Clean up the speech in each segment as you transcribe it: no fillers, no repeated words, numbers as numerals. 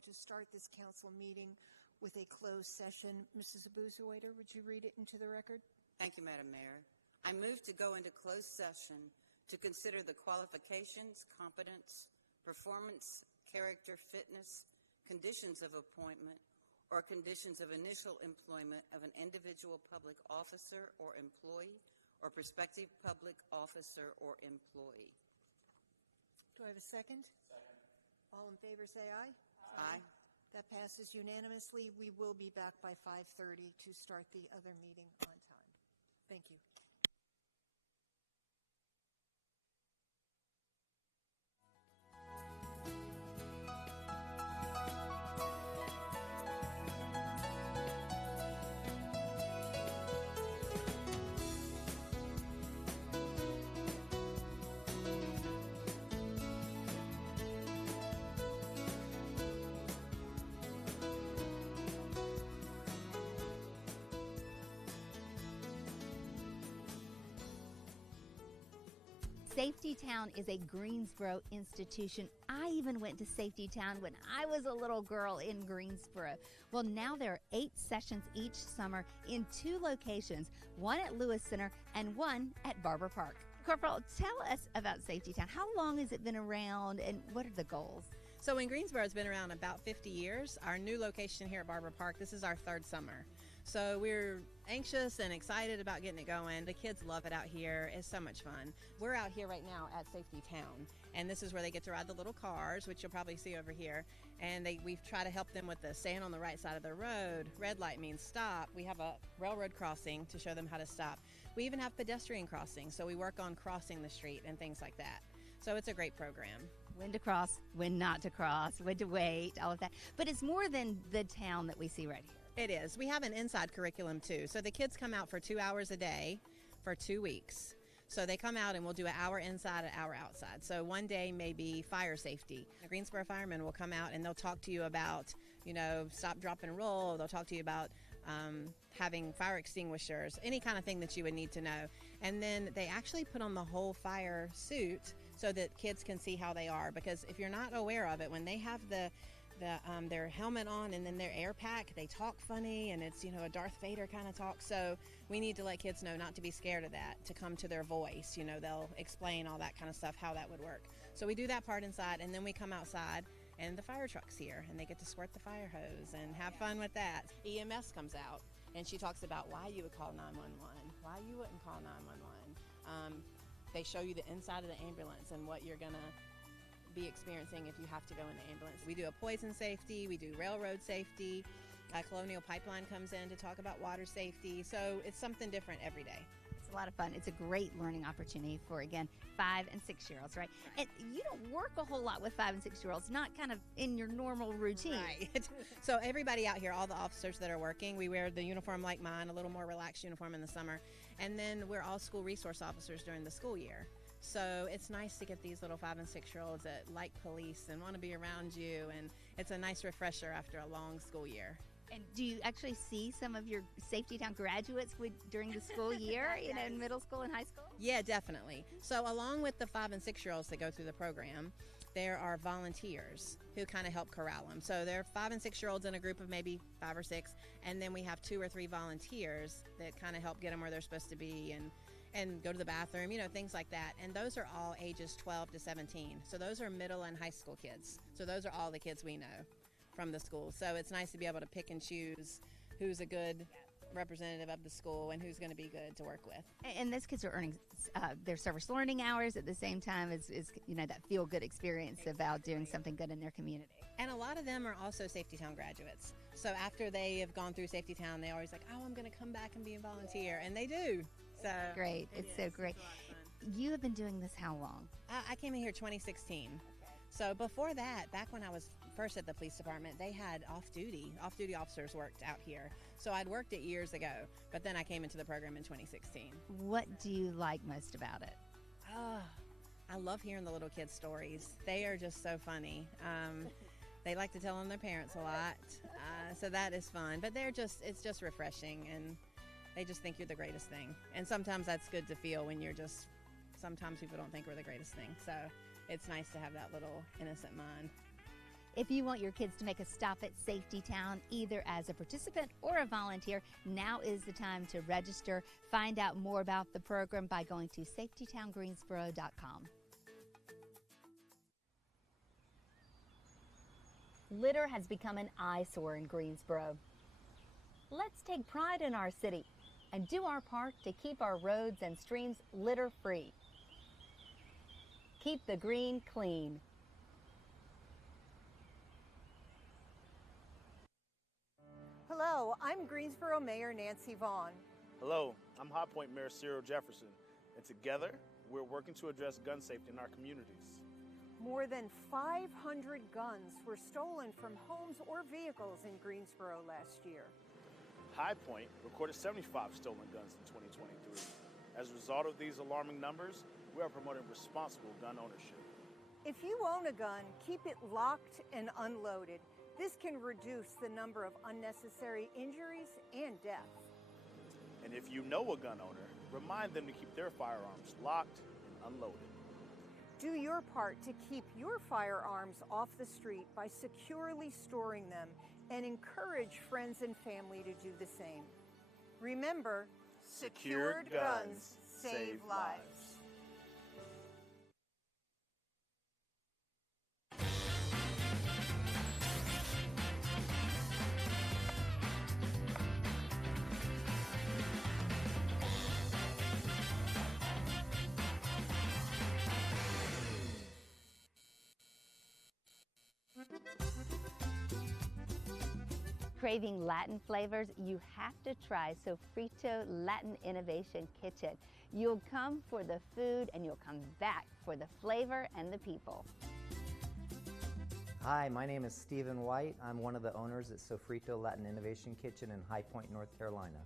going to start this council meeting with a closed session. Mrs. Abuzuwaiter, would you read it into the record? Thank you, Madam Mayor. I move to go into closed session to consider the qualifications, competence, performance, character, fitness, conditions of appointment, or conditions of initial employment of an individual public officer or employee or prospective public officer or employee. Do I have a second? Second. All in favor say aye. Aye. That passes unanimously. We will be back by 5:30 to start the other meeting on time. Thank you. Safety Town is a Greensboro institution. I even went to Safety Town when I was a little girl in Greensboro. Well, now there are 8 sessions each summer in 2 locations, one at Lewis Center and one at Barber Park. Corporal, tell us about Safety Town. How long has it been around and what are the goals? So in Greensboro, it's been around about 50 years. Our new location here at Barber Park, this is our 3rd summer. So we're anxious and excited about getting it going. The kids love it out here. It's so much fun. We're out here right now at Safety Town, and this is where they get to ride the little cars, which you'll probably see over here. And we try to help them with the staying on the right side of the road. Red light means stop. We have a railroad crossing to show them how to stop. We even have pedestrian crossings, so we work on crossing the street and things like that. So it's a great program. When to cross, when not to cross, when to wait, all of that. But it's more than the town that we see right here. It is. We have an inside curriculum too. So the kids come out for 2 hours a day for 2 weeks. So they come out and we'll do an hour inside, an hour outside. So one day may be fire safety. The Greensboro firemen will come out and they'll talk to you about, stop, drop, and roll. They'll talk to you about having fire extinguishers, any kind of thing that you would need to know. And then they actually put on the whole fire suit so that kids can see how they are. Because if you're not aware of it, when they have their helmet on and then their air pack, they talk funny and it's a Darth Vader kind of talk. So we need to let kids know not to be scared of that, to come to their voice. They'll explain all that kind of stuff, how that would work. So we do that part inside, and then we come outside and the fire truck's here and they get to squirt the fire hose and have fun with that. EMS comes out and she talks about why you would call 911, why you wouldn't call 911. They show you the inside of the ambulance and what you're gonna be experiencing if you have to go in the ambulance. We do a poison safety, we do railroad safety, Colonial Pipeline comes in to talk about water safety, so it's something different every day. It's a lot of fun. It's a great learning opportunity for, again, 5- and 6-year-olds, right? And you don't work a whole lot with 5- and 6-year-olds, not kind of in your normal routine. Right. So everybody out here, all the officers that are working, we wear the uniform like mine, a little more relaxed uniform in the summer, and then we're all school resource officers during the school year. So it's nice to get these little 5- and 6-year-olds that like police and want to be around you, and it's a nice refresher after a long school year. And do you actually see some of your Safety Town graduates during the school year, in middle school and high school? Yeah, definitely. So along with the 5- and 6-year-olds that go through the program, there are volunteers who kind of help corral them. So there are 5- and 6-year-olds in a group of maybe 5 or 6, and then we have 2 or 3 volunteers that kind of help get them where they're supposed to be and go to the bathroom, things like that. And those are all ages 12 to 17. So those are middle and high school kids. So those are all the kids we know from the school. So it's nice to be able to pick and choose who's a good representative of the school and who's going to be good to work with. And those kids are earning their service learning hours at the same time as that feel-good experience about doing something good in their community. And a lot of them are also Safety Town graduates. So after they have gone through Safety Town, they always like, oh, I'm going to come back and be a volunteer. And they do. So great. It's so great. You have been doing this how long? I came in here 2016. So before that, back when I was first at the police department, they had off-duty officers worked out here. So I'd worked it years ago, but then I came into the program in 2016. What do you like most about it? I love hearing the little kids' stories. They are just so funny. They like to tell them their parents a lot, so that is fun. But it's just refreshing, and they just think you're the greatest thing. And sometimes that's good to feel when sometimes people don't think we're the greatest thing. So it's nice to have that little innocent mind. If you want your kids to make a stop at Safety Town, either as a participant or a volunteer, now is the time to register. Find out more about the program by going to safetytowngreensboro.com. Litter has become an eyesore in Greensboro. Let's take pride in our city and do our part to keep our roads and streams litter-free. Keep the green clean. Hello, I'm Greensboro Mayor Nancy Vaughn. Hello, I'm Hot Point Mayor Cyril Jefferson, and together we're working to address gun safety in our communities. More than 500 guns were stolen from homes or vehicles in Greensboro last year. High Point recorded 75 stolen guns in 2023. As a result of these alarming numbers, we are promoting responsible gun ownership. If you own a gun, keep it locked and unloaded. This can reduce the number of unnecessary injuries and deaths. And if you know a gun owner, remind them to keep their firearms locked and unloaded. Do your part to keep your firearms off the street by securely storing them, and encourage friends and family to do the same. Remember, secured guns save lives. Craving Latin flavors? You have to try Sopo Latin Innovation Kitchen. You'll come for the food and you'll come back for the flavor and the people. Hi, my name is Stephen White. I'm one of the owners at Sopo Latin Innovation Kitchen in High Point, North Carolina.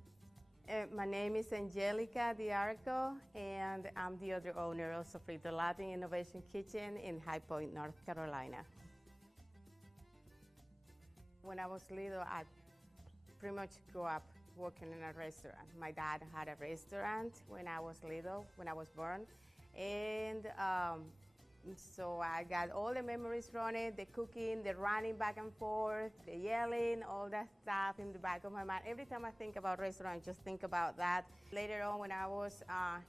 My name is Angelica Diarco, and I'm the other owner of Sopo Latin Innovation Kitchen in High Point, North Carolina. When I was little, I pretty much grew up working in a restaurant. My dad had a restaurant when I was little, when I was born, and so I got all the memories from it, the cooking, the running back and forth, the yelling, all that stuff in the back of my mind. Every time I think about restaurant, I just think about that. Later on, when I was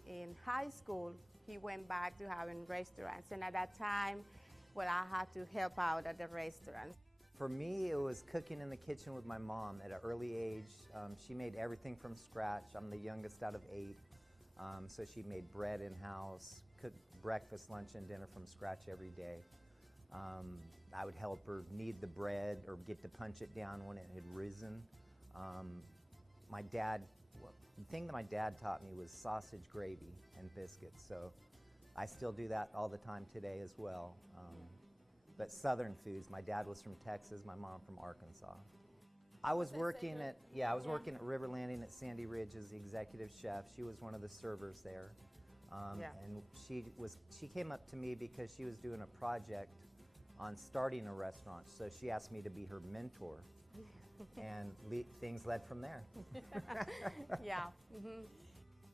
in high school, he went back to having restaurants, and at that time, well, I had to help out at the restaurants. For me, it was cooking in the kitchen with my mom at an early age. She made everything from scratch. I'm the youngest out of 8, so she made bread in-house, cooked breakfast, lunch, and dinner from scratch every day. I would help her knead the bread or get to punch it down when it had risen. My dad, the thing that my dad taught me was sausage gravy and biscuits, so I still do that all the time today as well. But Southern foods. My dad was from Texas, my mom from Arkansas. I was working at working at River Landing at Sandy Ridge as the executive chef. She was one of the servers there, and she came up to me because she was doing a project on starting a restaurant. So she asked me to be her mentor, and things led from there. Yeah. Mm-hmm.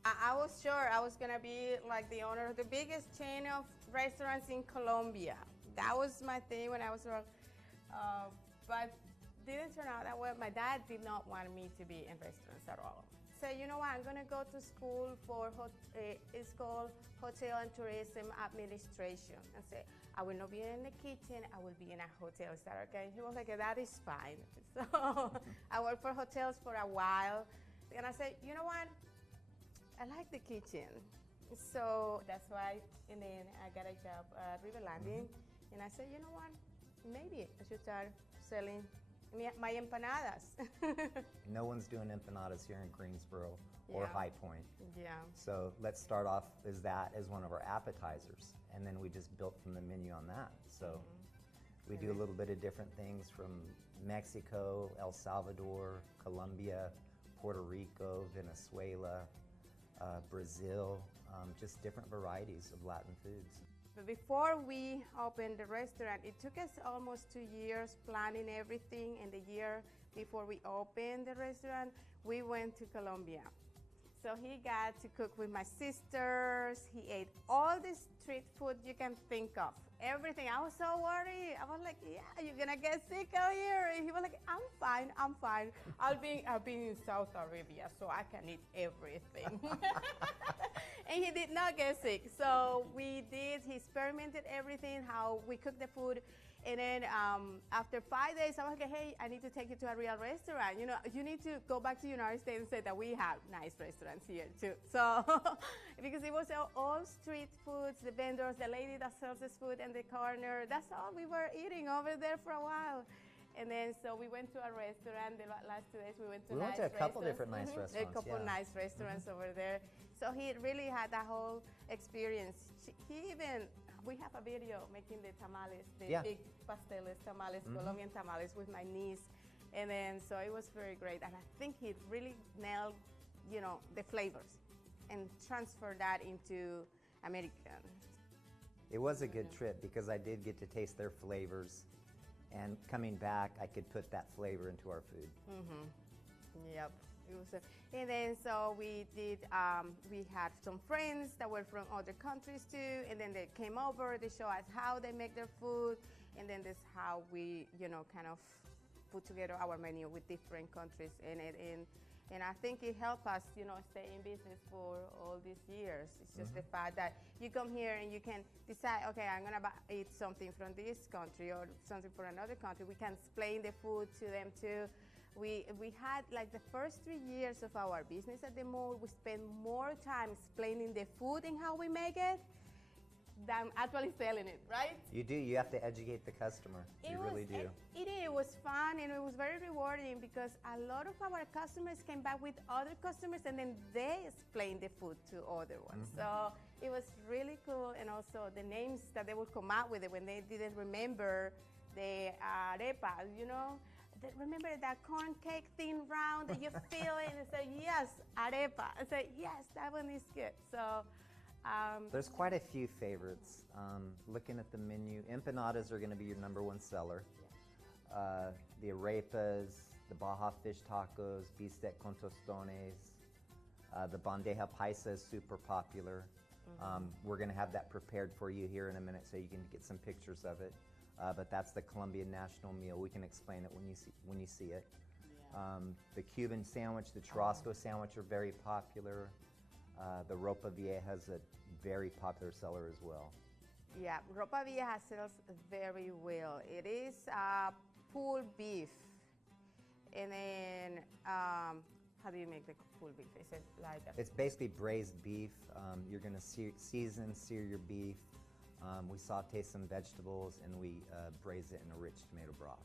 I was sure I was gonna be like the owner of the biggest chain of restaurants in Colombia. That was my thing when I was young, but didn't turn out that way. My dad did not want me to be in restaurants at all. So you know what, I'm gonna go to school for, it's called Hotel and Tourism Administration. I said, I will not be in the kitchen, I will be in a hotel. Is that okay? He was like, that is fine. So I worked for hotels for a while, and I said, you know what, I like the kitchen. So that's why, and then I got a job at River Landing. And I said, you know what, maybe I should start selling my empanadas. No one's doing empanadas here in Greensboro or Yeah. High Point. Yeah. So let's start off as that as one of our appetizers, and then we just built from the menu on that. So we do a little bit of different things from Mexico, El Salvador, Colombia, Puerto Rico, Venezuela, Brazil, just different varieties of Latin foods. But before we opened the restaurant, it took us almost 2 years planning everything. And the year before we opened the restaurant, we went to Colombia. So he got to cook with my sisters. He ate all the street food you can think of. everything. I was so worried. I was like, yeah, you're gonna get sick out here. And he was like, I'm fine. I'll be in Saudi Arabia, so I can eat everything. And he did not get sick. So he experimented everything, how we cook the food. And then after 5 days, I was like, hey, I need to take you to a real restaurant. You know, you need to go back to the United States and say that we have nice restaurants here too. So, because it was all street foods, the vendors, the lady that sells this food in the corner, that's all we were eating over there for a while. And then, so we went to a restaurant. The last 2 days, we went to a couple different nice restaurants. A couple nice restaurants over there. So he really had that whole experience. We have a video making the tamales, the big pasteles tamales, Colombian tamales with my niece. And then, so it was very great. And I think he really nailed, the flavors and transferred that into American. It was a good trip because I did get to taste their flavors. And coming back, I could put that flavor into our food. Yep. It was and then so we did, we had some friends that were from other countries too, and then they came over, they showed us how they make their food, and then this is how we, kind of put together our menu with different countries in it. And I think it helped us, stay in business for all these years. It's just the fact that you come here and you can decide, okay, I'm gonna eat something from this country or something from another country. We can explain the food to them too. We had like the first 3 years of our business at the mall, we spent more time explaining the food and how we make it than actually selling it, right? You do. You have to educate the customer. You really do. It was fun and it was very rewarding because a lot of our customers came back with other customers and then they explained the food to other ones. So it was really cool, and also the names that they would come out with it when they didn't remember the arepa, remember that corn cake thin round that you feel it and say, yes, arepa. I say, yes, that one is good. So there's quite a few favorites. Looking at the menu, empanadas are going to be your #1 seller. The arepas, the Baja fish tacos, bistec con tostones, the bandeja paisa is super popular. We're going to have that prepared for you here in a minute so you can get some pictures of it. But that's the Colombian national meal. We can explain it when you see it. The Cuban sandwich, the churrasco sandwich are very popular. The ropa vieja is a very popular seller as well. Yeah, ropa vieja sells very well. It is pulled beef. And then, how do you make the pulled beef? Is it like It's basically braised beef. You're going to sear your beef. We saute some vegetables and we braise it in a rich tomato broth.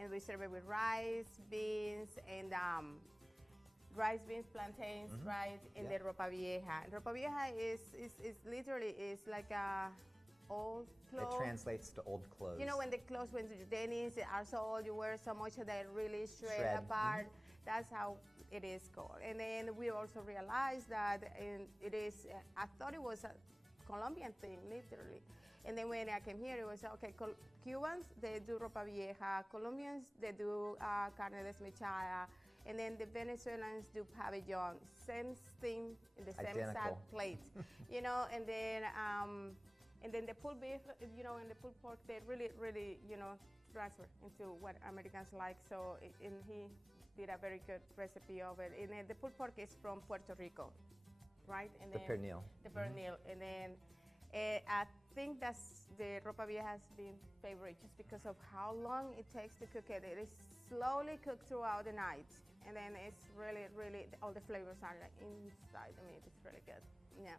And we serve it with rice, beans, and plantains, right? And the ropa vieja. Ropa vieja is literally like a old clothes. It translates to old clothes. When the clothes, when the denim are so old, you wear so much that they really shred apart. That's how it is called. And then we also realized that it is, I thought it was a Colombian thing, literally. And then when I came here, it was, okay, Cubans, they do ropa vieja. Colombians, they do carne desmechada. And then the Venezuelans do pabellon. Same thing, in the same side plate. And then the pulled beef, and the pulled pork, they really, really, transfer into what Americans like. So, and he did a very good recipe of it. And then the pulled pork is from Puerto Rico, right? And the pernil. The pernil. And then I think that's the ropa vieja has been favorite just because of how long it takes to cook it. It is slowly cooked throughout the night. And then it's really, really, all the flavors are like inside the meat. It's really good. Yeah.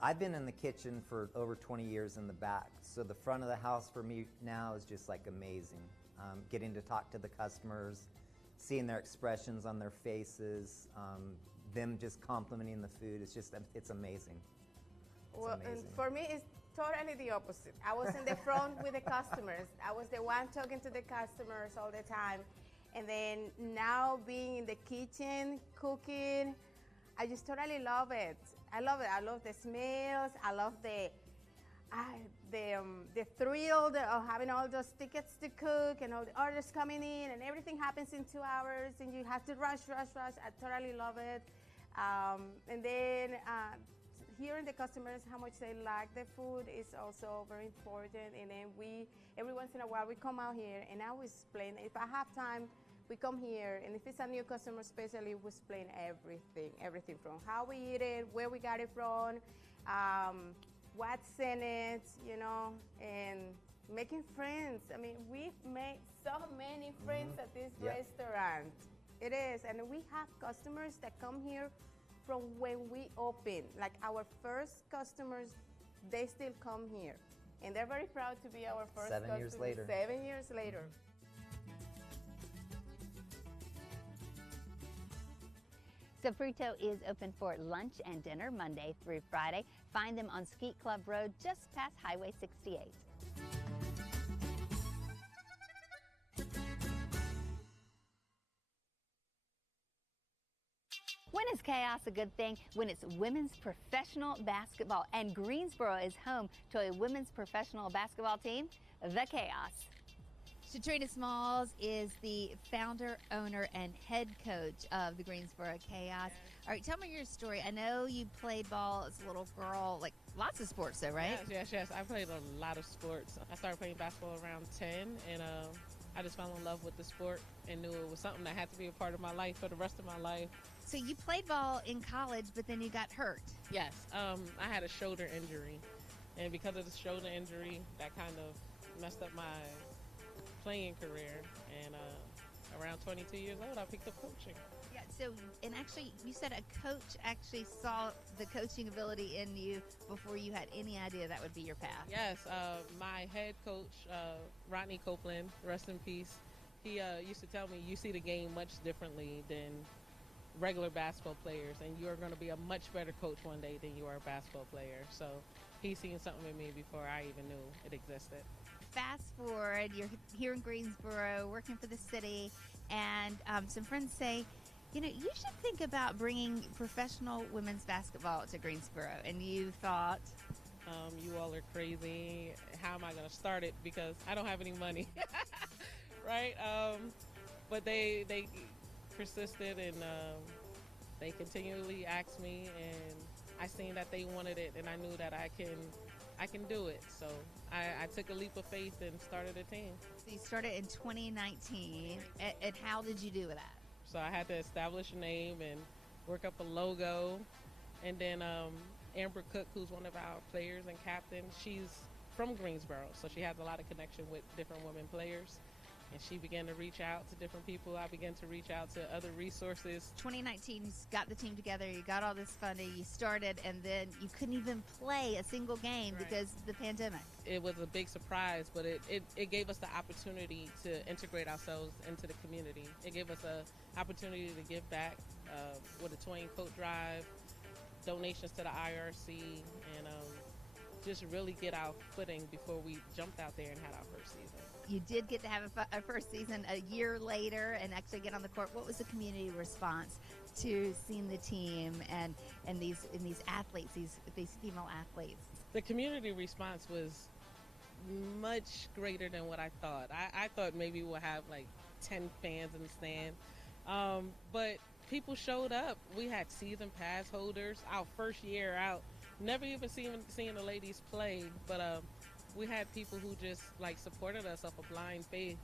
I've been in the kitchen for over 20 years in the back. So the front of the house for me now is just like amazing. Getting to talk to the customers, seeing their expressions on their faces, them just complimenting the food. It's amazing. Well, and for me, it's totally the opposite. I was in the front with the customers. I was the one talking to the customers all the time. And then now being in the kitchen, cooking, I just totally love it. I love it. I love the smells. I love the thrill of having all those tickets to cook and all the orders coming in, and everything happens in 2 hours, and you have to rush. I totally love it. And then hearing the customers how much they like the food is also very important. And then every once in a while, we come out here and I will explain. If I have time, we come here, and if it's a new customer especially, we explain everything from how we eat it, where we got it from, what's in it, and making friends. I mean, we've made so many friends at this restaurant. It is, and we have customers that come here from when we open. Like our first customers, they still come here. And they're very proud to be our first 7 years customers later. 7 years later. Sofrito is open for lunch and dinner Monday through Friday. Find them on Skeet Club Road just past Highway 68. When is chaos a good thing? When it's women's professional basketball. And Greensboro is home to a women's professional basketball team, the Chaos. Shatrina Smalls is the founder, owner, and head coach of the Greensboro Chaos. All right, tell me your story. I know you played ball as a little girl, like lots of sports though, right? Yes. I played a lot of sports. I started playing basketball around 10, and I just fell in love with the sport and knew it was something that had to be a part of my life for the rest of my life. So you played ball in college, but then you got hurt. Yes, I had a shoulder injury, and because of the shoulder injury, that kind of messed up my playing career. And around 22 years old, I picked up coaching. Yeah, so, and actually, you said a coach actually saw the coaching ability in you before you had any idea that would be your path. Yes, my head coach, Rodney Copeland, rest in peace, he used to tell me, you see the game much differently than regular basketball players, and you're going to be a much better coach one day than you are a basketball player. So he's seen something in me before I even knew it existed. Fast forward, you're here in Greensboro working for the city, and some friends say, you should think about bringing professional women's basketball to Greensboro. And you thought, you all are crazy. How am I going to start it? Because I don't have any money, right? But they persisted, and they continually asked me, and I seen that they wanted it, and I knew that I can do it. So I took a leap of faith and started a team. So you started in 2019, and how did you do that? So I had to establish a name and work up a logo, and then Amber Cook, who's one of our players and captain, she's from Greensboro, so she has a lot of connection with different women players. And she began to reach out to different people. I began to reach out to other resources. 2019, you got the team together, you got all this funding, you started, and then you couldn't even play a single game because of the pandemic. It was a big surprise, but it gave us the opportunity to integrate ourselves into the community. It gave us an opportunity to give back with a toy and coat drive, donations to the IRC, and just really get our footing before we jumped out there and had our first season. You did get to have a first season a year later and actually get on the court. What was the community response to seeing the team and these athletes, these female athletes? The community response was much greater than what I thought. I thought maybe we'll have like 10 fans in the stand, but people showed up. We had season pass holders. Our first year out, never even seeing the ladies play, but we had people who just supported us off of blind faith,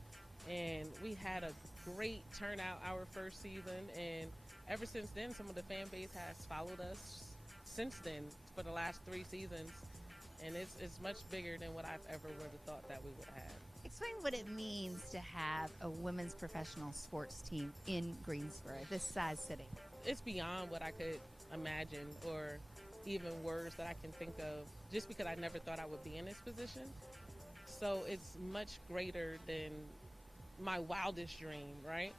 and we had a great turnout our first season, and ever since then some of the fan base has followed us since then for the last 3 seasons, and it's much bigger than what I've ever would have thought that we would have. Explain what it means to have a women's professional sports team in Greensboro, this size city. It's beyond what I could imagine or even words that I can think of, just because I never thought I would be in this position. So it's much greater than my wildest dream, right?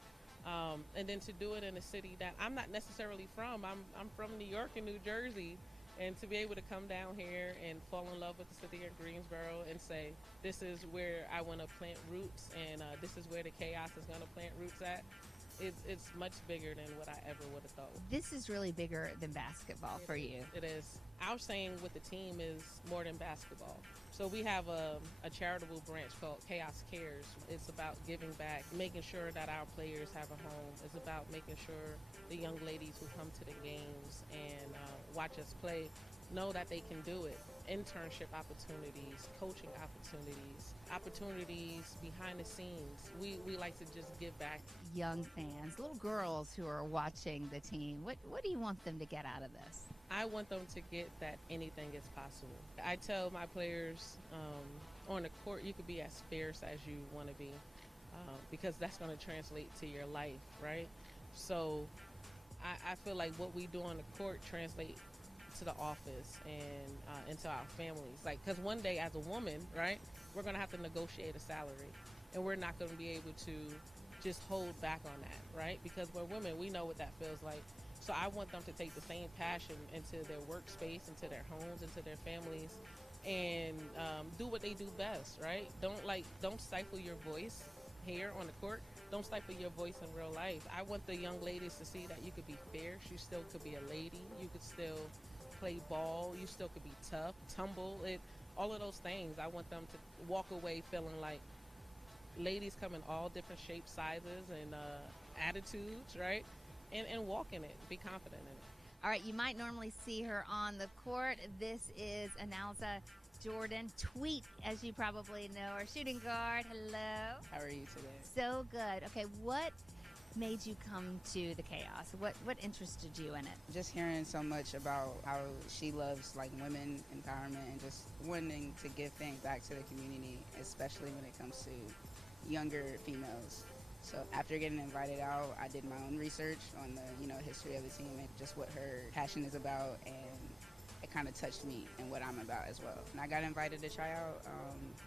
And then to do it in a city that I'm not necessarily from. I'm from New York and New Jersey, and to be able to come down here and fall in love with the city of Greensboro and say, this is where I want to plant roots, and this is where the Chaos is going to plant roots at. It's much bigger than what I ever would have thought. This is really bigger than basketball for you. It is. Our saying with the team is more than basketball. So we have a charitable branch called Chaos Cares. It's about giving back, making sure that our players have a home. It's about making sure the young ladies who come to the games and watch us play know that they can do it. Internship opportunities, coaching opportunities behind the scenes. We like to just give back. Young fans, little girls who are watching the team, what do you want them to get out of this? I want them to get that anything is possible. I tell my players on the court, you could be as fierce as you want to be because that's going to translate to your life, right? So I feel like what we do on the court translates to the office and into our families. Like, because one day as a woman, right, we're going to have to negotiate a salary, and we're not going to be able to just hold back on that, right? Because we're women, we know what that feels like. So I want them to take the same passion into their workspace, into their homes, into their families, and do what they do best, right? Don't stifle your voice here on the court. Don't stifle your voice in real life. I want the young ladies to see that you could be fierce, you still could be a lady, you could still play ball, you still could be tough, tumble, all of those things. I want them to walk away feeling like ladies come in all different shapes, sizes, and attitudes, right? And walk in it, be confident in it. All right, you might normally see her on the court. This is Analza Jordan, Tweet, as you probably know, our shooting guard. Hello. How are you today? So good. Okay, what made you come to the Chaos? What interested you in it? Just hearing so much about how she loves like women empowerment and just wanting to give things back to the community, especially when it comes to younger females. So after getting invited out, I did my own research on the history of the team and just what her passion is about, and it kind of touched me and what I'm about as well. And I got invited to try out.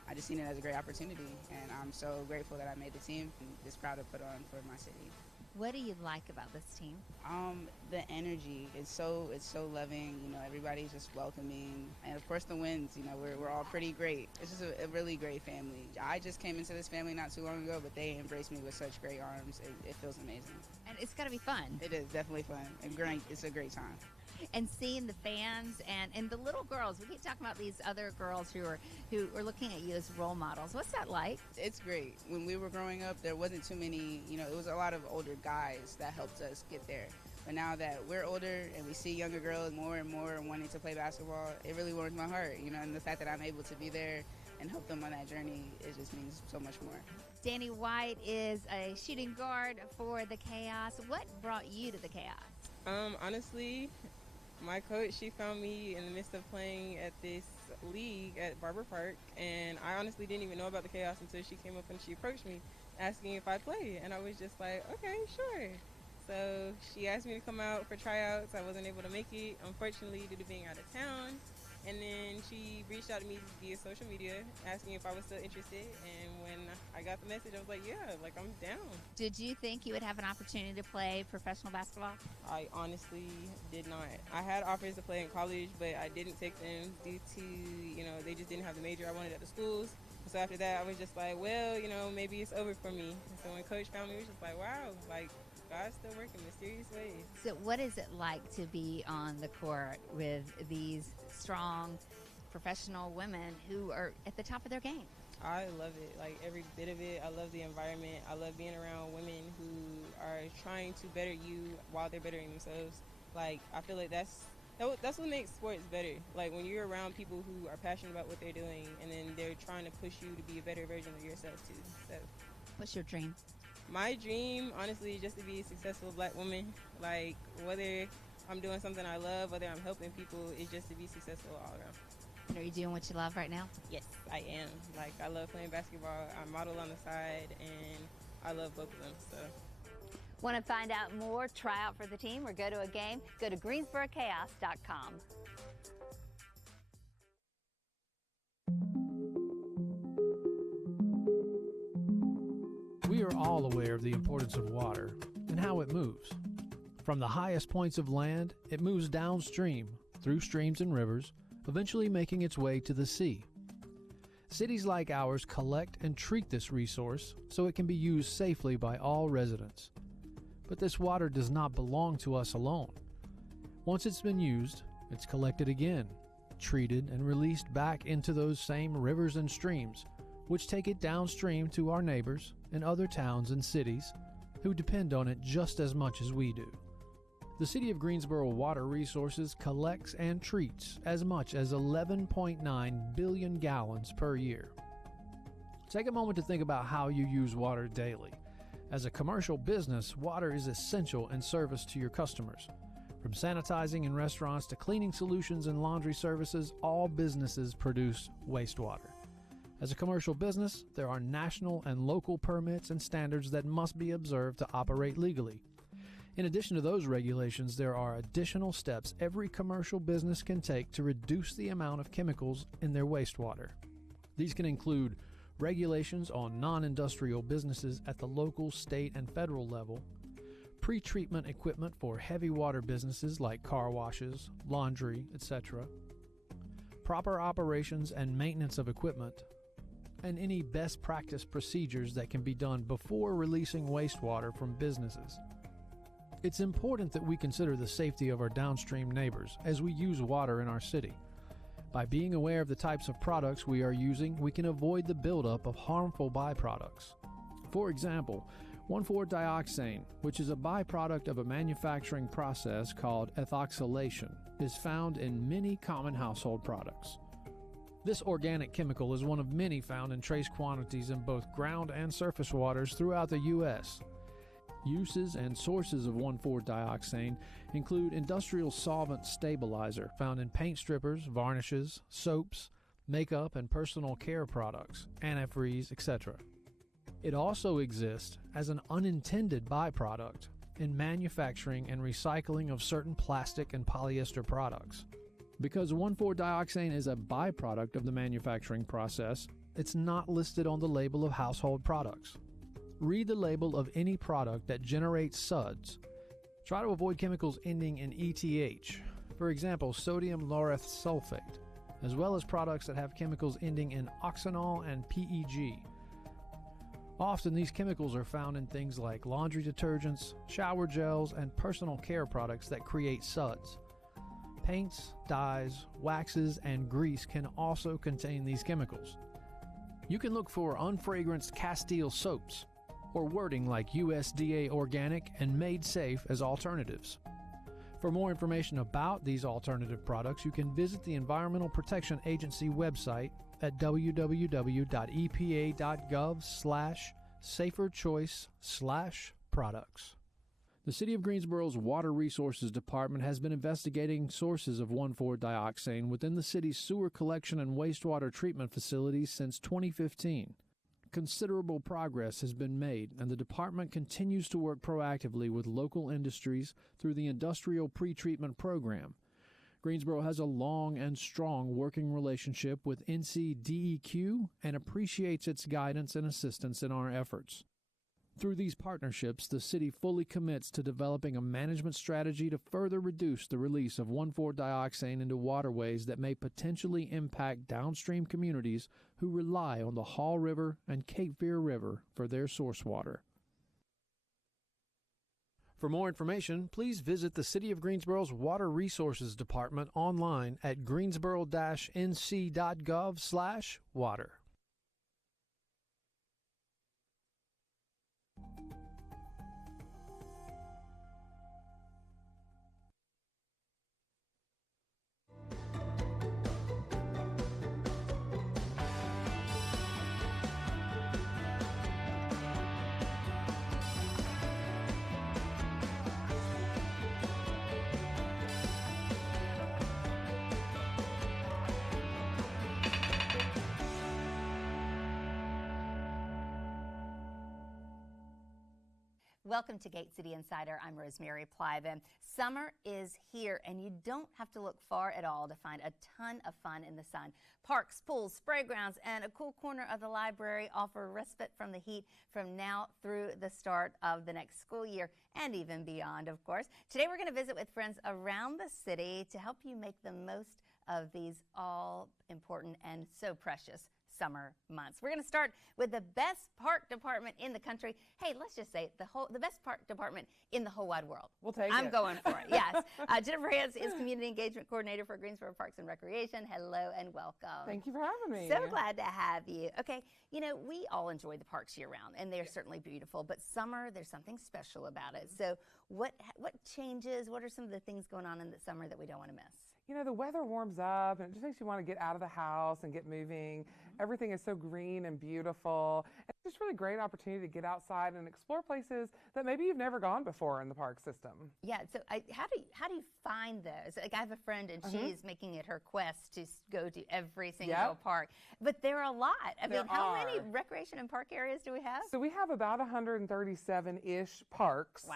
I just seen it as a great opportunity, and I'm so grateful that I made the team and just proud to put on for my city. What do you like about this team? The energy is so loving. Everybody's just welcoming, and of course the wins. We're all pretty great. It's just a really great family. I just came into this family not too long ago, but they embraced me with such great arms. It feels amazing. And it's got to be fun. It is definitely fun and great. It's a great time. And seeing the fans and the little girls. We keep talking about these other girls who are looking at you as role models. What's that like? It's great. When we were growing up, there wasn't too many, it was a lot of older guys that helped us get there. But now that we're older and we see younger girls more and more wanting to play basketball, it really warms my heart, and the fact that I'm able to be there and help them on that journey, it just means so much more. Danny White is a shooting guard for the Chaos. What brought you to the Chaos? Honestly, my coach, she found me in the midst of playing at this league at Barber Park, and I honestly didn't even know about the Chaos until she came up and she approached me asking if I'd play, and I was just like, okay, sure. So she asked me to come out for tryouts. I wasn't able to make it, unfortunately, due to being out of town. And then she reached out to me via social media asking if I was still interested. And when I got the message, I was like, yeah, I'm down. Did you think you would have an opportunity to play professional basketball? I honestly did not. I had offers to play in college, but I didn't take them due to, they just didn't have the major I wanted at the schools. So after that, I was just like, well, maybe it's over for me. And so when Coach found me, it was just like, wow, God's still working mysterious ways. So what is it like to be on the court with these strong professional women who are at the top of their game? I love it, every bit of it. I love the environment. I love being around women who are trying to better you while they're bettering themselves. I feel like that's what makes sports better. When you're around people who are passionate about what they're doing, and then they're trying to push you to be a better version of yourself too. So, what's your dream? My dream, honestly, is just to be a successful black woman. Whether I'm doing something I love, whether I'm helping people, is just to be successful all around. And are you doing what you love right now? Yes, I am. I love playing basketball. I model on the side, and I love both of them. So. Want to find out more, try out for the team, or go to a game? Go to GreensboroChaos.com. We are all aware of the importance of water and how it moves. From the highest points of land, it moves downstream, through streams and rivers, eventually making its way to the sea. Cities like ours collect and treat this resource so it can be used safely by all residents. But this water does not belong to us alone. Once it's been used, it's collected again, treated, and released back into those same rivers and streams, which take it downstream to our neighbors and other towns and cities who depend on it just as much as we do. The City of Greensboro Water Resources collects and treats as much as 11.9 billion gallons per year. Take a moment to think about how you use water daily. As a commercial business, water is essential in service to your customers. From sanitizing in restaurants to cleaning solutions and laundry services, all businesses produce wastewater. As a commercial business, there are national and local permits and standards that must be observed to operate legally. In addition to those regulations, there are additional steps every commercial business can take to reduce the amount of chemicals in their wastewater. These can include regulations on non-industrial businesses at the local, state, and federal level, pre-treatment equipment for heavy water businesses like car washes, laundry, etc., proper operations and maintenance of equipment, and any best practice procedures that can be done before releasing wastewater from businesses. It's important that we consider the safety of our downstream neighbors as we use water in our city. By being aware of the types of products we are using, we can avoid the buildup of harmful byproducts. For example, 1,4-dioxane, which is a byproduct of a manufacturing process called ethoxylation, is found in many common household products. This organic chemical is one of many found in trace quantities in both ground and surface waters throughout the U.S. Uses and sources of 1,4-dioxane include industrial solvent stabilizer found in paint strippers, varnishes, soaps, makeup and personal care products, antifreeze, etc. It also exists as an unintended byproduct in manufacturing and recycling of certain plastic and polyester products. Because 1,4-dioxane is a byproduct of the manufacturing process, it's not listed on the label of household products. Read the label of any product that generates suds. Try to avoid chemicals ending in ETH, for example, sodium laureth sulfate, as well as products that have chemicals ending in oxanol and PEG. Often these chemicals are found in things like laundry detergents, shower gels, and personal care products that create suds. Paints, dyes, waxes, and grease can also contain these chemicals. You can look for unfragranced Castile soaps or wording like USDA organic and made safe as alternatives. For more information about these alternative products, you can visit the Environmental Protection Agency website at www.epa.gov/saferchoice/products. The City of Greensboro's Water Resources Department has been investigating sources of 1,4-dioxane within the city's sewer collection and wastewater treatment facilities since 2015. Considerable progress has been made, and the department continues to work proactively with local industries through the Industrial Pretreatment Program. Greensboro has a long and strong working relationship with NCDEQ and appreciates its guidance and assistance in our efforts. Through these partnerships, the city fully commits to developing a management strategy to further reduce the release of 1,4-dioxane into waterways that may potentially impact downstream communities who rely on the Hall River and Cape Fear River for their source water. For more information, please visit the City of Greensboro's Water Resources Department online at greensboro-nc.gov/water. Welcome to Gate City Insider. I'm Rosemary Plyven. Summer is here, and you don't have to look far at all to find a ton of fun in the sun. Parks, pools, spray grounds, and a cool corner of the library offer respite from the heat from now through the start of the next school year and even beyond, of course. Today we're going to visit with friends around the city to help you make the most of these all important and so precious summer months. We're going to start with the best park department in the country. Hey, let's just say the best park department in the whole wide world. We'll take it. I'm going for it, yes. Jennifer Hance is Community Engagement Coordinator for Greensboro Parks and Recreation. Hello and welcome. Thank you for having me. So glad to have you. Okay, you know, we all enjoy the parks year-round, and they're certainly beautiful, but summer, there's something special about it. So what changes, what are some of the things going on in the summer that we don't want to miss? You know, the weather warms up and it just makes you want to get out of the house and get moving. Everything is so green and beautiful. It's just really great opportunity to get outside and explore places that maybe you've never gone before in the park system. Yeah, so how do you find those? Like, I have a friend and she's making it her quest to go to every single park. But there are a lot. I mean, how many recreation and park areas do we have? So we have about 137-ish parks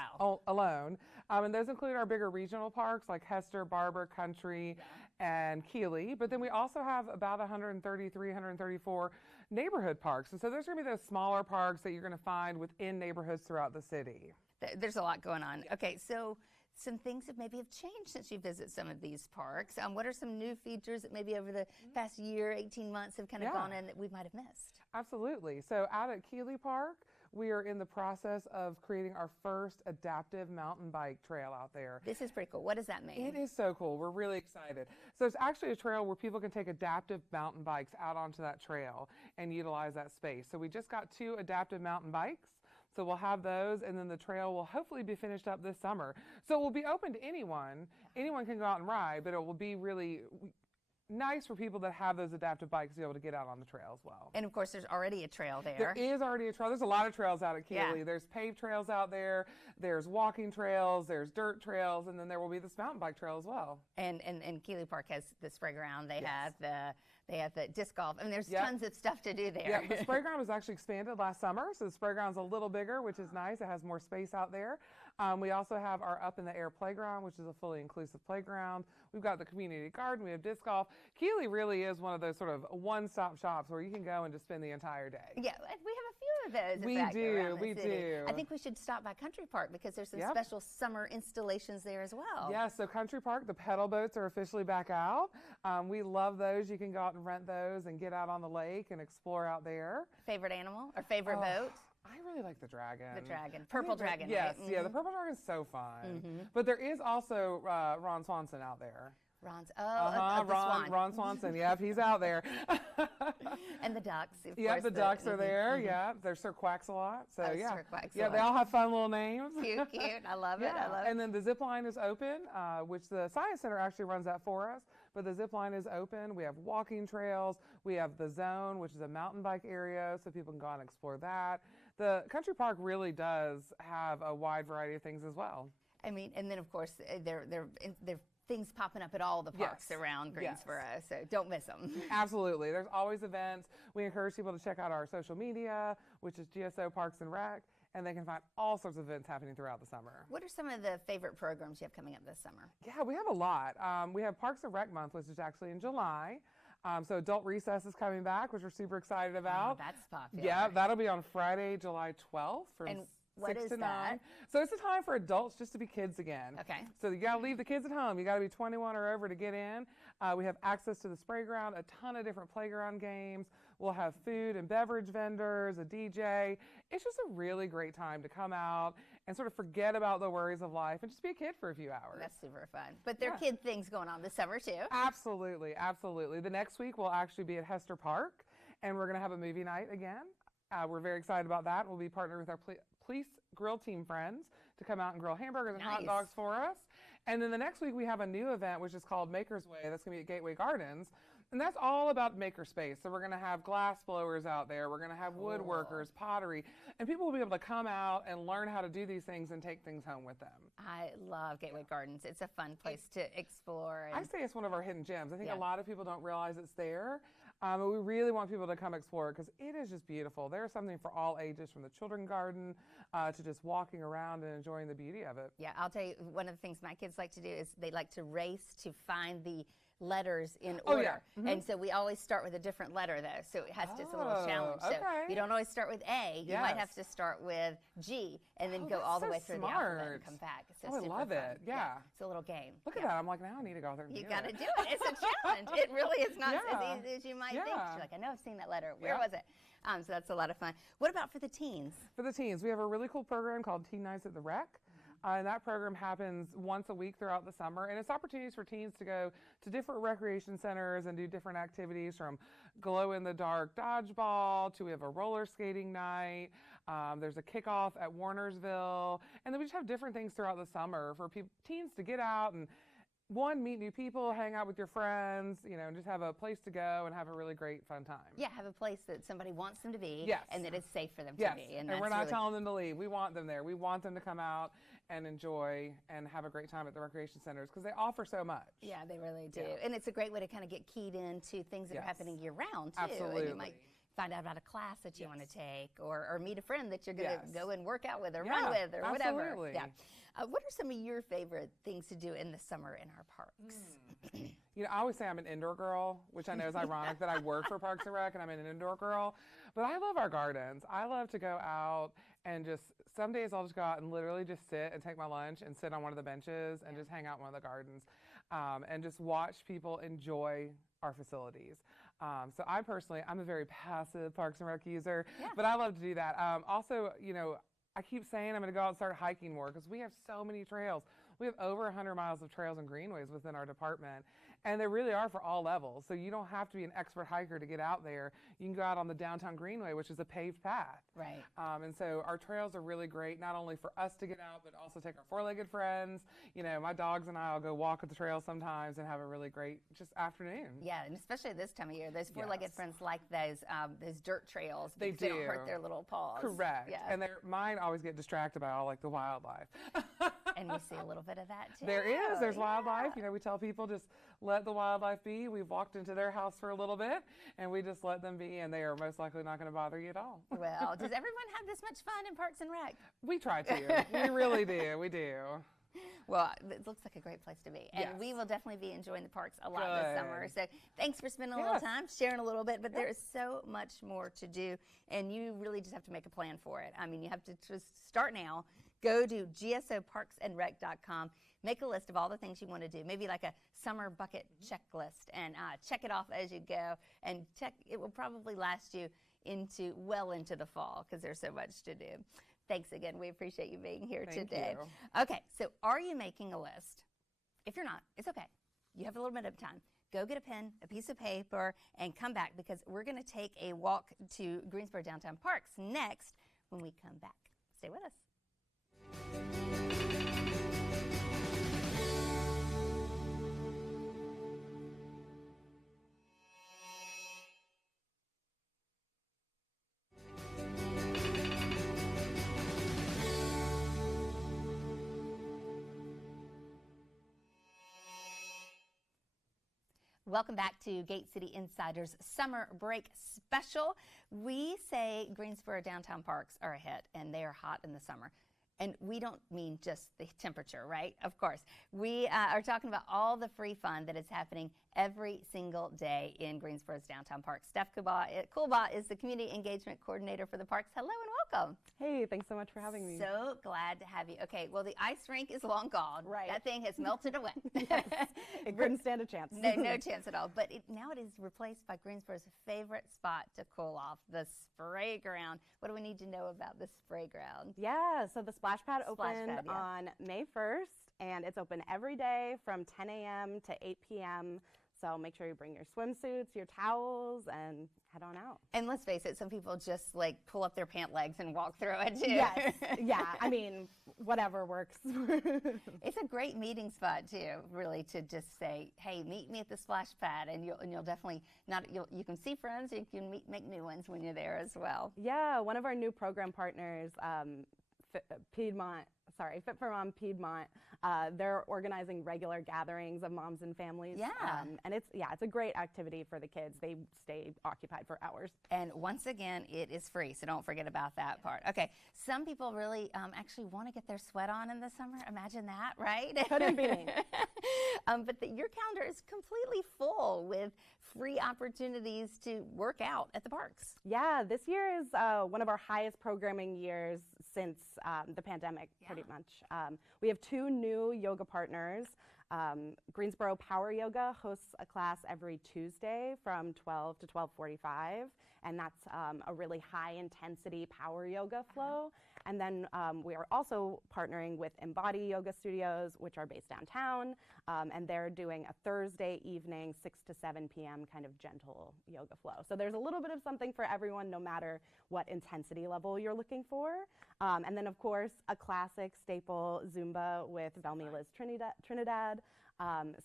alone. And those include our bigger regional parks like Hester, Barber, Country, and Keeley. But then we also have about 133, 134 neighborhood parks. And so there's going to be those smaller parks that you're going to find within neighborhoods throughout the city. There's a lot going on. Okay, so some things that maybe have changed since you visit some of these parks. What are some new features that maybe over the past year, 18 months have kind of gone in that we might have missed? Absolutely. So out at Keeley Park, we are in the process of creating our first adaptive mountain bike trail out there. This is pretty cool. What does that mean? It is so cool. We're really excited. So it's actually a trail where people can take adaptive mountain bikes out onto that trail and utilize that space. So we just got 2 adaptive mountain bikes. So we'll have those, and then the trail will hopefully be finished up this summer. So it will be open to anyone. Anyone can go out and ride, but it will be really nice for people that have those adaptive bikes to be able to get out on the trail as well. And of course, there's already a trail there. There is already a trail. There's a lot of trails out at Keeley. Yeah. There's paved trails out there. There's walking trails. There's dirt trails, and then there will be this mountain bike trail as well. And Keeley Park has the spray ground. They have the disc golf. I mean, there's tons of stuff to do there. Yeah, the spray ground was actually expanded last summer, so the spray ground's a little bigger, which is nice. It has more space out there. We also have our Up in the Air playground, which is a fully inclusive playground. We've got the community garden. We have disc golf. Keeley really is one of those sort of one-stop shops where you can go and just spend the entire day. Yeah, we have a few of those. We do. I think we should stop by Country Park because there's some special summer installations there as well. Yeah, so Country Park, the pedal boats are officially back out. We love those. You can go out and rent those and get out on the lake and explore out there. Favorite animal or favorite boat? I really like the dragon. The dragon. Purple dragon, yes, right? Yeah, the purple dragon's so fun. But there is also Ron Swanson out there. Ron Swanson, yep, he's out there. And the ducks, of yeah, course. the ducks are there, yeah. There's Sir Quacks-a-Lot, so Sir Quacks-a-Lot. Yeah, they all have fun little names. Cute, I love it, I love it. And then the zip line is open, which the Science Center actually runs that for us, but the zip line is open. We have walking trails. We have the zone, which is a mountain bike area, so people can go out and explore that. The Country Park really does have a wide variety of things as well. I mean, and then of course, they're things popping up at all the parks around Greensboro, so don't miss them. Absolutely. There's always events. We encourage people to check out our social media, which is GSO Parks and Rec, and they can find all sorts of events happening throughout the summer. What are some of the favorite programs you have coming up this summer? Yeah, we have a lot. We have Parks and Rec Month, which is actually in July. So Adult Recess is coming back, which we're super excited about. Oh, that's popular. Yeah, that'll be on Friday, July 12th from 6 to 9. So it's a time for adults just to be kids again. Okay. So you got to leave the kids at home. You got to be 21 or over to get in. We have access to the spray ground, a ton of different playground games. We'll have food and beverage vendors, a DJ. It's just a really great time to come out and sort of forget about the worries of life and just be a kid for a few hours. That's super fun. But there are kid things going on this summer too. Absolutely, absolutely. The next week we'll actually be at Hester Park, and we're going to have a movie night again. We're very excited about that. We'll be partnering with our police grill team friends to come out and grill hamburgers and hot dogs for us. And then the next week we have a new event which is called Maker's Way. That's going to be at Gateway Gardens. And that's all about makerspace. So we're going to have glass blowers out there. We're going to have woodworkers, pottery, and people will be able to come out and learn how to do these things and take things home with them. I love Gateway Gardens. It's a fun place to explore. I say it's one of our hidden gems. I think a lot of people don't realize it's there. But we really want people to come explore it because it is just beautiful. There's something for all ages, from the children's garden to just walking around and enjoying the beauty of it. Yeah, I'll tell you, one of the things my kids like to do is they like to race to find the letters in Oh, order. yeah. Mm-hmm. And so we always start with a different letter, though. So it has it's a little challenge. Okay. So you don't always start with A. You might Yes. have to start with G and then Oh, go that's all the so way through the alphabet and smart. come back. So Oh, I super love fun. it. Yeah. It's a little game. Look at that. I'm like, now I need to go out there and You do got to it. do it. It's a challenge. It really is not Yeah. as easy as you might think. Yeah. You're like, I know I've seen that letter. Where Yeah. was it? So that's a lot of fun. What about for the teens? For the teens, we have a really cool program called Teen Nights at the Rec. And that program happens once a week throughout the summer. And it's opportunities for teens to go to different recreation centers and do different activities, from glow-in-the-dark dodgeball to we have a roller skating night. There's a kickoff at Warnersville. And then we just have different things throughout the summer for teens to get out and, one, meet new people, hang out with your friends, and just have a place to go and have a really great fun time. Yeah, have a place that somebody wants them to be, Yes. and that is safe for them Yes, to be. and that's we're not really telling them to leave. We want them there. We want them to come out and enjoy and have a great time at the recreation centers because they offer so much. Yeah, they really do. Yeah. And it's a great way to kind of get keyed into things that are Yes. happening year-round, too. Absolutely. And you might find out about a class that you want to take or meet a friend that you're going to go and work out with or run with or whatever. Absolutely. Yeah. What are some of your favorite things to do in the summer in our parks? I always say I'm an indoor girl, which I know is ironic that I work for Parks and Rec and I'm an indoor girl, but I love our gardens. I love to go out and some days I'll just go out and literally just sit and take my lunch and sit on one of the benches and just hang out in one of the gardens and just watch people enjoy our facilities. So I'm a very passive Parks and Rec user, but I love to do that. Also, I keep saying I'm going to go out and start hiking more because we have so many trails. We have over 100 miles of trails and greenways within our department, and they really are for all levels. So you don't have to be an expert hiker to get out there. You can go out on the downtown greenway, which is a paved path. Right. And so our trails are really great, not only for us to get out, but also take our four-legged friends. My dogs and I will go walk at the trail sometimes and have a really great just afternoon. Yeah, and especially this time of year, those four-legged friends like those dirt trails. They because they don't hurt their little paws. Correct. Yeah. And mine always get distracted by all the wildlife. And we see a little bit of that too. There's wildlife. We tell people just let the wildlife be. We've walked into their house for a little bit and we just let them be, and they are most likely not going to bother you at all. Well, does everyone have this much fun in Parks and Rec? We try to. We really do. We do. Well, it looks like a great place to be. And Yes. we will definitely be enjoying the parks a lot this summer. Good. So thanks for spending a little time, sharing a little bit. But there is so much more to do, and you really just have to make a plan for it. I mean, you have to just start now. Go to gsoparksandrec.com. Make a list of all the things you want to do, maybe like a summer bucket checklist, and check it off as you go. And it will probably last you well into the fall because there's so much to do. Thanks again. We appreciate you being here today. Okay, so are you making a list? If you're not, it's okay. You have a little bit of time. Go get a pen, a piece of paper, and come back because we're going to take a walk to Greensboro Downtown Parks next when we come back. Stay with us. Welcome back to Gate City Insider's Summer Break Special. We say Greensboro Downtown Parks are a hit, and they are hot in the summer. And we don't mean just the temperature, right? Of course. We are talking about all the free fun that is happening every single day in Greensboro's downtown park. Steph Coolbaugh is the Community Engagement Coordinator for the parks. Hello and welcome. Hey, thanks so much for having me. So glad to have you. Okay, well, the ice rink is long gone. Right. That thing has melted away. It couldn't stand a chance. No chance at all. But now it is replaced by Greensboro's favorite spot to cool off, the spray ground. What do we need to know about the spray ground? Yeah, so the splash pad opened pad, yeah. on May 1st, and it's open every day from 10 a.m. to 8 p.m. So make sure you bring your swimsuits, your towels, and head on out. And let's face it, some people just like pull up their pant legs and walk through it too. Yes, yeah, I mean, whatever works. It's a great meeting spot too, really, to just say, hey, meet me at the splash pad, and you'll definitely you can see friends, you can make new ones when you're there as well. Yeah, one of our new program partners, Fit for Mom Piedmont, they're organizing regular gatherings of moms and families. Yeah. And it's a great activity for the kids. They stay occupied for hours. And once again, it is free, so don't forget about that part. Okay, some people really actually want to get their sweat on in the summer. Imagine that, right? Couldn't be me. But your calendar is completely full with free opportunities to work out at the parks. Yeah, this year is one of our highest programming years since the pandemic, pretty much. We have 2 new yoga partners. Greensboro Power Yoga hosts a class every Tuesday from 12 to 12:45, and that's a really high-intensity power yoga flow. And then we are also partnering with Embody Yoga Studios, which are based downtown, and they're doing a Thursday evening, 6 to 7 p.m. kind of gentle yoga flow. So there's a little bit of something for everyone, no matter what intensity level you're looking for. And then, of course, a classic staple, Zumba with Velmi Liz Trinidad.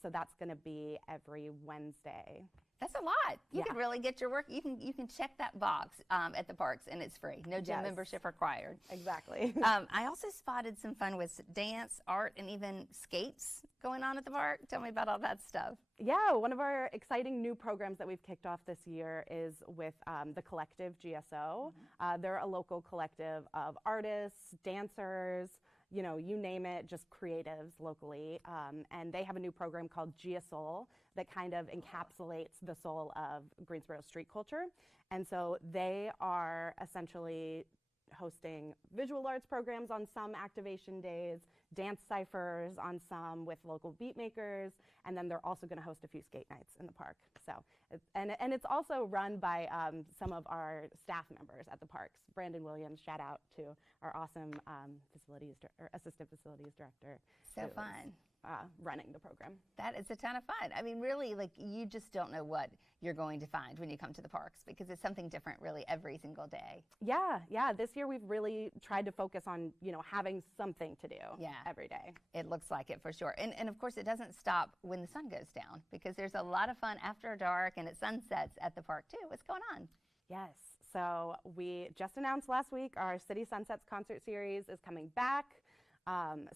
So that's going to be every Wednesday. That's a lot. You can really get your work. You can check that box at the parks, and it's free. No gym membership required. Exactly. I also spotted some fun with dance, art, and even skates going on at the park. Tell me about all that stuff. Yeah, one of our exciting new programs that we've kicked off this year is with the collective GSO. They're a local collective of artists, dancers, you name it, just creatives locally. And they have a new program called GSOL that kind of encapsulates the soul of Greensboro street culture. And so they are essentially hosting visual arts programs on some activation days, dance ciphers on some with local beat makers, and then they're also going to host a few skate nights in the park. So, and it's also run by some of our staff members at the parks. Brandon Williams, shout out to our awesome assistant facilities director. So fun. Running the program. That is a ton of fun. I mean, really, you just don't know what you're going to find when you come to the parks, because it's something different really every single day. Yeah. This year we've really tried to focus on, having something to do every day. It looks like it for sure. And of course, it doesn't stop when the sun goes down, because there's a lot of fun after dark and at sunsets at the park too. What's going on? Yes. So we just announced last week our City Sunsets concert series is coming back.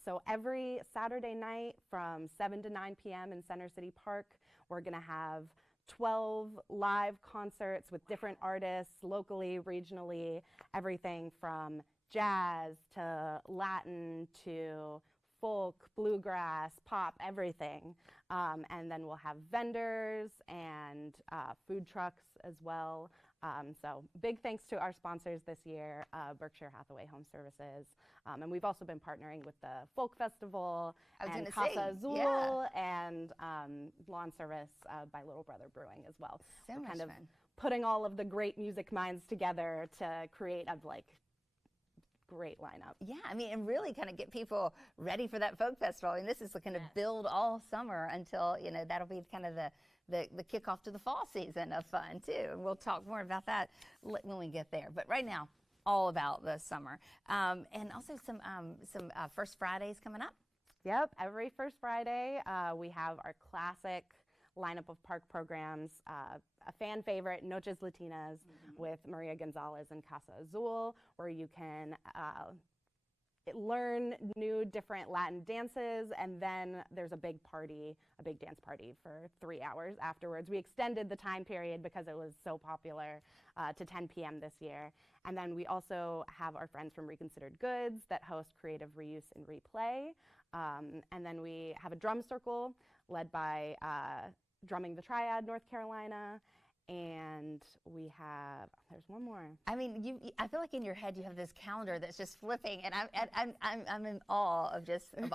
So every Saturday night from 7 to 9 p.m. in Center City Park, we're going to have 12 live concerts with different artists, locally, regionally, everything from jazz to Latin to folk, bluegrass, pop, everything. And then we'll have vendors and food trucks as well. So big thanks to our sponsors this year, Berkshire Hathaway Home Services. And we've also been partnering with the Folk Festival and Casa Azul and Lawn Service by Little Brother Brewing as well. So We're much kind of fun. putting all of the great music minds together to create a great lineup. Yeah, I mean, and really kind of get people ready for that folk festival. I mean, this is going to build all summer until, that'll be kind of the kickoff to the fall season of fun too. And we'll talk more about that when we get there. But right now, all about the summer. And also some First Fridays coming up. Yep, every First Friday we have our classic lineup of park programs. A fan favorite, Noches Latinas, with Maria Gonzalez and Casa Azul, where you can learn new different Latin dances, and then there's a big dance party for 3 hours afterwards. We extended the time period because it was so popular to 10 p.m. this year. And then we also have our friends from Reconsidered Goods that host creative reuse and replay. And then we have a drum circle led by Drumming the Triad, North Carolina. And we have, there's one more. I mean, I feel like in your head you have this calendar that's just flipping, and I'm in awe of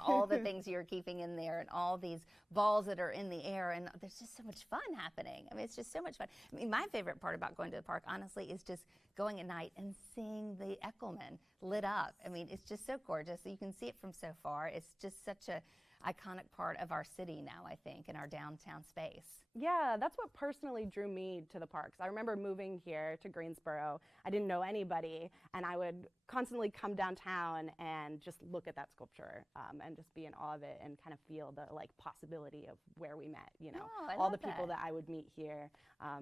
all the things you're keeping in there, and all these balls that are in the air, and there's just so much fun happening. I mean, it's just so much fun. I mean, my favorite part about going to the park, honestly, is just going at night and seeing the Echelman lit up. I mean, it's just so gorgeous. You can see it from so far. It's just such a iconic part of our city now, I think, in our downtown space. Yeah, that's what personally drew me to the parks. I remember moving here to Greensboro. I didn't know anybody, and I would constantly come downtown and just look at that sculpture and just be in awe of it and kind of feel the possibility of where we met, you know, Oh, I all love the people that I would meet here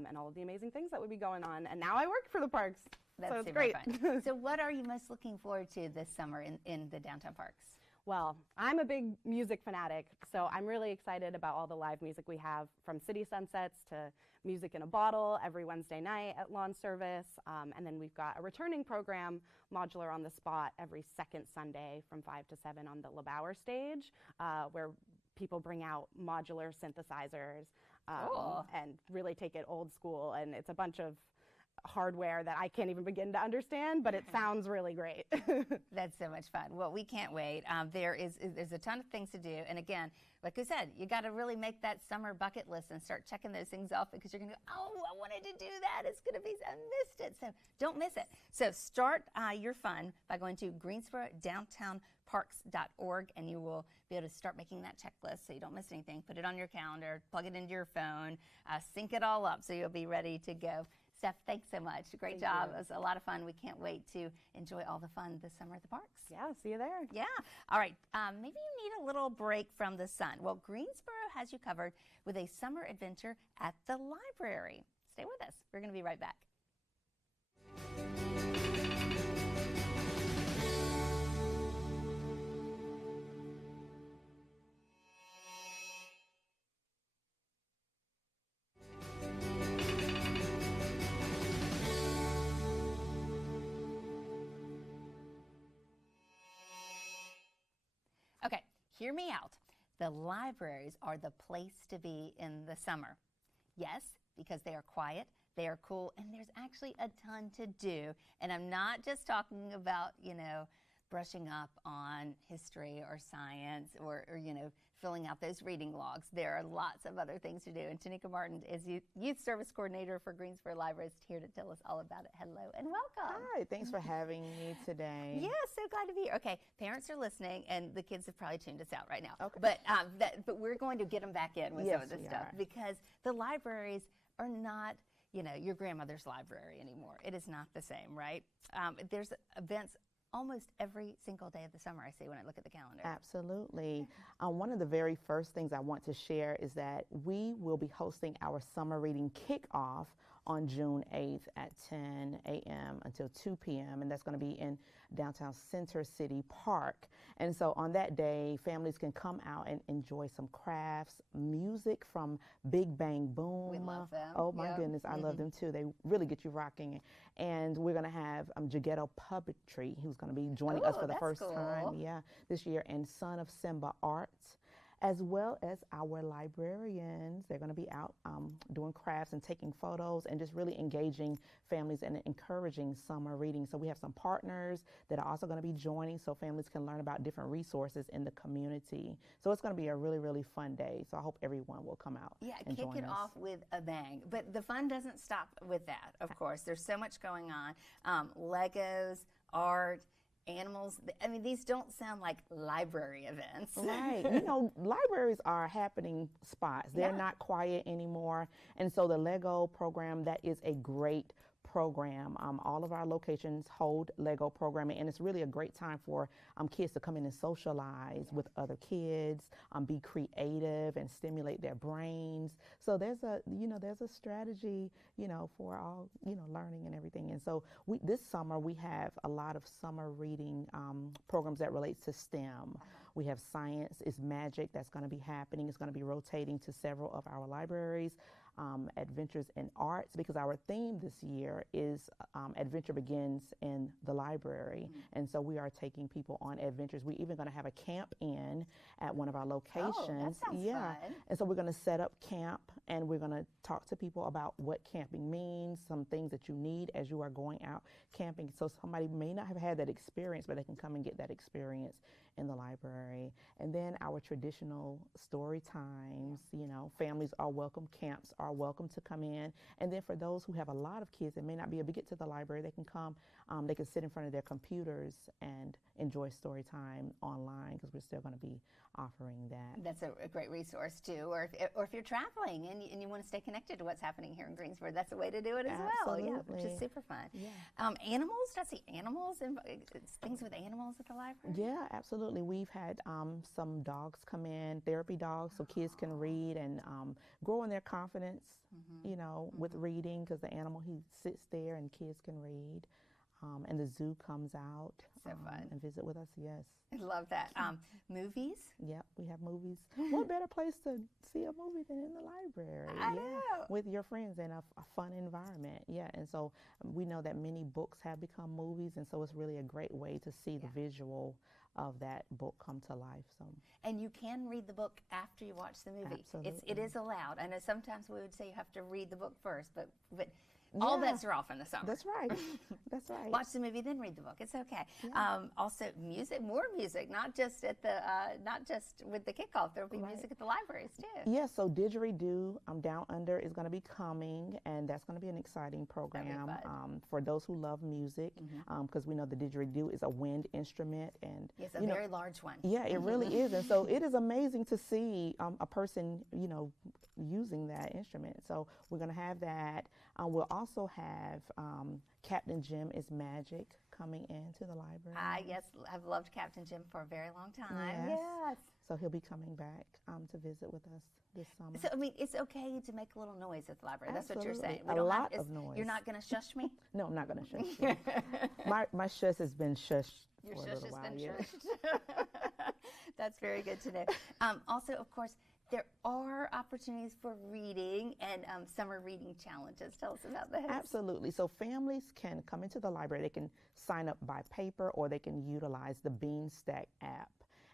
and all of the amazing things that would be going on. And now I work for the parks, That's so it's super great. fun. So what are you most looking forward to this summer in the downtown parks? Well, I'm a big music fanatic, so I'm really excited about all the live music we have, from city sunsets to music in a bottle every Wednesday night at lawn service. And then we've got a returning program, Modular on the Spot, every second Sunday from 5 to 7 on the LeBauer stage, where people bring out modular synthesizers and really take it old school. And it's a bunch of hardware that I can't even begin to understand, but it sounds really great. That's so much fun. Well, we can't wait. There's a ton of things to do. And again, like I said, you got to really make that summer bucket list and start checking those things off, because you're going to go, oh, I wanted to do that. It's going to be, I missed it. So don't miss it. So start your fun by going to greensborodowntownparks.org, and you will be able to start making that checklist so you don't miss anything. Put it on your calendar, plug it into your phone, sync it all up so you'll be ready to go. Steph, thanks so much. Great job. It was a lot of fun. We can't wait to enjoy all the fun this summer at the parks. Yeah, see you there. Yeah. All right. Maybe you need a little break from the sun. Well, Greensboro has you covered with a summer adventure at the library. Stay with us. We're going to be right back. Okay, hear me out. The libraries are the place to be in the summer. Yes, because they are quiet, they are cool, and there's actually a ton to do. And I'm not just talking about, you know, brushing up on history or science or filling out those reading logs. There are lots of other things to do. And Tanika Martin is Youth Service Coordinator for Greensboro Libraries, here to tell us all about it. Hello and welcome. Hi, thanks for having me today. Yeah, so glad to be here. Okay, parents are listening, and the kids have probably tuned us out right now. Okay. But we're going to get them back in with some of this stuff, because the libraries are not, you know, your grandmother's library anymore. It is not the same, right? There's events almost every single day of the summer, I see when I look at the calendar. Absolutely. One of the very first things I want to share is that we will be hosting our summer reading kickoff on June 8th at 10 a.m. until 2 p.m. and that's going to be in downtown Center City Park. And so on that day, families can come out and enjoy some crafts, music from Big Bang Boom. We love them. Oh my goodness, I love them too. They really get you rocking. And we're going to have Jagetto Puppetry, who's going to be joining us for the first time this year, and Son of Simba Arts, as well as our librarians. They're going to be out doing crafts and taking photos and just really engaging families and encouraging summer reading. So we have some partners that are also going to be joining, so families can learn about different resources in the community. So it's going to be a really, really fun day. So I hope everyone will come out and kick join it us. off with a bang. But the fun doesn't stop with that, of course. There's so much going on. Legos, art, animals. I mean, these don't sound like library events. Right. You know, libraries are happening spots. They're not quiet anymore. And so the Lego program, that is a great program. All of our locations hold Lego programming, and it's really a great time for kids to come in and socialize with other kids, be creative and stimulate their brains. So there's a strategy, for all, learning and everything. And so this summer we have a lot of summer reading programs that relates to STEM. We have Science is Magic that's going to be happening. It's going to be rotating to several of our libraries. Adventures in Arts, because our theme this year is Adventure Begins in the Library. And so we are taking people on adventures. We're even going to have a camp in at one of our locations. Oh, that sounds fun. And so we're going to set up camp, and we're going to talk to people about what camping means, some things that you need as you are going out camping. So somebody may not have had that experience, but they can come and get that experience in the library. And then our traditional story times, families are welcome, camps are welcome to come in. And then for those who have a lot of kids that may not be able to get to the library, they can come. They can sit in front of their computers and enjoy story time online, because we're still going to be offering that. That's a great resource too. Or if you're traveling and you want to stay connected to what's happening here in Greensboro, that's a way to do it as well. Yeah, which is super fun. Yeah. Animals? Do I see animals and things with animals at the library? Yeah, absolutely. We've had some dogs come in, therapy dogs, so kids can read and grow in their confidence, you know, with reading, because the animal, he sits there and kids can read. And the zoo comes out and visit with us, yes. I love that. Movies? Yep, we have movies. What better place to see a movie than in the library? I know. With your friends in a fun environment. Yeah, and so we know that many books have become movies, and so it's really a great way to see the visual of that book come to life. So. And you can read the book after you watch the movie. Absolutely. It is allowed. I know sometimes we would say you have to read the book first, but all bets are off in the summer. That's right. That's right. Watch the movie, then read the book. It's okay. Yeah. Also, music, more music, not just at the, not just with the kickoff. There will be music at the libraries too. Yeah. So Didgeridoo Down Under is going to be coming, and that's going to be an exciting program for those who love music, because we know the didgeridoo is a wind instrument, and it's a very large one. Yeah, it really is, and so it is amazing to see a person, you know, using that instrument. So we're going to have that. We'll also have Captain Jim is Magic coming into the library. Yes, I've loved Captain Jim for a very long time. Yes. So he'll be coming back to visit with us this summer. So, I mean, it's okay to make a little noise at the library. That's what you're saying. A lot of noise. You're not going to shush me? No, I'm not going to shush you. My shush has been shushed Your for a shush little has while. been shushed. That's very good to know. Also, of course, there are opportunities for reading and summer reading challenges. Tell us about that. Absolutely. So families can come into the library. They can sign up by paper, or they can utilize the Beanstack app.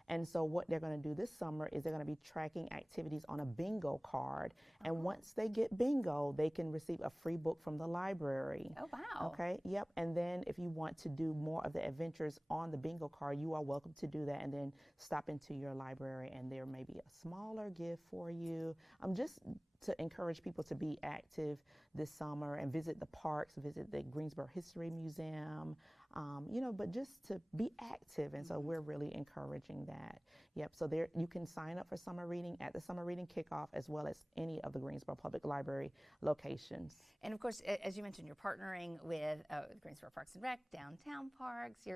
And so what they're going to do this summer is they're going to be tracking activities on a bingo card. And once they get bingo, they can receive a free book from the library. Oh, wow. Okay, yep. And then if you want to do more of the adventures on the bingo card, you are welcome to do that, and then stop into your library, and there may be a smaller gift for you. Just to encourage people to be active this summer and visit the parks, visit the Greensboro History Museum, you know, but just to be active. And so we're really encouraging that. Yep, so there you can sign up for summer reading at the summer reading kickoff, as well as any of the Greensboro Public Library locations. And of course, as you mentioned, you're partnering with Greensboro Parks and Rec, downtown parks.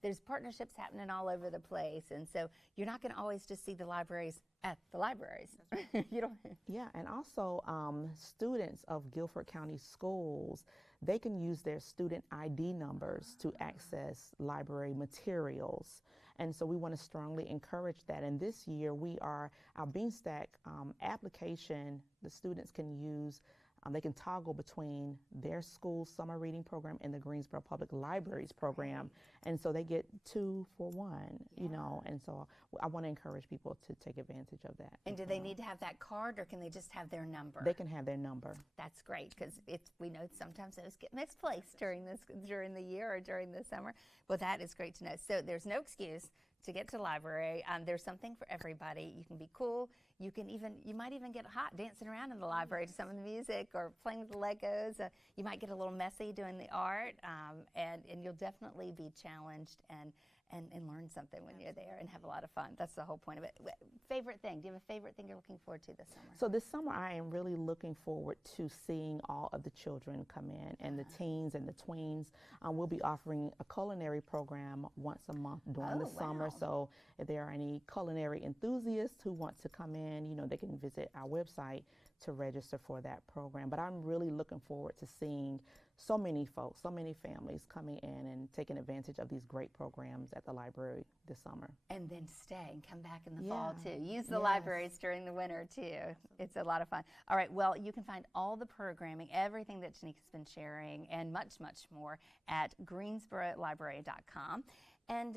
There's partnerships happening all over the place, and so you're not going to always just see the libraries at the libraries. You don't. Yeah, and also students of Guilford County Schools, they can use their student ID numbers to access library materials. And so we want to strongly encourage that. And this year, our Beanstack application, the students can use, they can toggle between their school's summer reading program and the Greensboro Public Libraries program. And so they get 2 for 1, you know. And so I want to encourage people to take advantage of that. And do they need to have that card, or can they just have their number? They can have their number. That's great, because we know sometimes those get misplaced during the year or during the summer. Well, that is great to know. So there's no excuse to get to the library. There's something for everybody. You can be cool. You might even get hot dancing around in the library to some of the music, or playing with the Legos. You might get a little messy doing the art, and you'll definitely be challenged and learn something when you're there and have a lot of fun. That's the whole point of it. Favorite thing? Do you have a favorite thing you're looking forward to this summer? So this summer, I am really looking forward to seeing all of the children come in, and the teens and the tweens. We'll be offering a culinary program once a month during the summer. So if there are any culinary enthusiasts who want to come in, you know, they can visit our website to register for that program. But I'm really looking forward to seeing so many folks, so many families coming in and taking advantage of these great programs at the library this summer. And then stay and come back in the fall too. Use the libraries during the winter too. It's a lot of fun. All right, well, you can find all the programming, everything that Janika's been sharing, and much, much more at greensborolibrary.com. And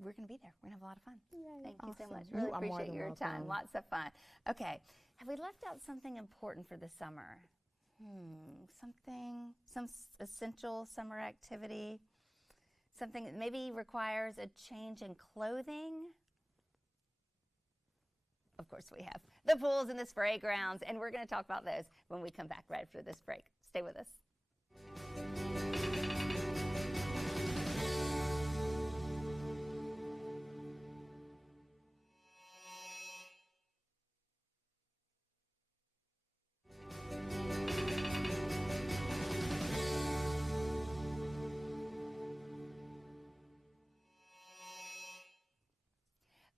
we're going to be there. We're going to have a lot of fun. Yay. Thank you so Awesome. much. Really You are more appreciate than your time. welcome. Lots of fun. Okay, have we left out something important for the summer? Some essential summer activity? Something that maybe requires a change in clothing? Of course we have. the pools and the spray grounds, and we're going to talk about those when we come back right after this break. Stay with us.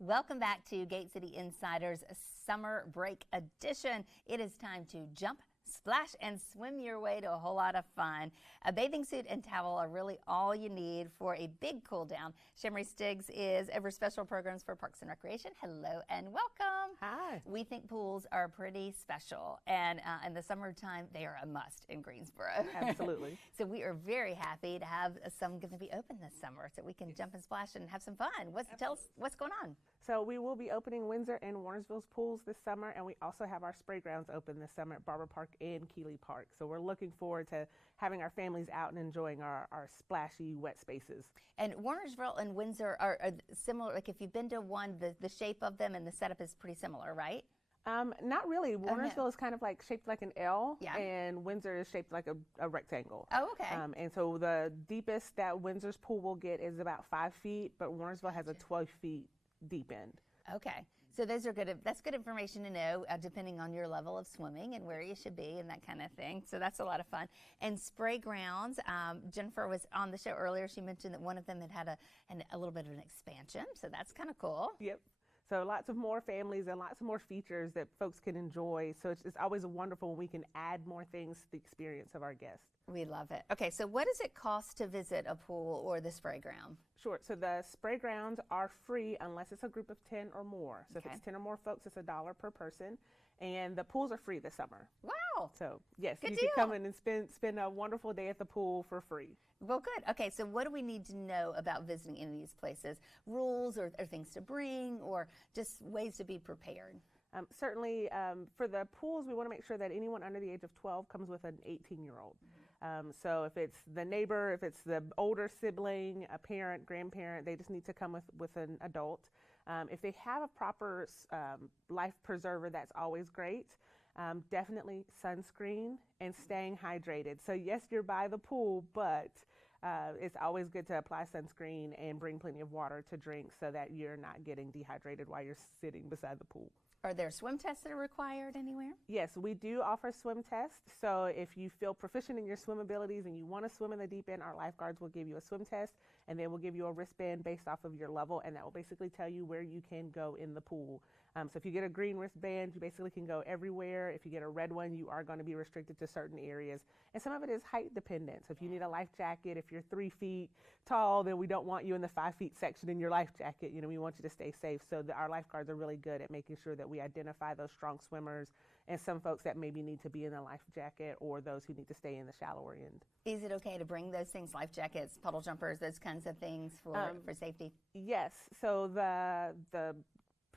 Welcome back to Gate City Insider's Summer Break Edition. It is time to jump, splash, and swim your way to a whole lot of fun. A bathing suit and towel are really all you need for a big cool down. Shamri Stiggs is over special programs for Parks and Recreation. Hello and welcome. Hi. We think pools are pretty special, and in the summertime, they are a must in Greensboro. Absolutely. So we are very happy to have some going to be open this summer so we can jump and splash and have some fun. Tell us what's going on. So we will be opening Windsor and Warrensville's pools this summer, and we also have our spray grounds open this summer at Barber Park and Keeley Park. So we're looking forward to having our families out and enjoying our splashy wet spaces. And Warrensville and Windsor are similar. Like if you've been to one, the shape of them and the setup is pretty similar, right? Not really. Warrensville no. is kind of like shaped like an L, Yeah. and Windsor is shaped like a rectangle. Oh, okay. And so the deepest that Windsor's pool will get is about 5 feet, but Warrensville has a 12 feet deep end. Okay. So those are good. That's good information to know, depending on your level of swimming and where you should be and that kind of thing. So that's a lot of fun. And spray grounds. Jennifer was on the show earlier. She mentioned that one of them had a little bit of an expansion. So that's kind of cool. Yep. So lots of more families and lots of more features that folks can enjoy. So it's always wonderful when we can add more things to the experience of our guests. We love it. Okay, so what does it cost to visit a pool or the spray ground? Sure. So the spray grounds are free unless it's a group of 10 or more. So Okay. if it's 10 or more folks, it's $1 per person. And the pools are free this summer. Wow. So yes, Good you deal. can come in and spend a wonderful day at the pool for free. Well, good. Okay, so what do we need to know about visiting any of these places? Rules or things to bring or just ways to be prepared? Certainly, for the pools, we want to make sure that anyone under the age of 12 comes with an 18-year-old. So if it's the neighbor, if it's the older sibling, a parent, grandparent, they just need to come with an adult. If they have a proper life preserver, that's always great. Definitely sunscreen and staying hydrated. So yes, you're by the pool, but it's always good to apply sunscreen and bring plenty of water to drink so that you're not getting dehydrated while you're sitting beside the pool. Are there swim tests that are required anywhere? Yes, we do offer swim tests. So if you feel proficient in your swim abilities and you want to swim in the deep end, our lifeguards will give you a swim test, and then we'll give you a wristband based off of your level, and that will basically tell you where you can go in the pool. So if you get a green wristband, you basically can go everywhere. If you get a red one, you are going to be restricted to certain areas. And some of it is height dependent. So if you need a life jacket, if you're 3 feet tall, then we don't want you in the 5 feet section in your life jacket. We want you to stay safe. So our lifeguards are really good at making sure that we identify those strong swimmers and some folks that maybe need to be in a life jacket or those who need to stay in the shallower end. Is it okay to bring those things, life jackets, puddle jumpers, those kinds of things for safety? Yes. So the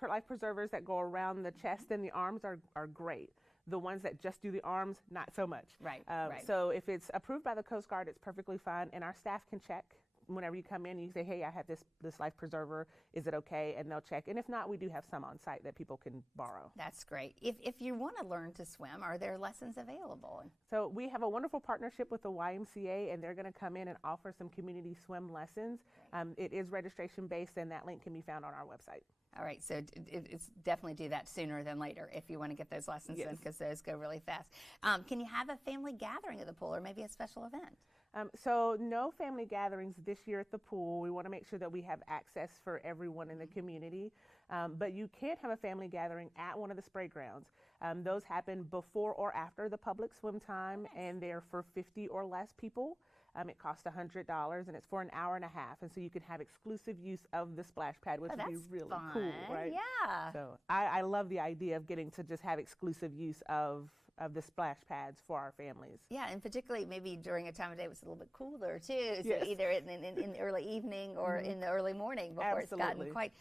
life preservers that go around the chest and the arms are great. The ones that just do the arms, not so much. Right, right. So if it's approved by the Coast Guard, it's perfectly fine, and our staff can check whenever you come in. You say, hey, I have this life preserver. Is it okay? And they'll check. And if not, we do have some on site that people can borrow. That's great. If you want to learn to swim, are there lessons available? So we have a wonderful partnership with the YMCA, and they're going to come in and offer some community swim lessons. It is registration based, and that link can be found on our website. All right, so it's definitely do that sooner than later if you want to get those lessons in, because those go really fast. Can you have a family gathering at the pool or maybe a special event? So no family gatherings this year at the pool. We want to make sure that we have access for everyone in the community. But you can have a family gathering at one of the spray grounds. Those happen before or after the public swim time, and they're for 50 or less people. It costs $100, and it's for an hour and a half. And so you can have exclusive use of the splash pad, which would be really cool, right? Yeah. So I love the idea of getting to just have exclusive use of the splash pads for our families. Yeah, and particularly maybe during a time of day it was a little bit cooler too. So either in the early evening or in the early morning before it's gotten quite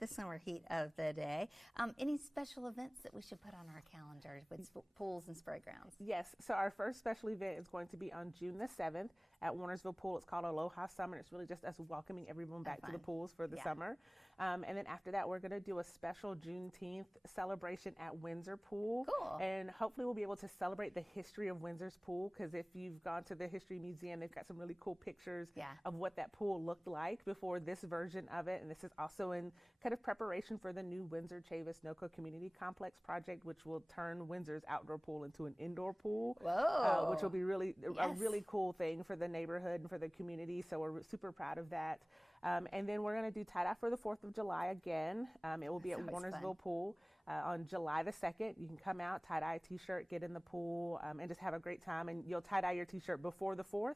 the summer heat of the day. Any special events that we should put on our calendar with pools and spray grounds? Yes, so our first special event is going to be on June the 7th, at Warnersville Pool. It's called Aloha Summer. It's really just us welcoming everyone back to the pools for the summer. And then after that, we're going to do a special Juneteenth celebration at Windsor Pool. Cool. And hopefully we'll be able to celebrate the history of Windsor's pool, because if you've gone to the History Museum, they've got some really cool pictures of what that pool looked like before this version of it. And this is also in kind of preparation for the new Windsor Javis Noco Community Complex project, which will turn Windsor's outdoor pool into an indoor pool. Whoa. Which will be really a really cool thing for the neighborhood and for the community. So we're super proud of that. And then we're going to do tie-dye for the 4th of July again. It will be at Warnersville Pool on July the 2nd. You can come out, tie-dye a t-shirt, get in the pool, and just have a great time. And you'll tie-dye your t-shirt before the 4th,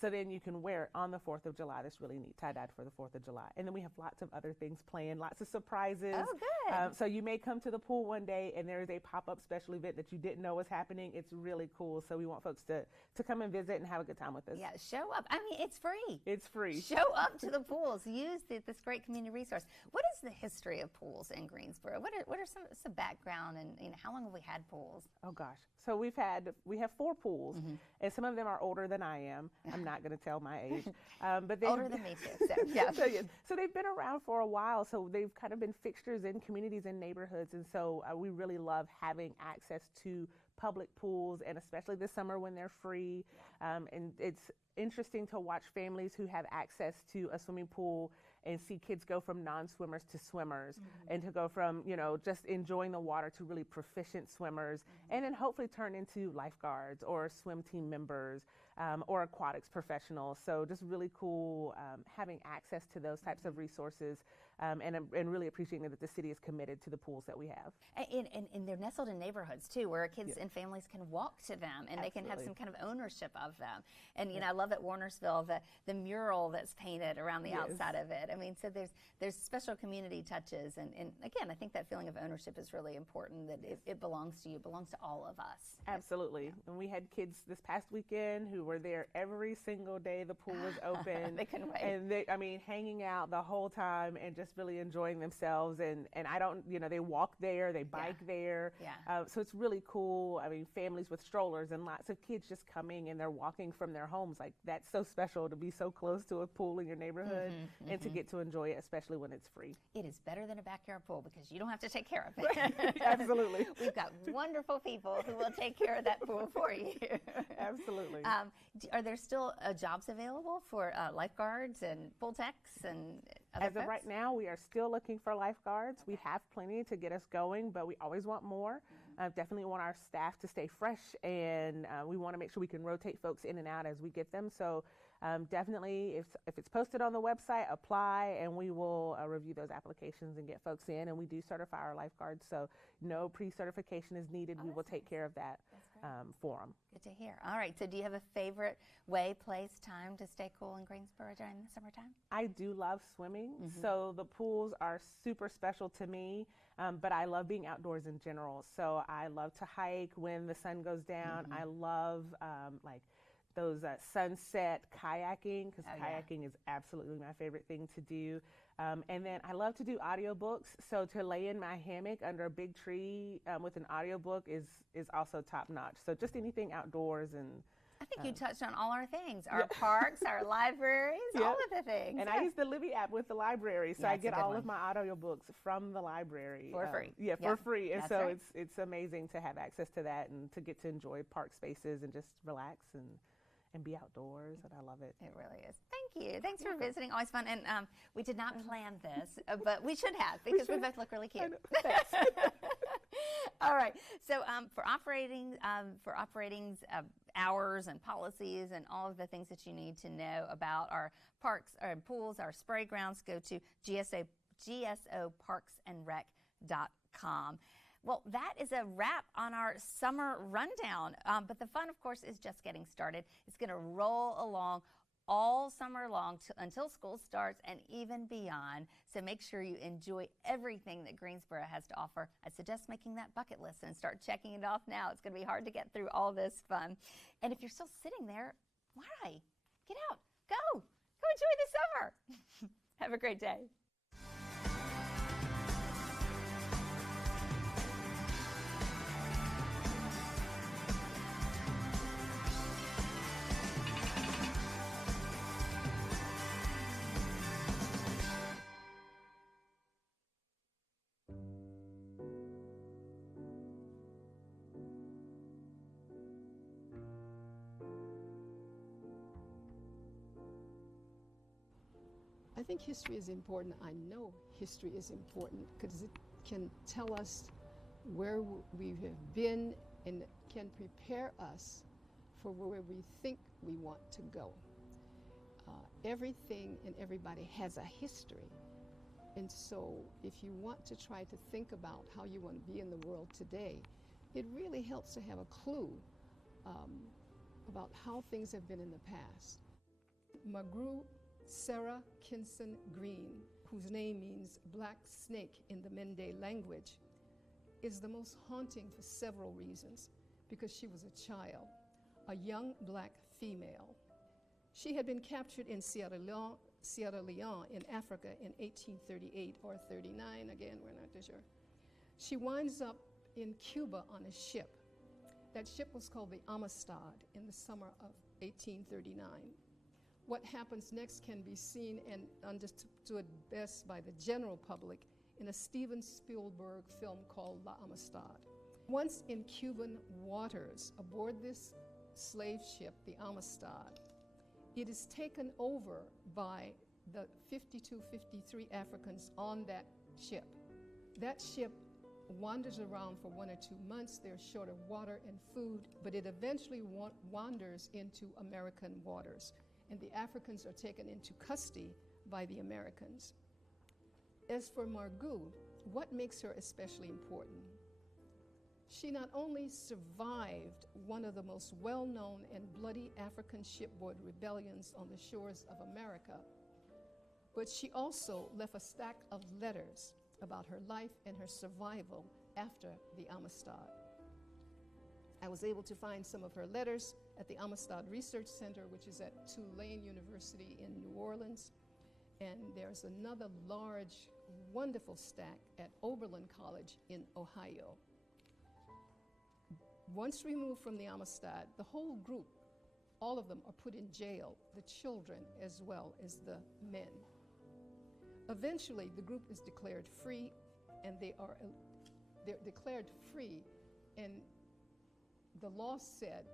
so then you can wear it on the 4th of July. That's really neat, tie-dyed for the 4th of July. And then we have lots of other things planned, lots of surprises. Oh, good. So you may come to the pool one day and there is a pop-up special event that you didn't know was happening. It's really cool. So we want folks to come and visit and have a good time with us. Yeah, show up. I mean, it's free. It's free. Show up to the pools. Use this great community resource. What is the history of pools in Greensboro? What are some background, and how long have we had pools? Oh gosh. So we have 4 pools, and some of them are older than I am. I'm not going to tell my age, but older than me too. So yeah. So they've been around for a while. So they've kind of been fixtures in communities and neighborhoods, and so we really love having access to public pools, and especially this summer when they're free. And it's interesting to watch families who have access to a swimming pool and see kids go from non-swimmers to swimmers, and to go from, just enjoying the water to really proficient swimmers, and then hopefully turn into lifeguards or swim team members, or aquatics professionals. So just really cool having access to those types of resources, and really appreciating that the city is committed to the pools that we have. And they're nestled in neighborhoods too, where kids and families can walk to them, and they can have some kind of ownership of them. And I love at Warnersville the mural that's painted around the outside of it. I mean, so there's special community touches, and again, I think that feeling of ownership is really important. That it belongs to you, it belongs to all of us. Absolutely. And we had kids this past weekend who were there every single day the pool was open. They couldn't wait. And hanging out the whole time and just really enjoying themselves. And I don't, they walk there, they bike there. Yeah. So it's really cool. I mean, families with strollers and lots of kids just coming, and they're walking from their homes. Like, that's so special to be so close to a pool in your neighborhood and to get to enjoy it, especially when it's free. It is better than a backyard pool because you don't have to take care of it. Absolutely. We've got wonderful people who will take care of that pool for you. Absolutely. Are there still jobs available for lifeguards and pool techs and other As of right now, we are still looking for lifeguards. We have plenty to get us going, but we always want more. Definitely want our staff to stay fresh, and we want to make sure we can rotate folks in and out as we get them. So definitely, if it's posted on the website, apply, and we will review those applications and get folks in. And we do certify our lifeguards, so no pre-certification is needed. We will take care of that for them. Good to hear. All right, so do you have a favorite way, place, time to stay cool in Greensboro during the summertime? I do love swimming, so the pools are super special to me, but I love being outdoors in general. So I love to hike when the sun goes down. I love those sunset kayaking, because kayaking is absolutely my favorite thing to do. And then I love to do audiobooks. So to lay in my hammock under a big tree with an audiobook is also top notch. So just anything outdoors. And I think you touched on all our things, our parks, our libraries, all of the things. And I use the Libby app with the library, so I get all of my audiobooks from the library. For free. Yeah, for free. And That's so right. it's amazing to have access to that and to get to enjoy park spaces and just relax and be outdoors, and I love it. It really is. Thank you. Thanks for visiting. Always fun. And we did not plan this, but we should have, because we both look really cute. All right. So for operating hours and policies and all of the things that you need to know about our parks, our pools, our spray grounds, go to gsoparksandrec.com. Well, that is a wrap on our summer rundown, but the fun, of course, is just getting started. It's going to roll along all summer long until school starts and even beyond, so make sure you enjoy everything that Greensboro has to offer. I suggest making that bucket list and start checking it off now. It's going to be hard to get through all this fun. And if you're still sitting there, why? Get out. Go enjoy the summer. Have a great day. I think history is important. I know history is important because it can tell us where we have been and can prepare us for where we think we want to go. Everything and everybody has a history. And so if you want to try to think about how you want to be in the world today, it really helps to have a clue about how things have been in the past. Magru Sarah Kinson Green, whose name means black snake in the Mende language, is the most haunting for several reasons, because she was a child, a young black female. She had been captured in Sierra Leone in Africa in 1838 or 39, again, we're not too sure. She winds up in Cuba on a ship. That ship was called the Amistad in the summer of 1839. What happens next can be seen and understood best by the general public in a Steven Spielberg film called La Amistad. Once in Cuban waters, aboard this slave ship, the Amistad, it is taken over by the 53 Africans on that ship. That ship wanders around for 1 or 2 months. They're short of water and food, but it eventually wanders into American waters, and the Africans are taken into custody by the Americans. As for Margot, what makes her especially important? She not only survived one of the most well-known and bloody African shipboard rebellions on the shores of America, but she also left a stack of letters about her life and her survival after the Amistad. I was able to find some of her letters at the Amistad Research Center, which is at Tulane University in New Orleans. And there's another large, wonderful stack at Oberlin College in Ohio. Once removed from the Amistad, the whole group, all of them are put in jail, the children as well as the men. Eventually, the group is declared free, and they're declared free, and the law said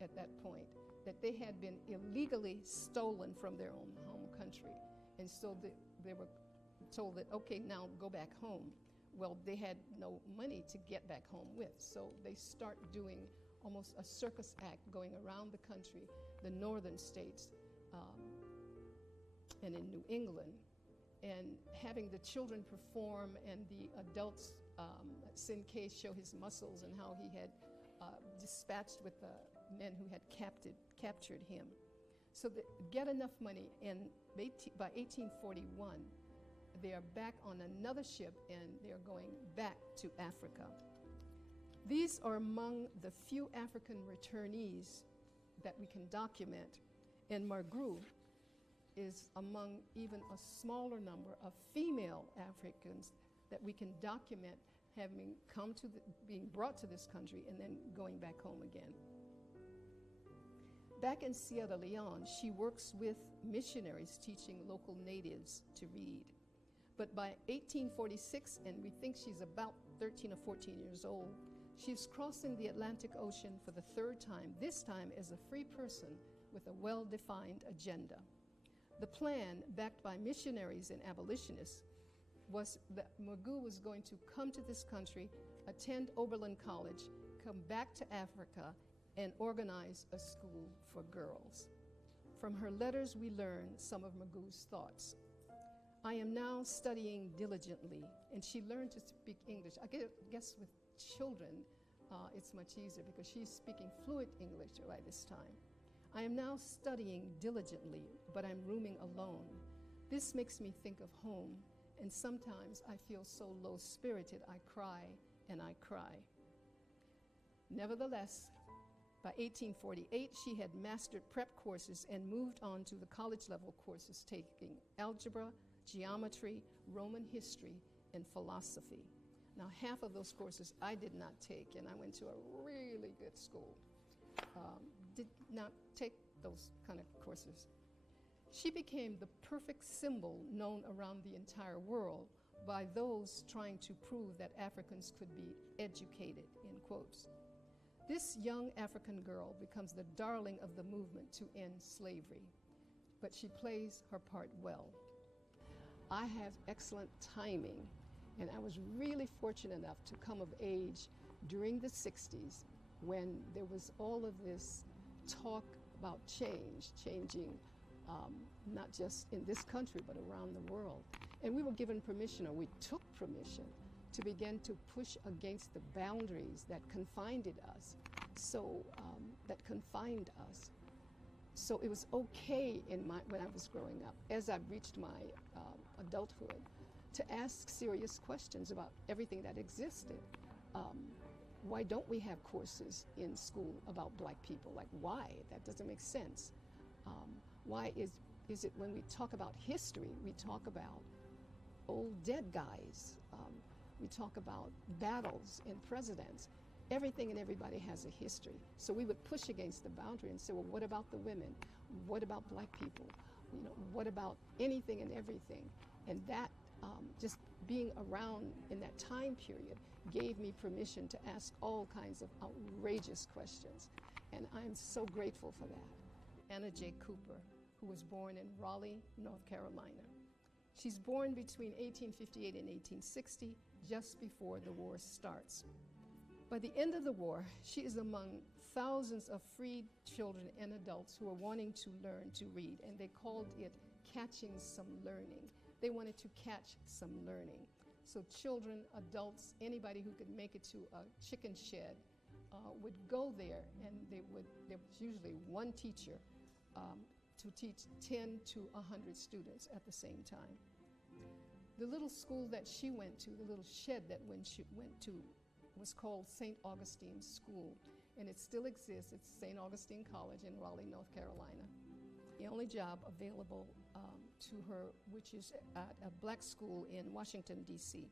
at that point that they had been illegally stolen from their own home country. And so they were told that, okay, now go back home. Well, they had no money to get back home with, so they start doing almost a circus act going around the country, the northern states, and in New England, and having the children perform and the adults, Sin-K, show his muscles and how he had dispatched with the men who had captured him. So they get enough money, and by 1841, they are back on another ship and they're going back to Africa. These are among the few African returnees that we can document, and Margot is among even a smaller number of female Africans that we can document having come to being brought to this country and then going back home again. Back in Sierra Leone, she works with missionaries teaching local natives to read. But by 1846, and we think she's about 13 or 14 years old, she's crossing the Atlantic Ocean for the third time, this time as a free person with a well-defined agenda. The plan, backed by missionaries and abolitionists, was that Margot was going to come to this country, attend Oberlin College, come back to Africa, and organize a school for girls. From her letters, we learn some of Margot's thoughts. I am now studying diligently, and she learned to speak English. I guess with children, it's much easier because she's speaking fluent English by this time. I am now studying diligently, but I'm rooming alone. This makes me think of home, and sometimes I feel so low-spirited, I cry and I cry. Nevertheless, by 1848, she had mastered prep courses and moved on to the college-level courses, taking algebra, geometry, Roman history, and philosophy. Now, half of those courses I did not take, and I went to a really good school. Did not take those kind of courses. She became the perfect symbol known around the entire world by those trying to prove that Africans could be educated, in quotes. This young African girl becomes the darling of the movement to end slavery, but she plays her part well. I have excellent timing, and I was really fortunate enough to come of age during the 60s when there was all of this talk about changing not just in this country but around the world. And we were given permission, or we took permission, to begin to push against the boundaries that confined us. So So it was okay when I was growing up, as I reached my adulthood, to ask serious questions about everything that existed. Why don't we have courses in school about black people? Like, why? That doesn't make sense. Why is it when we talk about history, we talk about old dead guys, we talk about battles and presidents. Everything and everybody has a history. So we would push against the boundary and say, well, what about the women? What about black people? You know, what about anything and everything? And that just being around in that time period gave me permission to ask all kinds of outrageous questions. And I'm so grateful for that. Anna J. Cooper, who was born in Raleigh, North Carolina. She's born between 1858 and 1860, just before the war starts. By the end of the war, she is among thousands of freed children and adults who are wanting to learn to read, and they called it catching some learning. They wanted to catch some learning. So children, adults, anybody who could make it to a chicken shed would go there, and there was usually one teacher to teach 10 to 100 students at the same time. The little school that she went to, the little shed that she went to, was called St. Augustine School, and it still exists. It's St. Augustine College in Raleigh, North Carolina. The only job available to her, which is at a black school in Washington, D.C.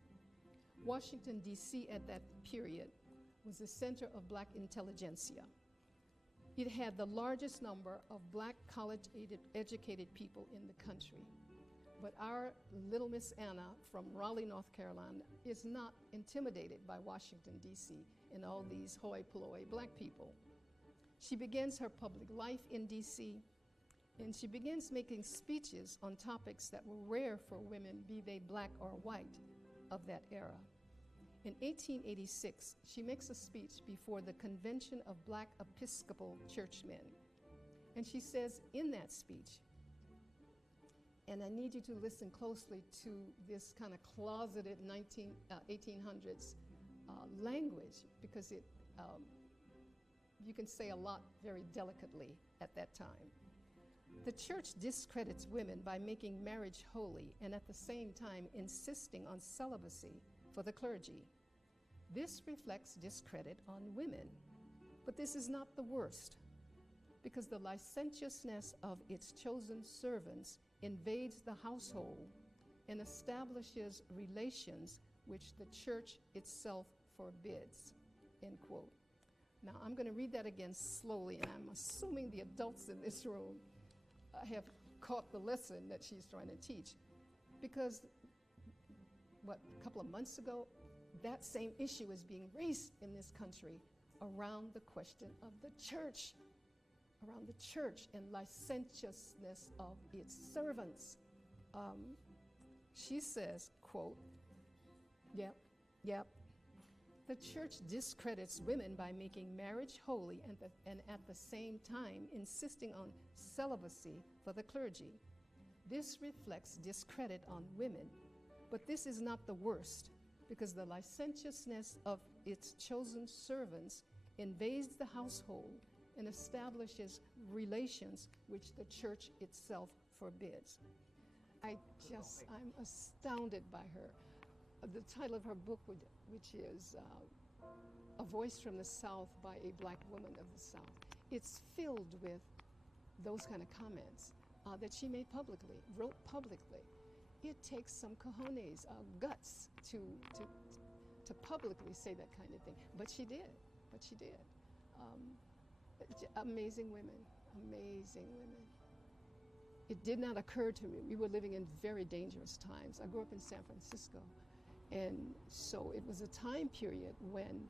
Washington, D.C. at that period was the center of black intelligentsia. It had the largest number of black college-educated people in the country. But our little Miss Anna from Raleigh, North Carolina, is not intimidated by Washington, D.C. and all these hoi polloi black people. She begins her public life in D.C., and she begins making speeches on topics that were rare for women, be they black or white, of that era. In 1886, she makes a speech before the Convention of Black Episcopal Churchmen. And she says in that speech, and I need you to listen closely to this kind of closeted 1800s language, because you can say a lot very delicately at that time. The church discredits women by making marriage holy and at the same time insisting on celibacy for the clergy. This reflects discredit on women. But this is not the worst, because the licentiousness of its chosen servants invades the household and establishes relations which the church itself forbids, end quote. Now, I'm going to read that again slowly, and I'm assuming the adults in this room have caught the lesson that she's trying to teach. Because, a couple of months ago, that same issue is being raised in this country around the question of the church, around the church and licentiousness of its servants. She says, quote, yep, the church discredits women by making marriage holy and at the same time insisting on celibacy for the clergy. This reflects discredit on women, but this is not the worst, because the licentiousness of its chosen servants invades the household and establishes relations which the church itself forbids. I'm astounded by her. The title of her book, which is A Voice from the South by a Black Woman of the South, it's filled with those kind of comments that she made publicly, wrote publicly. It takes some cojones, guts to publicly say that kind of thing. But she did. Amazing women, amazing women. It did not occur to me. We were living in very dangerous times. I grew up in San Francisco. And so it was a time period when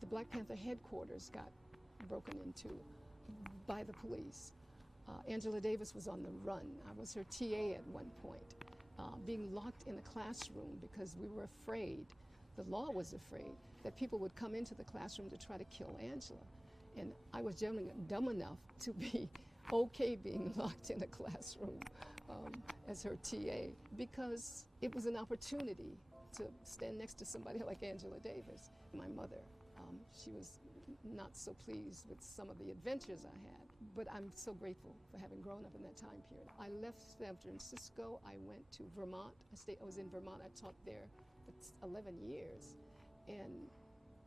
the Black Panther headquarters got broken into by the police. Angela Davis was on the run. I was her TA at one point, being locked in a classroom because we were afraid, the law was afraid, that people would come into the classroom to try to kill Angela. And I was dumb enough to be okay being locked in a classroom as her TA, because it was an opportunity to stand next to somebody like Angela Davis. My mother, she was not so pleased with some of the adventures I had, but I'm so grateful for having grown up in that time period. I left San Francisco, I went to Vermont. I was in Vermont, I taught there for 11 years, and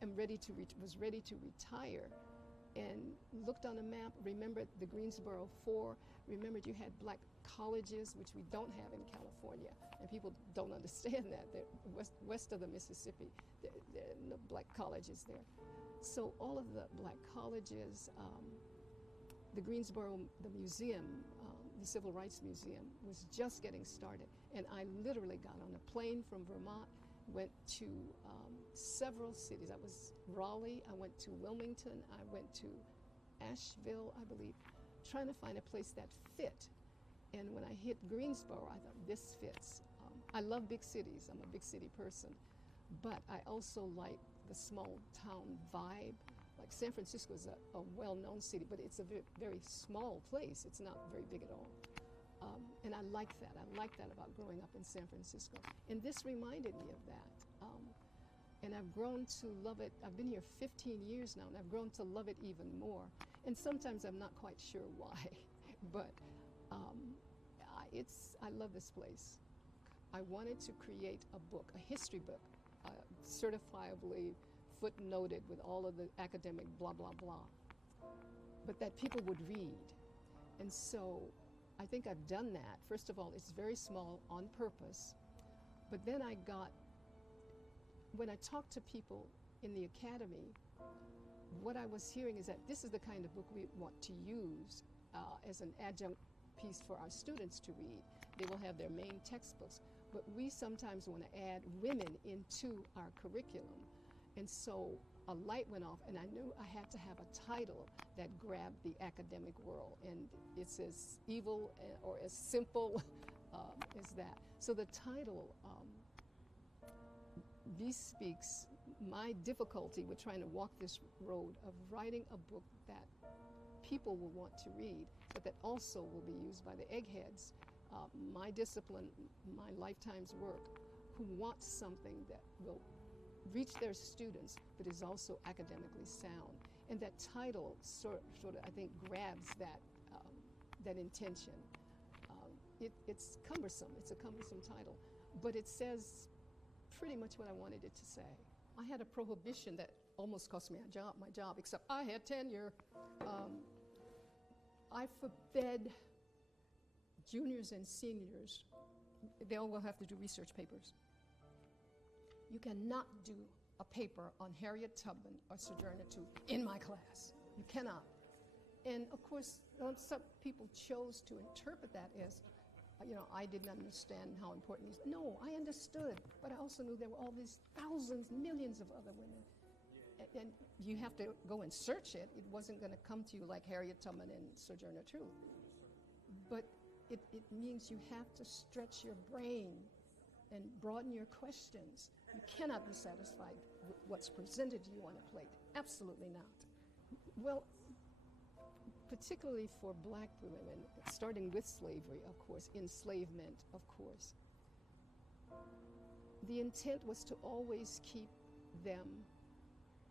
was ready to retire, and looked on a map, remembered the Greensboro 4, remembered you had black colleges, which we don't have in California, and people don't understand that. They're west of the Mississippi, there are no black colleges there. So all of the black colleges, the Greensboro, the museum, the Civil Rights Museum was just getting started. And I literally got on a plane from Vermont, went to several cities. I was Raleigh, I went to Wilmington, I went to Asheville, I believe, trying to find a place that fit. And when I hit Greensboro, I thought, this fits. I love big cities, I'm a big city person, but I also like the small town vibe. Like San Francisco is a well-known city, but it's a very small place. It's not very big at all. And I like that. I like that about growing up in San Francisco. And this reminded me of that. And I've grown to love it. I've been here 15 years now, and I've grown to love it even more. And sometimes I'm not quite sure why, but I love this place. I wanted to create a book, a history book, certifiably footnoted with all of the academic blah, blah, blah, but that people would read. And so I think I've done that. First of all, it's very small on purpose, but then when I talked to people in the academy, what I was hearing is that this is the kind of book we want to use as an adjunct piece for our students to read. They will have their main textbooks, but we sometimes want to add women into our curriculum. And so a light went off, and I knew I had to have a title that grabbed the academic world, and it's as evil or as simple as that. So the title bespeaks my difficulty with trying to walk this road of writing a book that people will want to read, but that also will be used by the eggheads, my discipline, my lifetime's work, who want something that will reach their students, but is also academically sound. And that title sort of I think, grabs that intention. It's cumbersome. It's a cumbersome title, but it says pretty much what I wanted it to say. I had a prohibition that almost cost me my job, except I had tenure. I forbade juniors and seniors, they all will have to do research papers. You cannot do a paper on Harriet Tubman or Sojourner Truth in my class. You cannot. And of course, some people chose to interpret that as, I didn't understand how important these. No, I understood, but I also knew there were all these thousands, millions of other women. And you have to go and search it. It wasn't going to come to you like Harriet Tubman and Sojourner Truth. But it means you have to stretch your brain and broaden your questions. You cannot be satisfied with what's presented to you on a plate. Absolutely not. Well, particularly for black women, starting with slavery, of course, enslavement, of course, the intent was to always keep them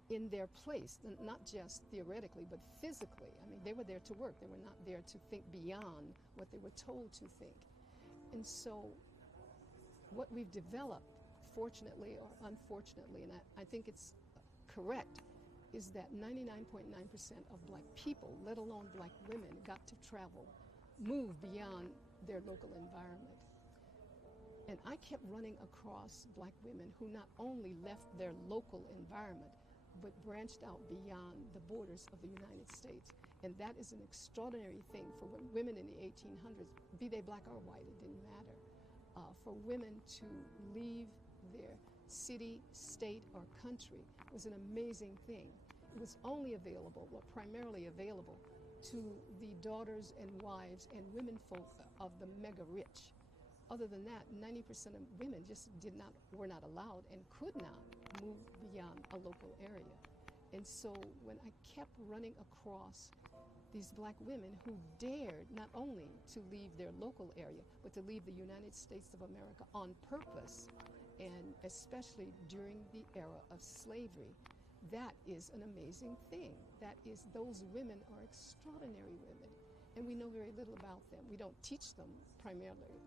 in their place, not just theoretically, but physically. I mean, they were there to work. They were not there to think beyond what they were told to think. And so what we've developed, fortunately or unfortunately, and I think it's correct, is that 99.9% of black people, let alone black women, got to travel, move beyond their local environment. And I kept running across black women who not only left their local environment, but branched out beyond the borders of the United States. And that is an extraordinary thing for women in the 1800s, be they black or white, it didn't matter. For women to leave their city, state, or country was an amazing thing. It was only available, well, primarily available to the daughters and wives and women folk of the mega rich. Other than that, 90% of women just were not allowed and could not move beyond a local area. And so when I kept running across these black women who dared not only to leave their local area, but to leave the United States of America on purpose, and especially during the era of slavery, that is an amazing thing. Those women are extraordinary women, and we know very little about them. We don't teach them primarily.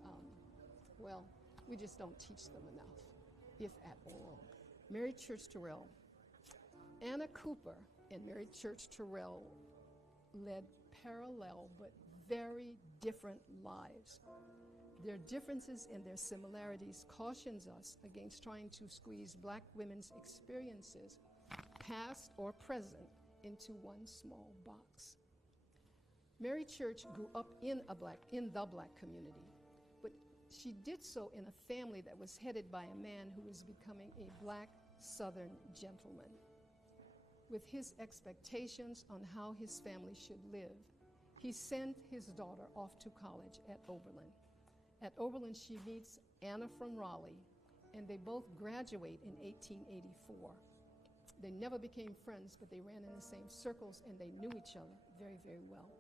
We just don't teach them enough, if at all. Mary Church Terrell. Anna Cooper and Mary Church Terrell led parallel but very different lives. Their differences and their similarities cautions us against trying to squeeze black women's experiences, past or present, into one small box. Mary Church grew up in the black community, but she did so in a family that was headed by a man who was becoming a black Southern gentleman. With his expectations on how his family should live, he sent his daughter off to college at Oberlin. At Oberlin, she meets Anna from Raleigh, and they both graduate in 1884. They never became friends, but they ran in the same circles, and they knew each other very, very well.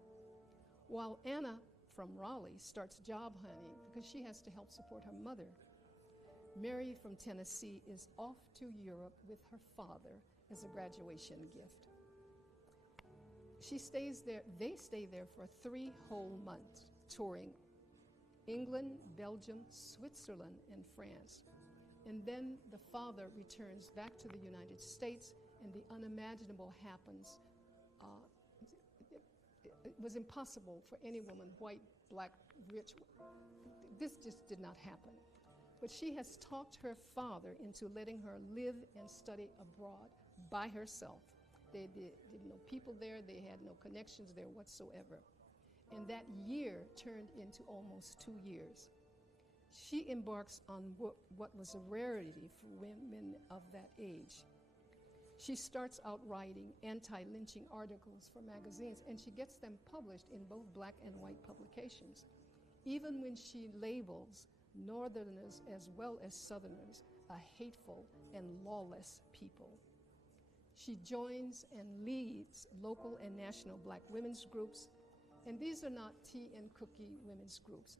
While Anna from Raleigh starts job hunting because she has to help support her mother, Mary from Tennessee is off to Europe with her father as a graduation gift. She stays there, they stay there for 3 whole months, touring England, Belgium, Switzerland, and France. And then the father returns back to the United States, and the unimaginable happens. It was impossible for any woman, white, black, rich. This just did not happen. But she has talked her father into letting her live and study abroad by herself. They didn't know people there. They had no connections there whatsoever. And that year turned into almost 2 years. She embarks on what was a rarity for women of that age. She starts out writing anti-lynching articles for magazines, and she gets them published in both black and white publications. Even when she labels Northerners as well as Southerners a hateful and lawless people. She joins and leads local and national black women's groups, and these are not tea and cookie women's groups.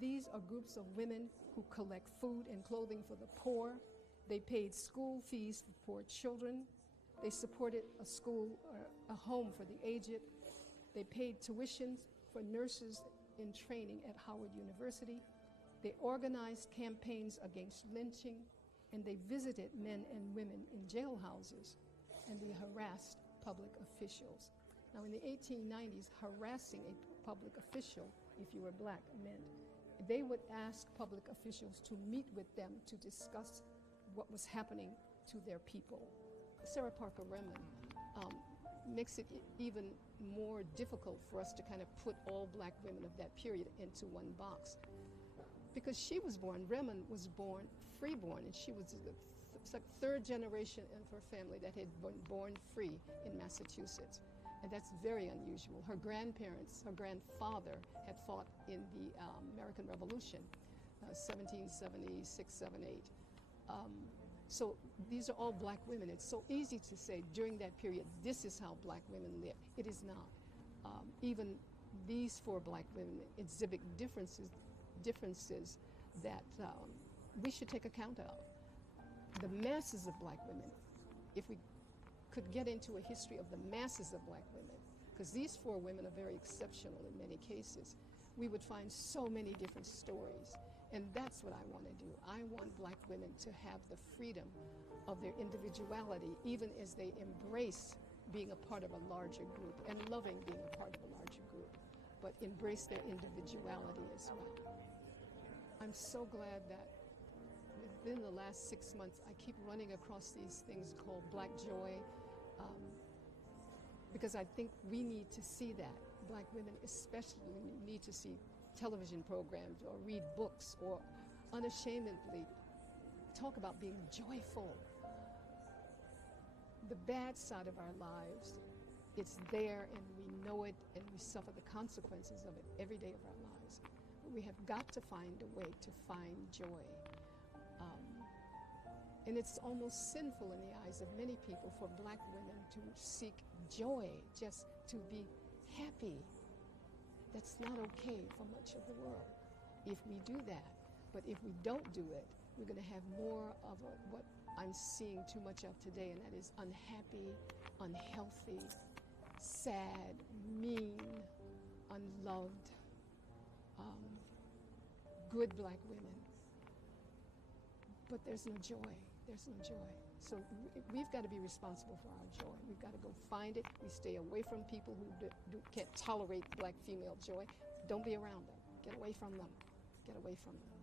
These are groups of women who collect food and clothing for the poor. They paid school fees for poor children. They supported a school or a home for the aged. They paid tuitions for nurses in training at Howard University. They organized campaigns against lynching, and they visited men and women in jailhouses, and they harassed public officials. Now, in the 1890s, harassing a public official, if you were black, meant they would ask public officials to meet with them to discuss what was happening to their people. Sarah Parker Remond makes it even more difficult for us to kind of put all black women of that period into one box. Because she was born, Remond was born freeborn, and she was the third generation of her family that had been born free in Massachusetts. And that's very unusual. Her grandparents, her grandfather had fought in the American Revolution, 1776, 78. So these are all black women. It's so easy to say during that period, this is how black women lived. It is not. Even these 4 black women exhibit differences that we should take account of. The masses of black women, if we could get into a history of the masses of black women, because these 4 women are very exceptional in many cases, we would find so many different stories. And that's what I want to do. I want black women to have the freedom of their individuality, even as they embrace being a part of a larger group and loving being a part of a larger group, but embrace their individuality as well. I'm so glad that within the last 6 months, I keep running across these things called Black Joy, because I think we need to see that. Black women especially need to see television programs or read books or unashamedly talk about being joyful. The bad side of our lives It's there and we know it and we suffer the consequences of it every day of our lives. But we have got to find a way to find joy. And it's almost sinful in the eyes of many people for black women to seek joy, just to be happy. That's not okay for much of the world if we do that. But if we don't do it, we're going to have more of what I'm seeing too much of today, and that is unhappy, unhealthy, sad, mean, unloved, good black women. But there's no joy. There's no joy. So we've got to be responsible for our joy. We've got to go find it. We stay away from people who can't tolerate black female joy. Don't be around them. Get away from them. Get away from them.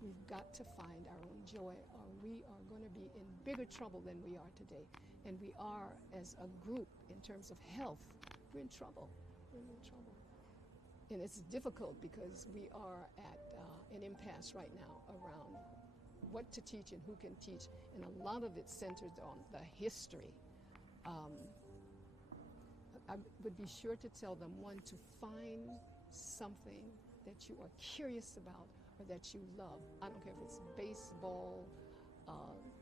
We've got to find our own joy, or we are going to be in bigger trouble than we are today. And we are, as a group, in terms of health, we're in trouble. We're in trouble. And it's difficult because we are at an impasse right now around what to teach and who can teach, and a lot of it centers on the history. I would be sure to tell them, one, to find something that you are curious about or that you love. I don't care if it's baseball,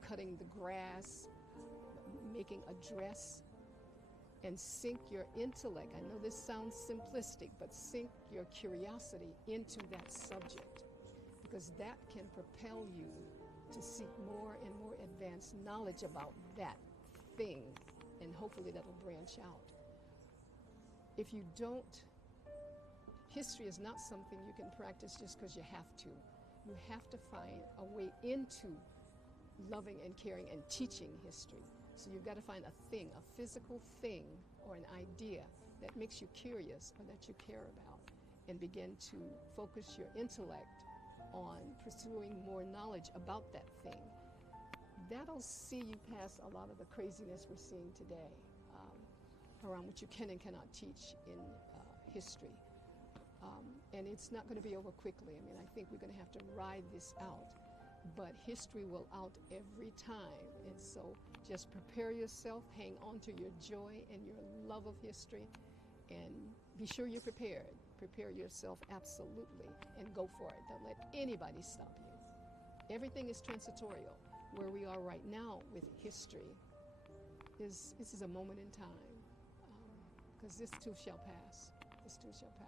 cutting the grass, making a dress, and sink your intellect. I know this sounds simplistic, but sink your curiosity into that subject, because that can propel you to seek more and more advanced knowledge about that thing, and hopefully that'll branch out. If you don't, history is not something you can practice just because you have to. You have to find a way into loving and caring and teaching history. So you've got to find a thing, a physical thing or an idea that makes you curious or that you care about, and begin to focus your intellect on pursuing more knowledge about that thing. That'll see you past a lot of the craziness we're seeing today around what you can and cannot teach in history. And it's not going to be over quickly. I mean, I think we're going to have to ride this out. But history will out every time. And so just prepare yourself, hang on to your joy and your love of history, and be sure you're prepared. Prepare yourself absolutely and go for it. Don't let anybody stop you. Everything is transitorial. Where we are right now with history this is a moment in time, because this too shall pass. This too shall pass.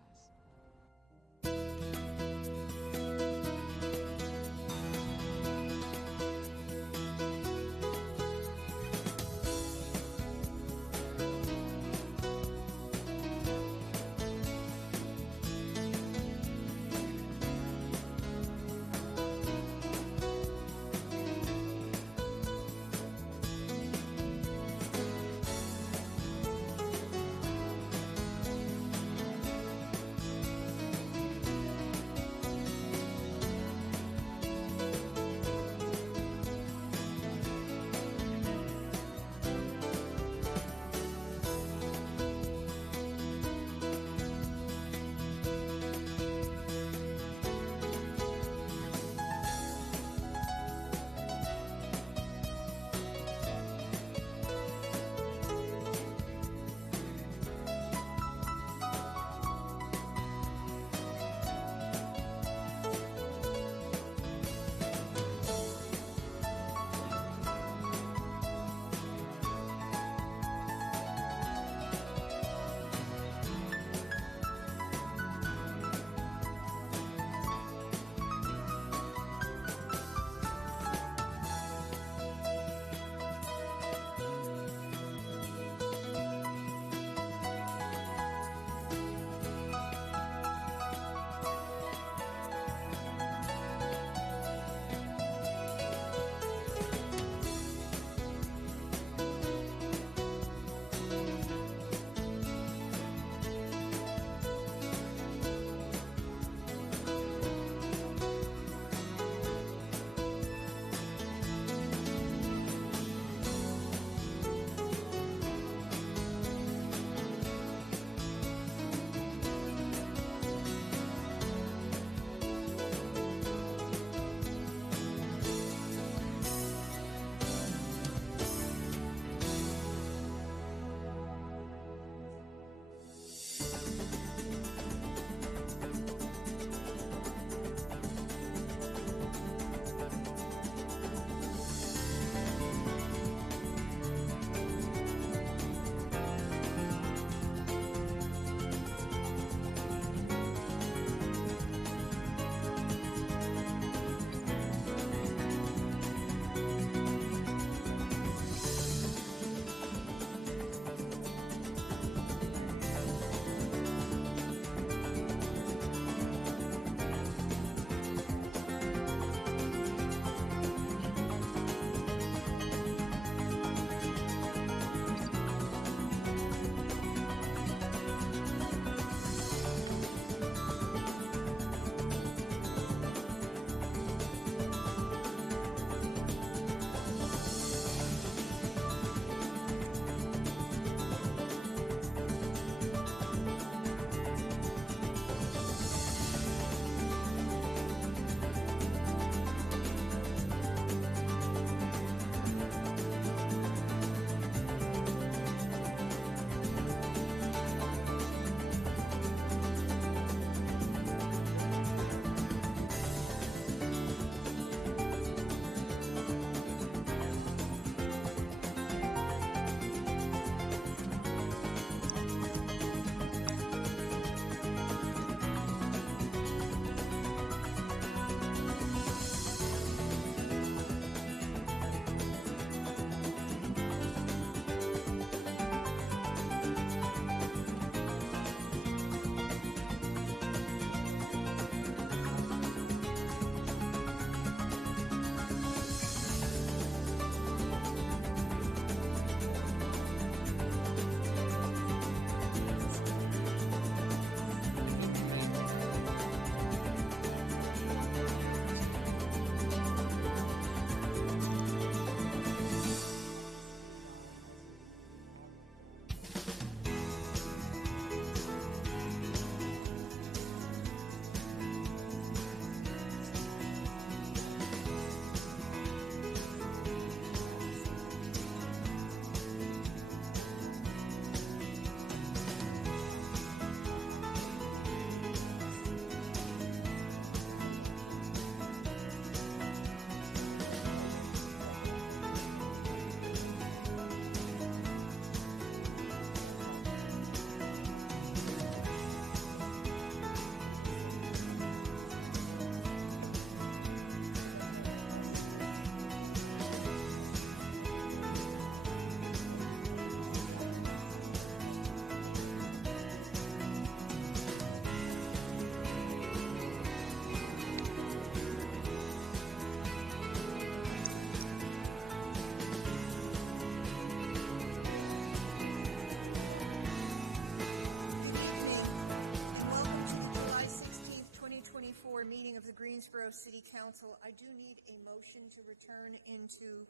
Greensboro City Council, I do need a motion to return into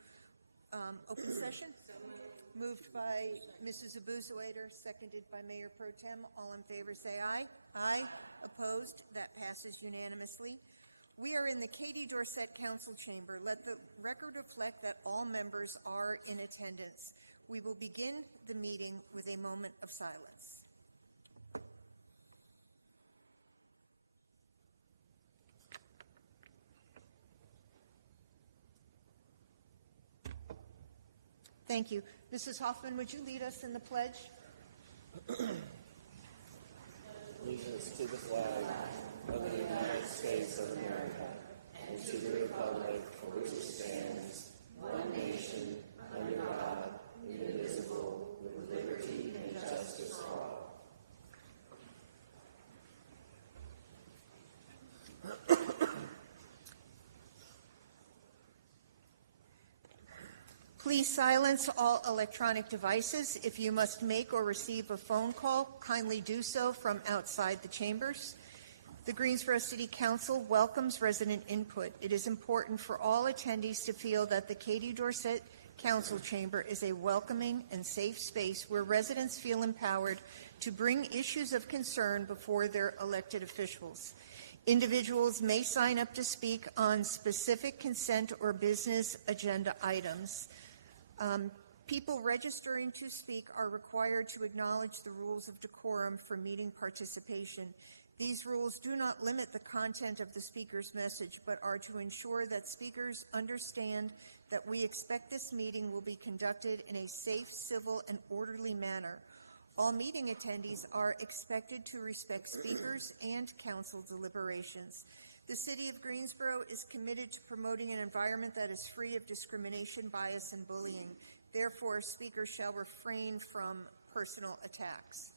open session. Moved by Mrs. Abuzawader, seconded by Mayor Pro Tem. All in favor say aye. Aye. Opposed? That passes unanimously. We are in the Katie Dorset Council Chamber. Let the record reflect that all members are in attendance. We will begin the meeting with a moment of silence. Thank you. Mrs. Hoffman, would you lead us in the pledge? Allegiance to the flag of the United States of America and to the republic for which it stands, one nation, under God, indivisible, with liberty and justice for all. Please silence all electronic devices. If you must make or receive a phone call, kindly do so from outside the chambers. The Greensboro City Council welcomes resident input. It is important for all attendees to feel that the Katie Dorset Council Chamber is a welcoming and safe space where residents feel empowered to bring issues of concern before their elected officials. Individuals may sign up to speak on specific consent or business agenda items. People registering to speak are required to acknowledge the rules of decorum for meeting participation. These rules do not limit the content of the speaker's message, but are to ensure that speakers understand that we expect this meeting will be conducted in a safe, civil, and orderly manner. All meeting attendees are expected to respect speakers and council deliberations. The City of Greensboro is committed to promoting an environment that is free of discrimination, bias, and bullying. Therefore, speakers shall refrain from personal attacks.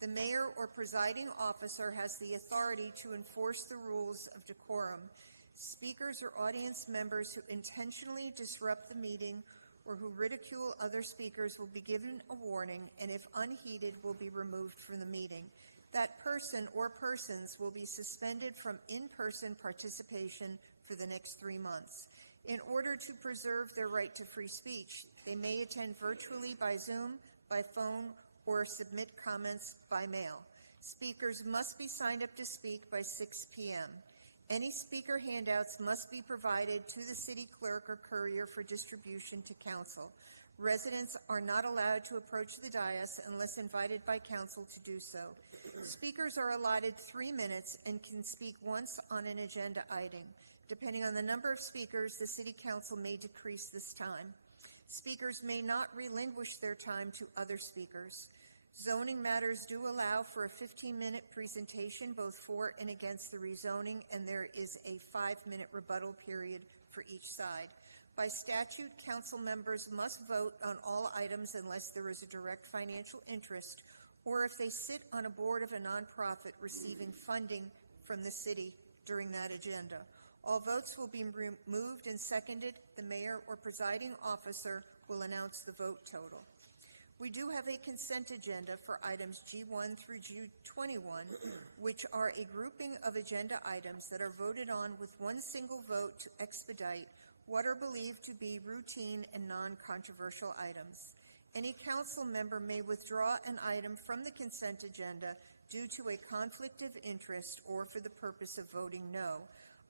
The mayor or presiding officer has the authority to enforce the rules of decorum. Speakers or audience members who intentionally disrupt the meeting or who ridicule other speakers will be given a warning, and if unheeded, will be removed from the meeting. That person or persons will be suspended from in-person participation for the next 3 months. In order to preserve their right to free speech, they may attend virtually by Zoom, by phone, or submit comments by mail. Speakers must be signed up to speak by 6 p.m. Any speaker handouts must be provided to the city clerk or courier for distribution to council. Residents are not allowed to approach the dais unless invited by council to do so. Speakers are allotted 3 minutes and can speak once on an agenda item. Depending on the number of speakers, the City Council may decrease this time. Speakers may not relinquish their time to other speakers. Zoning matters do allow for a 15-minute presentation both for and against the rezoning, and there is a 5-minute rebuttal period for each side. By statute, council members must vote on all items unless there is a direct financial interest or if they sit on a board of a nonprofit receiving funding from the city during that agenda. All votes will be moved and seconded. The mayor or presiding officer will announce the vote total. We do have a consent agenda for items G1 through G21, which are a grouping of agenda items that are voted on with one single vote to expedite what are believed to be routine and non-controversial items. Any council member may withdraw an item from the consent agenda due to a conflict of interest or for the purpose of voting no.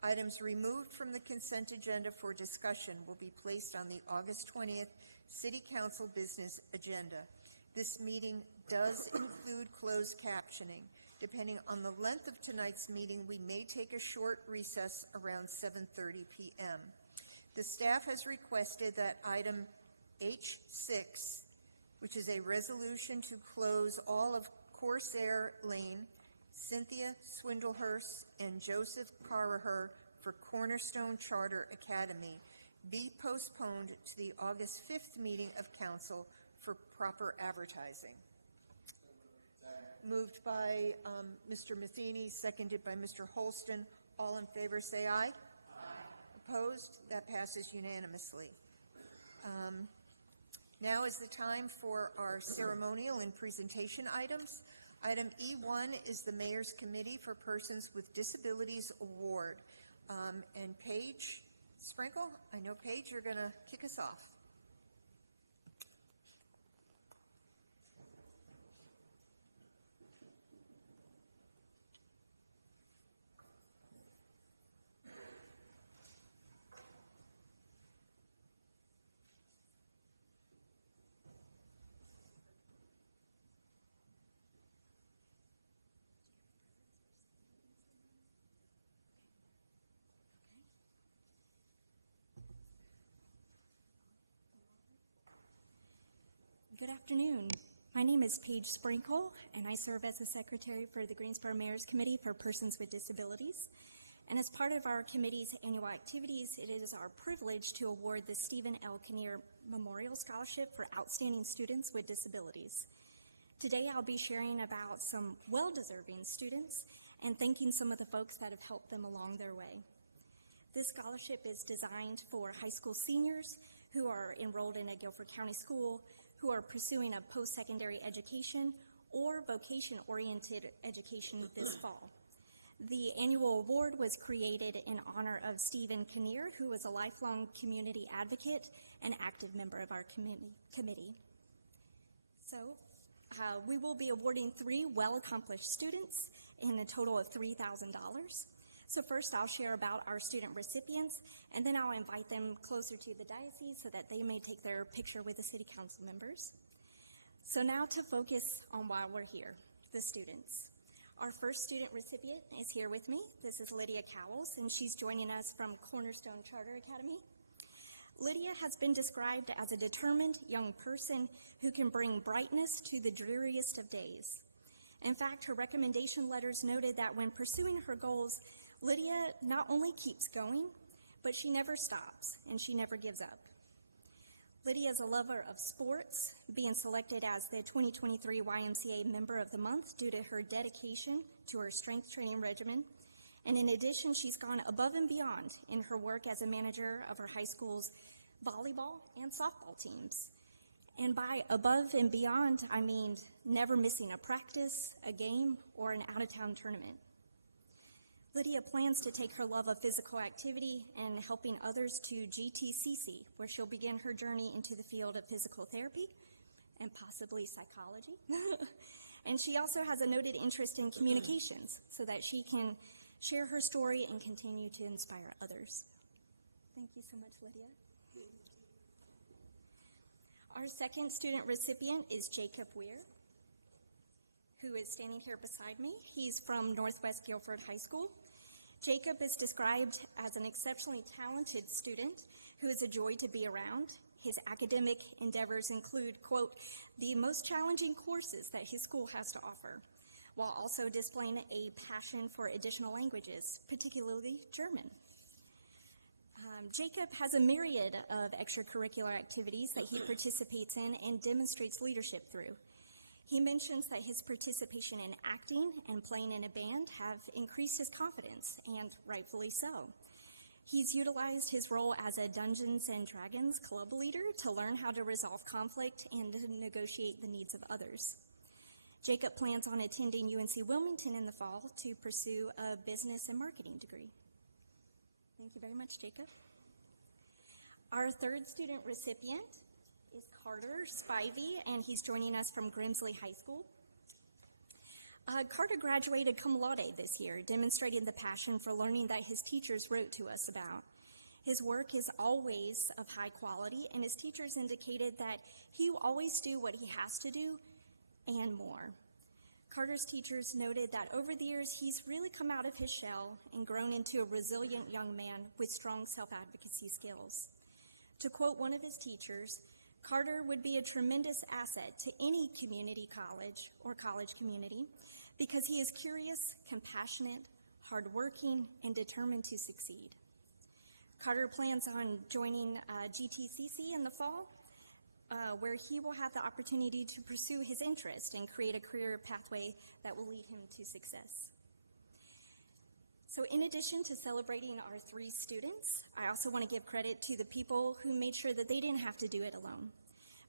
Items removed from the consent agenda for discussion will be placed on the August 20th City Council business agenda. This meeting does include closed captioning. Depending on the length of tonight's meeting, we may take a short recess around 7:30 p.m. The staff has requested that item H6, which is a resolution to close all of Corsair Lane, Cynthia Swindlehurst, and Joseph Carraher for Cornerstone Charter Academy, be postponed to the August 5th meeting of council for proper advertising. Moved by Mr. Matheny, seconded by Mr. Holston. All in favor say aye. Opposed? That passes unanimously. Now is the time for our ceremonial and presentation items. Item E1 is the Mayor's Committee for Persons with Disabilities Award. And Paige Sprinkle, I know Paige, you're going to kick us off. Good afternoon. My name is Paige Sprinkle, and I serve as the secretary for the Greensboro Mayor's Committee for Persons with Disabilities. And as part of our committee's annual activities, it is our privilege to award the Stephen L. Kinnear Memorial Scholarship for outstanding students with disabilities. Today I'll be sharing about some well-deserving students and thanking some of the folks that have helped them along their way. This scholarship is designed for high school seniors who are enrolled in a Guilford County school, who are pursuing a post-secondary education or vocation-oriented education this fall. The annual award was created in honor of Stephen Kinnear, who was a lifelong community advocate and active member of our committee. So we will be awarding 3 well-accomplished students in a total of $3,000. So first I'll share about our student recipients, and then I'll invite them closer to the diocese so that they may take their picture with the city council members. So now to focus on why we're here, the students. Our first student recipient is here with me. This is Lydia Cowles, and she's joining us from Cornerstone Charter Academy. Lydia has been described as a determined young person who can bring brightness to the dreariest of days. In fact, her recommendation letters noted that when pursuing her goals, Lydia not only keeps going, but she never stops and she never gives up. Lydia is a lover of sports, being selected as the 2023 YMCA Member of the Month due to her dedication to her strength training regimen. And in addition, she's gone above and beyond in her work as a manager of her high school's volleyball and softball teams. And by above and beyond, I mean never missing a practice, a game, or an out-of-town tournament. Lydia plans to take her love of physical activity and helping others to GTCC, where she'll begin her journey into the field of physical therapy and possibly psychology. And she also has a noted interest in communications so that she can share her story and continue to inspire others. Thank you so much, Lydia. Our second student recipient is Jacob Weir, who is standing here beside me. He's from Northwest Guilford High School. Jacob is described as an exceptionally talented student who is a joy to be around. His academic endeavors include, quote, the most challenging courses that his school has to offer, while also displaying a passion for additional languages, particularly German. Jacob has a myriad of extracurricular activities that he participates in and demonstrates leadership through. He mentions that his participation in acting and playing in a band have increased his confidence, and rightfully so. He's utilized his role as a Dungeons and Dragons club leader to learn how to resolve conflict and to negotiate the needs of others. Jacob plans on attending UNC Wilmington in the fall to pursue a business and marketing degree. Thank you very much, Jacob. Our third student recipient is Carter Spivey, and he's joining us from Grimsley High School. Carter graduated cum laude this year, demonstrating the passion for learning that his teachers wrote to us about. His work is always of high quality, and his teachers indicated that he will always do what he has to do and more. Carter's teachers noted that over the years, he's really come out of his shell and grown into a resilient young man with strong self-advocacy skills. To quote one of his teachers, Carter would be a tremendous asset to any community college or college community because he is curious, compassionate, hardworking, and determined to succeed. Carter plans on joining GTCC in the fall, where he will have the opportunity to pursue his interest and create a career pathway that will lead him to success. So in addition to celebrating our 3 students, I also want to give credit to the people who made sure that they didn't have to do it alone.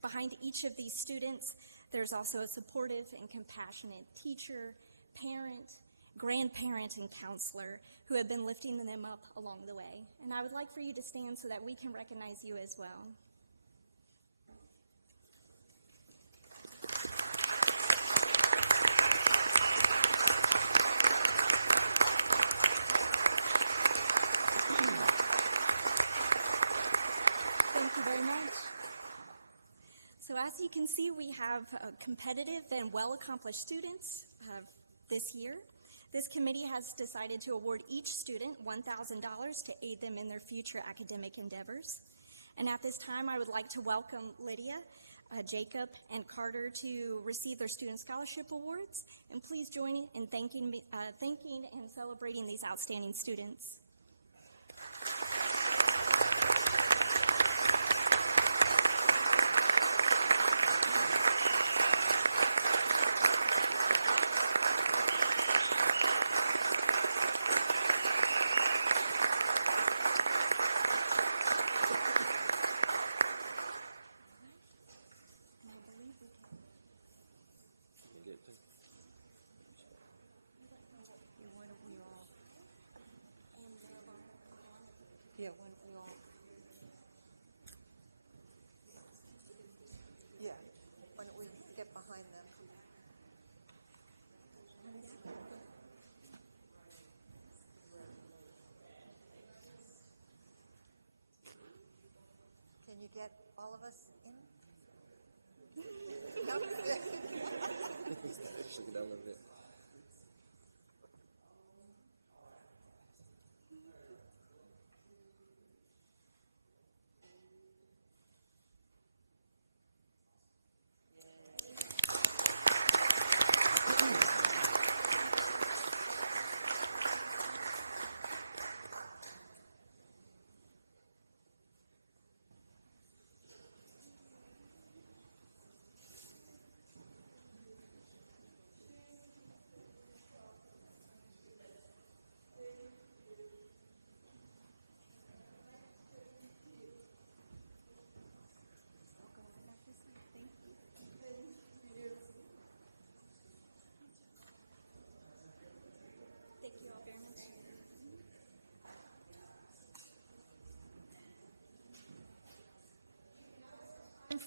Behind each of these students, there's also a supportive and compassionate teacher, parent, grandparent, and counselor who have been lifting them up along the way. And I would like for you to stand so that we can recognize you as well. Thank you very much. So as you can see, we have competitive and well-accomplished students this year. This committee has decided to award each student $1,000 to aid them in their future academic endeavors. And at this time, I would like to welcome Lydia, Jacob, and Carter to receive their Student Scholarship Awards. And please join me in thanking and celebrating these outstanding students. Yeah, why don't we all? Yeah, why don't we get behind them? Can you get all of us in?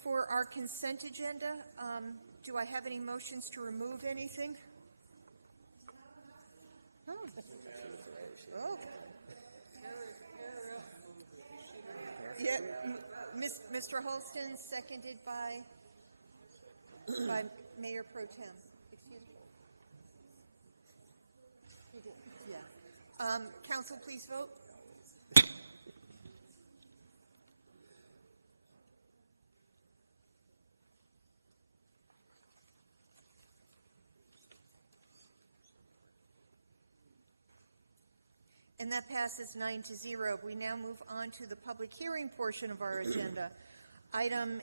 For our consent agenda, do I have any motions to remove anything? Oh. Yeah, Mr. Holston, seconded by Mayor Pro Tem. Excuse me. You did. Yeah. Council, please vote. And that passes 9-0. We now move on to the public hearing portion of our agenda. Item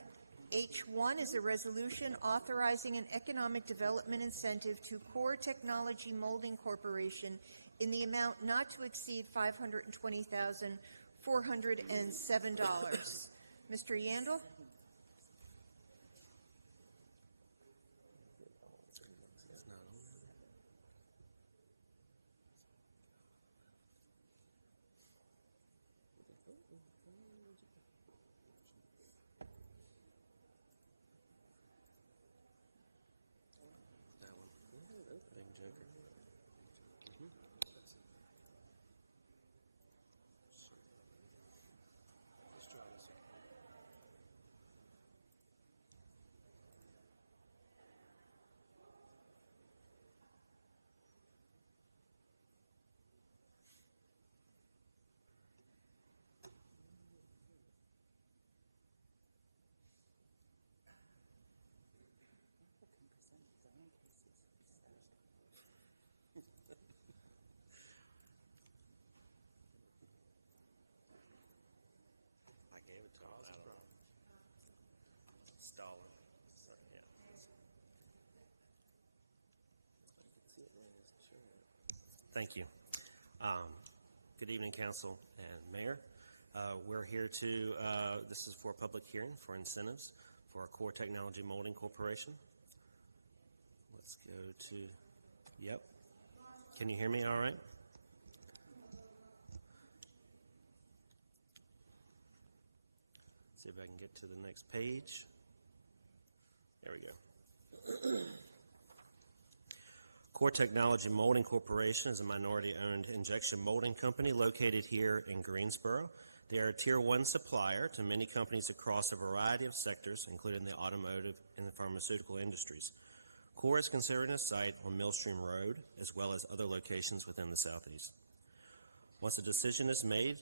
H1 is a resolution authorizing an economic development incentive to Core Technology Molding Corporation in the amount not to exceed $520,407. Mr. Yandel? Thank you. Good evening, Council and Mayor. We're here to, this is for a public hearing for incentives for our Core Technology Molding Corporation. Let's go to, yep. Can you hear me all right? See if I can get to the next page. There we go. Core Technology Molding Corporation is a minority-owned injection molding company located here in Greensboro. They are a Tier 1 supplier to many companies across a variety of sectors, including the automotive and the pharmaceutical industries. Core is considering a site on Millstream Road, as well as other locations within the Southeast. Once the decision is made,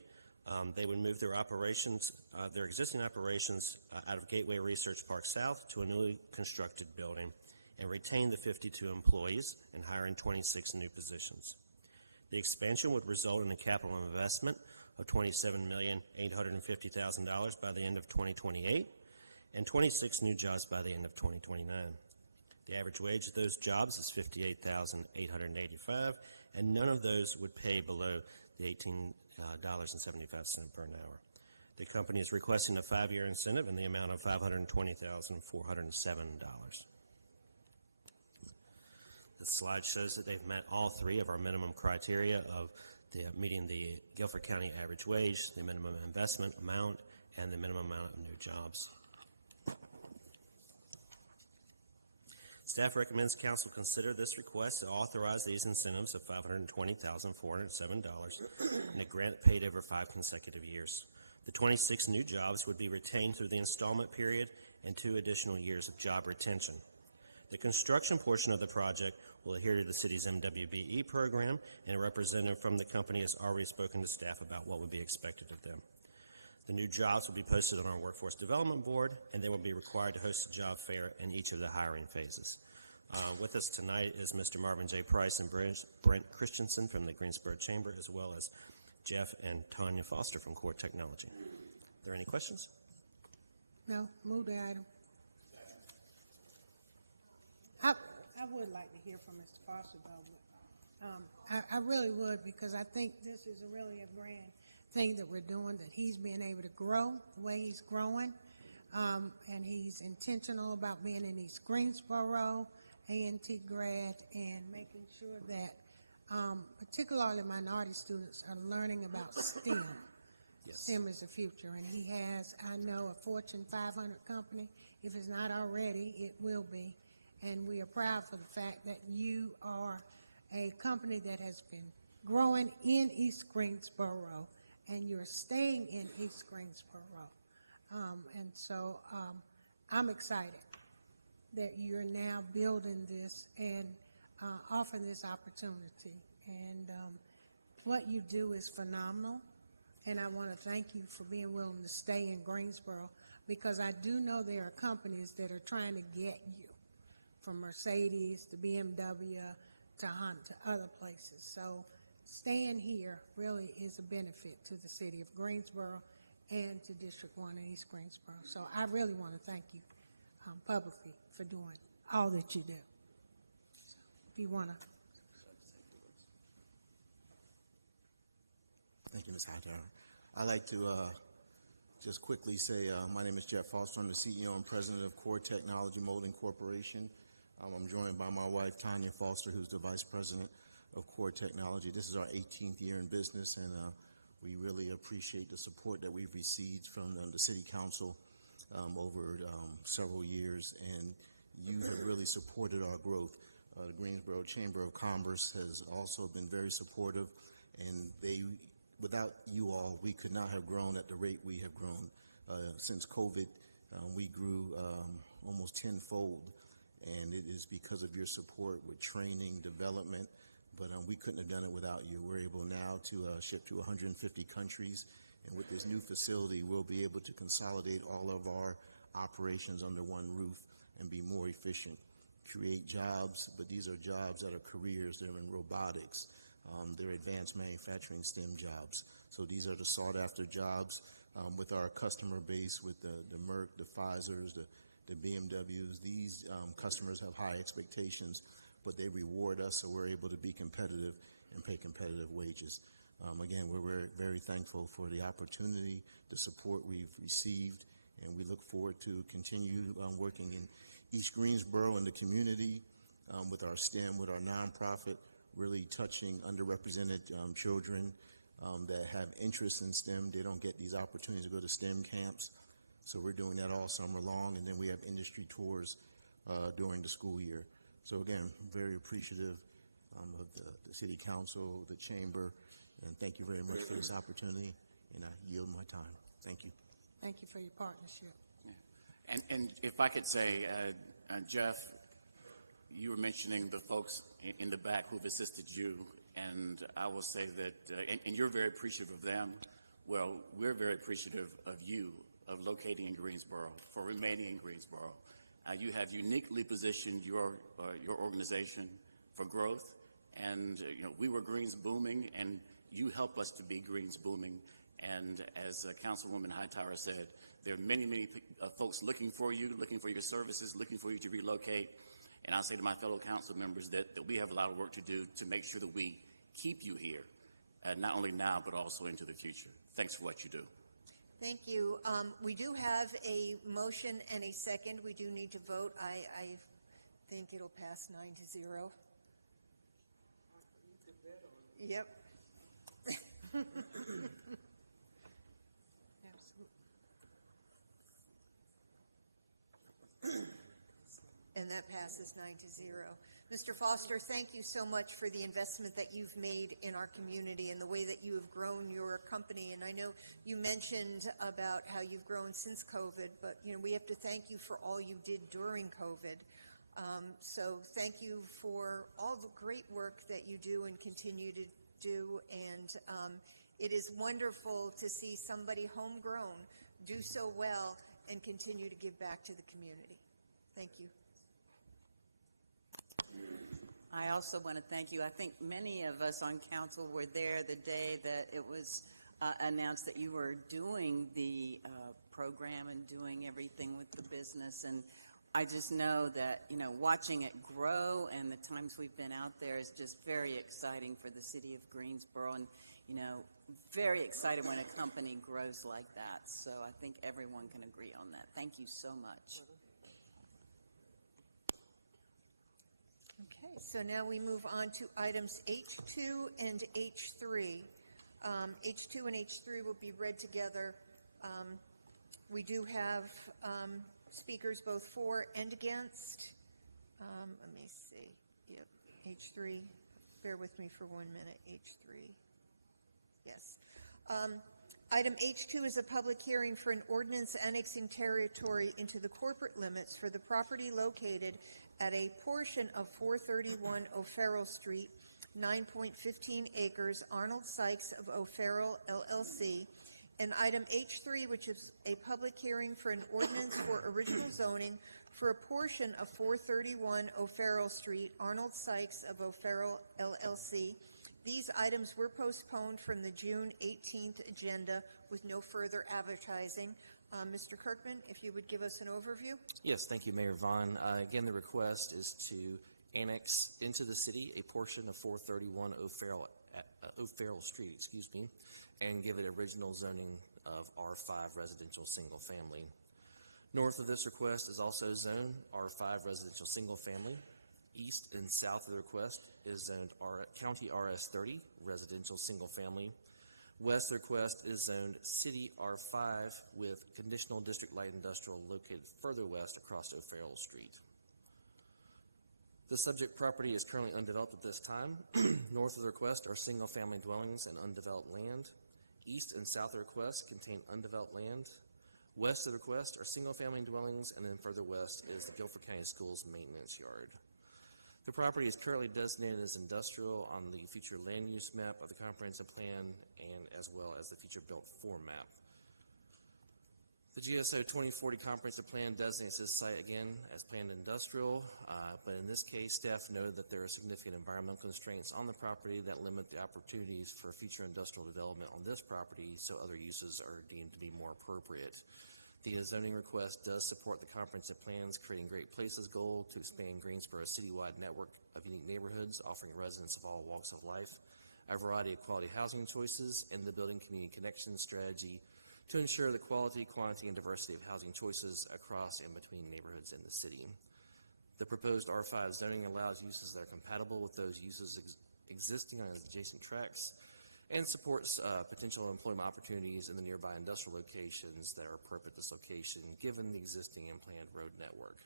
they would move their operations, their existing operations out of Gateway Research Park South to a newly constructed building and retain the 52 employees and hiring 26 new positions. The expansion would result in a capital investment of $27,850,000 by the end of 2028 and 26 new jobs by the end of 2029. The average wage of those jobs is $58,885, and none of those would pay below the $18.75 per hour. The company is requesting a 5-year incentive in the amount of $520,407. The slide shows that they've met all 3 of our minimum criteria of meeting the Guilford County average wage, the minimum investment amount, and the minimum amount of new jobs. Staff recommends council consider this request to authorize these incentives of $520,407 and a grant paid over 5 consecutive years. The 26 new jobs would be retained through the installment period and 2 additional years of job retention. The construction portion of the project will adhere to the city's MWBE program, and a representative from the company has already spoken to staff about what would be expected of them. The new jobs will be posted on our Workforce Development Board, and they will be required to host a job fair in each of the hiring phases. With us tonight is Mr. Marvin J. Price and Brent Christensen from the Greensboro Chamber, as well as Jeff and Tanya Foster from Core Technology. Are there any questions? No, move the item. I would like to hear from Mr. Foster, though. I really would, because I think this is really a grand thing that we're doing, that he's being able to grow the way he's growing, and he's intentional about being in East Greensboro, A&T grad, and making sure that particularly minority students are learning about STEM. Yes. STEM is the future, and he has, I know, a Fortune 500 company. If it's not already, it will be. And we are proud for the fact that you are a company that has been growing in East Greensboro, and you're staying in East Greensboro. And so I'm excited that you're now building this and offering this opportunity. And what you do is phenomenal, and I want to thank you for being willing to stay in Greensboro, because I do know there are companies that are trying to get you, from Mercedes to BMW to Honda to other places. So staying here really is a benefit to the city of Greensboro and to District 1 in East Greensboro. So I really want to thank you publicly for doing all that you do. So if you want to. Thank you, Ms. Hightower. I'd like to just quickly say my name is Jeff Foster. I'm the CEO and President of Core Technology Molding Corporation. I'm joined by my wife, Tanya Foster, who's the Vice President of Core Technology. This is our 18th year in business, and we really appreciate the support that we've received from the City Council over several years, and you have really supported our growth. The Greensboro Chamber of Commerce has also been very supportive, and without you all, we could not have grown at the rate we have grown. Since COVID, we grew almost tenfold, and it is because of your support with training, development, but we couldn't have done it without you. We're able now to ship to 150 countries, and with this new facility, we'll be able to consolidate all of our operations under one roof and be more efficient, create jobs, but these are jobs that are careers. They're in robotics. They're advanced manufacturing STEM jobs. So these are the sought-after jobs with our customer base, with the Merck, the Pfizers, the BMWs. These customers have high expectations, but they reward us, so we're able to be competitive and pay competitive wages. Again, we're very thankful for the opportunity, the support we've received, and we look forward to continue working in East Greensboro and the community with our STEM, with our nonprofit, really touching underrepresented children that have interest in STEM. They don't get these opportunities to go to STEM camps. So we're doing that all summer long, and then we have industry tours during the school year. So again, very appreciative of the City Council, the Chamber, and thank you very much for this opportunity, and I yield my time. Thank you. Thank you for your partnership. And if I could say, Jeff, you were mentioning the folks in the back who've assisted you, and I will say that, and you're very appreciative of them. Well, we're very appreciative of you, of locating in Greensboro, for remaining in Greensboro. You have uniquely positioned your organization for growth, and we were Greens booming, and you help us to be Greens booming. And as Councilwoman Hightower said, there are many, many folks looking for you, looking for your services, looking for you to relocate. And I say to my fellow council members that we have a lot of work to do to make sure that we keep you here, not only now, but also into the future. Thanks for what you do. Thank you. We do have a motion and a second. We do need to vote. I think it'll pass 9-0. Yep. And that passes 9-0. Mr. Foster, thank you so much for the investment that you've made in our community and the way that you have grown your company. And I know you mentioned about how you've grown since COVID, but we have to thank you for all you did during COVID. So thank you for all the great work that you do and continue to do. And it is wonderful to see somebody homegrown do so well and continue to give back to the community. Thank you. I also want to thank you. I think many of us on council were there the day that it was announced that you were doing the program and doing everything with the business. And I just know that, watching it grow and the times we've been out there is just very exciting for the city of Greensboro, and, very excited when a company grows like that. So I think everyone can agree on that. Thank you so much. So now we move on to items H2 and H3. H2 and H3 will be read together. We do have speakers both for and against. Let me see. Yep, H3. Bear with me for 1 minute. H3. Yes. Item H2 is a public hearing for an ordinance annexing territory into the corporate limits for the property located at a portion of 431 O'Farrell Street, 9.15 acres, Arnold Sykes of O'Farrell, LLC. And item H3, which is a public hearing for an ordinance for original zoning for a portion of 431 O'Farrell Street, Arnold Sykes of O'Farrell, LLC. These items were postponed from the June 18th agenda with no further advertising. Mr. Kirkman, if you would give us an overview. Yes, thank you, Mayor Vaughn. Again, the request is to annex into the city a portion of 431 O'Farrell Street, and give it original zoning of R5 residential single family. North of this request is also zoned R5 residential single family. East and south of the request is zoned County RS30 residential single family. West of the request is zoned City R5 with conditional district light industrial located further west across O'Farrell Street. The subject property is currently undeveloped at this time. North of the request are single family dwellings and undeveloped land. East and south of the request contain undeveloped land. West of the request are single family dwellings, and then further west is the Guilford County Schools maintenance yard. The property is currently designated as industrial on the future land use map of the comprehensive plan and as well as the future built form map. The GSO 2040 comprehensive plan designates this site again as planned industrial, but in this case, staff noted that there are significant environmental constraints on the property that limit the opportunities for future industrial development on this property, so other uses are deemed to be more appropriate. The zoning request does support the comprehensive plan's Creating Great Places goal to expand Greensboro's citywide network of unique neighborhoods, offering residents of all walks of life a variety of quality housing choices, and the building community connection strategy to ensure the quality, quantity, and diversity of housing choices across and between neighborhoods in the city. The proposed R5 zoning allows uses that are compatible with those uses existing on adjacent tracts, and supports potential employment opportunities in the nearby industrial locations that are appropriate at this location, given the existing and planned road network.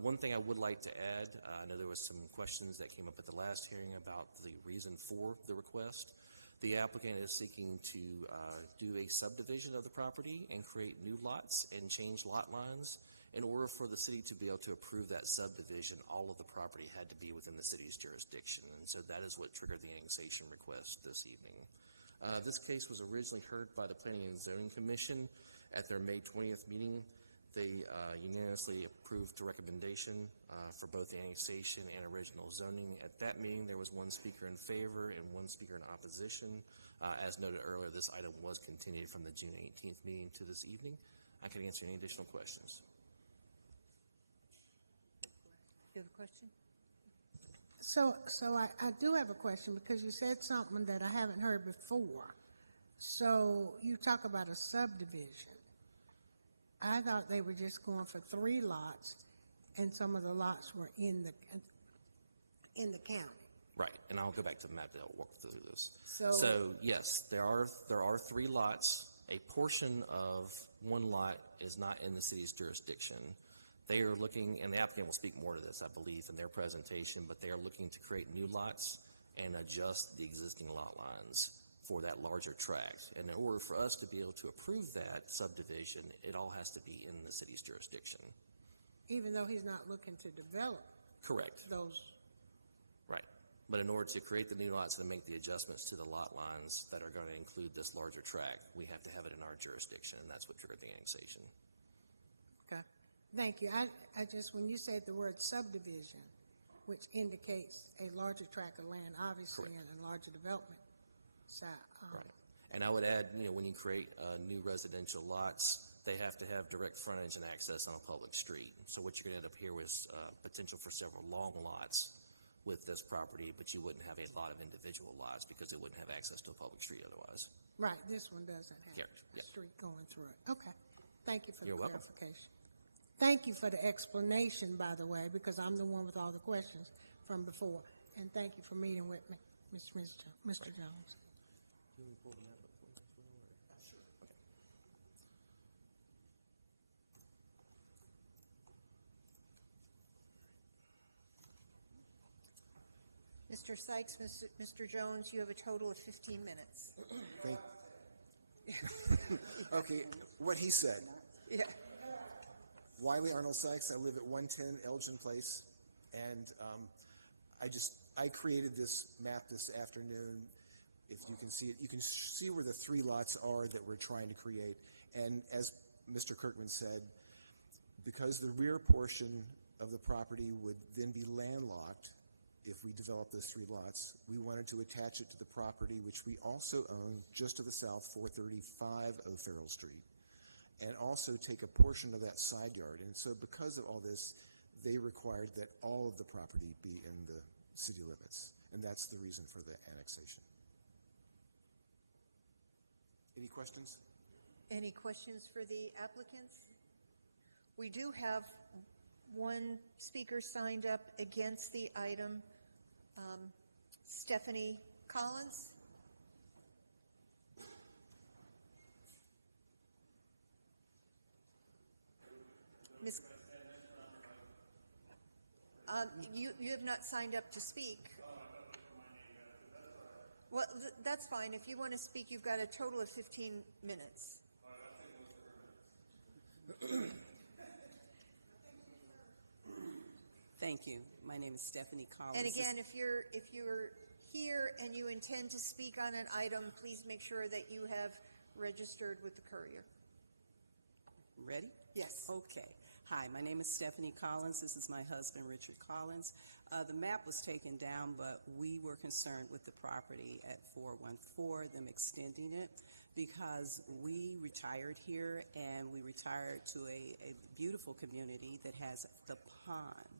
One thing I would like to add, I know there was some questions that came up at the last hearing about the reason for the request. The applicant is seeking to do a subdivision of the property and create new lots and change lot lines. In order for the city to be able to approve that subdivision, all of the property had to be within the city's jurisdiction, and so that is what triggered the annexation request this evening. This case was originally heard by the Planning and Zoning Commission at their May 20th meeting. They unanimously approved the recommendation for both the annexation and original zoning. At that meeting, there was one speaker in favor and one speaker in opposition. As noted earlier, this item was continued from the June 18th meeting to this evening. I can answer any additional questions. You have a question? So I do have a question, because you said something that I haven't heard before. So you talk about a subdivision. I thought they were just going for 3 lots, and some of the lots were in the county. Right, and I'll go back to the map. I'll walk through this. So yes, there are 3 lots. A portion of one lot is not in the city's jurisdiction. They are looking, and the applicant will speak more to this, I believe, in their presentation, but they are looking to create new lots and adjust the existing lot lines for that larger tract. And in order for us to be able to approve that subdivision, it all has to be in the city's jurisdiction. Even though he's not looking to develop. Correct. Those. Right. But in order to create the new lots and make the adjustments to the lot lines that are going to include this larger tract, we have to have it in our jurisdiction, and that's what triggered the annexation. Okay. Thank you. I just, when you said the word subdivision, which indicates a larger tract of land, obviously, and a larger development. So, right. And I would add, when you create new residential lots, they have to have direct frontage and access on a public street. So what you're going to end up here with potential for several long lots with this property, but you wouldn't have a lot of individual lots because they wouldn't have access to a public street otherwise. Right. This one doesn't have a street going through it. Okay. Thank you for the clarification. Thank you for the explanation, by the way, because I'm the one with all the questions from before. And thank you for meeting with me, Mr. Jones. Mr. Sykes, Mr. Jones, you have a total of 15 minutes. Okay, what he said. Yeah. Wiley Arnold Sykes. I live at 110 Elgin Place, and I created this map this afternoon. If you can see it, you can see where the 3 lots are that we're trying to create. And as Mr. Kirkman said, because the rear portion of the property would then be landlocked if we develop those 3 lots, we wanted to attach it to the property, which we also own just to the south, 435 O'Farrell Street, and also take a portion of that side yard. And so because of all this, they required that all of the property be in the city limits, and that's the reason for the annexation. Any questions? Any questions for the applicants? We do have one speaker signed up against the item, Stephanie Collins. Ms. You have not signed up to speak. Well, that's fine. If you want to speak, you've got a total of 15 minutes. Thank you. My name is Stephanie Collins. And again, if you're here and you intend to speak on an item, please make sure that you have registered with the courier. Ready? Yes. Okay. Hi, my name is Stephanie Collins. This is my husband, Richard Collins. The map was taken down, but we were concerned with the property at 414, them extending it, because we retired here, and we retired to a beautiful community that has the pond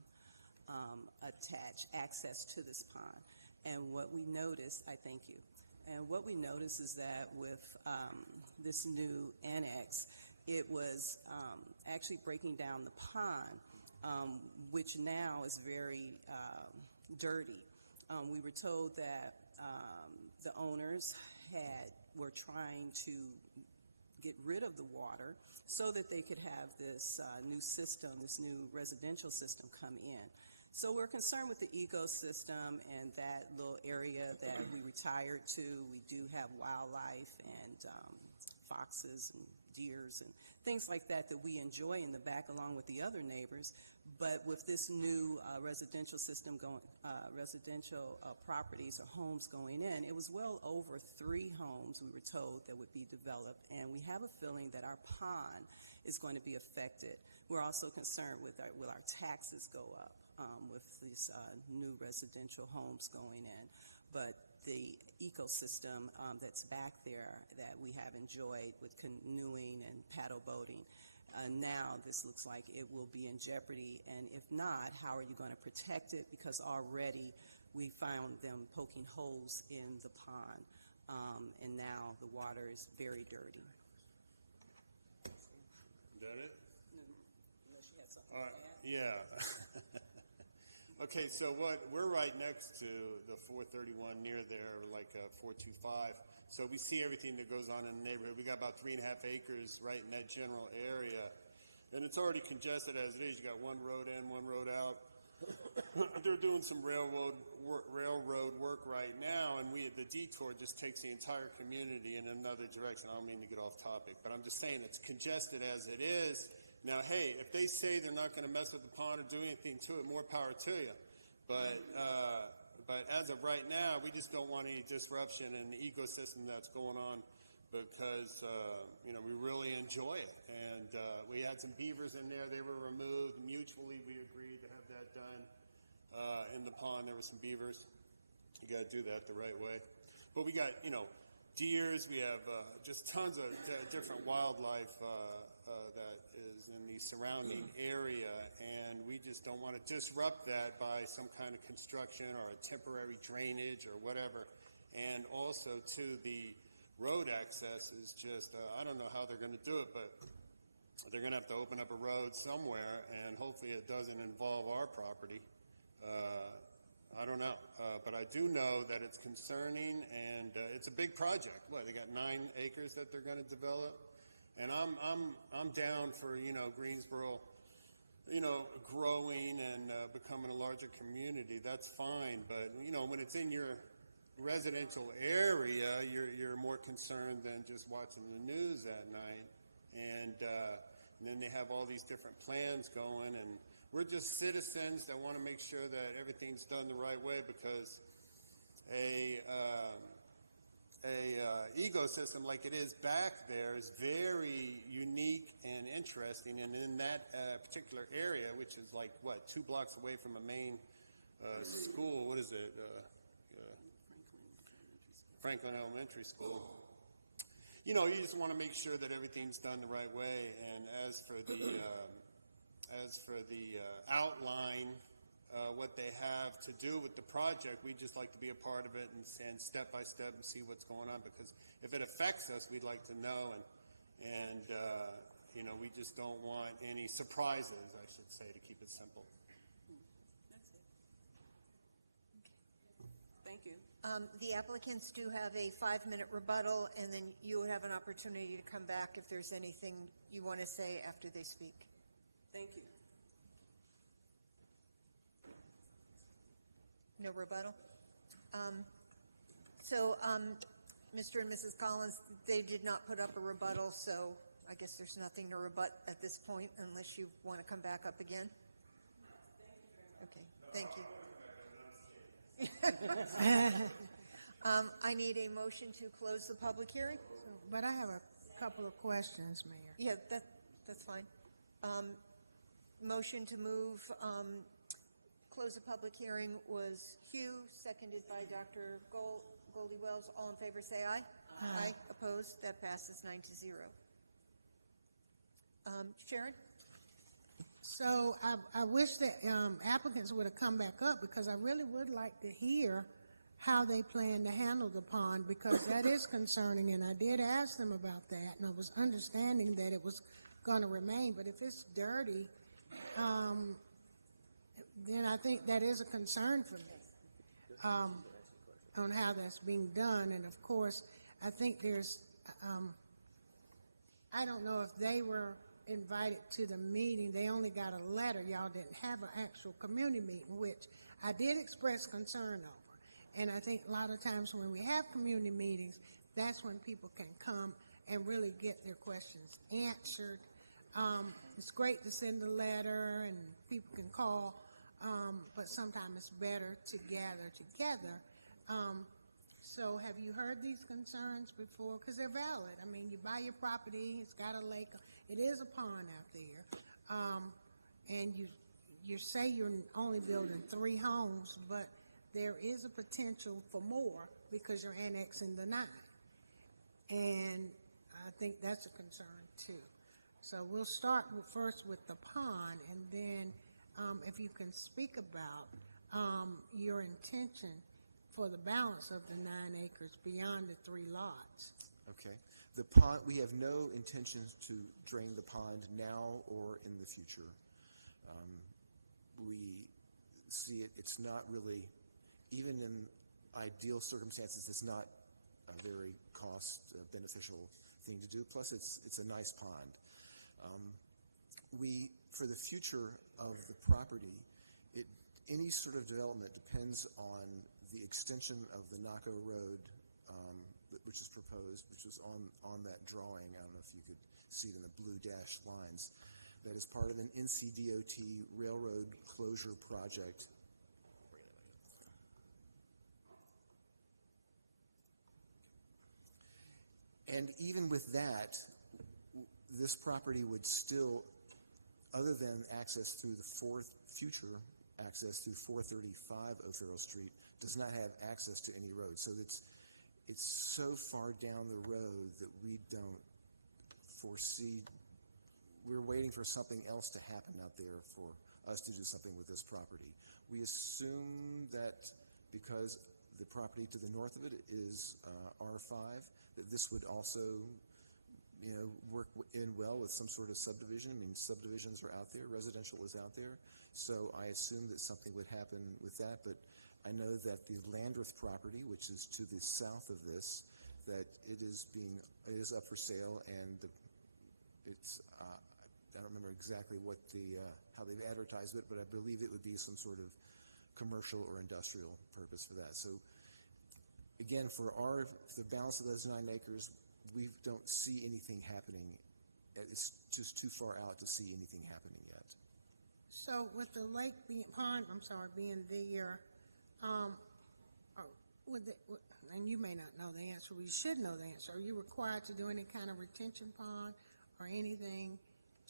attached, access to this pond. And what we noticed, I thank you, and what we noticed is that with this new annex, it was actually breaking down the pond, which now is very dirty. We were told that the owners were trying to get rid of the water so that they could have this new system, this new residential system come in. So we're concerned with the ecosystem and that little area that we retired to. We do have wildlife and foxes and deers and things like that we enjoy in the back along with the other neighbors. But with this new residential system residential properties or homes going in, it was well over 3 homes we were told that would be developed, and we have a feeling that our pond is going to be affected. We're also concerned will our taxes go up with these new residential homes going in. But the ecosystem that's back there that we have enjoyed with canoeing and paddle boating, now this looks like it will be in jeopardy. And if not, how are you going to protect it? Because already we found them poking holes in the pond, and now the water is very dirty. Is that it? Unless you had something All right. to add. Yeah. Okay, so we're right next to the 431 near there, like 425. So we see everything that goes on in the neighborhood. We got about 3.5 acres right in that general area, and it's already congested as it is. You got one road in, one road out. They're doing some railroad work right now, and the detour just takes the entire community in another direction. I don't mean to get off topic, but I'm just saying it's congested as it is. Now, hey, if they say they're not going to mess with the pond or do anything to it, more power to you. But as of right now, we just don't want any disruption in the ecosystem that's going on because, we really enjoy it. And we had some beavers in there. They were removed. Mutually, we agreed to have that done in the pond. There were some beavers. You got to do that the right way. But we got, deers. We have just tons of different wildlife that is in the surrounding area, and we just don't want to disrupt that by some kind of construction or a temporary drainage or whatever. And also, too, the road access is just, I don't know how they're going to do it, but they're going to have to open up a road somewhere, and hopefully it doesn't involve our property. I don't know, but I do know that it's concerning, and it's a big project. They got 9 acres that they're going to develop, and I'm down for Greensboro, growing and becoming a larger community. That's fine, but when it's in your residential area, you're more concerned than just watching the news at night, and then they have all these different plans going, and we're just citizens that want to make sure that everything's done the right way because a ecosystem like it is back there is very unique and interesting. And in that particular area, which is 2 blocks away from a main school, what is it? Franklin Elementary School. You just want to make sure that everything's done the right way. And as for the outline, what they have to do with the project, we just like to be a part of it and step by step and see what's going on, because if it affects us, we'd like to know, and we just don't want any surprises, I should say, to keep it simple. Thank you. The applicants do have a 5-minute rebuttal, and then you will have an opportunity to come back if there's anything you want to say after they speak. Thank you. No rebuttal? Mr. and Mrs. Collins, they did not put up a rebuttal, so I guess there's nothing to rebut at this point unless you want to come back up again. Okay, thank you. I need a motion to close the public hearing. But I have a couple of questions, Mayor. Yeah, that's fine. Motion to move, close the public hearing was Hugh, seconded by Dr. Goldie Wells. All in favor say aye. Aye. Opposed? That passes 9-0. Sharon? So I wish that applicants would have come back up, because I really would like to hear how they plan to handle the pond, because that is concerning, and I did ask them about that, and I was understanding that it was going to remain. But if it's dirty, then I think that is a concern for me on how that's being done. And of course, I think there's, I don't know if they were invited to the meeting. They only got a letter. Y'all didn't have an actual community meeting, which I did express concern over. And I think a lot of times when we have community meetings, that's when people can come and really get their questions answered. It's great to send a letter and people can call, but sometimes it's better to gather together. So have you heard these concerns before? Because they're valid. I mean, you buy your property, it's got a lake, it is a pond out there, and you say you're only building 3 homes, but there is a potential for more because you're annexing the 9. And I think that's a concern too. So we'll start first with the pond, and then if you can speak about your intention for the balance of the 9 acres beyond the 3 lots. Okay. The pond, we have no intentions to drain the pond now or in the future. We see it, it's not really, even in ideal circumstances, it's not a very cost beneficial thing to do. Plus, it's a nice pond. For the future of the property, any sort of development depends on the extension of the Noco Road, which is proposed, which was on that drawing. I don't know if you could see it in the blue dashed lines. That is part of an NCDOT railroad closure project. And even with that, this property would still, other than access through the future access through 435 O'Farrell Street, does not have access to any road. So it's so far down the road that we don't foresee. We're waiting for something else to happen out there for us to do something with this property. We assume that because the property to the north of it is R5, that this would also, work in well with some sort of subdivision. I mean, subdivisions are out there, residential is out there. So I assume that something would happen with that, but I know that the Landreth property, which is to the south of this, that it is up for sale, and it's I don't remember exactly what how they've advertised it, but I believe it would be some sort of commercial or industrial purpose for that. So again, for the balance of those 9 acres, we don't see anything happening. It's just too far out to see anything happening yet. So with the lake being being there, and you may not know the answer, you should know the answer. Are you required to do any kind of retention pond or anything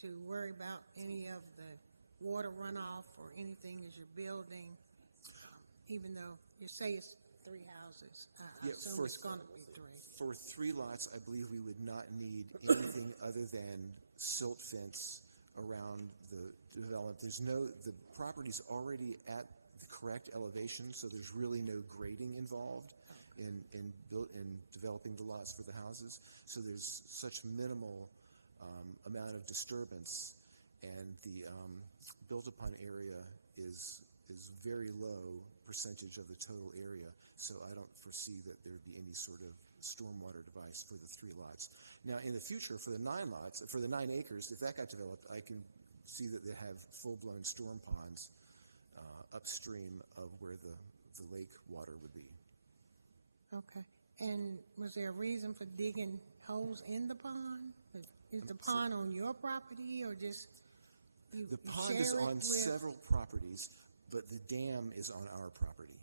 to worry about any of the water runoff or anything as you're building, even though you say it's 3 houses? So it's going to be 3. For 3 lots, I believe we would not need anything other than silt fence around the development. The property's already at the correct elevation, so there's really no grading involved in developing the lots for the houses. So there's such minimal amount of disturbance, and the built upon area is very low percentage of the total area. So I don't foresee that there would be any sort of stormwater device for the 3 lots. Now, in the future, for the 9 lots, for the 9 acres, if that got developed, I can see that they have full-blown storm ponds upstream of where the lake water would be. Okay. And was there a reason for digging holes in the pond? Is the pond on your property, or just the pond is on several properties, but the dam is on our property.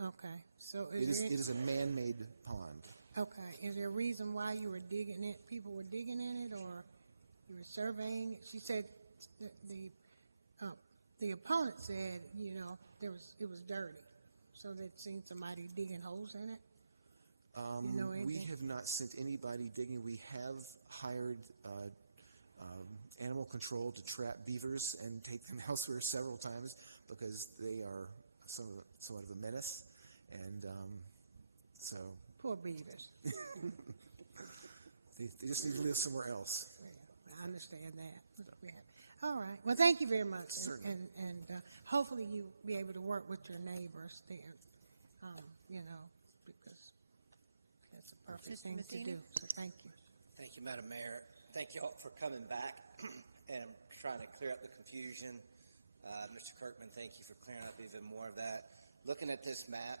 Okay. So it is a man-made pond. Okay. Is there a reason why you were digging it? People were digging in it, or you were surveying it? She said the opponent said it was dirty, so they'd seen somebody digging holes in it. We have not sent anybody digging. We have hired animal control to trap beavers and take them elsewhere several times because they are somewhat of a menace. And so poor beavers. They just need to live somewhere else. Yeah, I understand that. Yeah. All right. Well, thank you very much. And hopefully you'll be able to work with your neighbors there, perfect Mr. thing to Mazzini? do. So thank you. Thank you, Madam Mayor. Thank you all for coming back and trying to clear up the confusion. Mr. Kirkman, thank you for clearing up even more of that. Looking at this map,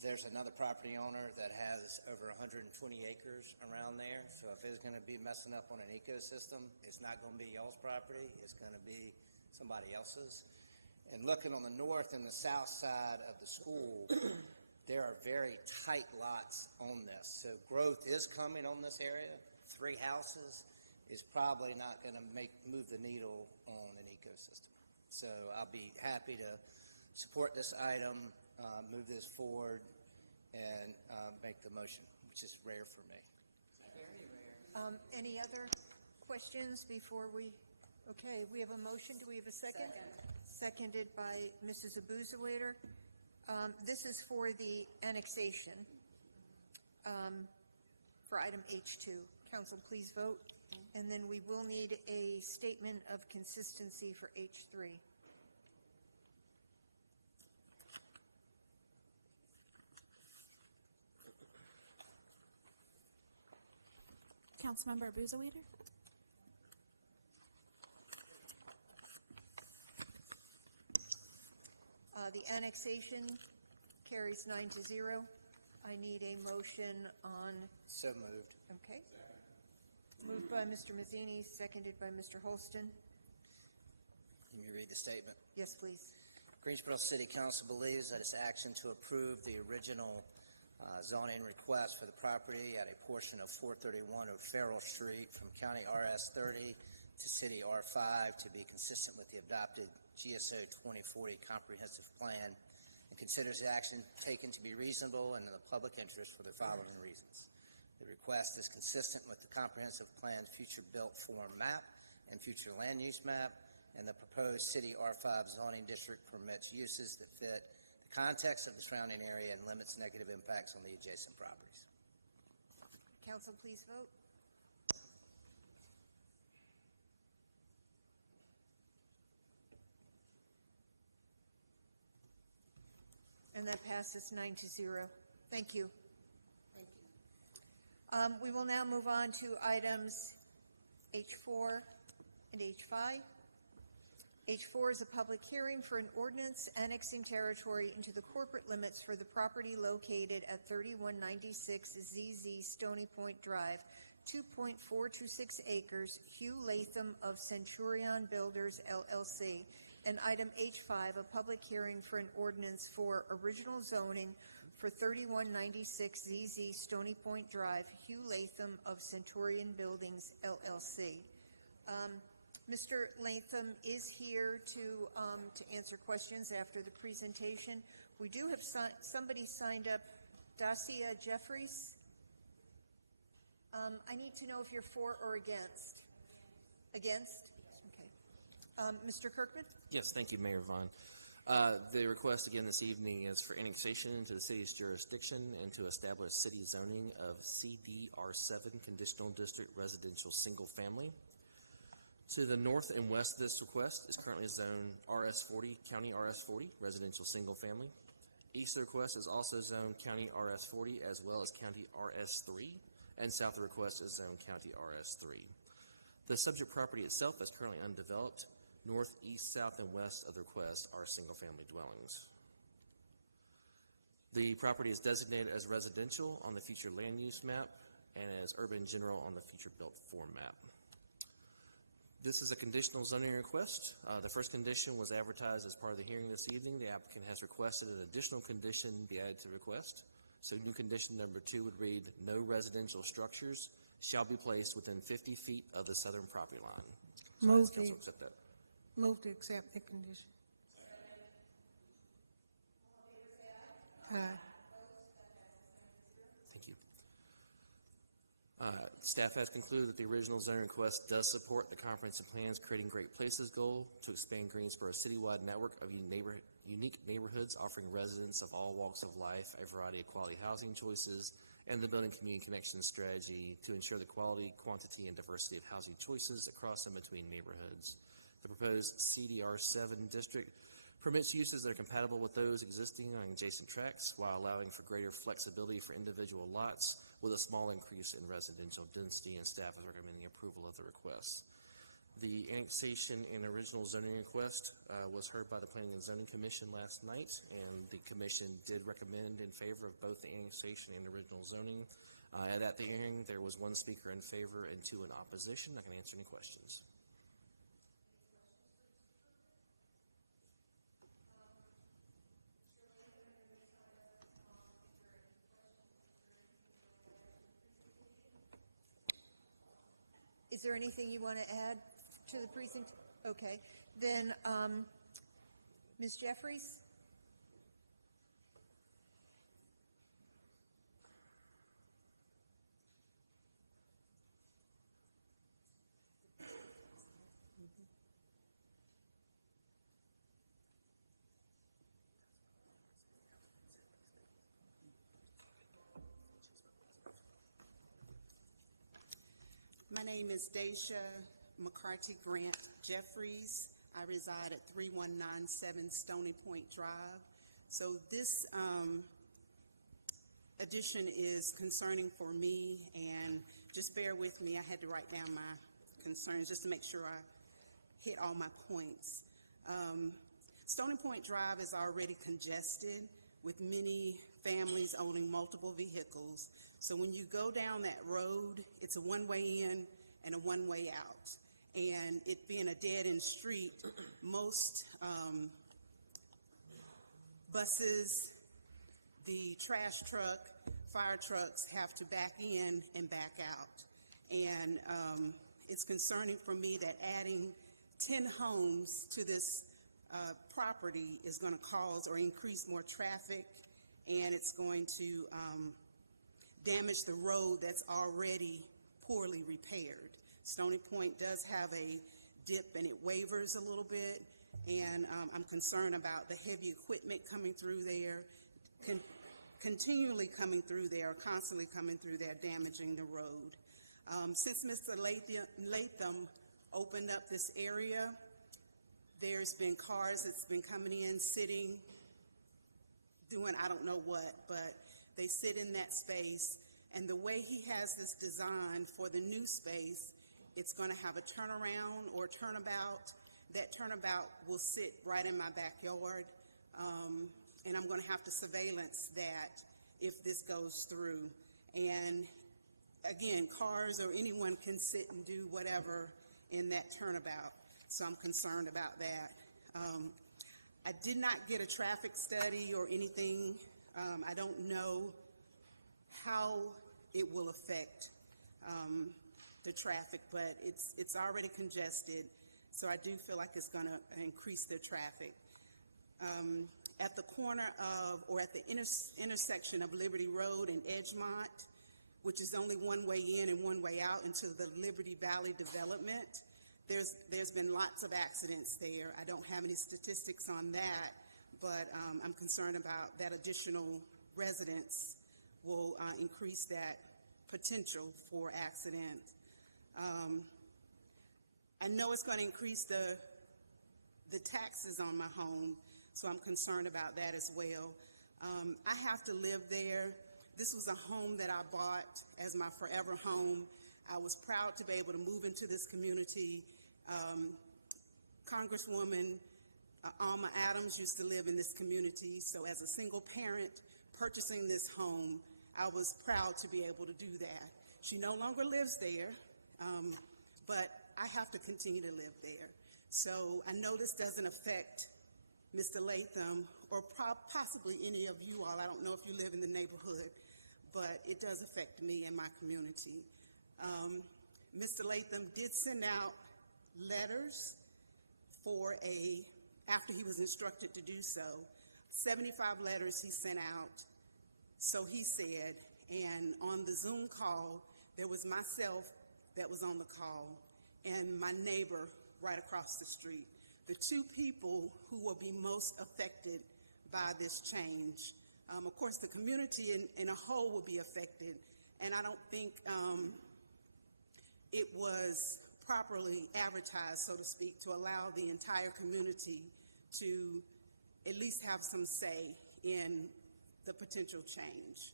there's another property owner that has over 120 acres around there. So if it's going to be messing up on an ecosystem, it's not going to be y'all's property. It's going to be somebody else's. And looking on the north and the south side of the school, there are very tight lots on this. So growth is coming on this area. 3 houses is probably not going to move the needle on an ecosystem. So I'll be happy to support this item, move this forward, and make the motion, which is rare for me. Any other questions before we? Okay, we have a motion. Do we have a second? Seconded by Mrs. Abuzawaiter. This is for the annexation for item H2. Council, please vote. And then we will need a statement of consistency for H3. Councilmember Abuzawaiter? The annexation carries 9-0. I need a motion on. So moved. Okay. Moved by Mr. Mazzini, seconded by Mr. Holston. Can you read the statement? Yes, please. Greensboro City Council believes that its action to approve the original zoning request for the property at a portion of 431 O'Farrell Street from County RS 30 to City R5 to be consistent with the adopted GSO 2040 comprehensive plan, and considers the action taken to be reasonable and in the public interest for the following reasons. The request is consistent with the comprehensive plan's future built form map and future land use map, and the proposed City R5 zoning district permits uses that fit the context of the surrounding area and limits negative impacts on the adjacent properties. Council, please vote. And that passes 9-0. Thank you. We will now move on to items H4 and H5. H4 is a public hearing for an ordinance annexing territory into the corporate limits for the property located at 3196 ZZ Stony Point Drive, 2.426 acres, Hugh Latham of Centurion Builders, LLC. And item H5, a public hearing for an ordinance for original zoning for 3196 ZZ Stony Point Drive, Hugh Latham of Centurion Buildings, LLC. Mr. Latham is here to answer questions after the presentation. We do have somebody signed up, Dacia Jeffries. I need to know if you're for or against. Against? Okay. Mr. Kirkman? Yes, thank you, Mayor Vaughn. The request again this evening is for annexation into the city's jurisdiction and to establish city zoning of CDR7 Conditional District Residential Single Family. To the north and west of this request is currently zoned RS40, County RS40, Residential Single Family. East of the request is also zoned County RS40 as well as County RS3, and south of the request is zoned County RS3. The subject property itself is currently undeveloped. North, east, south, and west of the request are single-family dwellings. The property is designated as residential on the future land use map and as urban general on the future built form map. This is a conditional zoning request. The first condition was advertised as part of the hearing this evening. The applicant has requested an additional condition be added to the request. So new condition number 2 would read, no residential structures shall be placed within 50 feet of the southern property line. So Move council accept that. Move to accept the condition. Thank you. Staff has concluded that the original zoning request does support the comprehensive plan's Creating Great Places goal to expand Greensboro's citywide network of unique neighborhoods offering residents of all walks of life a variety of quality housing choices, and the building community connection strategy to ensure the quality, quantity, and diversity of housing choices across and between neighborhoods. The proposed CDR7 district Permits uses that are compatible with those existing on adjacent tracts while allowing for greater flexibility for individual lots with a small increase in residential density, and staff is recommending approval of the request. The annexation and original zoning request was heard by the Planning and Zoning Commission last night, and the commission did recommend in favor of both the annexation and original zoning. At the hearing, there was 1 speaker in favor and 2 in opposition. I can answer any questions. Is there anything you want to add to the presentation? Okay. Then, Ms. Jeffries? My name is Daisha McCarthy Grant Jeffries. I reside at 3197 Stony Point Drive. So this addition is concerning for me, and just bear with me. I had to write down my concerns just to make sure I hit all my points. Stony Point Drive is already congested with many families owning multiple vehicles. So when you go down that road, it's a one-way in and a one-way out. And it being a dead-end street, most buses, the trash truck, fire trucks have to back in and back out. And it's concerning for me that adding 10 homes to this property is going to cause or increase more traffic, and it's going to damage the road that's already poorly repaired. Stony Point does have a dip and it wavers a little bit, and I'm concerned about the heavy equipment coming through there, continually coming through there, constantly coming through there, damaging the road. Since Mr. Latham opened up this area, there's been cars that's been coming in, sitting, doing I don't know what, but they sit in that space. And the way he has this design for the new space, it's going to have a turnaround or turnabout. That turnabout will sit right in my backyard, and I'm going to have to surveillance that if this goes through. And again, cars or anyone can sit and do whatever in that turnabout. So I'm concerned about that. I did not get a traffic study or anything. I don't know how it will affect the traffic, but it's already congested, so I do feel like it's going to increase the traffic. At the corner of, or at the intersection of Liberty Road and Edgemont, which is only one way in and one way out into the Liberty Valley development, there's been lots of accidents there. I don't have any statistics on that, but I'm concerned about that additional residents will increase that potential for accident. I know it's going to increase the taxes on my home, so I'm concerned about that as well. I have to live there. This was a home that I bought as my forever home. I was proud to be able to move into this community. Congresswoman Alma Adams used to live in this community, so as a single parent purchasing this home, I was proud to be able to do that. She no longer lives there, but I have to continue to live there. So I know this doesn't affect Mr. Latham or possibly any of you all. I don't know if you live in the neighborhood, but it does affect me and my community. Mr. Latham did send out letters after he was instructed to do so. 75 letters he sent out, so he said, and on the Zoom call, there was myself that was on the call and my neighbor right across the street, the two people who will be most affected by this change. Of course, the community in a whole will be affected, and I don't think it was properly advertised, so to speak, to allow the entire community to at least have some say in the potential change.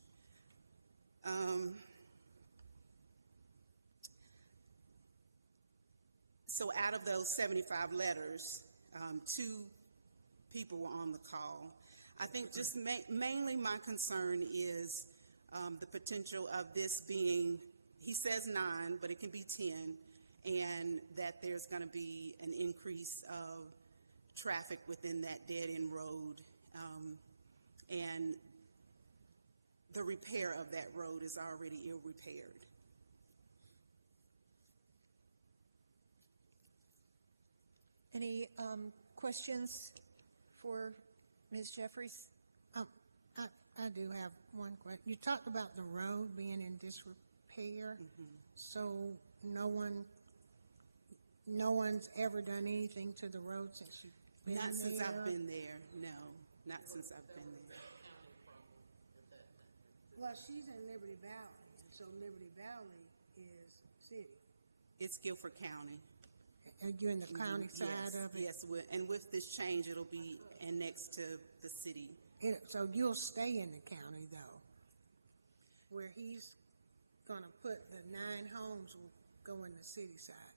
So out of those 75 letters, 2 people were on the call. I think just mainly my concern is the potential of this being, he says 9, but it can be 10, and that there's going to be an increase of traffic within that dead-end road, and the repair of that road is already ill-repaired. Any questions for Ms. Jeffries? I do have one question. You talked about the road being in disrepair, so no one's ever done anything to the road since you've been Not since there? I've been there, no, not since I've been there. Well, she's in Liberty Valley, and so Liberty Valley is city. It's Guilford County. Are you in the county side Yes, of it? yes, and with this change, it'll be annexed to the city. So you'll stay in the county, though, where he's going to put the 9 homes will go in the city side.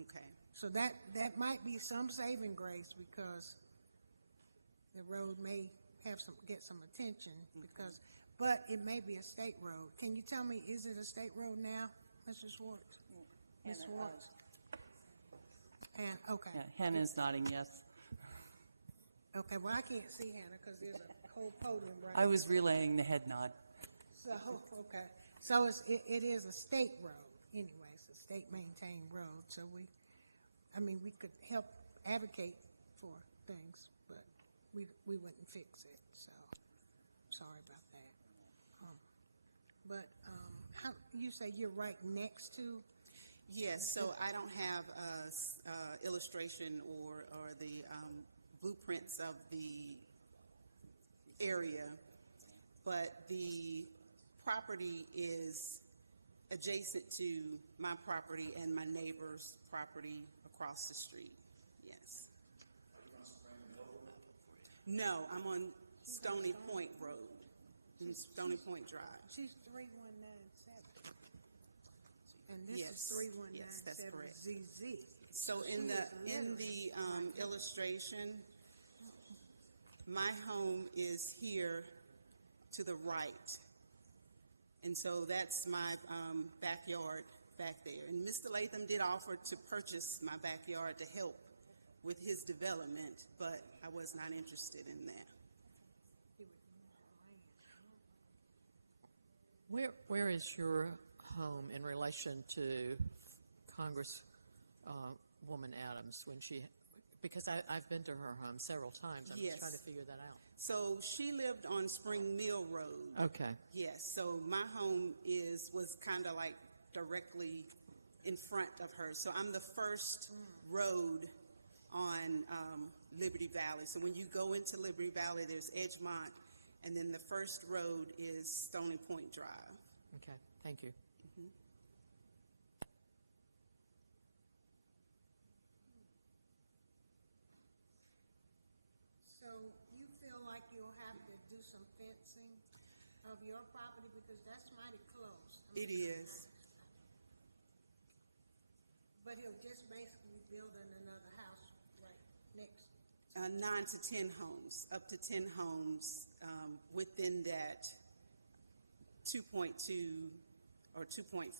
Okay. So that might be some saving grace, because the road may get some attention, but it may be a state road. Can you tell me, is it a state road now, Mr. Schwartz? Ms. Schwartz? And, okay. Yeah, Hannah's nodding yes. Okay, well, I can't see Hannah because there's a whole podium right I was there. relaying the head nod. So, okay. So it is a state road anyway. It's a state maintained road. So we could help advocate for things, but we wouldn't fix it. So sorry about that. How you say you're right next to? Yes, so I don't have illustration or the blueprints of the area, but the property is adjacent to my property and my neighbor's property across the street. Yes. No, I'm on Stony Point Road, Stony Point Drive. She's 3197. And this Yes, is 3197 yes, that's correct. ZZ. So in the illustration, my home is here to the right, and so that's my backyard back there. And Mr. Latham did offer to purchase my backyard to help with his development, but I was not interested in that. Where is your home in relation to Congresswoman Adams when she? Because I've been to her home several times. I'm just trying to figure that out. So she lived on Spring Mill Road. Okay. Yes. So my home was kind of like directly in front of her. So I'm the first road on Liberty Valley. So when you go into Liberty Valley, there's Edgemont, and then the first road is Stony Point Drive. Okay. Thank you. So you feel like you'll have to do some fencing of your property because that's mighty close. It is. But he'll just basically building another house right next. 9 to 10 homes, up to 10 homes within that 2.2 or 2.4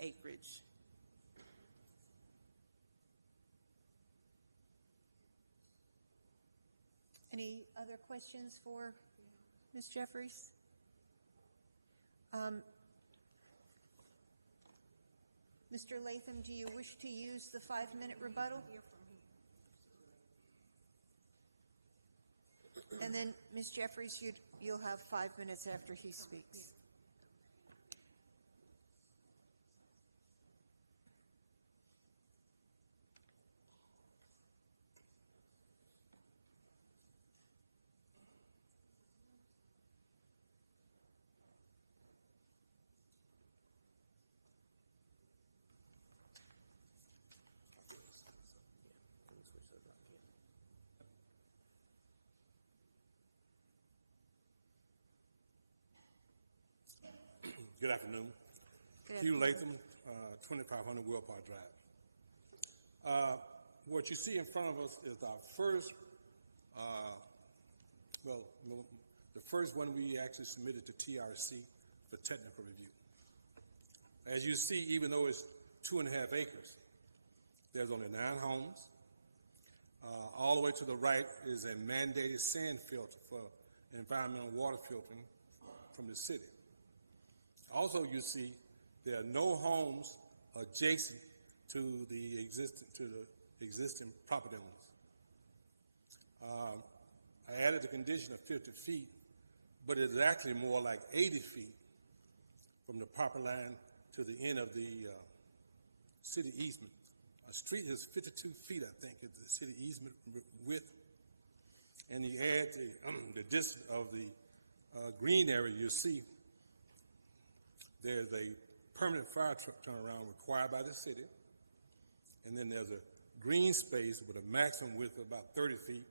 acreage. Any other questions for Ms. Jeffries? Mr. Latham, do you wish to use the 5-minute rebuttal? And then, Ms. Jeffries, you'll have 5 minutes after he speaks. Good afternoon. Good Hugh afternoon. Latham, 2500 Willpark Drive. What you see in front of us is our first, the first one we actually submitted to TRC for technical review. As you see, even though it's 2.5 acres, there's only 9 homes. All the way to the right is a mandated sand filter for environmental water filtering from the city. Also, you see there are no homes adjacent to the existing property owners. I added the condition of 50 feet, but it's actually more like 80 feet from the property line to the end of the city easement. A street is 52 feet, I think, is the city easement width. And you add the distance of the green area, you see there's a permanent fire truck turnaround required by the city. And then there's a green space with a maximum width of about 30 feet.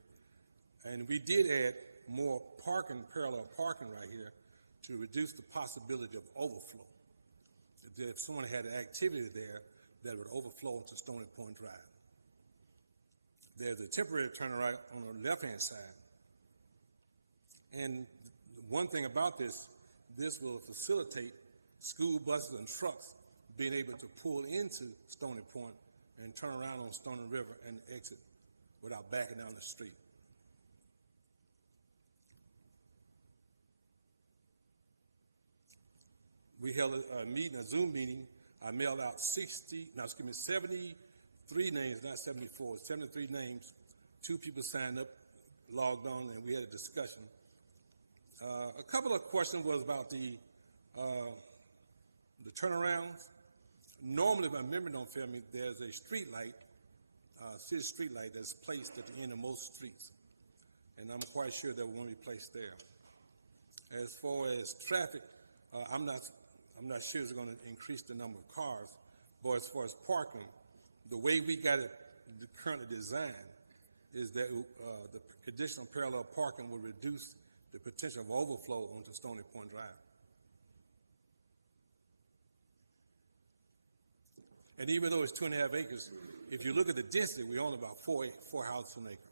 And we did add more parking, parallel parking right here to reduce the possibility of overflow. If someone had an activity there, that would overflow into Stony Point Drive. There's a temporary turnaround on the left-hand side. And one thing about this will facilitate school buses and trucks being able to pull into Stony Point and turn around on Stony River and exit without backing down the street. We held a meeting, a Zoom meeting. I mailed out 73 names, not 74, 73 names. 2 people signed up, logged on, and we had a discussion. A couple of questions was about the turnarounds. Normally, if my memory don't fail me, there's a street light, city street light that's placed at the end of most streets. And I'm quite sure there won't be placed there. As far as traffic, I'm not sure it's going to increase the number of cars, but as far as parking, the way we got it currently designed is that the additional parallel parking will reduce the potential of overflow onto Stony Point Drive. And even though it's 2.5 acres, if you look at the density, we own about 4 houses an acre.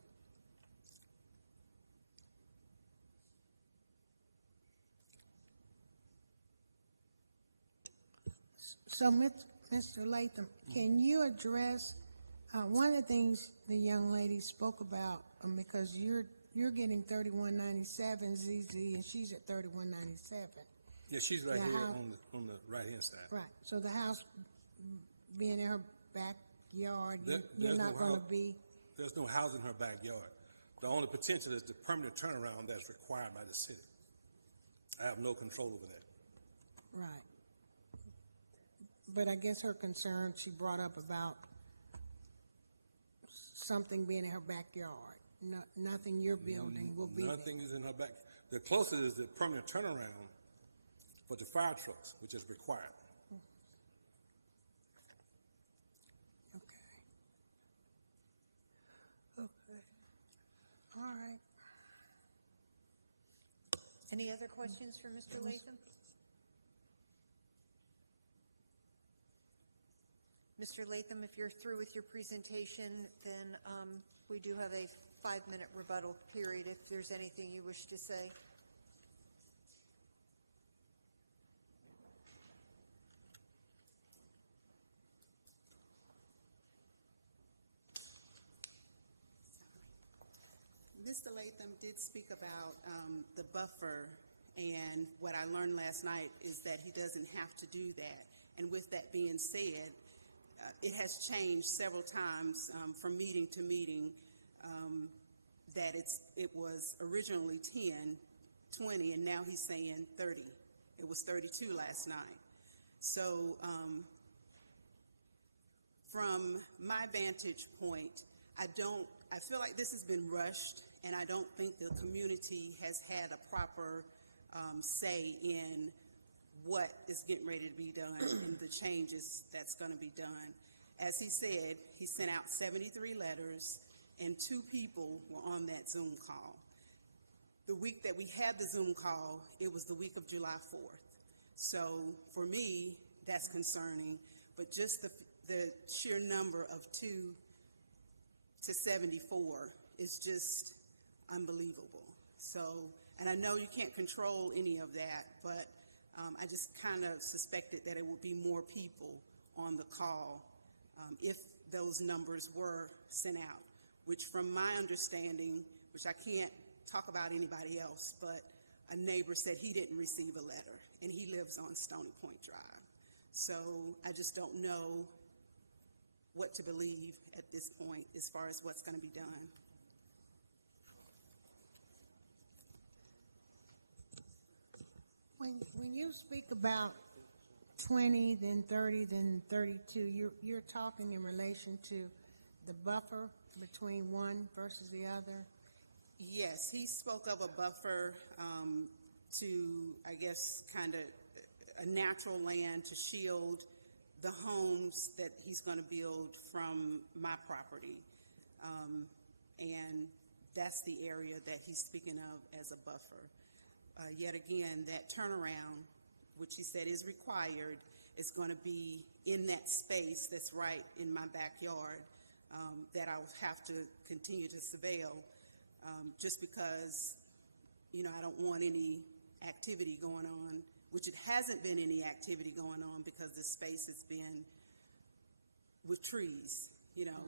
So, Mr. Latham, can you address one of the things the young lady spoke about, because you're getting 3197 ZZ and she's at 3197. Yeah, she's right here on the right-hand side. Right. So the house being in her backyard, you're not going to be. There's no house in her backyard. The only potential is the permanent turnaround that's required by the city. I have no control over that. Right. But I guess her concern she brought up about something being in her backyard. Nothing you're building will be there. Nothing is in her back. The closest is the permanent turnaround for the fire trucks, which is required. Okay. All right. Any other questions for Mr. Latham? Mr. Latham, if you're through with your presentation, then we do have a 5-minute rebuttal period if there's anything you wish to say. Mr. Latham did speak about the buffer, and what I learned last night is that he doesn't have to do that. And with that being said, it has changed several times from meeting to meeting, that it was originally 10, 20, and now he's saying 30. It was 32 last night. So from my vantage point, I feel like this has been rushed, and I don't think the community has had a proper say in what is getting ready to be done and the changes that's going to be done. As he said, he sent out 73 letters, and 2 people were on that Zoom call. The week that we had the Zoom call, it was the week of July 4th. So for me, that's concerning, but just the sheer number of 2 to 74 is just unbelievable. So, and I know you can't control any of that, but I just kind of suspected that it would be more people on the call if those numbers were sent out, which from my understanding, which I can't talk about anybody else, but a neighbor said he didn't receive a letter, and he lives on Stony Point Drive. So I just don't know what to believe at this point as far as what's going to be done. When you speak about 20, then 30, then 32, you're talking in relation to the buffer between one versus the other? Yes, he spoke of a buffer to, I guess, kind of a natural land to shield the homes that he's going to build from my property. And that's the area that he's speaking of as a buffer. Yet again, that turnaround, which he said is required, is going to be in that space that's right in my backyard that I will have to continue to surveil just because, you know, I don't want any activity going on, which it hasn't been any activity going on because the space has been with trees, you know.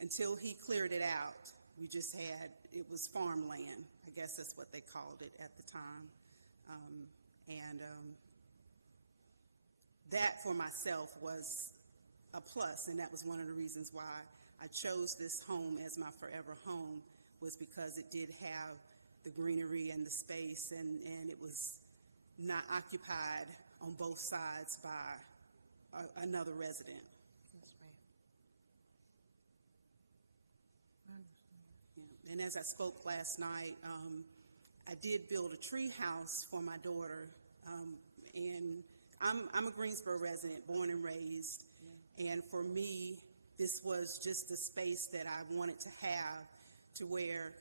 Until he cleared it out, we just had, it was farmland. I guess that's what they called it at the time. That for myself was a plus, and that was one of the reasons why I chose this home as my forever home, was because it did have the greenery and the space, and it was not occupied on both sides by another resident. Yes, ma'am. I understand. And as I spoke last night, I did build a tree house for my daughter, and I'm a Greensboro resident, born and raised, and for me, this was just the space that I wanted to have to where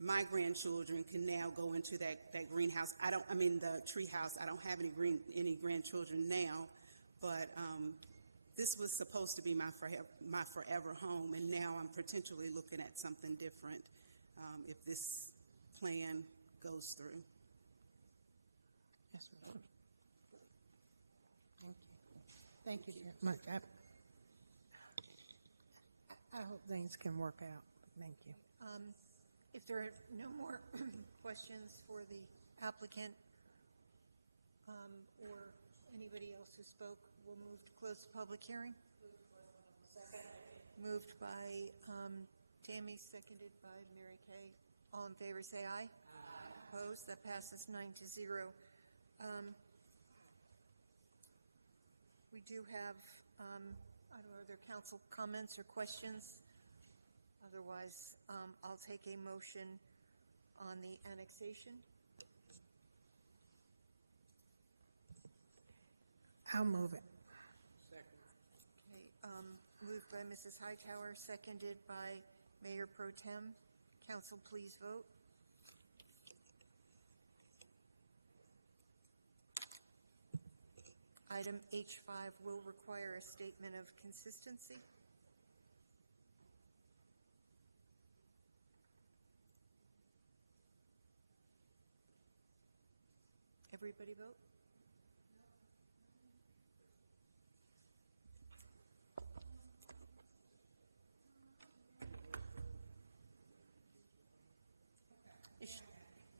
my grandchildren can now go into that greenhouse. The tree house. I don't have any grandchildren now, but this was supposed to be my forever home, and now I'm potentially looking at something different if this plan goes through. Yes, ma'am. Thank you. Thank you very much. I hope things can work out. Thank you. If there are no more questions for the applicant or anybody else who spoke, we'll move to close the public hearing. Moved by Tammy, seconded by Mary Kay. All in favor, say aye. Aye. Opposed? That passes 9-0. We do have, I don't know, are there council comments or questions? Otherwise, I'll take a motion on the annexation. I'll move it. Okay, moved by Mrs. Hightower, seconded by Mayor Pro Tem. Council, please vote. Item H5 will require a statement of consistency. Everybody vote?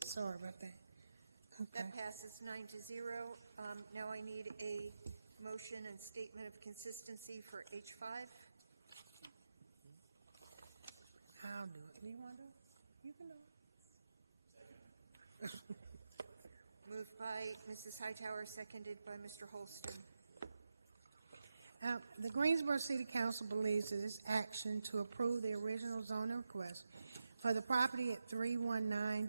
Sorry about that. Okay. That passes 9-0. Now I need a motion and statement of consistency for H5. I'll do it. You want to do it? You can do it. Moved by Mrs. Hightower, seconded by Mr. Holston. The Greensboro City Council believes that this action to approve the original zoning request for the property at 3196-ZZ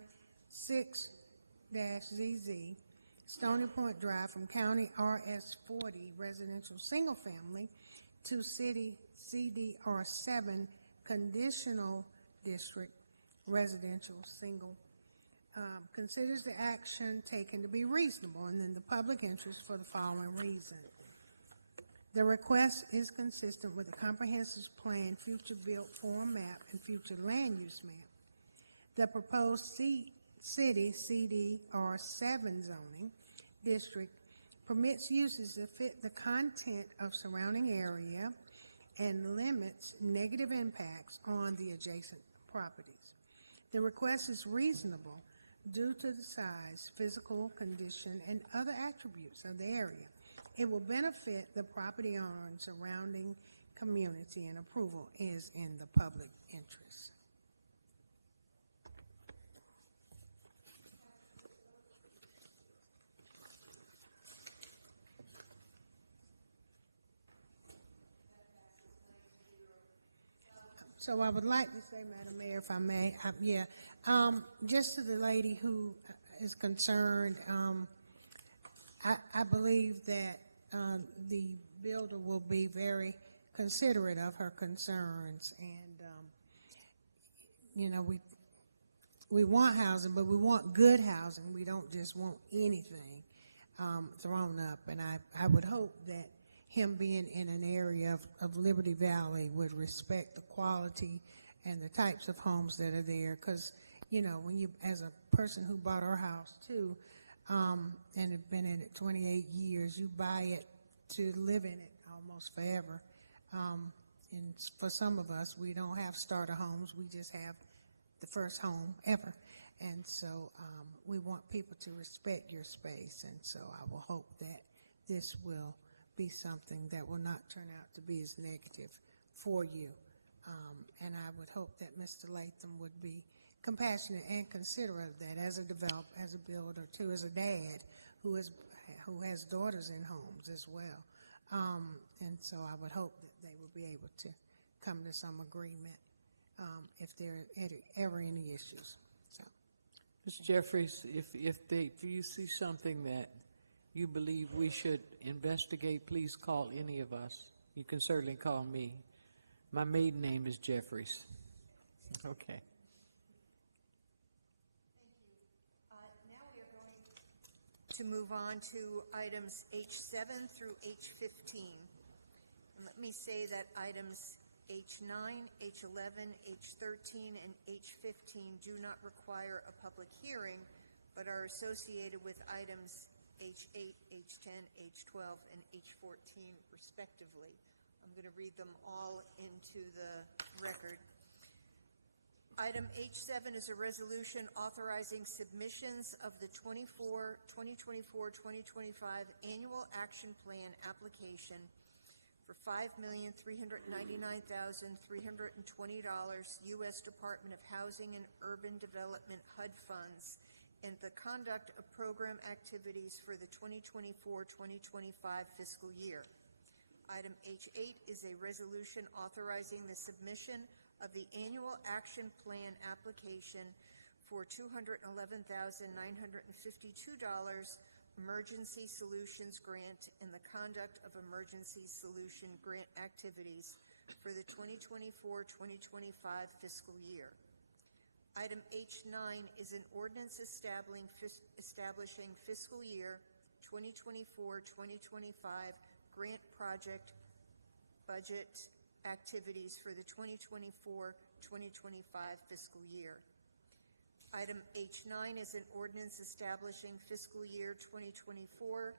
Stony Point Drive from County RS40 residential single family to City CDR7 conditional district residential single considers the action taken to be reasonable and in the public interest for the following reason. The request is consistent with the comprehensive plan, future built form map, and future land use map. The proposed city CDR7 zoning district permits uses that fit the content of surrounding area and limits negative impacts on the adjacent properties. The request is reasonable due to the size, physical condition, and other attributes of the area. It will benefit the property owner and surrounding community, and approval is in the public interest. So I would like to say, Madam Mayor, if I may, just to the lady who is concerned, I believe that the builder will be very considerate of her concerns, and we want housing, but we want good housing. We don't just want anything thrown up, and I would hope that him being in an area of Liberty Valley would respect the quality and the types of homes that are there, because when you, as a person who bought our house too, and have been in it 28 years, you buy it to live in it almost forever. And for some of us, we don't have starter homes, we just have the first home ever. And so we want people to respect your space, and so I will hope that this will be something that will not turn out to be as negative for you. And I would hope that Mr. Latham would be compassionate and considerate of that as a developer, as a builder, too, as a dad who has daughters in homes as well. And so I would hope that they will be able to come to some agreement if there are ever any issues. So, Mr. Jeffries, do you see something that you believe we should investigate, please call any of us. You can certainly call me. My maiden name is Jeffries. Okay. Now we are going to move on to items H7 through H15. And let me say that items H9, H11, H13, and H15 do not require a public hearing, but are associated with items H8, H10, H12, and H14, respectively. I'm going to read them all into the record. Item H7 is a resolution authorizing submissions of the 2024-2025 Annual Action Plan application for $5,399,320 U.S. Department of Housing and Urban Development HUD funds and the conduct of program activities for the 2024-2025 fiscal year. Item H8 is a resolution authorizing the submission of the annual action plan application for $211,952 emergency solutions grant and the conduct of emergency solution grant activities for the 2024-2025 fiscal year. Item H9 is an ordinance establishing fiscal year 2024-2025 grant project budget activities for the 2024-2025 fiscal year. Item H9 is an ordinance establishing fiscal year 2024-2025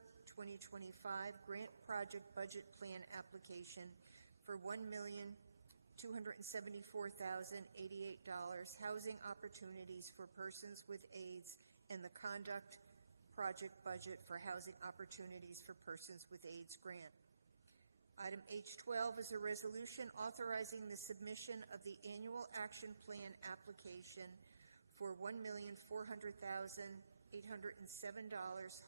grant project budget plan application for $1,274,088 housing opportunities for persons with AIDS and the conduct project budget for housing opportunities for persons with AIDS grant. Item H12 is a resolution authorizing the submission of the annual action plan application for $1,400,807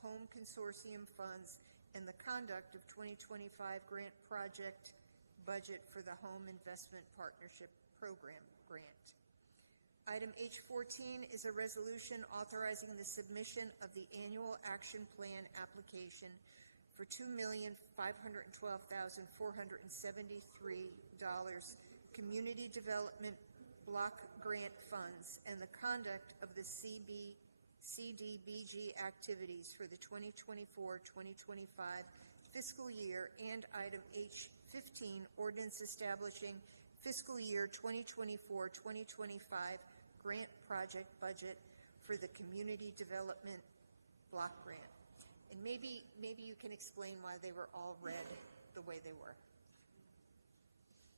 home consortium funds and the conduct of 2025 grant project budget for the Home Investment Partnership Program grant. Item H14 is a resolution authorizing the submission of the annual action plan application for $2,512,473 community development block grant funds and the conduct of the CDBG activities for the 2024-2025 fiscal year, and item H15, ordinance establishing fiscal year 2024-2025 grant project budget for the Community Development Block Grant. And maybe you can explain why they were all read the way they were.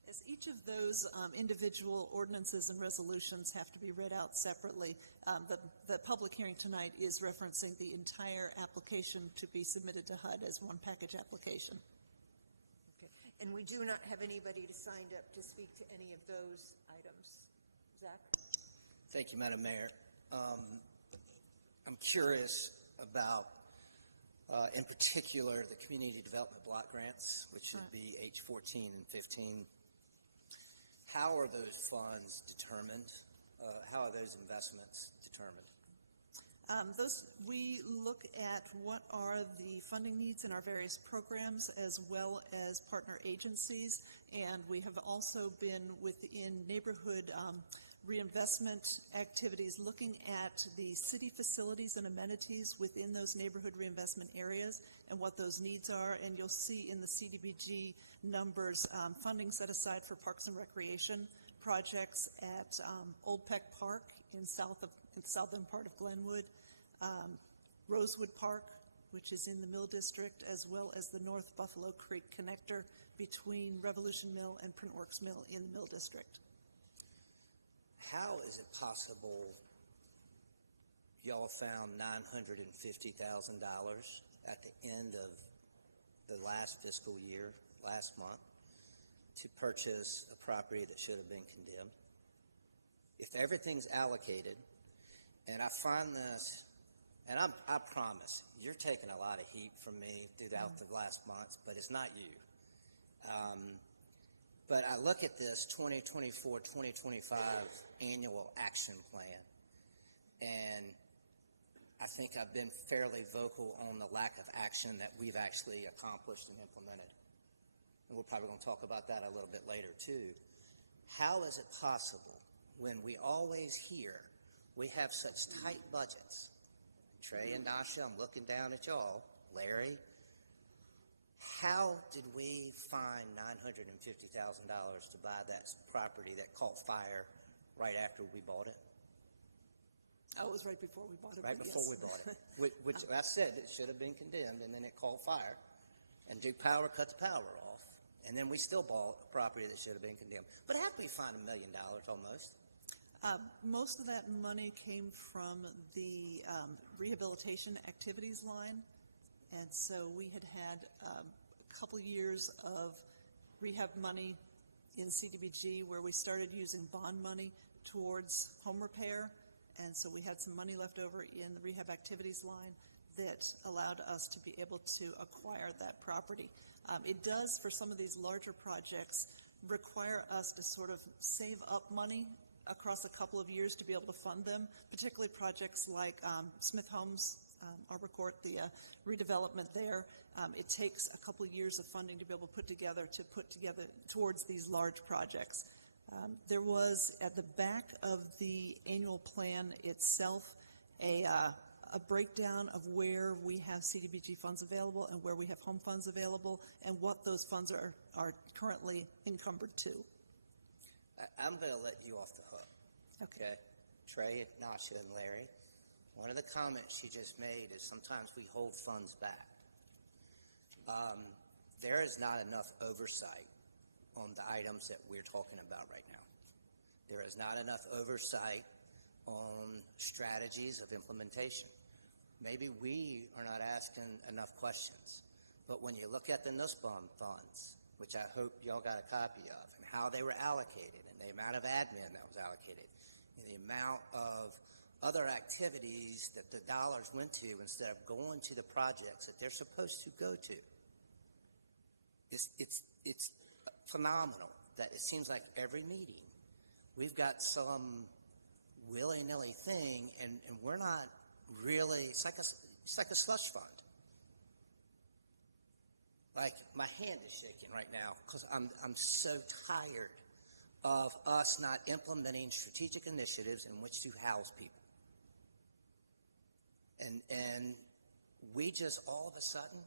As each of those individual ordinances and resolutions have to be read out separately, the public hearing tonight is referencing the entire application to be submitted to HUD as one package application. Okay. And we do not have anybody signed up to speak to any of those items. Zach? Thank you, Madam Mayor. I'm curious about, in particular, the Community Development Block Grants, which would be H14 and 15. How are those funds determined? How are those investments determined? We look at what are the funding needs in our various programs as well as partner agencies, and we have also been within neighborhood reinvestment activities looking at the city facilities and amenities within those neighborhood reinvestment areas and what those needs are. And you'll see in the CDBG numbers funding set aside for parks and recreation projects at Old Peck Park in the southern part of Glenwood, Rosewood Park, which is in the Mill District, as well as the North Buffalo Creek connector between Revolution Mill and Printworks Mill in the Mill District. How is it possible y'all found $950,000 at the end of the last fiscal year, last month, to purchase a property that should have been condemned? If everything's allocated, and I find this, and I promise, you're taking a lot of heat from me throughout the last months, but it's not you. But I look at this 2024-2025 annual action plan, and I think I've been fairly vocal on the lack of action that we've actually accomplished and implemented. And we're probably going to talk about that a little bit later, too. How is it possible when we always hear we have such tight budgets? Trey and Nasha, I'm looking down at y'all. Larry, how did we find $950,000 to buy that property that caught fire right after we bought it? Oh, it was right before we bought it. Right before we bought it, which I said it should have been condemned, and then it caught fire, and Duke Power cut the power off, and then we still bought a property that should have been condemned. But how did we find $1 million almost? Most of that money came from the rehabilitation activities line, and so we had a couple years of rehab money in CDBG where we started using bond money towards home repair, and so we had some money left over in the rehab activities line that allowed us to be able to acquire that property. It does, for some of these larger projects, require us to sort of save up money across a couple of years to be able to fund them, particularly projects like Smith Homes, Arbor Court, the redevelopment there. It takes a couple of years of funding to be able to put together towards these large projects. There was, at the back of the annual plan itself, a breakdown of where we have CDBG funds available and where we have home funds available and what those funds are currently encumbered to. I'm going to let you off the hook. Okay. Trey, Nasha, and Larry, one of the comments she just made is sometimes we hold funds back. There is not enough oversight on the items that we're talking about right now. There is not enough oversight on strategies of implementation. Maybe we are not asking enough questions, but when you look at the NUSBOM funds, which I hope y'all got a copy of, and how they were allocated, and the amount of admin that was allocated, and the amount of other activities that the dollars went to instead of going to the projects that they're supposed to go to, it's phenomenal that it seems like every meeting we've got some willy-nilly thing, and we're not really, it's like a slush fund. Like, my hand is shaking right now because I'm so tired of us not implementing strategic initiatives in which to house people. And we just all of a sudden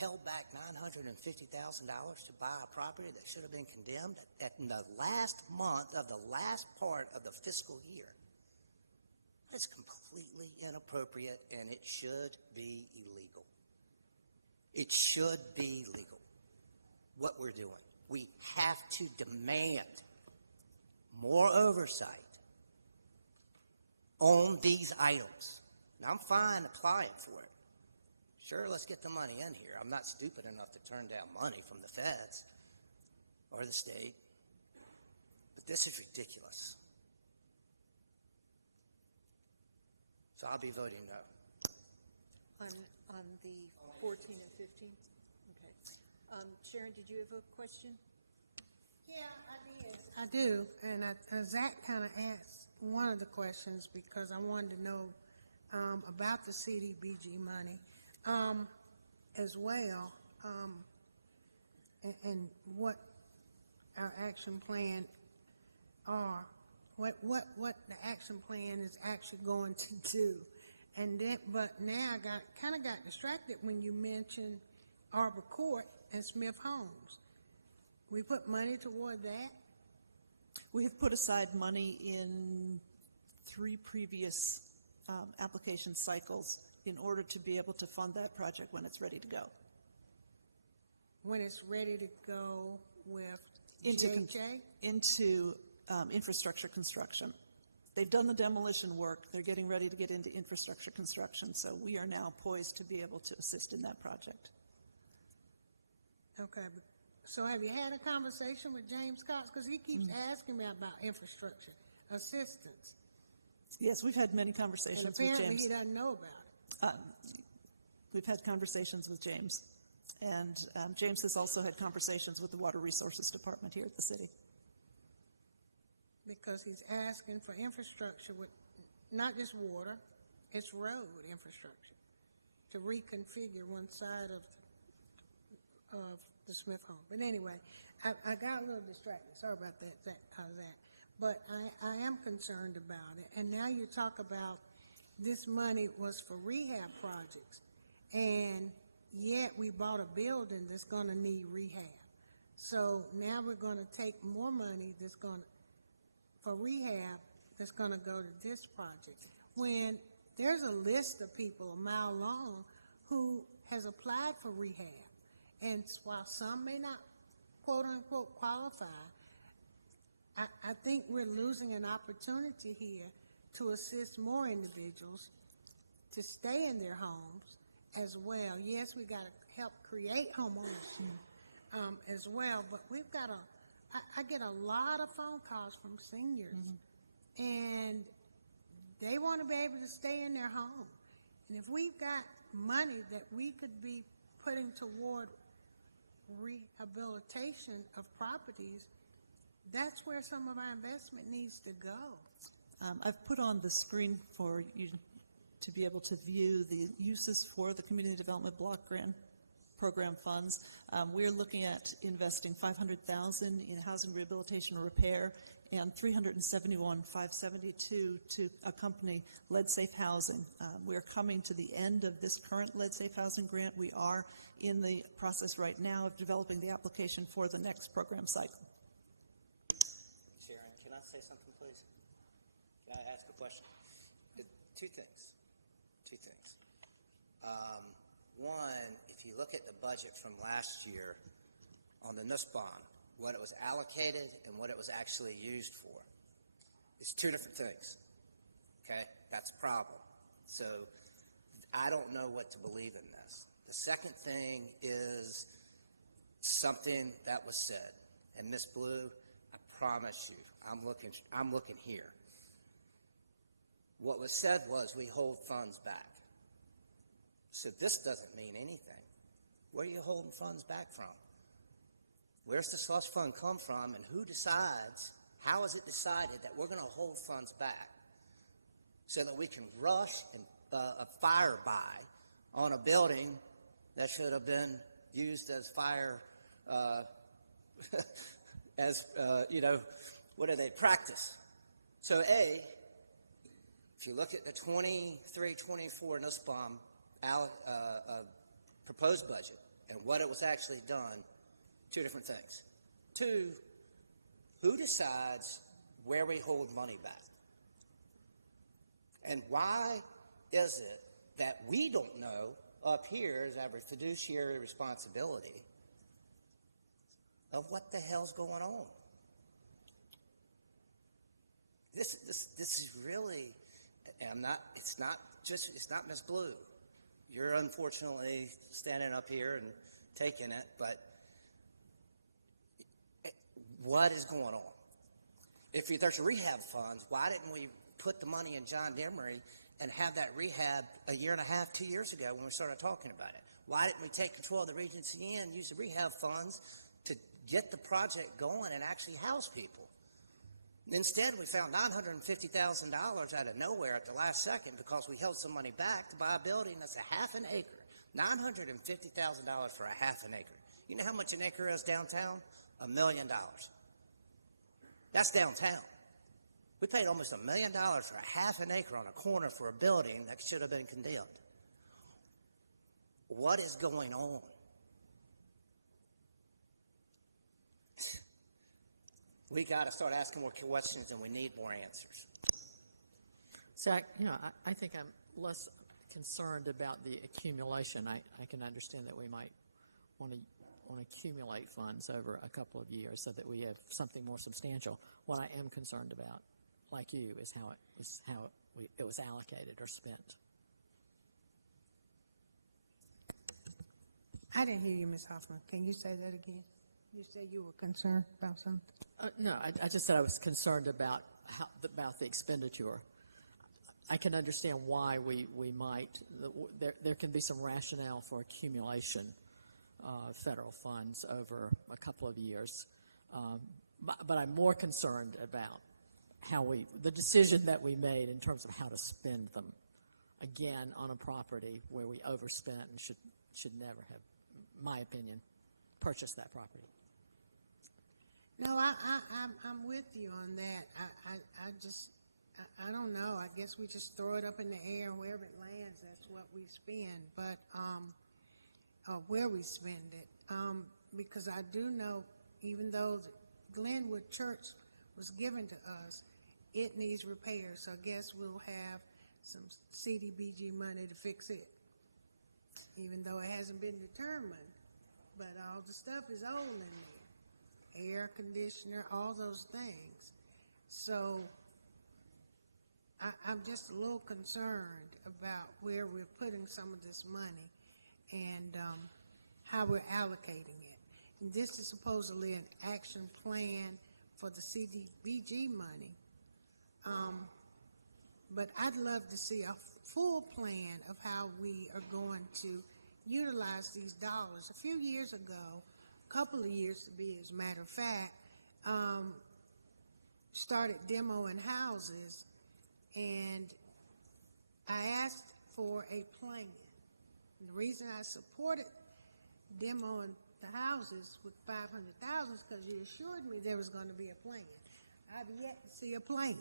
held back $950,000 to buy a property that should have been condemned in the last month of the last part of the fiscal year. It's completely inappropriate, and it should be illegal. It should be legal, what we're doing. We have to demand more oversight on these items. Now, I'm fine applying for it. Sure, let's get the money in here. I'm not stupid enough to turn down money from the feds or the state. But this is ridiculous. So I'll be voting no. On the 14 and 15? Okay. Sharon, did you have a question? Yeah, I did. I do, and Zach kind of asked one of the questions because I wanted to know about the CDBG money as well, and what our action plan are, what the action plan is actually going to do. And then, but now I kind of got distracted when you mentioned Arbor Court and Smith Homes. We put money toward that. We have put aside money in 3 previous application cycles in order to be able to fund that project when it's ready to go. When it's ready to go with into infrastructure construction. They've done the demolition work. They're getting ready to get into infrastructure construction. So we are now poised to be able to assist in that project. Okay. So have you had a conversation with James Cox? Because he keeps asking me about infrastructure assistance. Yes, we've had many conversations with James. And apparently he doesn't know about it. We've had conversations with James. And James has also had conversations with the Water Resources Department here at the city. Because he's asking for infrastructure with not just water, it's road infrastructure to reconfigure one side of the Smith home. But anyway, I got a little distracted. Sorry about that. But I am concerned about it. And now you talk about this money was for rehab projects, and yet we bought a building that's going to need rehab. So now we're going to take more money that's going to for rehab that's going to go to this project, when there's a list of people a mile long who has applied for rehab. And while some may not, quote unquote, qualify, I think we're losing an opportunity here to assist more individuals to stay in their homes as well. Yes, we got to help create homeownership as well, but we've got to, I get a lot of phone calls from seniors, and they want to be able to stay in their home. And if we've got money that we could be putting toward rehabilitation of properties, that's where some of our investment needs to go. I've put on the screen for you to be able to view the uses for the Community Development Block Grant Program funds. We're looking at investing $500,000 in housing rehabilitation and repair, and $371,572 to accompany lead safe housing. We're coming to the end of this current lead safe housing grant. We are in the process right now of developing the application for the next program cycle. Sharon, can I say something, please? Can I ask a question? Two things. One, if you look at the budget from last year on the NUS bond, what it was allocated and what it was actually used for, it's 2 different things. Okay? That's a problem. So I don't know what to believe in this. The second thing is something that was said. And Ms. Blue, I promise you, I'm looking here. What was said was we hold funds back. So this doesn't mean anything. Where are you holding funds back from? Where's the slush fund come from, and who decides, how is it decided that we're going to hold funds back so that we can rush and a fire buy on a building that should have been used as fire, what do they practice? So A, If you look at the 23-24 Nussbaum proposed budget and what it was actually done, two different things. Two, who decides where we hold money back? And why is it that we don't know up here as our fiduciary responsibility of what the hell's going on? This is really, it's not Miss Blue. You're unfortunately standing up here and taking it, but what is going on? If there's rehab funds, why didn't we put the money in John Demery and have that rehab a year and a half, 2 years ago when we started talking about it? Why didn't we take control of the Regency Inn, use the rehab funds to get the project going and actually house people? Instead, we found $950,000 out of nowhere at the last second because we held some money back to buy a building that's a half an acre. $950,000 for a half an acre. You know how much an acre is downtown? $1 million. That's downtown. We paid almost $1 million for a half an acre on a corner for a building that should have been condemned. What is going on? We got to start asking more questions, and we need more answers. So, I think I'm less concerned about the accumulation. I can understand that we might want to accumulate funds over a couple of years so that we have something more substantial. What I am concerned about, like you, is how it was allocated or spent. I didn't hear you, Ms. Hoffman. Can you say that again? You said you were concerned about something? No, I just said I was concerned about the expenditure. I can understand why we might. There can be some rationale for accumulation of federal funds over a couple of years, but I'm more concerned about the decision that we made in terms of how to spend them. Again, on a property where we overspent and should never have, in my opinion, purchased that property. No, I'm with you on that. I don't know. I guess we just throw it up in the air, and wherever it lands, that's what we spend. But where we spend it, because I do know, even though the Glenwood Church was given to us, it needs repairs. So I guess we'll have some CDBG money to fix it, even though it hasn't been determined. But all the stuff is old in there. Air conditioner, all those things. So I'm just a little concerned about where we're putting some of this money and how we're allocating it. And this is supposedly an action plan for the CDBG money. But I'd love to see a full plan of how we are going to utilize these dollars. A few years ago, couple of years to be, as a matter of fact, started demoing houses, and I asked for a plan. And the reason I supported demoing the houses with $500,000 is because you assured me there was going to be a plan. I've yet to see a plan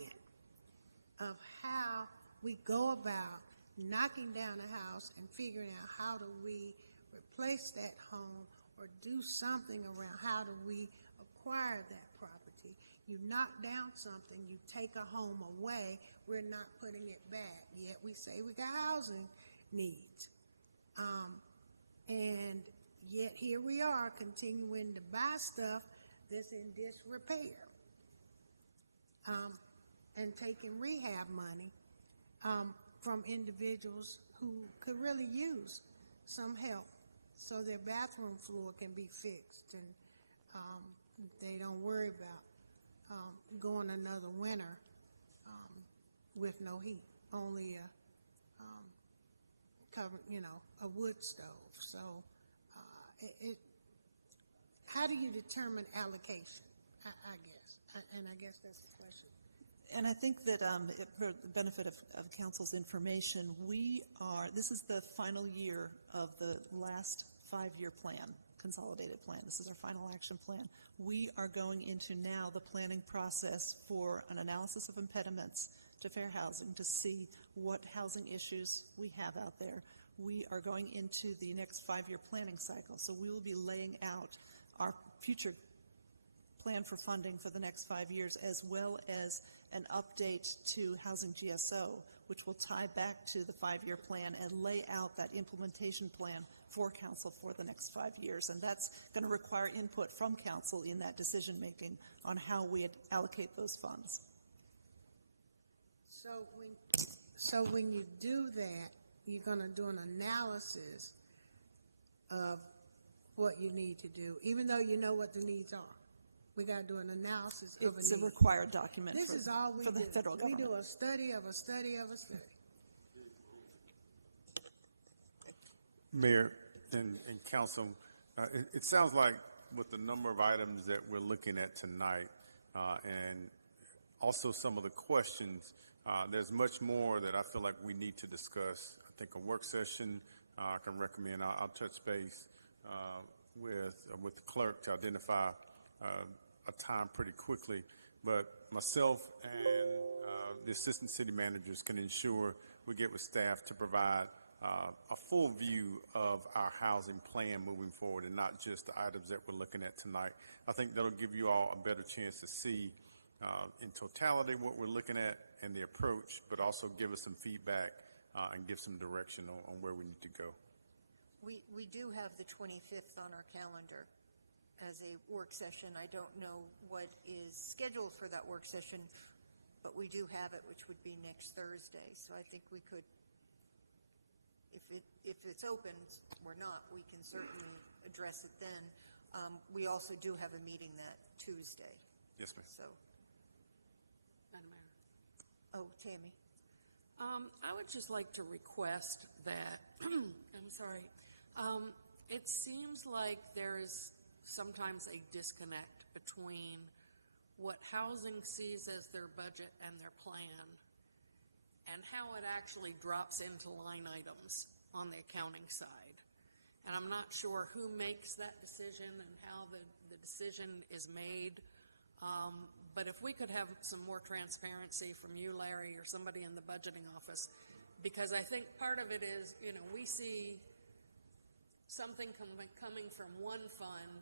of how we go about knocking down a house and figuring out how do we replace that home or do something around how do we acquire that property. You knock down something, you take a home away, we're not putting it back, yet we say we got housing needs. And yet here we are continuing to buy stuff that's in disrepair, and taking rehab money from individuals who could really use some help, so their bathroom floor can be fixed and they don't worry about going another winter with no heat, only a wood stove. So how do you determine allocation, I guess? And I guess that's the question. And I think that for the benefit of council's information, this is the final year of the last 5-year plan, consolidated plan. This is our final action plan. We are going into now the planning process for an analysis of impediments to fair housing to see what housing issues we have out there. We are going into the next 5-year planning cycle, so we will be laying out our future plan for funding for the next 5 years, as well as an update to Housing GSO, which will tie back to the 5-year plan and lay out that implementation plan for council for the next 5 years. And that's going to require input from council in that decision making on how we allocate those funds. So when you do that, you're going to do an analysis of what you need to do, even though you know what the needs are. We got to do an analysis of a need. It's a required document This is all we for the do. federal We government. do a study of a study of a study. Mayor and council, it sounds like with the number of items that we're looking at tonight and also some of the questions, there's much more that I feel like we need to discuss. I think a work session I can recommend. I'll touch base with the clerk to identify a time pretty quickly. But myself and the assistant city managers can ensure we get with staff to provide a full view of our housing plan moving forward and not just the items that we're looking at tonight. I think that'll give you all a better chance to see in totality what we're looking at and the approach, but also give us some feedback and give some direction on where we need to go. We do have the 25th on our calendar as a work session. I don't know what is scheduled for that work session, but we do have it, which would be next Thursday. So I think we could, if it's open or not, we can certainly address it then. We also do have a meeting that Tuesday. Yes, ma'am. So, Madam Mayor. oh, Tammy. I would just like to request that, I'm sorry, it seems like there is sometimes a disconnect between what housing sees as their budget and their plan and how it actually drops into line items on the accounting side. And I'm not sure who makes that decision and how the decision is made. But if we could have some more transparency from you, Larry, or somebody in the budgeting office, because I think part of it is, we see something coming from one fund,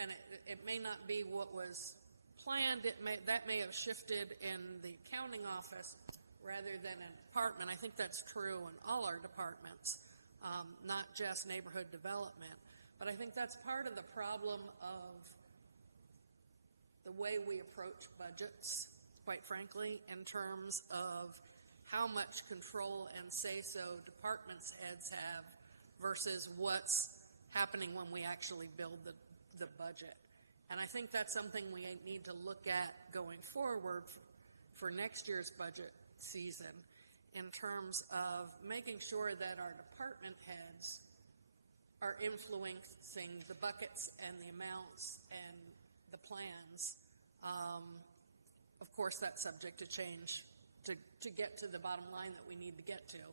and it may not be what was planned. That may have shifted in the accounting office rather than a department. I think that's true in all our departments, not just neighborhood development. But I think that's part of the problem of the way we approach budgets, quite frankly, in terms of how much control and say-so departments heads have versus what's happening when we actually build the budget. And I think that's something we need to look at going forward for next year's budget season in terms of making sure that our department heads are influencing the buckets and the amounts and the plans. Of course, that's subject to change to get to the bottom line that we need to get to.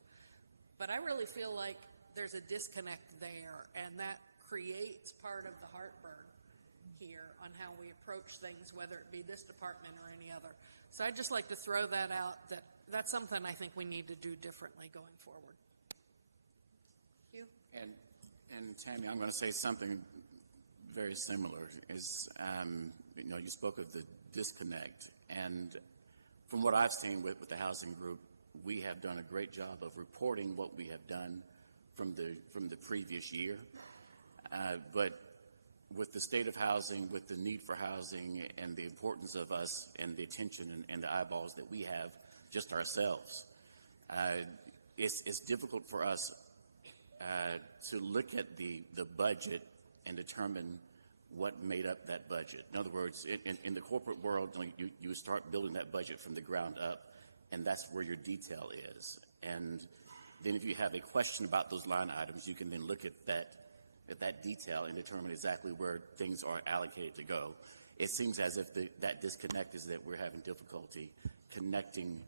But I really feel like there's a disconnect there, and that creates part of the heartburn here on how we approach things, whether it be this department or any other. So I'd just like to throw that out, that's something I think we need to do differently going forward. You? And Tammy, I'm going to say something very similar. You spoke of the disconnect, and from what I've seen with the housing group, we have done a great job of reporting what we have done from the previous year. But with the state of housing, with the need for housing, and the importance of us, and the attention and the eyeballs that we have just ourselves, it's difficult for us to look at the budget and determine what made up that budget. In other words, in the corporate world, you start building that budget from the ground up, and that's where your detail is. And then if you have a question about those line items, you can then look at that detail and determine exactly where things are allocated to go. It seems as if that disconnect is that we're having difficulty connecting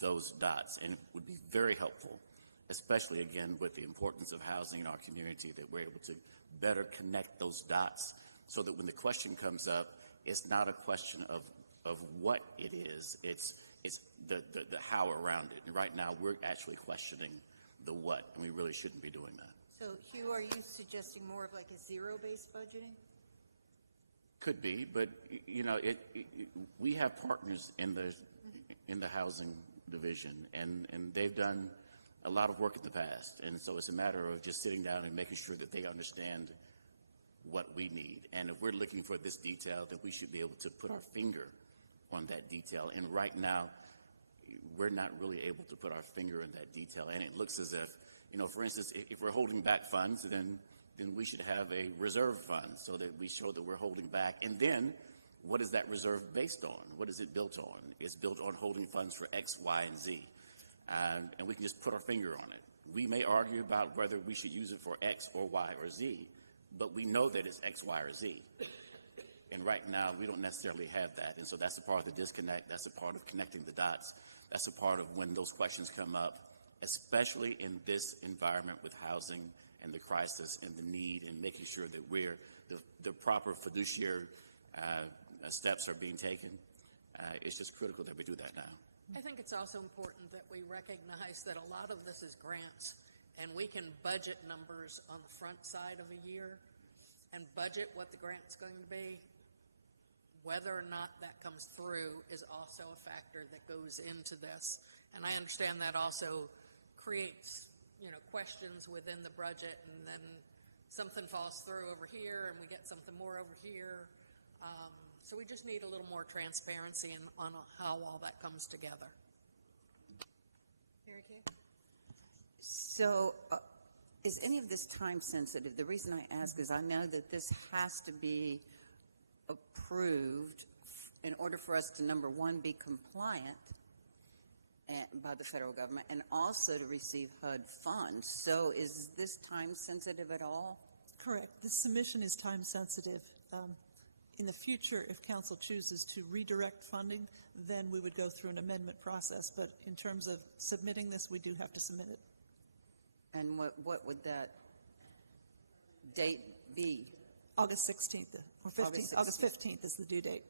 those dots, and it would be very helpful, especially again with the importance of housing in our community, that we're able to better connect those dots so that when the question comes up, it's not a question of what it is. It's It's the how around it. And right now, we're actually questioning the what, and we really shouldn't be doing that. So, Hugh, are you suggesting more of like a zero-based budgeting? Could be, but you know, we have partners in the housing division, and they've done a lot of work in the past, and so it's a matter of just sitting down and making sure that they understand what we need. And if we're looking for this detail, then we should be able to put our finger on that detail. And right now, we're not really able to put our finger in that detail, and it looks as if, you know, for instance, if we're holding back funds, then we should have a reserve fund so that we show that we're holding back. And then, what is that reserve based on? What is it built on? It's built on holding funds for X, Y, and Z. And we can just put our finger on it. We may argue about whether we should use it for X or Y or Z, but we know that it's X, Y, or Z. And right now, we don't necessarily have that. And so that's a part of the disconnect. That's a part of connecting the dots. That's a part of when those questions come up, especially in this environment with housing and the crisis and the need, and making sure that the proper fiduciary steps are being taken. It's just critical that we do that now. I think it's also important that we recognize that a lot of this is grants, and we can budget numbers on the front side of a year and budget what the grant's going to be. Whether or not that comes through is also a factor that goes into this. And I understand that also creates, you know, questions within the budget, and then something falls through over here and we get something more over here. So we just need a little more transparency on how all that comes together. Mary Kay? So is any of this time sensitive? The reason I ask is I know that this has to be approved in order for us to, number one, be compliant by the federal government, and also to receive HUD funds. So is this time sensitive at all? Correct. The submission is time sensitive. In the future, if council chooses to redirect funding, then we would go through an amendment process. But in terms of submitting this, we do have to submit it. And what would that date be? August 16th or 15th. August 15th is the due date.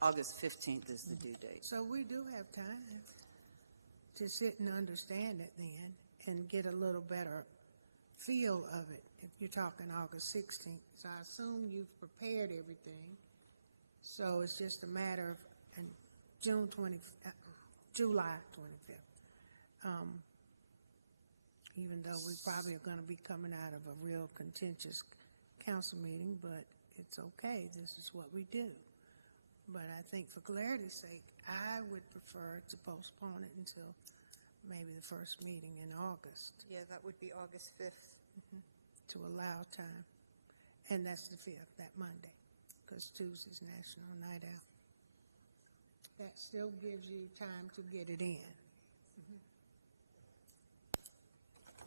August 15th is the due date. So we do have time to sit and understand it then and get a little better feel of it if you're talking August 16th. So I assume you've prepared everything. So it's just a matter of July 25th. Even though we probably are going to be coming out of a real contentious council meeting, but it's okay. This is what we do. But I think for clarity's sake, I would prefer to postpone it until maybe the first meeting in August. Yeah, that would be August 5th. To allow time. And that's the 5th, that Monday, because Tuesday's National Night Out. That still gives you time to get it in.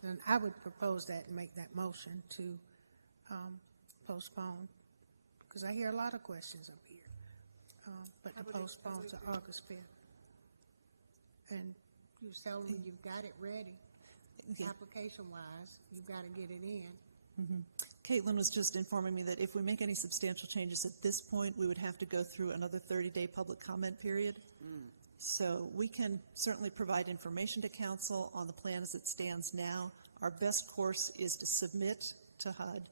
And I would propose that and make that motion to postpone, because I hear a lot of questions up here. But to postpone to August 5th. And you tell me you've got it ready, application-wise, you've got to get it in. Caitlin was just informing me that if we make any substantial changes at this point, we would have to go through another 30-day public comment period. So we can certainly provide information to council on the plan as it stands now. Our best course is to submit to HUD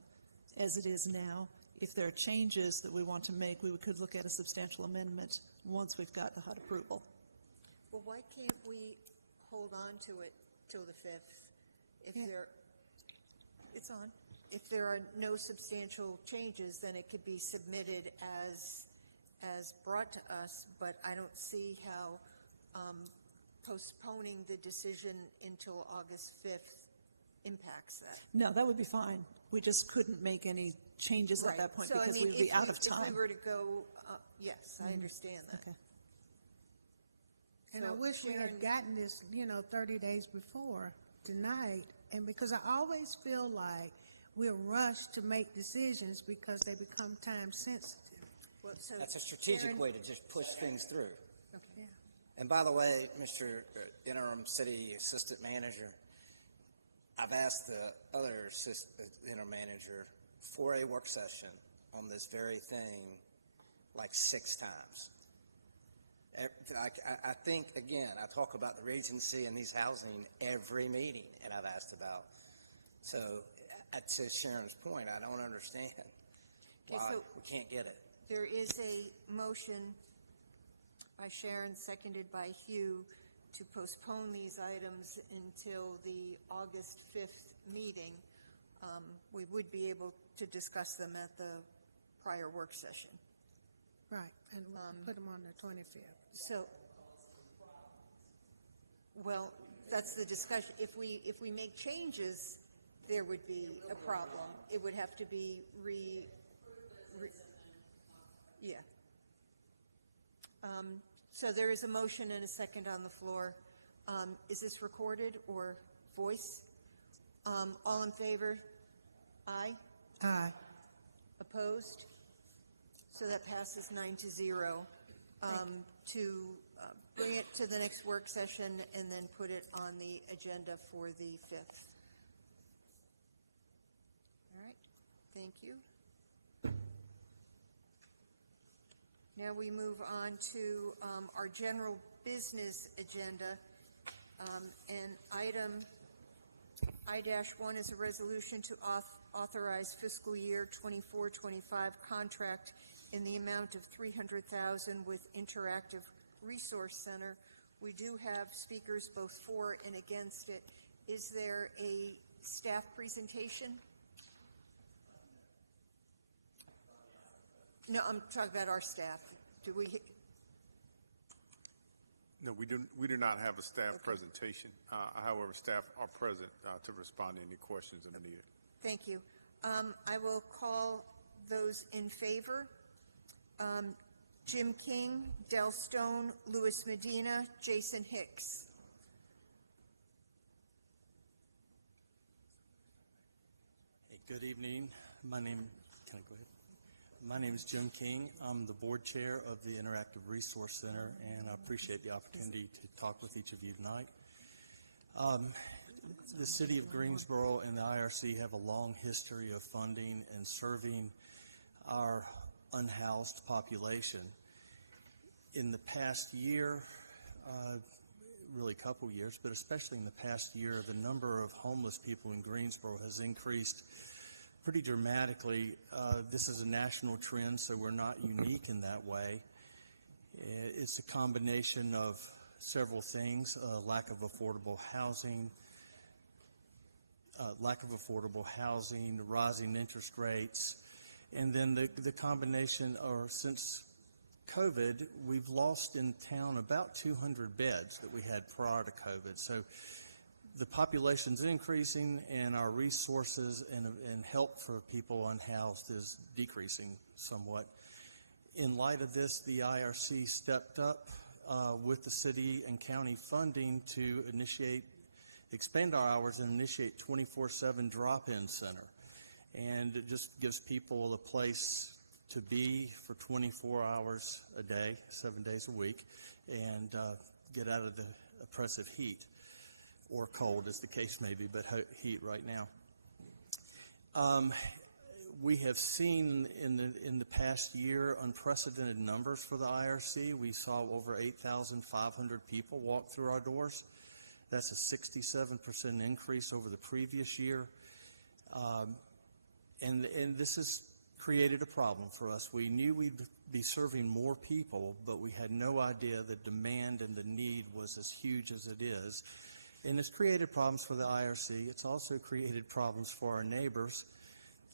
as it is now. If there are changes that we want to make, we could look at a substantial amendment once we've got the HUD approval. Well, why can't we hold on to it till the 5th? It's on. If there are no substantial changes, then it could be submitted as brought to us, but I don't see how postponing the decision until August 5th impacts that. No, that would be fine. We just couldn't make any changes at that point because we would be out of time. If we were to go, yes, I understand that. Okay. And I wish we had gotten this, 30 days before tonight. And because I always feel like we're rushed to make decisions because they become time sensitive. Well, so That's a strategic way to just push things through. Okay. And by the way, Mr. Interim City Assistant Manager, I've asked the other interim manager for a work session on this very thing like 6 times. I think, again, I talk about the Regency and these housing every meeting, and I've asked about. So, to Sharon's point, I don't understand why we can't get it. There is a motion by Sharon, seconded by Hugh, to postpone these items until the August 5th meeting. We would be able to discuss them at the prior work session. Right, and put them on the 25th. So, well, that's the discussion. If we make changes, there would be a problem. It would have to be yeah. So there is a motion and a second on the floor. Is this recorded or voice? All in favor? Aye. Aye. Opposed? So that passes 9-0. To bring it to the next work session and then put it on the agenda for the 5th. All right. Thank you. Now we move on to our general business agenda. And item I-1 is a resolution to authorize fiscal year 24-25 contract in the amount of $300,000 with Interactive Resource Center. We do have speakers both for and against it. Is there a staff presentation? No, I'm talking about our staff. Do we? No, we do not have a staff presentation. However, staff are present to respond to any questions that are needed. Thank you. I will call those in favor. Jim King, Del Stone, Louis Medina, Jason Hicks. Hey, good evening. My name is Jim King. I'm the board chair of the Interactive Resource Center, and I appreciate the opportunity to talk with each of you tonight. The City of Greensboro and the IRC have a long history of funding and serving our unhoused population. In the past year, really a couple years, but especially in the past year, the number of homeless people in Greensboro has increased pretty dramatically. This is a national trend, so we're not unique in that way. It's a combination of several things: lack of affordable housing, rising interest rates, and then the combination, or since COVID, we've lost in town about 200 beds that we had prior to COVID. So the population's increasing, and our resources and help for people unhoused is decreasing somewhat. In light of this, the IRC stepped up with the city and county funding to expand our hours and initiate 24/7 drop-in center. And it just gives people a place to be for 24 hours a day, 7 days a week, and get out of the oppressive heat, or cold as the case may be, but heat right now. We have seen in the past year unprecedented numbers for the IRC. We saw over 8,500 people walk through our doors. That's a 67% increase over the previous year. And this has created a problem for us. We knew we'd be serving more people, but we had no idea the demand and the need was as huge as it is. And it's created problems for the IRC. It's also created problems for our neighbors.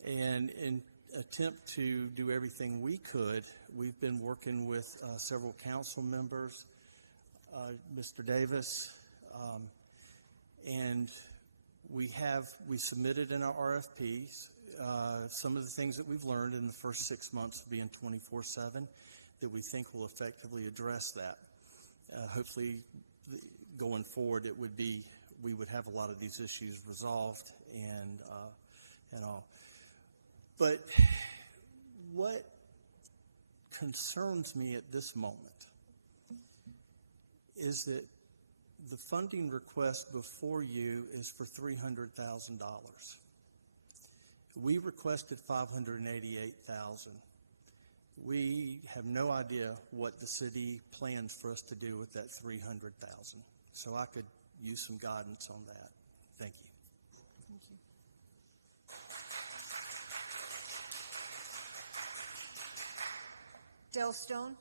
And in attempt to do everything we could, we've been working with several council members, Mr. Davis, and we submitted in our RFPs some of the things that we've learned in the first 6 months of being 24/7 that we think will effectively address that. Hopefully, going forward, we would have a lot of these issues resolved and all. But what concerns me at this moment is that the funding request before you is for $300,000. We requested $588,000. We have no idea what the city plans for us to do with that $300,000. So I could use some guidance on that. Thank you. Thank you. Del Stone?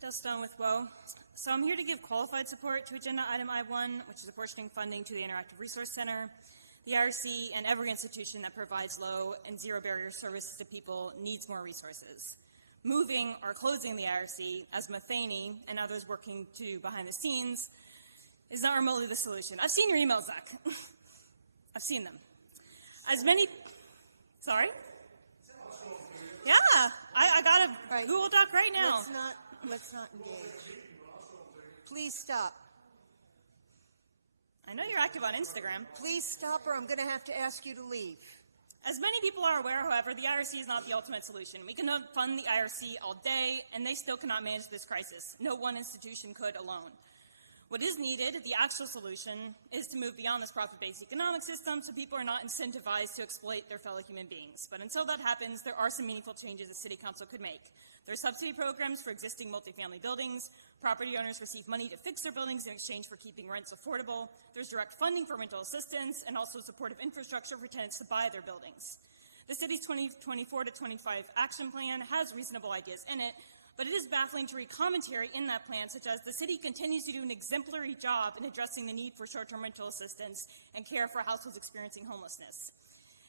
Del Stone with WOE. So I'm here to give qualified support to Agenda Item I-1, which is apportioning funding to the Interactive Resource Center. The IRC and every institution that provides low and zero barrier services to people needs more resources. Moving or closing the IRC, as Matheny and others working to behind the scenes, is not remotely the solution. I've seen your emails, Zach. I've seen them. As many, sorry? Yeah, I got a Google Doc right now. Let's not engage. Please stop. I know you're active on Instagram. Please stop or I'm going to have to ask you to leave. As many people are aware, however, the IRC is not the ultimate solution. We can fund the IRC all day, and they still cannot manage this crisis. No one institution could alone. What is needed, the actual solution, is to move beyond this profit-based economic system so people are not incentivized to exploit their fellow human beings. But until that happens, there are some meaningful changes the City Council could make. There are subsidy programs for existing multifamily buildings. Property owners receive money to fix their buildings in exchange for keeping rents affordable. There's direct funding for rental assistance and also supportive infrastructure for tenants to buy their buildings. The city's 2024 to 25 action plan has reasonable ideas in it, but it is baffling to read commentary in that plan, such as the city continues to do an exemplary job in addressing the need for short-term rental assistance and care for households experiencing homelessness.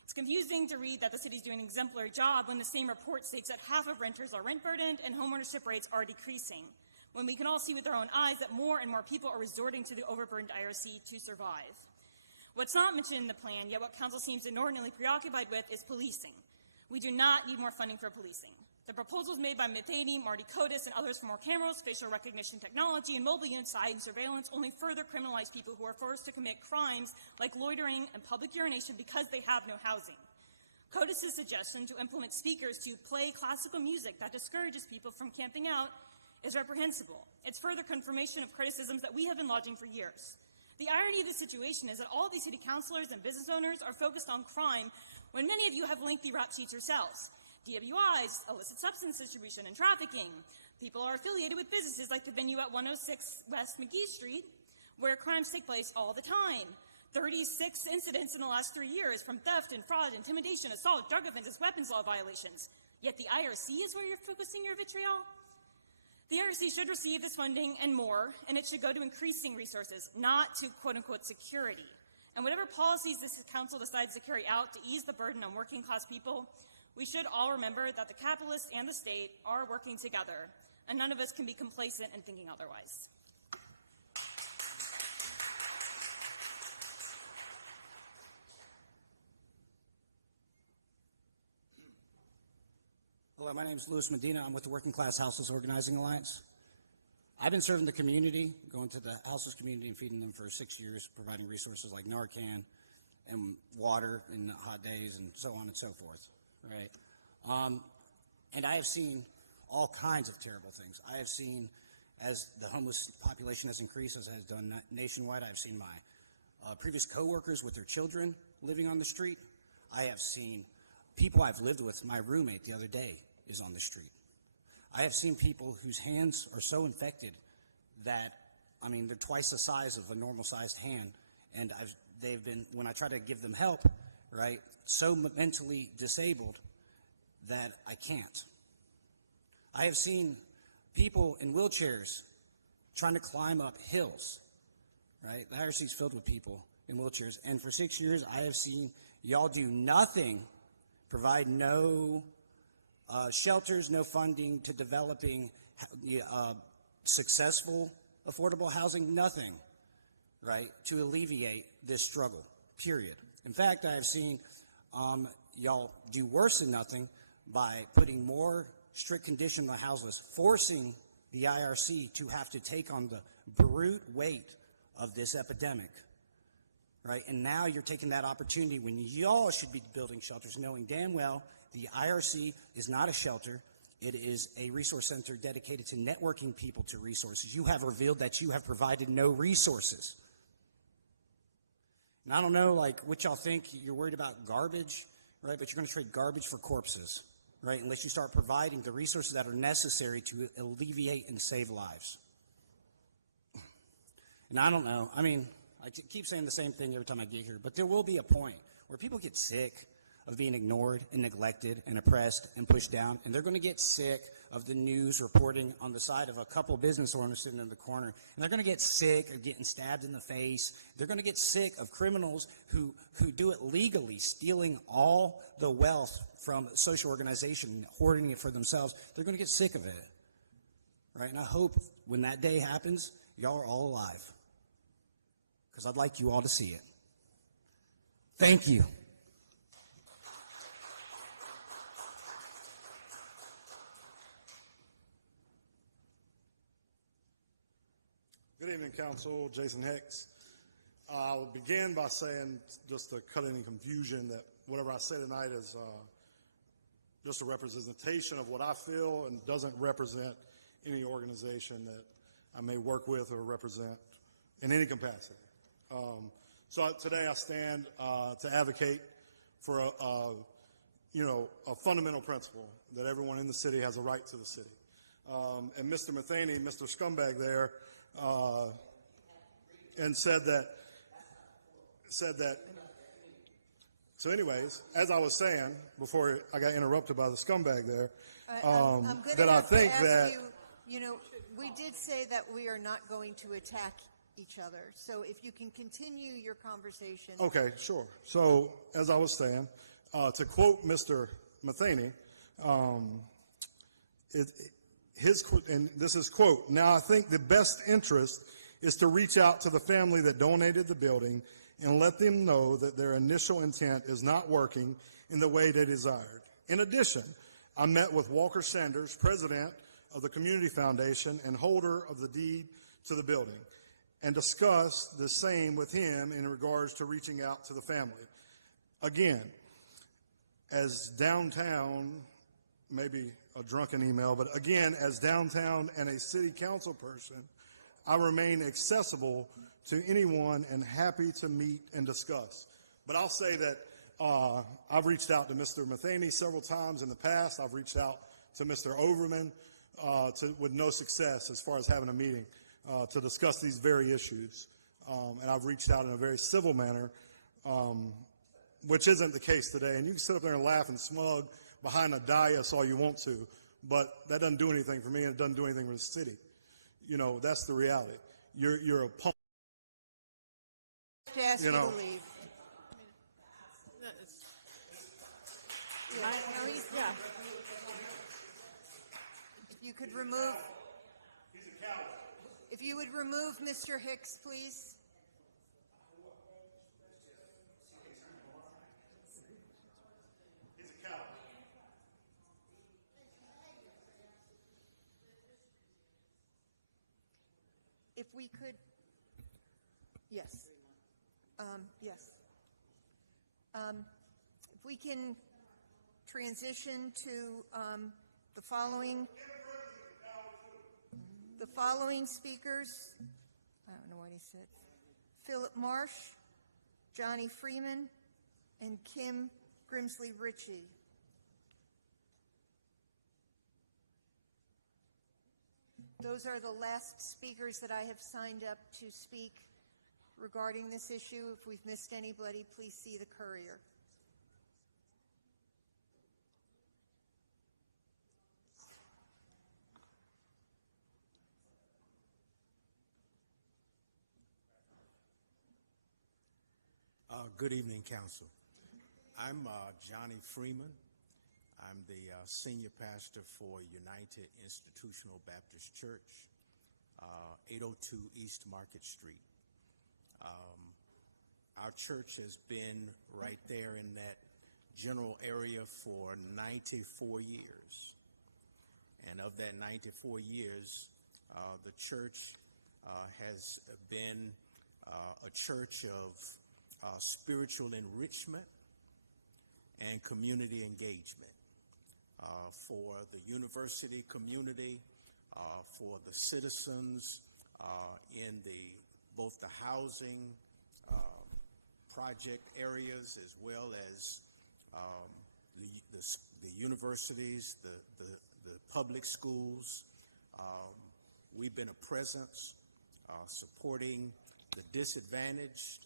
It's confusing to read that the city is doing an exemplary job when the same report states that half of renters are rent-burdened and homeownership rates are decreasing, when we can all see with our own eyes that more and more people are resorting to the overburdened IRC to survive. What's not mentioned in the plan, yet what Council seems inordinately preoccupied with, is policing. We do not need more funding for policing. The proposals made by Matheny, Marty Kotis, and others for more cameras, facial recognition technology, and mobile unit side surveillance only further criminalize people who are forced to commit crimes like loitering and public urination because they have no housing. Kotis' suggestion to implement speakers to play classical music that discourages people from camping out is reprehensible. It's further confirmation of criticisms that we have been lodging for years. The irony of the situation is that all these city councilors and business owners are focused on crime when many of you have lengthy rap sheets yourselves. DWIs, illicit substance distribution and trafficking. People are affiliated with businesses like the venue at 106 West McGee Street, where crimes take place all the time. 36 incidents in the last 3 years, from theft and fraud, intimidation, assault, drug offenses, weapons law violations. Yet the IRC is where you're focusing your vitriol? The IRC should receive this funding and more, and it should go to increasing resources, not to quote-unquote security. And whatever policies this council decides to carry out to ease the burden on working-class people, we should all remember that the capitalists and the state are working together, and none of us can be complacent in thinking otherwise. Hello, my name is Luis Medina. I'm with the Working Class Houseless Organizing Alliance. I've been serving the community, going to the houseless community and feeding them for 6 years, providing resources like Narcan and water in the hot days and so on and so forth. Right, and I have seen all kinds of terrible things. I have seen, as the homeless population has increased, as it has done nationwide, I have seen my previous coworkers with their children living on the street. I have seen people I've lived with. My roommate the other day is on the street. I have seen people whose hands are so infected that, I mean, they're twice the size of a normal-sized hand, and they've been, when I try to give them help, right, so mentally disabled that I can't. I have seen people in wheelchairs trying to climb up hills, right? The IRC is filled with people in wheelchairs, and for 6 years I have seen y'all do nothing, provide no shelters, no funding to developing successful affordable housing, nothing, right, to alleviate this struggle, period. In fact, I have seen y'all do worse than nothing by putting more strict conditions on the houseless, forcing the IRC to have to take on the brute weight of this epidemic, right? And now you're taking that opportunity when y'all should be building shelters, knowing damn well the IRC is not a shelter. It is a resource center dedicated to networking people to resources. You have revealed that you have provided no resources. And I don't know, like, what y'all think. You're worried about garbage, right? But you're going to trade garbage for corpses, right? Unless you start providing the resources that are necessary to alleviate and save lives. And I don't know. I mean, I keep saying the same thing every time I get here, but there will be a point where people get sick of being ignored and neglected and oppressed and pushed down, and they're going to get sick of the news reporting on the side of a couple business owners sitting in the corner, and they're going to get sick of getting stabbed in the face. They're going to get sick of criminals who do it legally, stealing all the wealth from social organization, hoarding it for themselves. They're going to get sick of it, right? And I hope when that day happens, y'all are all alive, because I'd like you all to see it. Thank you. Good evening, Council. Jason Hicks. I will begin by saying, just to cut any confusion, that whatever I say tonight is just a representation of what I feel and doesn't represent any organization that I may work with or represent in any capacity. So today I stand to advocate for a fundamental principle that everyone in the city has a right to the city. And Mr. Matheny, Mr. Scumbag there, and said that. So anyways, as I was saying before I got interrupted by the scumbag there, I'm that I think that you know, we did say that we are not going to attack each other. So if you can continue your conversation. Okay, sure. So as I was saying, to quote Mr. Matheny, and this is quote, "Now I think the best interest is to reach out to the family that donated the building and let them know that their initial intent is not working in the way they desired. In addition, I met with Walker Sanders, president of the Community Foundation and holder of the deed to the building, and discussed the same with him in regards to reaching out to the family. Again, as downtown, maybe a drunken email, but again, as downtown and a city council person, I remain accessible to anyone and happy to meet and discuss." But I'll say that I've reached out to Mr. Matheny several times in the past. I've reached out to Mr. Overman with no success as far as having a meeting to discuss these very issues. And I've reached out in a very civil manner, which isn't the case today. And you can sit up there and laugh and smug behind a dais all you want to, but that doesn't do anything for me, and it doesn't do anything for the city. You know, that's the reality. You're a punk. Ask you to leave. If you could remove. If you would remove Mr. Hicks, please. If we could, yes, yes. If we can transition to the following speakers. I don't know what he said. Philip Marsh, Johnny Freeman, and Kim Grimsley Ritchie. Those are the last speakers that I have signed up to speak regarding this issue. If we've missed anybody, please see the Courier. Good evening, Council. I'm Johnny Freeman. I'm the senior pastor for United Institutional Baptist Church, 802 East Market Street. Our church has been right there in that general area for 94 years. And of that 94 years, the church has been a church of spiritual enrichment and community engagement. for the university community, for the citizens in both the housing project areas as well as the universities, the public schools. We've been a presence supporting the disadvantaged,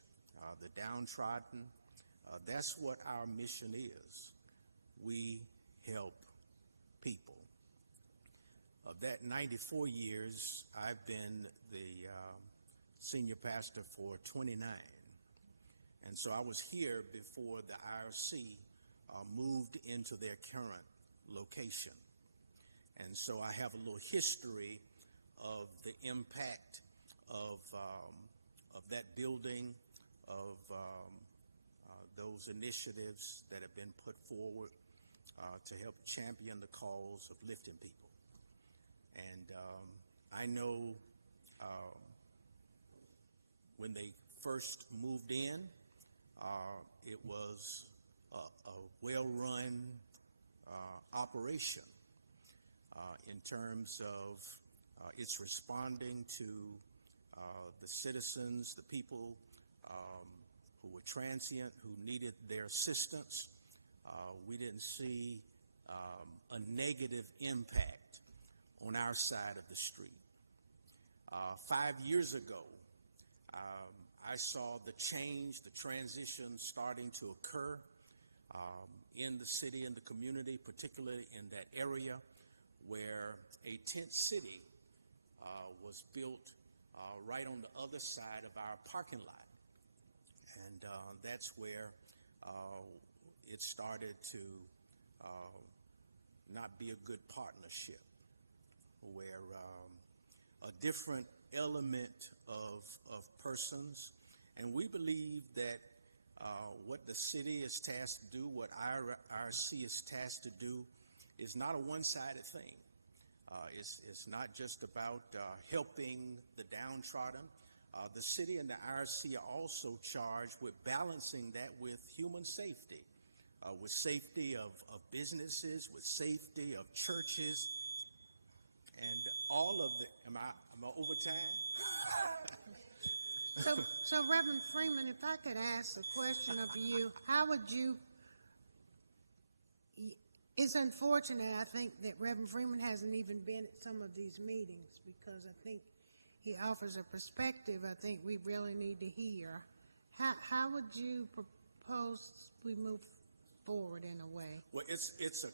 the downtrodden. That's what our mission is. We help people. Of that 94 years, I've been the senior pastor for 29. And so I was here before the IRC moved into their current location. And so I have a little history of the impact of that building, of those initiatives that have been put forward to help champion the cause of lifting people. And I know when they first moved in, it was a well-run operation in terms of its responding to the citizens, the people who were transient, who needed their assistance. We didn't see a negative impact on our side of the street. 5 years ago, I saw the change, the transition starting to occur in the city and the community, particularly in that area where a tent city was built right on the other side of our parking lot. And that's where it started to not be a good partnership, where a different element of persons, and we believe that what the city is tasked to do, what IRC is tasked to do, is not a one-sided thing. It's not just about helping the downtrodden. The city and the IRC are also charged with balancing that with human safety, with safety of businesses, with safety of churches, and all of the. Am I over time? So Reverend Freeman, if I could ask a question of you, how would you? It's unfortunate, I think, that Reverend Freeman hasn't even been at some of these meetings, because I think he offers a perspective I think we really need to hear. How would you propose we move forward in a way? Well, it's a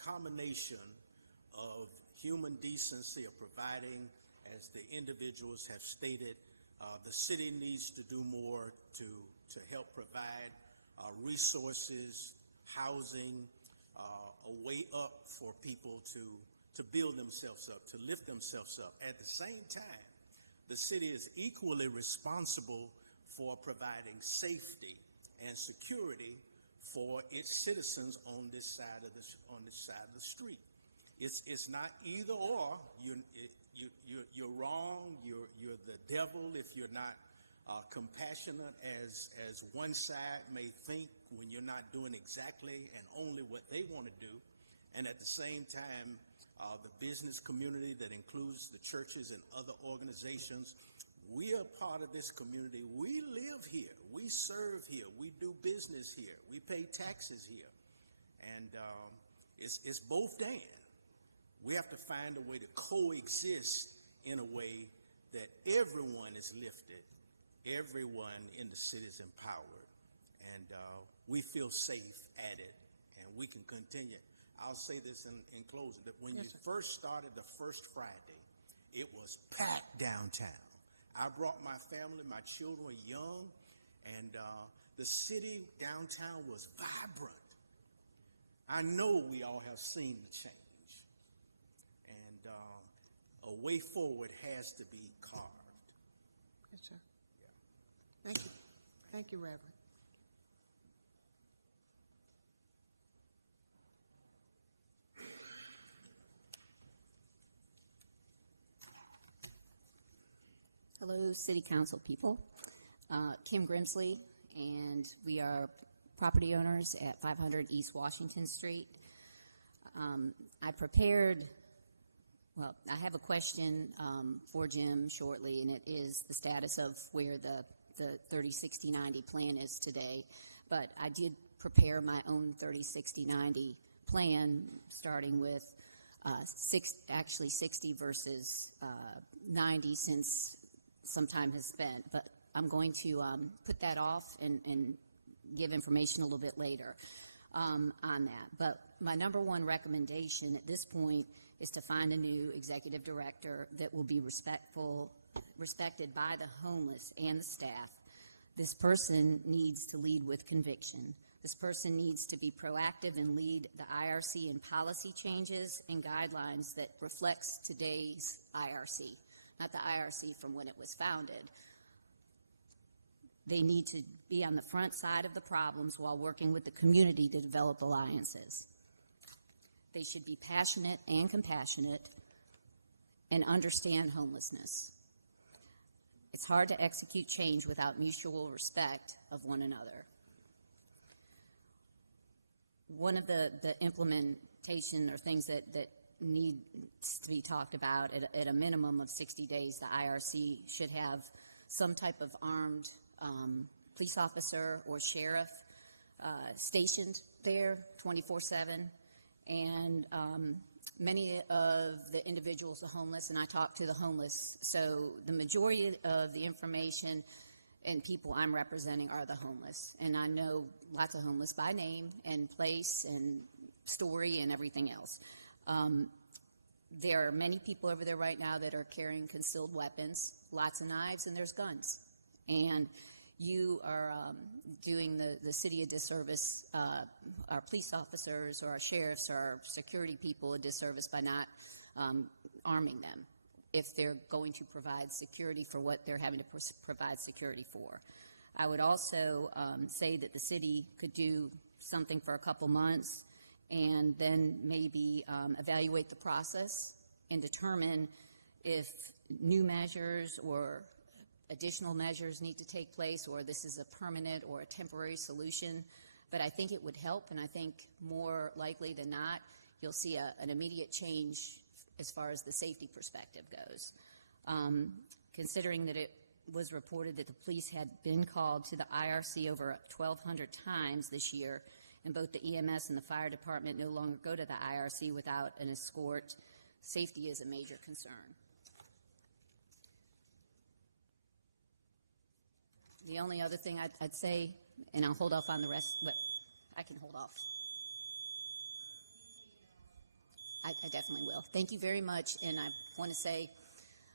combination of human decency, of providing, as the individuals have stated, the city needs to do more to help provide resources, housing, a way up for people to build themselves up, to lift themselves up. At the same time, the city is equally responsible for providing safety and security for its citizens on this side of the street. It's not either or. You're wrong. You're the devil if you're not compassionate as one side may think, when you're not doing exactly and only what they want to do. And at the same time, the business community that includes the churches and other organizations, we are part of this community. We live here. We serve here. We do business here. We pay taxes here. And it's both and. We have to find a way to coexist in a way that everyone is lifted, everyone in the city is empowered, and we feel safe at it, and we can continue. I'll say this in closing, that when you first started the first Friday, it was packed downtown. I brought my family, my children were young, and the city downtown was vibrant. I know we all have seen the change. A way forward has to be carved. Yes, sir. Yeah. Thank you. Thank you, Reverend. Hello, City Council people. Kim Grimsley, and we are property owners at 500 East Washington Street. I prepared, well, I have a question for Jim shortly, and it is the status of where the 30-60-90 plan is today. But I did prepare my own 30-60-90 plan, starting with 60 versus 90, since some time has spent. But I'm going to put that off and give information a little bit later on that. But my number one recommendation at this point is to find a new executive director that will be respected by the homeless and the staff. This person needs to lead with conviction. This person needs to be proactive and lead the IRC in policy changes and guidelines that reflects today's IRC, not the IRC from when it was founded. They need to be on the front side of the problems while working with the community to develop alliances. They should be passionate and compassionate and understand homelessness. It's hard to execute change without mutual respect of one another. One of the implementation or things that needs to be talked about at a minimum of 60 days, the IRC should have some type of armed police officer or sheriff stationed there 24/7. And many of the individuals are homeless, and I talk to the homeless. So the majority of the information and people I'm representing are the homeless. And I know lots of homeless by name and place and story and everything else. There are many people over there right now that are carrying concealed weapons, lots of knives, and there's guns. And you are doing the city a disservice, our police officers or our sheriffs or our security people a disservice by not arming them if they're going to provide security for what they're having to provide security for. I would also say that the city could do something for a couple months and then maybe evaluate the process and determine if new measures or additional measures need to take place, or this is a permanent or a temporary solution. But I think it would help, and I think more likely than not, you'll see an immediate change as far as the safety perspective goes. Considering that it was reported that the police had been called to the IRC over 1,200 times this year, and both the EMS and the fire department no longer go to the IRC without an escort, safety is a major concern. The only other thing I'd say, and I'll hold off on the rest, but I can hold off. I definitely will. Thank you very much, and I want to say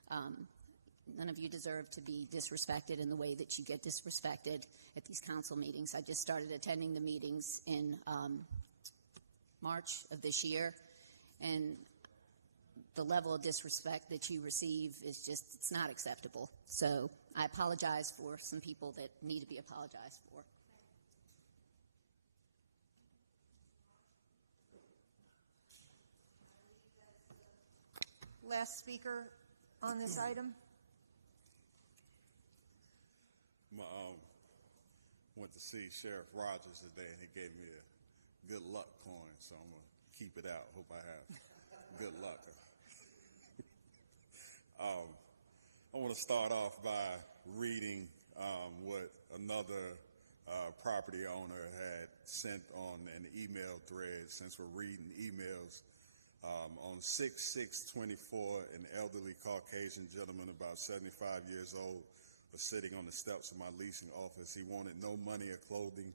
none of you deserve to be disrespected in the way that you get disrespected at these council meetings. I just started attending the meetings in March of this year, and the level of disrespect that you receive is just, it's not acceptable. So I apologize for some people that need to be apologized for. Last speaker on this item. Went to see Sheriff Rogers today, and he gave me a good luck coin, so I'm going to keep it out. Hope I have good luck. I want to start off by reading what another property owner had sent on an email thread, since we're reading emails. On 6/6/24, an elderly Caucasian gentleman about 75 years old was sitting on the steps of my leasing office. He wanted no money or clothing.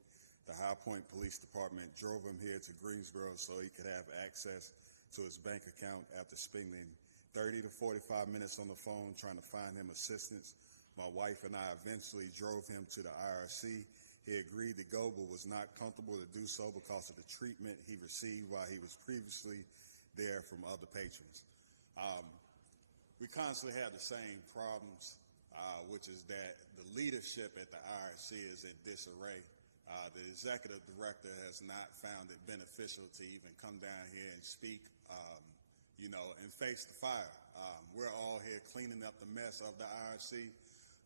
The High Point Police Department drove him here to Greensboro so he could have access to his bank account. After spending 30 to 45 minutes on the phone trying to find him assistance, my wife and I eventually drove him to the IRC. He agreed to go, but was not comfortable to do so because of the treatment he received while he was previously there from other patrons. We constantly have the same problems, which is that the leadership at the IRC is in disarray. The executive director has not found it beneficial to even come down here and speak, and face the fire. We're all here cleaning up the mess of the IRC.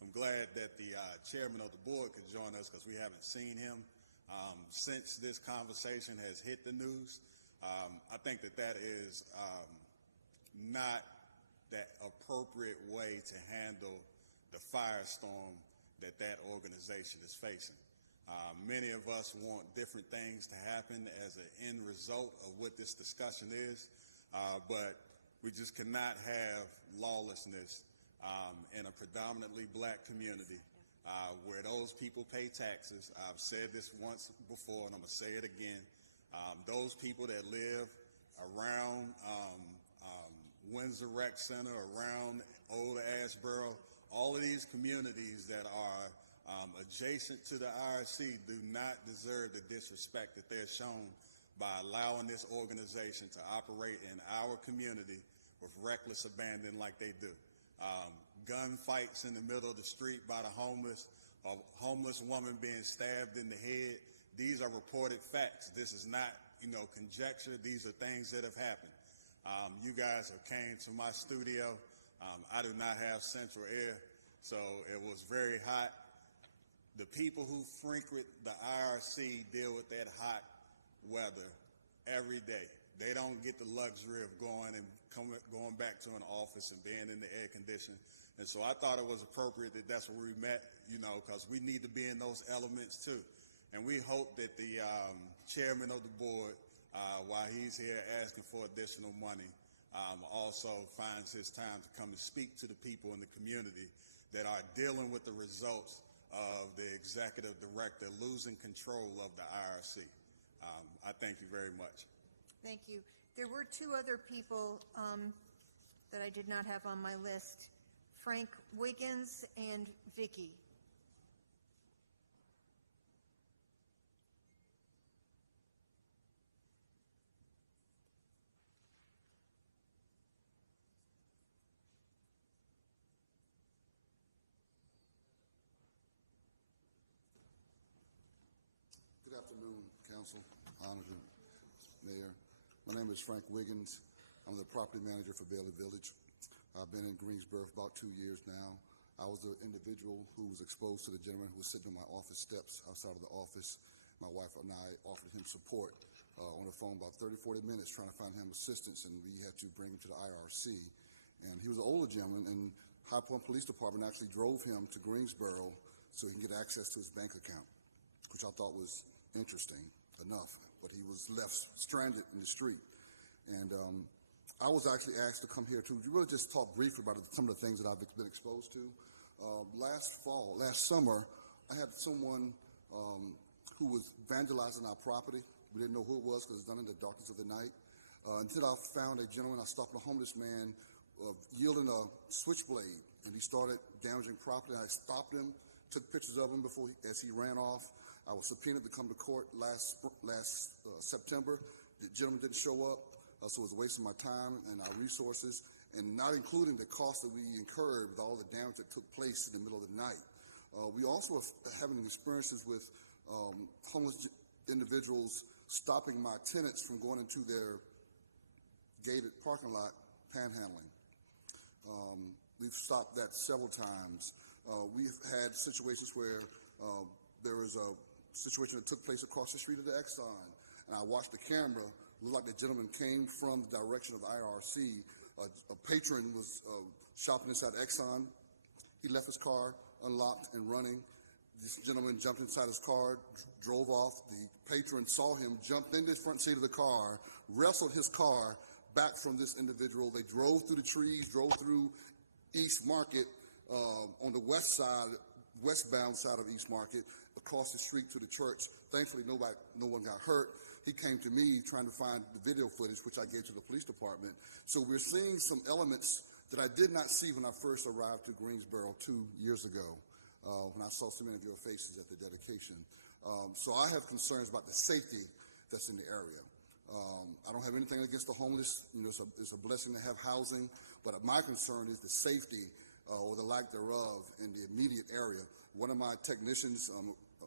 I'm glad that the chairman of the board could join us because we haven't seen him since this conversation has hit the news. I think that is not that appropriate way to handle the firestorm that organization is facing. Many of us want different things to happen as an end result of what this discussion is, but we just cannot have lawlessness in a predominantly black community where those people pay taxes. I've said this once before, and I'm going to say it again. Those people that live around Windsor Rec Center, around Old Asheboro, all of these communities that are adjacent to the IRC do not deserve the disrespect that they're shown by allowing this organization to operate in our community with reckless abandon like they do. Gunfights in the middle of the street by the homeless, a homeless woman being stabbed in the head. These are reported facts. This is not, conjecture. These are things that have happened. You guys have came to my studio. I do not have central air, so it was very hot. The people who frequent the IRC deal with that hot weather every day. They don't get the luxury of going back to an office and being in the air conditioning. And so I thought it was appropriate that that's where we met, because we need to be in those elements too. And we hope that the chairman of the board, while he's here asking for additional money, also finds his time to come and speak to the people in the community that are dealing with the results of the executive director losing control of the IRC. I thank you very much. Thank you. There were two other people that I did not have on my list, Frank Wiggins and Vicky. Good afternoon, Council, Honored Mayor. My name is Frank Wiggins. I'm the property manager for Bailey Village. I've been in Greensboro for about 2 years now. I was the individual who was exposed to the gentleman who was sitting on my office steps outside of the office. My wife and I offered him support on the phone about 30, 40 minutes trying to find him assistance, and we had to bring him to the IRC. And he was an older gentleman, and High Point Police Department actually drove him to Greensboro so he can get access to his bank account, which I thought was interesting enough, but he was left stranded in the street. And I was actually asked to come here to really just talk briefly about some of the things that I've been exposed to. Last summer, I had someone who was vandalizing our property. We didn't know who it was because it was done in the darkness of the night. Until I found a gentleman, I stopped a homeless man yielding a switchblade, and he started damaging property. I stopped him, took pictures of him as he ran off. I was subpoenaed to come to court last September. The gentleman didn't show up, so it was a waste of my time and our resources, and not including the cost that we incurred with all the damage that took place in the middle of the night. We also are having experiences with homeless individuals stopping my tenants from going into their gated parking lot panhandling. We've stopped that several times. We've had situations where there was a situation that took place across the street of the Exxon, and I watched the camera. It looked like the gentleman came from the direction of IRC. A patron was shopping inside Exxon. He left his car unlocked and running. This gentleman jumped inside his car, drove off. The patron saw him, jumped in the front seat of the car, wrestled his car back from this individual. They drove through the trees, drove through East Market on the westbound side of East Market, across the street to the church. Thankfully, no one got hurt. He came to me trying to find the video footage, which I gave to the police department. So we're seeing some elements that I did not see when I first arrived to Greensboro 2 years ago, when I saw so many of your faces at the dedication. So I have concerns about the safety that's in the area. I don't have anything against the homeless. It's a blessing to have housing, but my concern is the safety or the lack thereof in the immediate area. One of my technicians,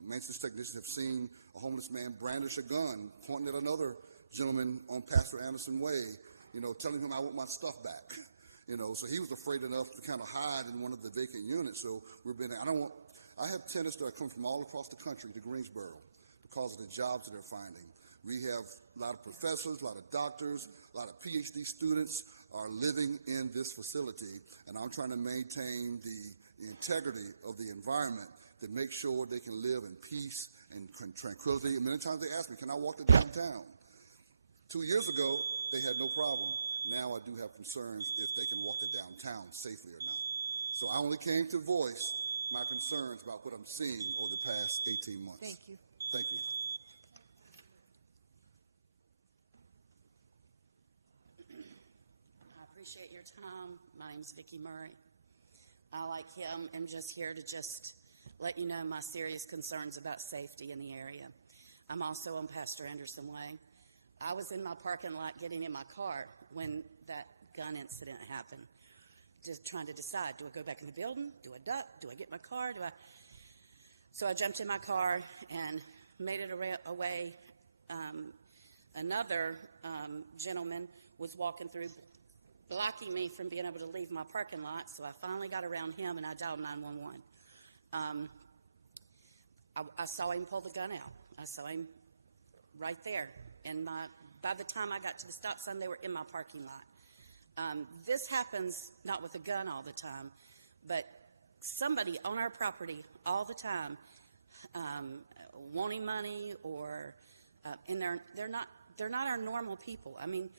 maintenance technicians, have seen a homeless man brandish a gun, pointing at another gentleman on Pastor Anderson Way, telling him, "I want my stuff back." So he was afraid enough to kind of hide in one of the vacant units. So I have tenants that are coming from all across the country to Greensboro because of the jobs that they're finding. We have a lot of professors, a lot of doctors, a lot of PhD students are living in this facility, and I'm trying to maintain the integrity of the environment to make sure they can live in peace and tranquility. And many times they ask me, can I walk to downtown? 2 years ago, they had no problem. Now I do have concerns if they can walk to downtown safely or not. So I only came to voice my concerns about what I'm seeing over the past 18 months. Thank you. Thank you. I appreciate your time. My name's Vicki Murray. I, like him, am just here to just let you know my serious concerns about safety in the area. I'm also on Pastor Anderson Way. I was in my parking lot getting in my car when that gun incident happened, just trying to decide, do I go back in the building? Do I duck? Do I get my car? So I jumped in my car and made it away. Another gentleman was walking through, blocking me from being able to leave my parking lot, so I finally got around him and I dialed 911. I saw him pull the gun out. I saw him right there. And by the time I got to the stop sign, they were in my parking lot. This happens not with a gun all the time, but somebody on our property all the time wanting money, or and they're not our normal people. I mean,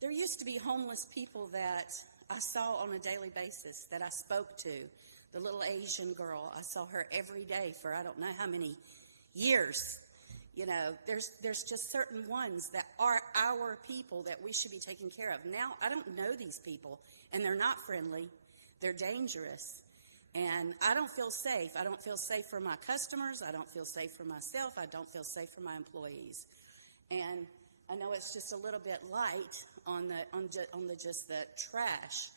there used to be homeless people that I saw on a daily basis that I spoke to. The little Asian girl, I saw her every day for I don't know how many years. You know, there's just certain ones that are our people that we should be taking care of. Now, I don't know these people, and they're not friendly. They're dangerous, and I don't feel safe. I don't feel safe for my customers. I don't feel safe for myself. I don't feel safe for my employees. And I know it's just a little bit light on the just the trash,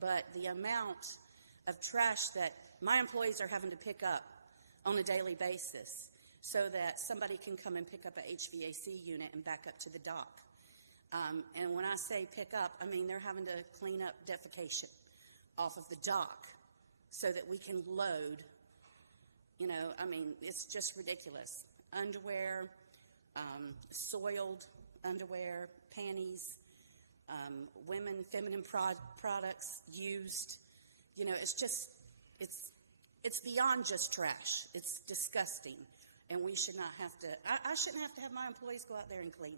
but the amount of trash that my employees are having to pick up on a daily basis, so that somebody can come and pick up a HVAC unit and back up to the dock. And when I say pick up, I mean they're having to clean up defecation off of the dock so that we can load. You know, I mean, it's just ridiculous. Underwear, soiled underwear, panties, feminine products used. You know, it's beyond just trash. It's disgusting. And we should not have to, I shouldn't have to have my employees go out there and clean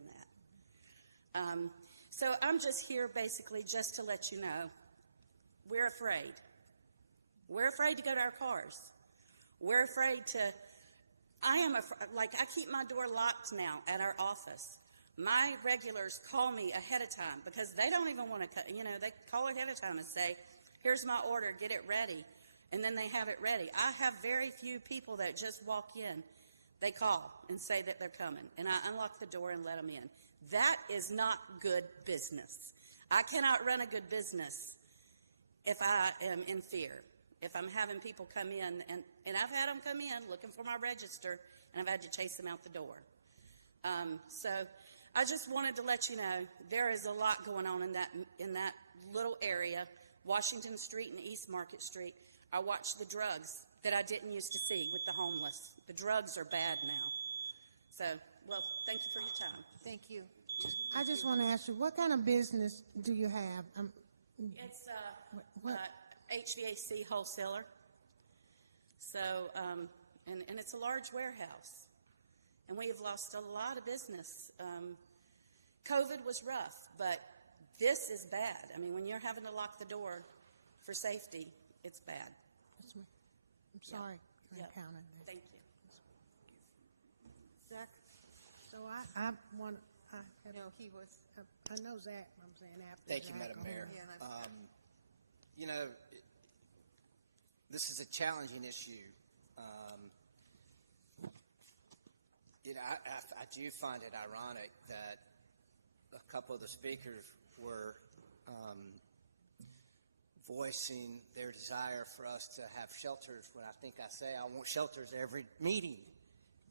that. So I'm just here basically just to let you know, we're afraid. We're afraid to go to our cars. We're afraid to, I keep my door locked now at our office. My regulars call me ahead of time because they don't even want to, they call ahead of time and say, here's my order, get it ready. And then they have it ready. I have very few people that just walk in. They call and say that they're coming, and I unlock the door and let them in. That is not good business. I cannot run a good business if I am in fear, if I'm having people come in, and I've had them come in looking for my register, and I've had to chase them out the door. So I just wanted to let you know there is a lot going on in that little area, Washington Street and East Market Street. I watch the drugs that I didn't used to see with the homeless. The drugs are bad now. So, well, thank you for your time. Thank you. I just want to ask you, what kind of business do you have? It's HVAC wholesaler. So, and it's a large warehouse. And we have lost a lot of business. COVID was rough, but this is bad. I mean, when you're having to lock the door for safety, it's bad. I'm sorry. Yeah. Encountered that. Thank you. Zach, so I want. He was. I know Zach. I'm saying after. Thank you, Zach, Madam Mayor. Yeah, This is a challenging issue. I do find it ironic that a couple of the speakers were voicing their desire for us to have shelters when I think I say I want shelters every meeting.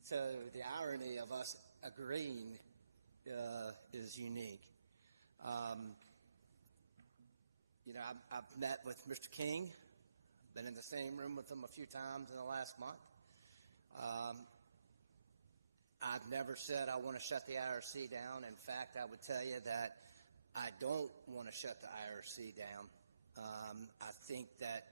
So the irony of us agreeing is unique. I've met with Mr. King, been in the same room with him a few times in the last month. I've never said I want to shut the IRC down. In fact, I would tell you that I don't want to shut the IRC down. I think that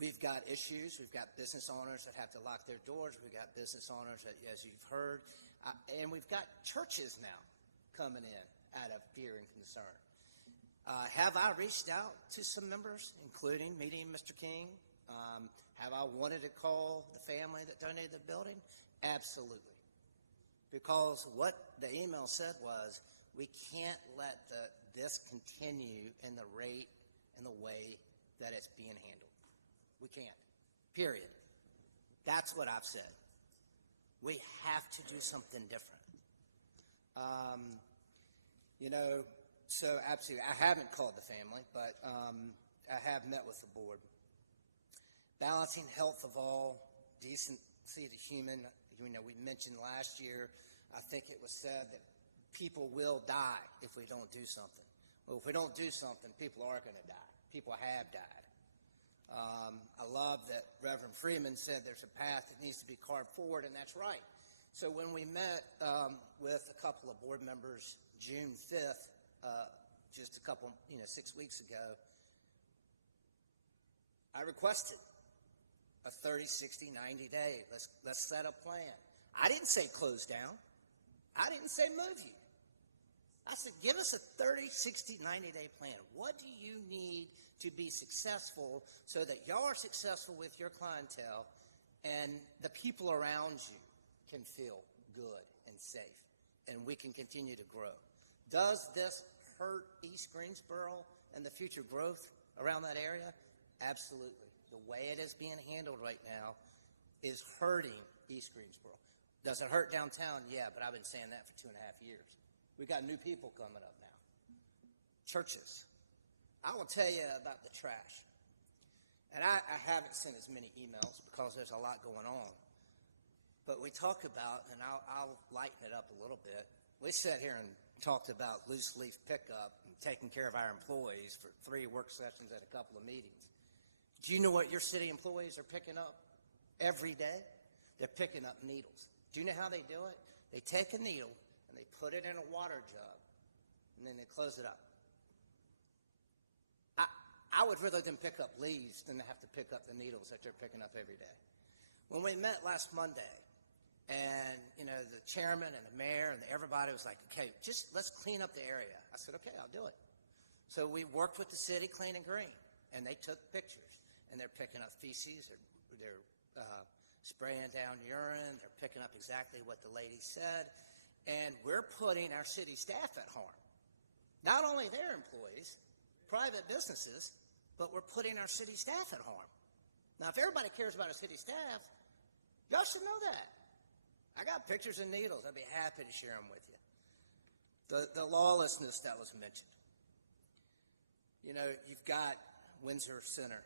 we've got issues. We've got business owners that have to lock their doors. We've got business owners that, as you've heard, and we've got churches now coming in out of fear and concern. Have I reached out to some members, including meeting Mr. King? Have I wanted to call the family that donated the building? Absolutely. Because what the email said was, we can't let this continue in the rate and the way that it's being handled. We can't. Period. That's what I've said. We have to do something different. So absolutely, I haven't called the family, but I have met with the board. Balancing health of all, decency to human. We mentioned last year, I think it was said that people will die if we don't do something. Well, if we don't do something, people are going to die. People have died. I love that Reverend Freeman said there's a path that needs to be carved forward, and that's right. So when we met with a couple of board members June 5th, just a couple, 6 weeks ago, I requested a 30, 60, 90 day. Let's set a plan. I didn't say close down. I didn't say move you. I said, give us a 30, 60, 90-day plan. What do you need to be successful so that y'all are successful with your clientele and the people around you can feel good and safe and we can continue to grow? Does this hurt East Greensboro and the future growth around that area? Absolutely. The way it is being handled right now is hurting East Greensboro. Does it hurt downtown? Yeah, but I've been saying that for 2.5 years. We've got new people coming up now. Churches. I will tell you about the trash. And I haven't sent as many emails because there's a lot going on. But we talk about, and I'll lighten it up a little bit, we sat here and talked about loose leaf pickup and taking care of our employees for 3 work sessions at a couple of meetings. Do you know what your city employees are picking up every day? They're picking up needles. Do you know how they do it? They take a needle and they put it in a water jug and then they close it up. I would rather them pick up leaves than to have to pick up the needles that they're picking up every day. When we met last Monday, and the chairman and the mayor and everybody was like, okay, just let's clean up the area. I said, okay, I'll do it. So we worked with the city, Clean and Green, and they took pictures. And they're picking up feces, they're spraying down urine, they're picking up exactly what the lady said, and we're putting our city staff at harm. Not only their employees, private businesses, but we're putting our city staff at harm. Now, if everybody cares about our city staff, y'all should know that. I got pictures and needles. I'd be happy to share them with you. The lawlessness that was mentioned. You've got Windsor Center.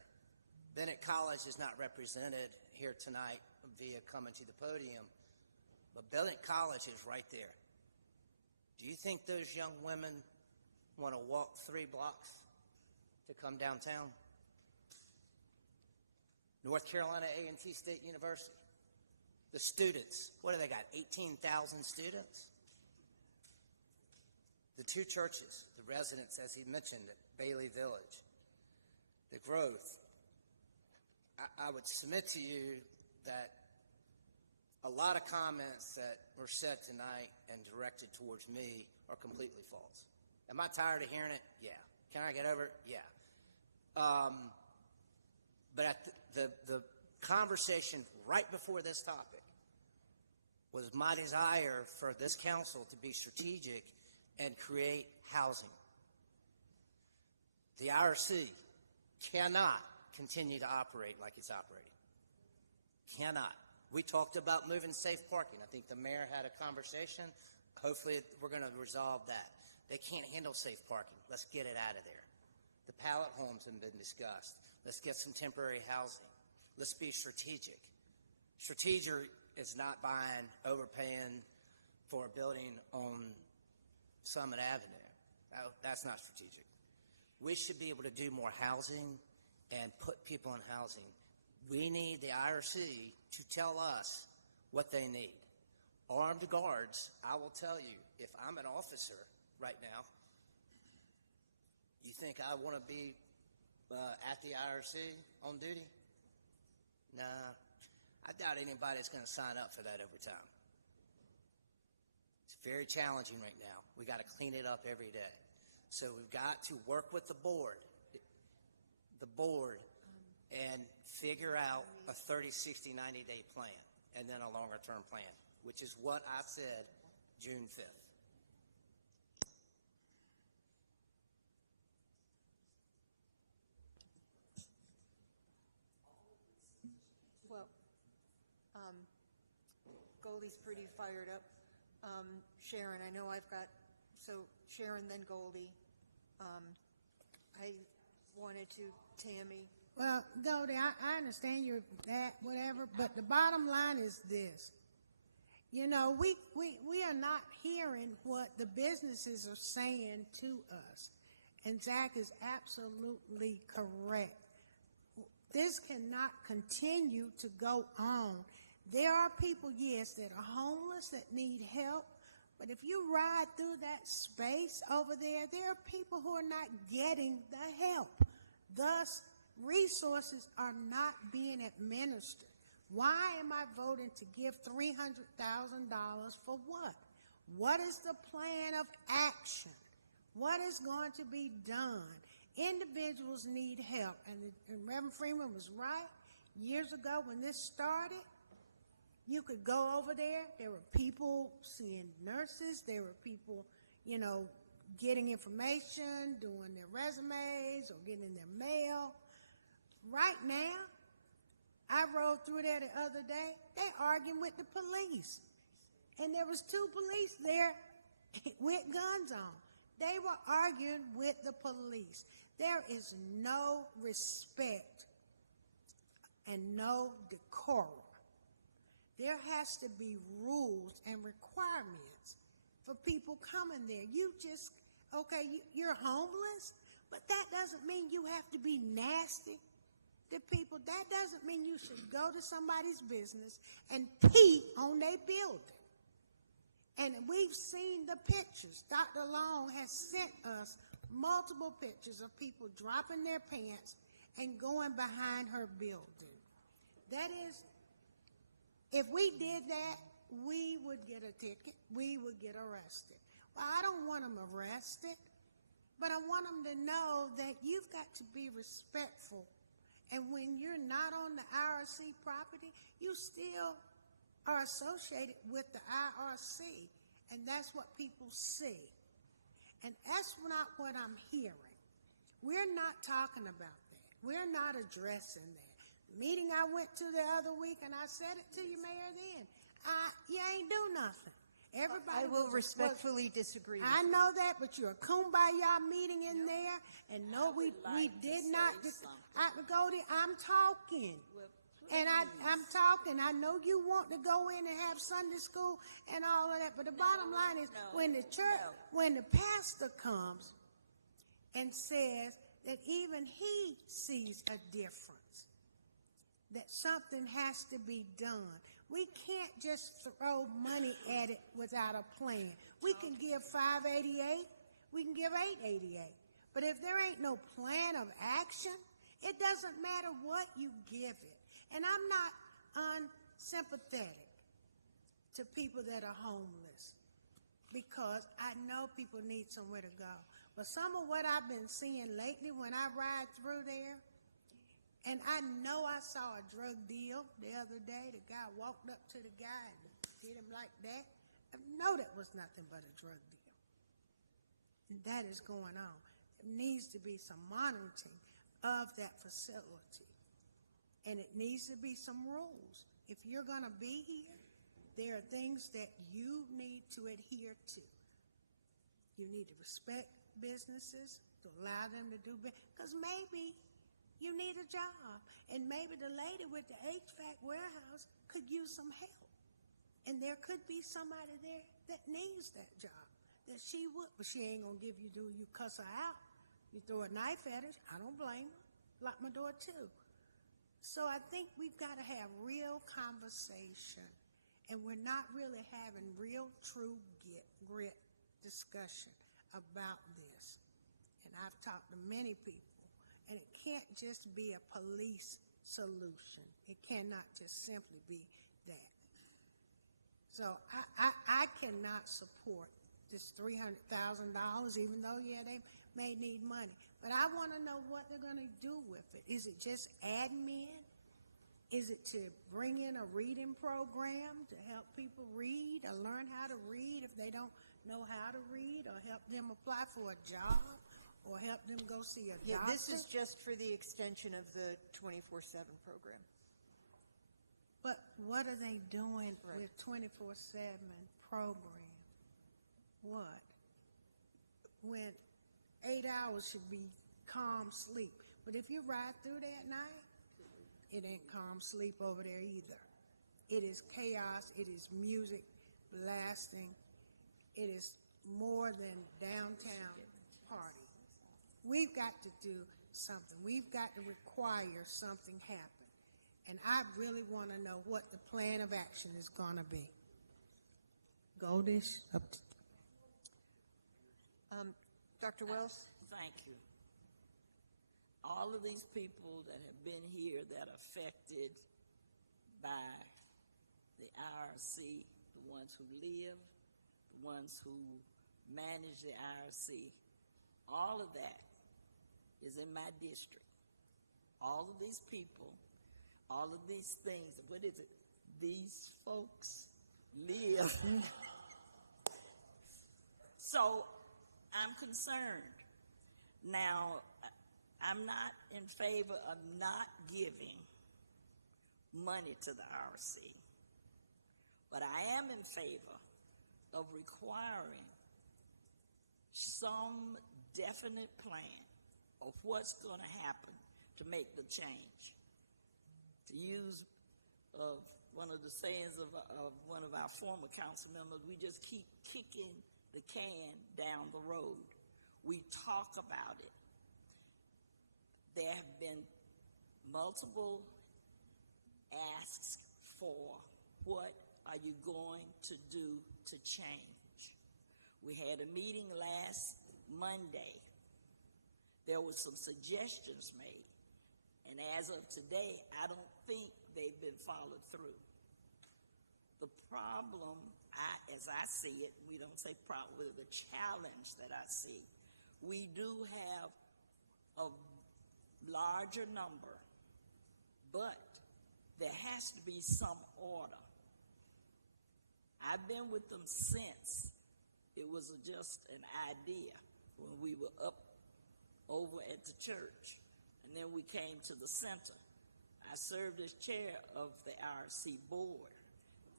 Bennett College is not represented here tonight via coming to the podium, but Bennett College is right there. Do you think those young women want to walk 3 blocks to come downtown? North Carolina A&T State University. The students, what do they got, 18,000 students? The 2 churches, the residents, as he mentioned, at Bailey Village. The growth. I would submit to you that a lot of comments that were said tonight and directed towards me are completely false. Am I tired of hearing it? Yeah. Can I get over it? Yeah. But the conversation right before this topic was my desire for this council to be strategic and create housing. The IRC cannot continue to operate like it's operating. Cannot. We talked about moving safe parking. I think the mayor had a conversation. Hopefully we're going to resolve that. They can't handle safe parking. Let's get it out of there. The pallet homes have been discussed. Let's get some temporary housing. Let's be strategic. Strategic is not buying, overpaying for a building on Summit Avenue. That's not strategic. We should be able to do more housing and put people in housing. We need the IRC to tell us what they need. armed guards, I will tell you, if I'm an officer right now, you think I want to be at the IRC on duty? Nah, I doubt anybody's going to sign up for that every time. It's very challenging right now. We got to clean it up every day. So we've got to work with the board, and figure out a 30, 60, 90-day plan, and then a longer-term plan, which is what I said June 5th. Well, Goldie's pretty fired up. Sharon, I know I've got, so Sharon, then Goldie. I wanted to, Tammy. Well, Goldie, I understand you're that, whatever, but the bottom line is this. You know, we are not hearing what the businesses are saying to us. And Zach is absolutely correct. This cannot continue to go on. There are people, yes, that are homeless, that need help. But if you ride through that space over there, there are people who are not getting the help. Thus, resources are not being administered. Why am I voting to give $300,000 for what? What is the plan of action? What is going to be done? Individuals need help. And Reverend Freeman was right. Years ago when this started, you could go over there. There were people seeing nurses. There were people, getting information, doing their resumes or getting their mail. Right now, I rode through there the other day. They arguing with the police. And there was 2 police there with guns on. They were arguing with the police. There is no respect and no decorum. There has to be rules and requirements for people coming there. You're homeless, but that doesn't mean you have to be nasty to people. That doesn't mean you should go to somebody's business and pee on their building. And we've seen the pictures. Dr. Long has sent us multiple pictures of people dropping their pants and going behind her building. That is, if we did that, we would get a ticket. We would get arrested. Well, I don't want them arrested, but I want them to know that you've got to be respectful. And when you're not on the IRC property, you still are associated with the IRC. And that's what people see. And that's not what I'm hearing. We're not talking about that. We're not addressing that. Meeting I went to the other week, and I said it to you, Mayor, then. You ain't do nothing. Everybody I will respectfully disagree with I you. know that, but you're a kumbaya meeting in there, and no, we did not. Goldie, I'm talking. And I'm talking. I know you want to go in and have Sunday school and all of that, but the bottom line is when the pastor comes and says that even he sees a difference, that something has to be done. We can't just throw money at it without a plan. We can give $588, we can give $888, but if there ain't no plan of action, it doesn't matter what you give it. And I'm not unsympathetic to people that are homeless because I know people need somewhere to go. But some of what I've been seeing lately when I ride through there, and I know I saw a drug deal the other day. The guy walked up to the guy and did him like that. I know that was nothing but a drug deal. And that is going on. There needs to be some monitoring of that facility. And it needs to be some rules. If you're going to be here, there are things that you need to adhere to. You need to respect businesses, to allow them to do business, because maybe you need a job, and maybe the lady with the HVAC warehouse could use some help. And there could be somebody there that needs that job, that she would, but she ain't going to give you, you cuss her out. You throw a knife at her, I don't blame her. Lock my door too. So I think we've got to have real conversation And we're not really having real, true grit discussion about this. And I've talked to many people, and it can't just be a police solution. It cannot just simply be that. So I cannot support this $300,000, even though, yeah, they may need money. But I want to know what they're going to do with it. Is it just admin? Is it to bring in a reading program to help people read or learn how to read if they don't know how to read, or help them apply for a job, or help them go see a doctor? Yeah, this is just for the extension of the 24/7 program. But what are they doing with 24/7 program? What? When 8 hours should be calm sleep. But if you ride through there at night, it ain't calm sleep over there either. It is chaos. It is music blasting. It is more than downtown party. We've got to do something. We've got to require something happen. And I really want to know what the plan of action is going to be. Goldish, up to Dr. Wells? Thank you. All of these people that have been here that are affected by the IRC, the ones who live, the ones who manage the IRC, all of that is in my district. All of these people, all of these things, what is it? These folks live. So I'm concerned. Now, I'm not in favor of not giving money to the IRC, but I am in favor of requiring some definite plan of what's going to happen to make the change. To use one of the sayings of one of our former council members, we just keep kicking the can down the road. We talk about it. There have been multiple asks for what are you going to do to change. We had a meeting last Monday. There were some suggestions made, and as of today, I don't think they've been followed through. The problem, as I see it, we don't say problem, the challenge that I see, we do have a larger number, but there has to be some order. I've been with them since it was just an idea when we were up over at the church, and then we came to the center. I served as chair of the IRC board,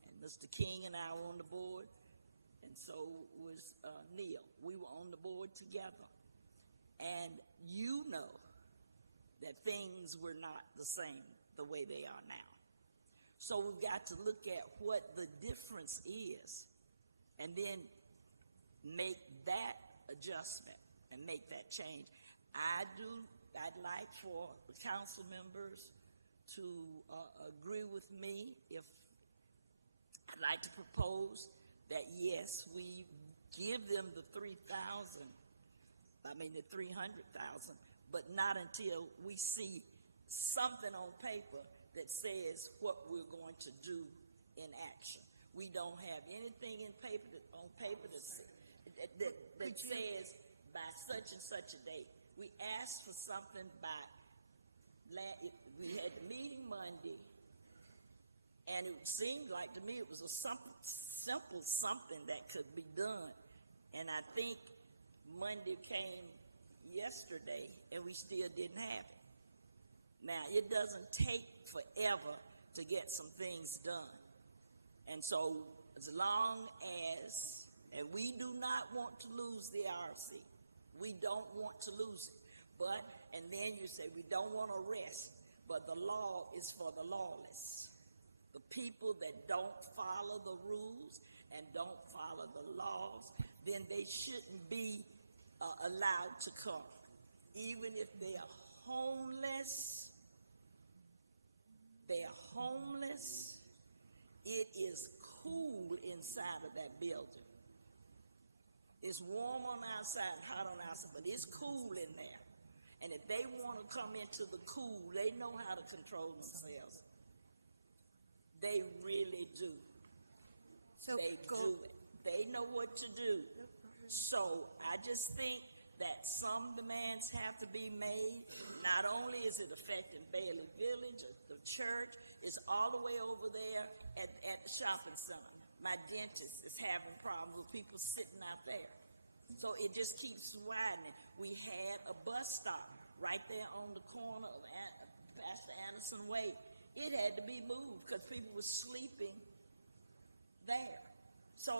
and Mr. King and I were on the board, and so was Neil. We were on the board together, and you know that things were not the same the way they are now. So we've got to look at what the difference is and then make that adjustment and make that change. I'd like for the council members to agree with me. If I'd like to propose that, yes, we give them the 300,000, but not until we see something on paper that says what we're going to do in action. We don't have anything on paper that says by such and such a date. We asked for something we had the meeting Monday, and it seemed like to me it was a simple something that could be done. And I think Monday came yesterday, and we still didn't have it. Now, it doesn't take forever to get some things done. And so as long as, and we do not want to lose the RC. We don't want to lose it. But, and then you say we don't want to arrest, but the law is for the lawless. The people that don't follow the rules and don't follow the laws, then they shouldn't be allowed to come. Even if they are homeless, it is inside of that building. It's warm on the outside and hot on the outside, but it's cool in there. And if they want to come into the cool, they know how to control themselves. They really do. So they do it. They know what to do. So I just think that some demands have to be made. Not only is it affecting Bailey Village, the church, it's all the way over there at the shopping center. My dentist is having problems with people sitting out there. So it just keeps widening. We had a bus stop right there on the corner of Pastor Anderson Way. It had to be moved because people were sleeping there. So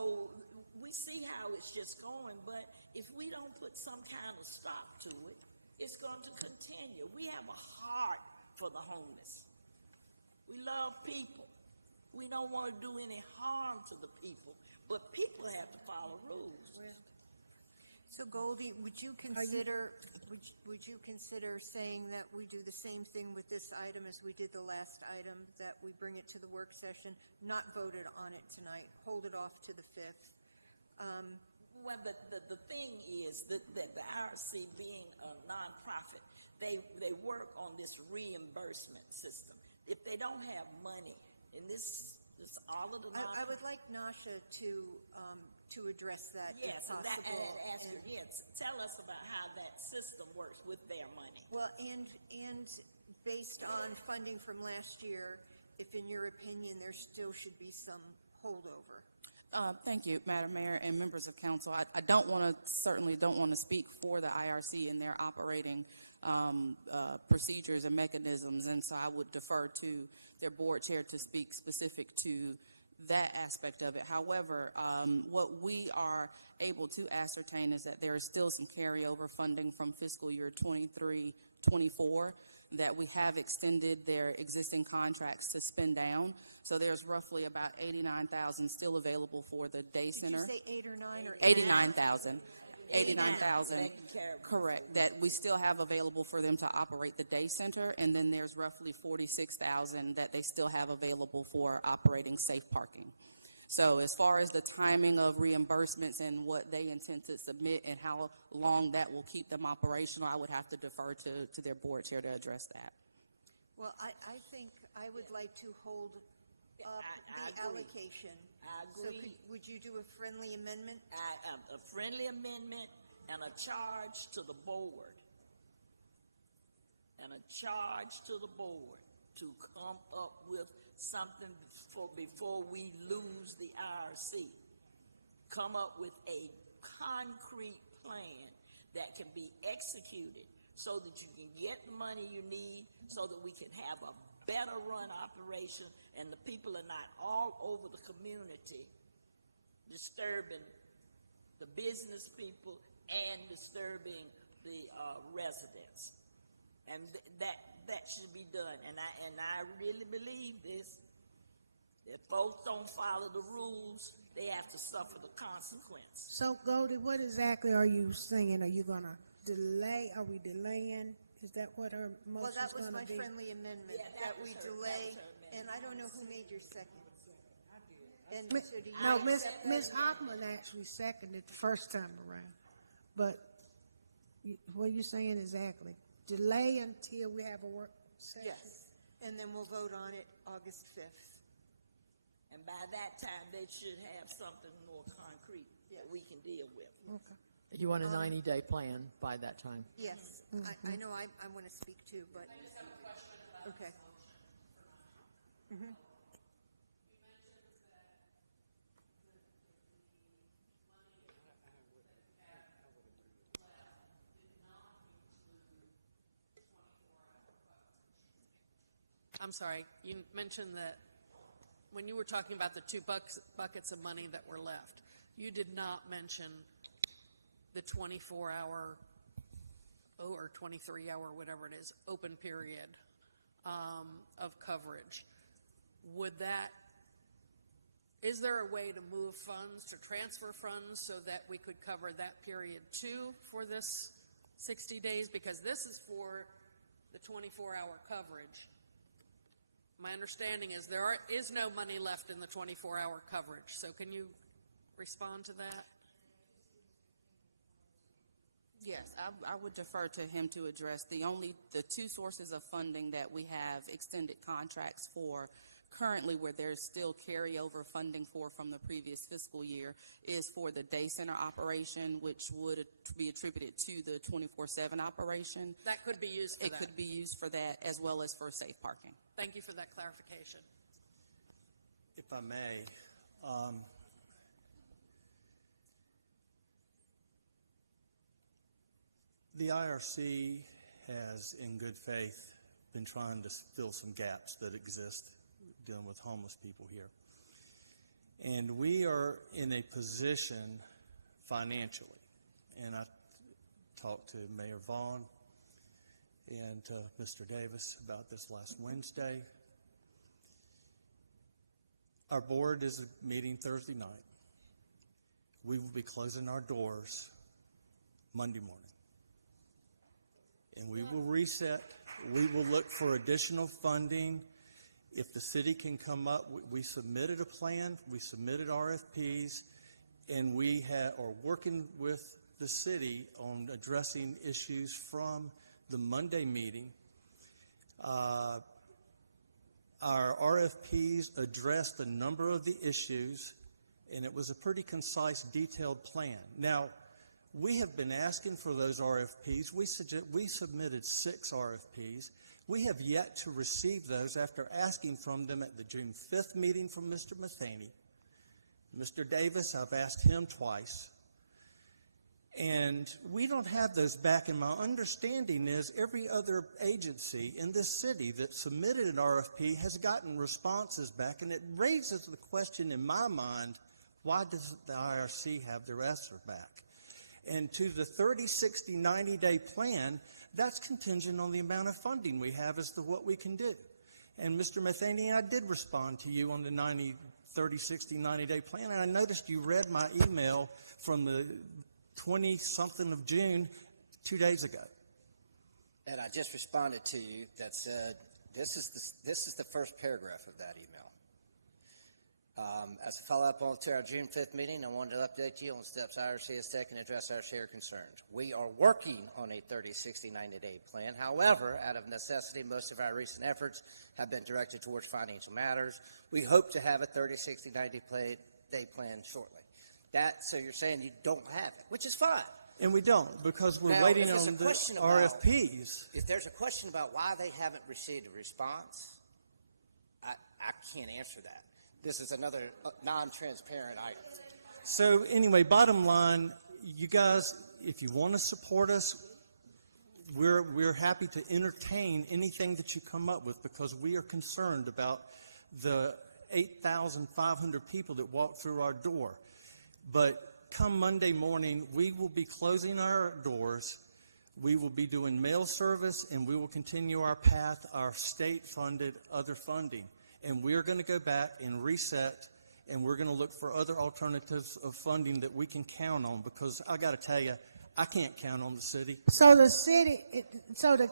we see how it's just going, but if we don't put some kind of stop to it, it's going to continue. We have a heart for the homeless. We love people. We don't want to do any harm to the people, but people have to follow rules. So Goldie, would you consider saying that we do the same thing with this item as we did the last item, that we bring it to the work session, not voted on it tonight, hold it off to the 5th? Well, the thing is that the IRC, being a nonprofit, they work on this reimbursement system. If they don't have money, and this all of the I would like Nasha to address that, yes, if possible. Tell us about how that system works with their money. Well, and based on funding from last year, if in your opinion there still should be some holdover. Thank you, Madam Mayor and members of council. I certainly don't want to speak for the IRC and their operating procedures and mechanisms, and so I would defer to their board chair to speak specific to that aspect of it. However, what we are able to ascertain is that there is still some carryover funding from fiscal year 23-24 that we have extended their existing contracts to spend down. So there's roughly about $89,000 still available for the day center. Did you say 8 or 9 or 89,000. 89,000, correct, that we still have available for them to operate the day center, and then there's roughly 46,000 that they still have available for operating safe parking. So as far as the timing of reimbursements and what they intend to submit and how long that will keep them operational, I would have to defer to their board chair to address that. Well, I think I would like to hold up the allocation. I agree. So would you do a friendly amendment? A friendly amendment and a charge to the board. And a charge to the board to come up with something before we lose the IRC. Come up with a concrete plan that can be executed so that you can get the money you need, so that we can have a better run operation and the people are not all over the community disturbing the business people and disturbing the residents. And that should be done. And I really believe this. If folks don't follow the rules, they have to suffer the consequence. So, Goldie, what exactly are you saying? Are you going to delay? Are we delaying? Is that what our motion is going to be? Well, that was my friendly amendment, that we delay, and I don't know who made your second. And so do you accept that? Ms. Hoffman actually seconded the first time around. But what are you saying exactly? Delay until we have a work session? Yes, and then we'll vote on it August 5th. And by that time, they should have something more concrete that we can deal with. Okay. You want a 90-day plan by that time? Yes, I know I want to speak too, but. I just have a question about okay. Mm-hmm. I'm sorry, you mentioned that when you were talking about the two buckets of money that were left, you did not mention the 24-hour or 23-hour, whatever it is, open period of coverage. Is there a way to move funds, to transfer funds so that we could cover that period too for this 60 days? Because this is for the 24-hour coverage. My understanding is is no money left in the 24-hour coverage. So can you respond to that? Yes, I would defer to him to address the two sources of funding that we have extended contracts for currently, where there's still carryover funding from the previous fiscal year, is for the day center operation, which would be attributed to the 24/7 operation. That could be used for that. It could be used for that, as well as for safe parking. Thank you for that clarification. If I may, the IRC has, in good faith, been trying to fill some gaps that exist dealing with homeless people here. And we are in a position financially, and I talked to Mayor Vaughn and Mr. Davis about this last Wednesday. Our board is meeting Thursday night. We will be closing our doors Monday morning. And we will reset. We will look for additional funding. If the city can come up, we submitted a plan, we submitted RFPs, and we are working with the city on addressing issues from the Monday meeting. Our RFPs addressed a number of the issues, and it was a pretty concise, detailed plan. Now, we have been asking for those RFPs. We submitted 6 RFPs. We have yet to receive those after asking from them at the June 5th meeting from Mr. Matheny. Mr. Davis, I've asked him twice. And we don't have those back, and my understanding is every other agency in this city that submitted an RFP has gotten responses back, and it raises the question in my mind, why doesn't the IRC have their answer back? And to the 30, 60, 90-day plan, that's contingent on the amount of funding we have as to what we can do. And Mr. Matheny, I did respond to you on the 30, 60, 90-day plan, and I noticed you read my email from the 20-something of June 2 days ago. And I just responded to you that said, this is the first paragraph of that email. As a follow-up to our June 5th meeting, I wanted to update you on the steps IRC has taken to address our shared concerns. We are working on a 30, 60, 90-day plan. However, out of necessity, most of our recent efforts have been directed towards financial matters. We hope to have a 30, 60, 90-day plan shortly. So you're saying you don't have it, which is fine. And we don't, because we're waiting on the RFPs. If there's a question about why they haven't received a response, I can't answer that. This is another non-transparent item. So anyway, bottom line, you guys, if you want to support us, we're happy to entertain anything that you come up with, because we are concerned about the 8,500 people that walk through our door. But come Monday morning, we will be closing our doors. We will be doing mail service, and we will continue our path, our state-funded other funding. And we're going to go back and reset, and we're going to look for other alternatives of funding that we can count on, because I got to tell you, I can't count on the city. So the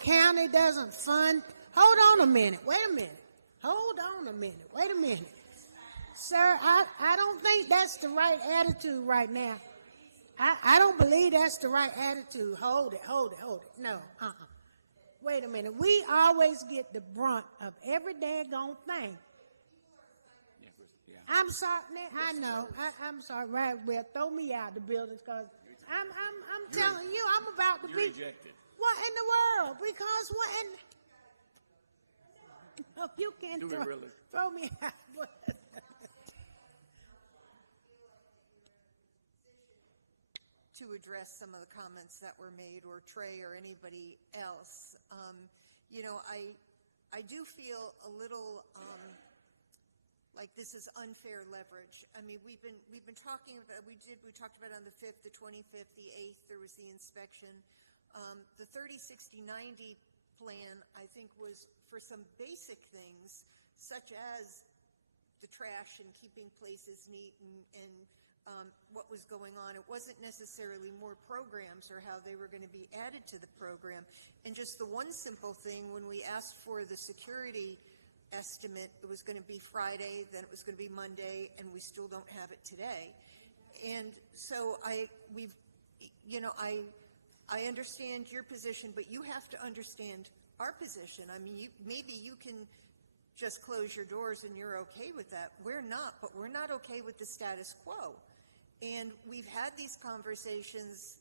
county doesn't fund? Hold on a minute. Wait a minute. Hold on a minute. Wait a minute. Sir, I don't think that's the right attitude right now. I don't believe that's the right attitude. Hold it. No, Wait a minute. We always get the brunt of every daggone thing. I'm sorry. I know. I'm sorry. Right. Well, throw me out the buildings, because I'm telling you, I'm about to be rejected. What in the world? Because what in? No, you can't throw me out. To address some of the comments that were made, or Trey or anybody else, I do feel a little like this is unfair leverage. I mean, we've been talking about, we talked about on the 5th, the 25th, the 8th, there was the inspection. The 30, 60, 90 plan, I think, was for some basic things, such as the trash and keeping places neat and what was going on. It wasn't necessarily more programs or how they were going to be added to the program. And just the one simple thing, when we asked for the security estimate. It was going to be Friday, then it was going to be Monday, and we still don't have it today. And so I understand your position, but you have to understand our position. I mean, maybe you can just close your doors and you're okay with that. We're not, but we're not okay with the status quo. And we've had these conversations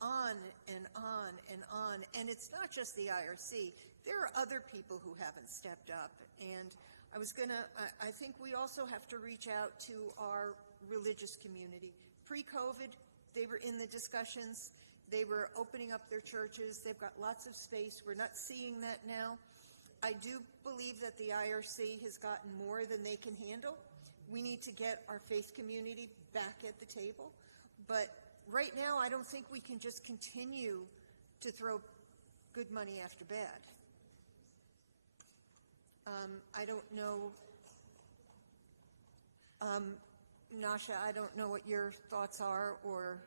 on and on and on. And it's not just the IRC. There are other people who haven't stepped up. And I think we also have to reach out to our religious community. Pre-COVID, they were in the discussions. They were opening up their churches. They've got lots of space. We're not seeing that now. I do believe that the IRC has gotten more than they can handle. We need to get our faith community back at the table. But right now, I don't think we can just continue to throw good money after bad. I don't know, Nasha, I don't know what your thoughts are, or...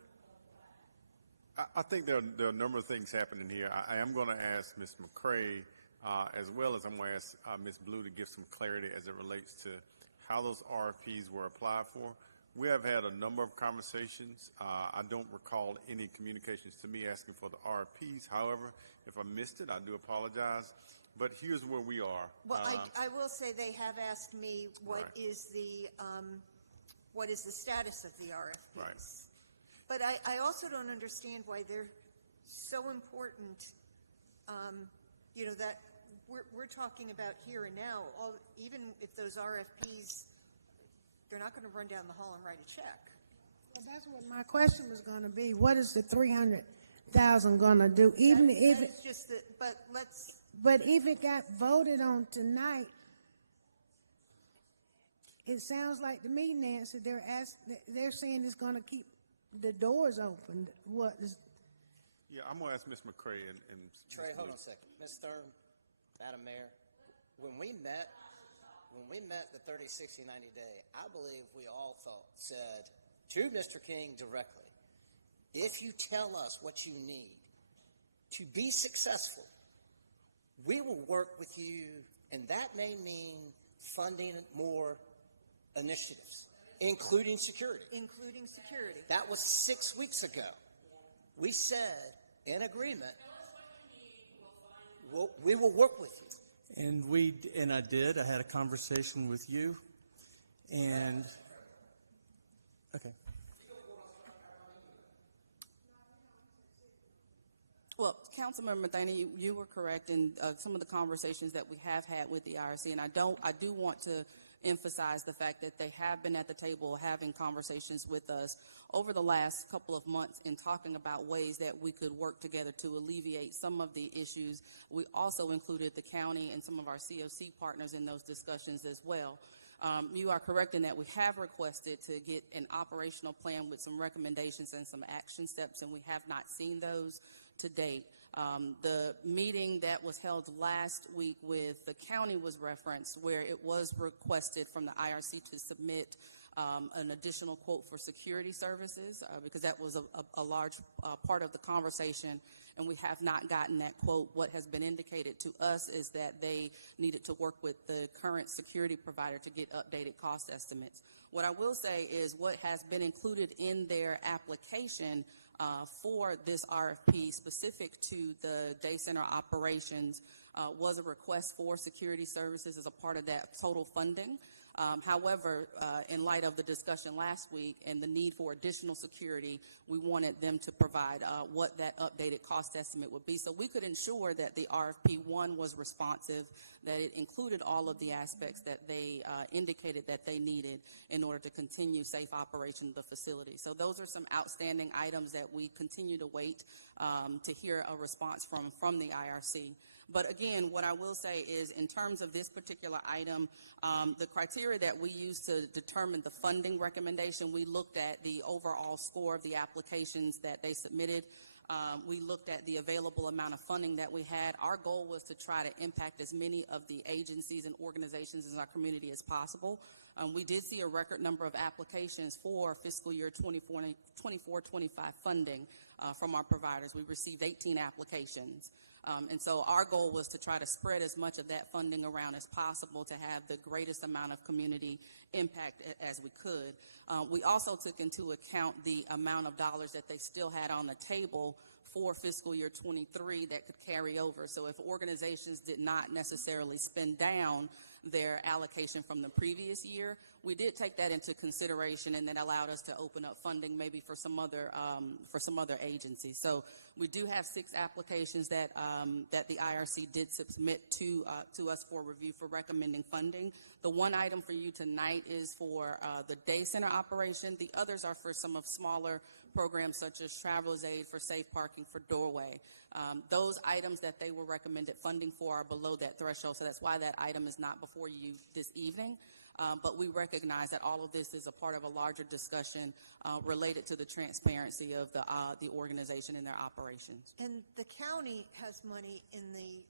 I think there are a number of things happening here. I am going to ask Ms. McCray, as well as I'm going to ask Ms. Blue to give some clarity as it relates to how those RFPs were applied for. We have had a number of conversations. I don't recall any communications to me asking for the RFPs. However, if I missed it, I do apologize. But here's where we are. Well, I will say they have asked me what is the status of the RFPs. Right. But I also don't understand why they're so important, that we're talking about here and now. Even if those RFPs, they're not going to run down the hall and write a check. Well, that's what my question was going to be. What is the $300,000 going to do? But if it got voted on tonight, it sounds like to me, Nancy, they're saying it's going to keep the doors open. What is? Yeah, I'm going to ask Ms. McCray and Trey, hold on a second. Ms. Thurm, Madam Mayor, when we met the 30, 60, 90 day, I believe we all said to Mr. King directly, if you tell us what you need to be successful, we will work with you, and that may mean funding more initiatives, including security. Including security. That was 6 weeks ago. We said, in agreement, we will work with you. And I did. I had a conversation with you, and okay. Well, Councilmember Matheny, you were correct in some of the conversations that we have had with the IRC, and I do want to emphasize the fact that they have been at the table having conversations with us over the last couple of months in talking about ways that we could work together to alleviate some of the issues. We also included the county and some of our COC partners in those discussions as well. You are correct in that we have requested to get an operational plan with some recommendations and some action steps, and we have not seen those to date. The meeting that was held last week with the county was referenced, where it was requested from the IRC to submit an additional quote for security services, because that was a large part of the conversation, and we have not gotten that quote. What has been indicated to us is that they needed to work with the current security provider to get updated cost estimates. What I will say is what has been included in their application for this RFP specific to the day center operations was a request for security services as a part of that total funding. However, in light of the discussion last week and the need for additional security, we wanted them to provide what that updated cost estimate would be, so we could ensure that the RFP, one, was responsive, that it included all of the aspects that they indicated that they needed in order to continue safe operation of the facility. So those are some outstanding items that we continue to wait to hear a response from the IRC. But again, what I will say is, in terms of this particular item, the criteria that we use to determine the funding recommendation, we looked at the overall score of the applications that they submitted. We looked at the available amount of funding that we had. Our goal was to try to impact as many of the agencies and organizations in our community as possible. We did see a record number of applications for fiscal year 24-25 funding from our providers. We received 18 applications. And so our goal was to try to spread as much of that funding around as possible to have the greatest amount of community impact as we could. We also took into account the amount of dollars that they still had on the table for fiscal year 23 that could carry over. So if organizations did not necessarily spend down their allocation from the previous year, we did take that into consideration, and that allowed us to open up funding maybe for some other agencies. So we do have 6 applications that the IRC did submit to us for review for recommending funding. The one item for you tonight is for the day center operation. The others are for some of smaller programs such as Traveler's Aid, for safe parking, for doorway. Those items that they were recommended funding for are below that threshold, so that's why that item is not before you this evening. But we recognize that all of this is a part of a larger discussion related to the transparency of the organization and their operations. And the county has money in the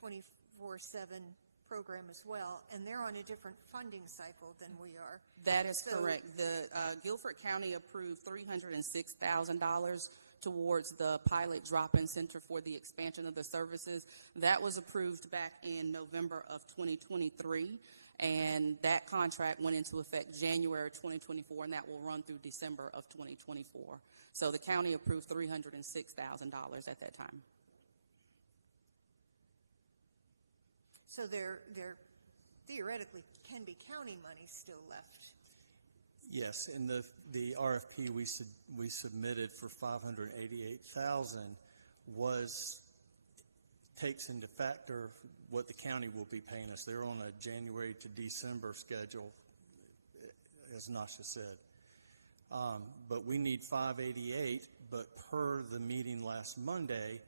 24/7 program as well, and they're on a different funding cycle than we are. That is correct. The Guilford County approved $306,000 towards the pilot drop-in center for the expansion of the services. That was approved back in November of 2023, and that contract went into effect January 2024, and that will run through December of 2024. So the county approved $306,000 at that time. So there theoretically can be county money still left. Yes, in the RFP we submitted for $588,000 takes into factor what the county will be paying us. They're on a January to December schedule, as Nasha said. But we need $588, but per the meeting last Monday,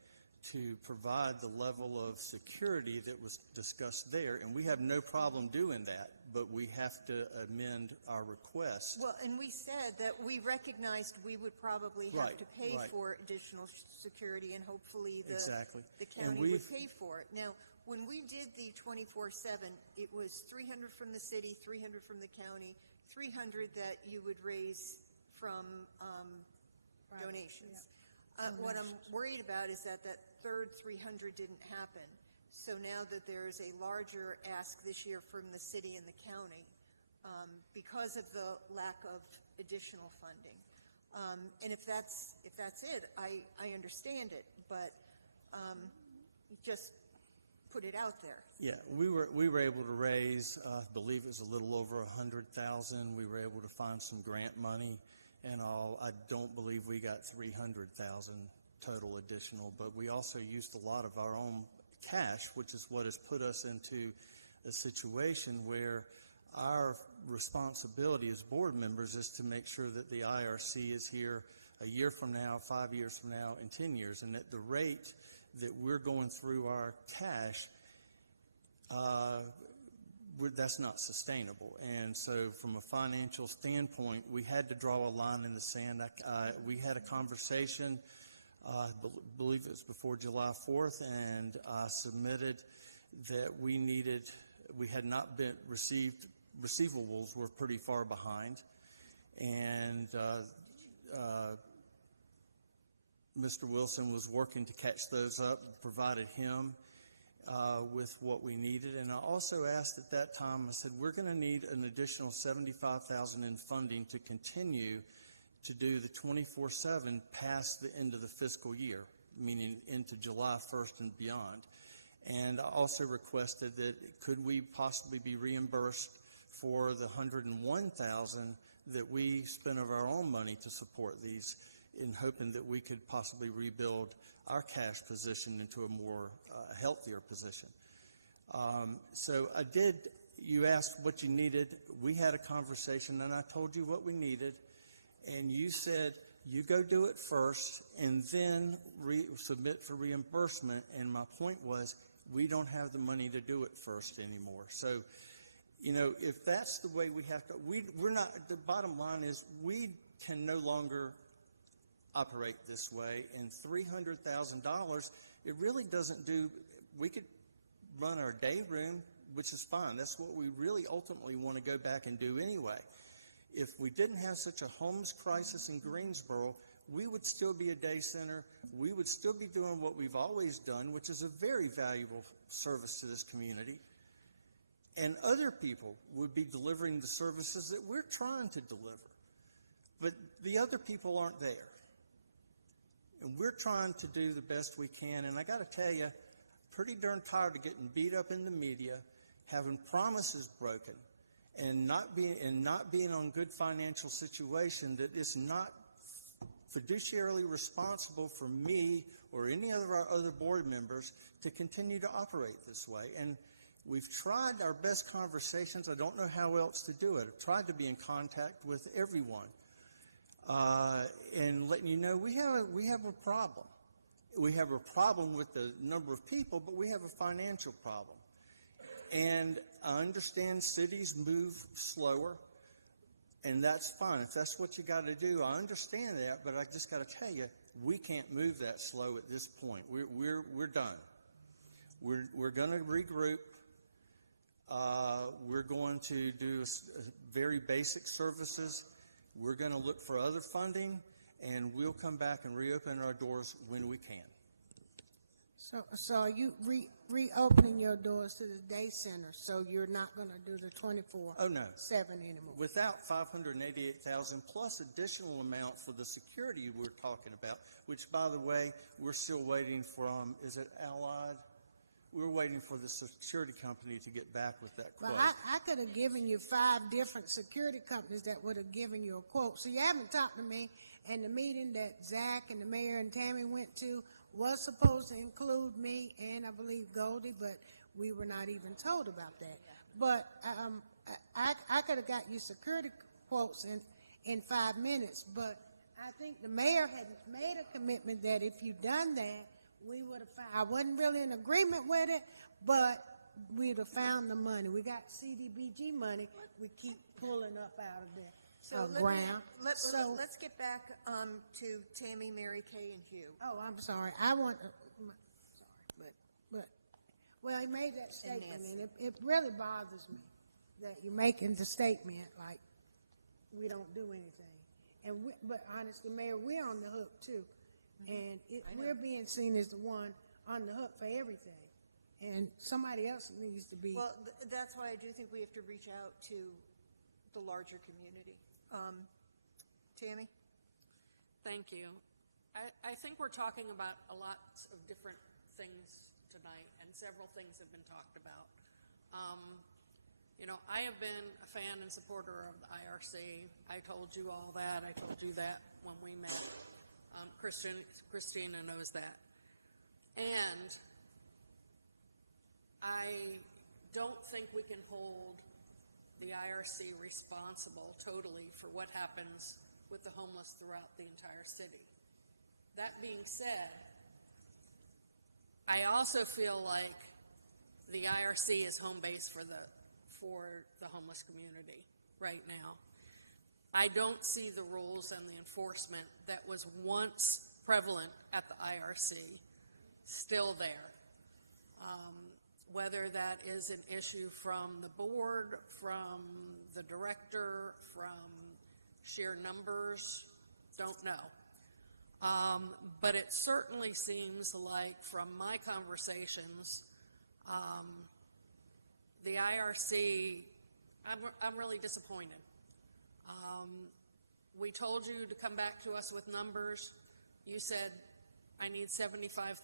to provide the level of security that was discussed there, and we have no problem doing that, but we have to amend our request. Well, and we said that we recognized we would probably have to pay for additional security, and hopefully the county would pay for it. Now, when we did the 24/7, it was $300 from the city, $300 from the county, $300 that you would raise from donations. What I'm worried about is that third $300 didn't happen. So now that there's a larger ask this year from the city and the county because of the lack of additional funding. And if that's it, I understand it, but just put it out there. Yeah, we were able to raise, I believe it was a little over $100,000. We were able to find some grant money and all. I don't believe we got $300,000 total additional, but we also used a lot of our own cash, which is what has put us into a situation where our responsibility as board members is to make sure that the IRC is here a year from now, 5 years from now, and 10 years, and at the rate that we're going through our cash, that's not sustainable. And so from a financial standpoint, we had to draw a line in the sand. We had a conversation, I believe it was before July 4th, and I submitted that we had not been receivables were pretty far behind. And Mr. Wilson was working to catch those up, provided him with what we needed. And I also asked at that time, I said, we're going to need an additional $75,000 in funding to continue to do the 24/7 past the end of the fiscal year, meaning into July 1st and beyond. And I also requested that could we possibly be reimbursed for the $101,000 that we spent of our own money to support these, in hoping that we could possibly rebuild our cash position into a more healthier position. So I did, you asked what you needed. We had a conversation, and I told you what we needed, and you said, you go do it first, and then submit for reimbursement. And my point was, we don't have the money to do it first anymore. So, you know, if that's the way we have to, we're not, the bottom line is we can no longer operate this way, and $300,000, it really doesn't do, we could run our day room, which is fine. That's what we really ultimately want to go back and do anyway. If we didn't have such a homeless crisis in Greensboro, we would still be a day center. we would still be doing what we've always done, which is a very valuable service to this community. And other people would be delivering the services that we're trying to deliver. But the other people aren't there. And we're trying to do the best we can. And I got to tell you, pretty darn tired of getting beat up in the media, having promises broken, and not being on good financial situation that is not fiduciarily responsible for me or any of our other board members to continue to operate this way. And we've tried our best conversations. I don't know how else to do it. I've tried to be in contact with everyone and letting you know we have a problem. We have a problem with the number of people, but we have a financial problem. And I understand cities move slower, and that's fine. If that's what you got to do, I understand that, but I just got to tell you, we can't move that slow at this point. We're done. We're going to regroup. We're going to do very basic services. We're going to look for other funding, and we'll come back and reopen our doors when we can. So are you reopening your doors to the day center, so you're not going to do the 24/7 anymore? Without $588,000 plus additional amount for the security we're talking about, which, by the way, we're still waiting from, is it Allied? We're waiting for the security company to get back with that quote. Well, I could have given you 5 different security companies that would have given you a quote. So you haven't talked to me, and the meeting that Zach and the mayor and Tammy went to was supposed to include me and I believe Goldie, but we were not even told about that. But I could have got you security quotes in 5 minutes, but I think the mayor had made a commitment that if you'd done that, we would have found, I wasn't really in agreement with it, but we'd have found the money. We got CDBG money we keep pulling up out of the ground. Let's get back to Tammy, Mary Kay, and Hugh. Oh, I'm sorry. I want, but well, he made that statement, and it really bothers me that you're making the statement like we don't do anything. And but honestly, Mayor, we're on the hook too, and we're being seen as the one on the hook for everything, and somebody else needs to be. Well, that's why I do think we have to reach out to the larger community. Tammy? Thank you. I think we're talking about a lot of different things tonight, and several things have been talked about. I have been a fan and supporter of the IRC. I told you all that. I told you that when we met. Christina knows that. And I don't think we can hold the IRC responsible totally for what happens with the homeless throughout the entire city. That being said, I also feel like the IRC is home base for the homeless community right now. I don't see the rules and the enforcement that was once prevalent at the IRC still there. Whether that is an issue from the board, from the director, from sheer numbers, don't know. But it certainly seems like from my conversations, the IRC, I'm really disappointed. We told you to come back to us with numbers. You said, I need $75,000.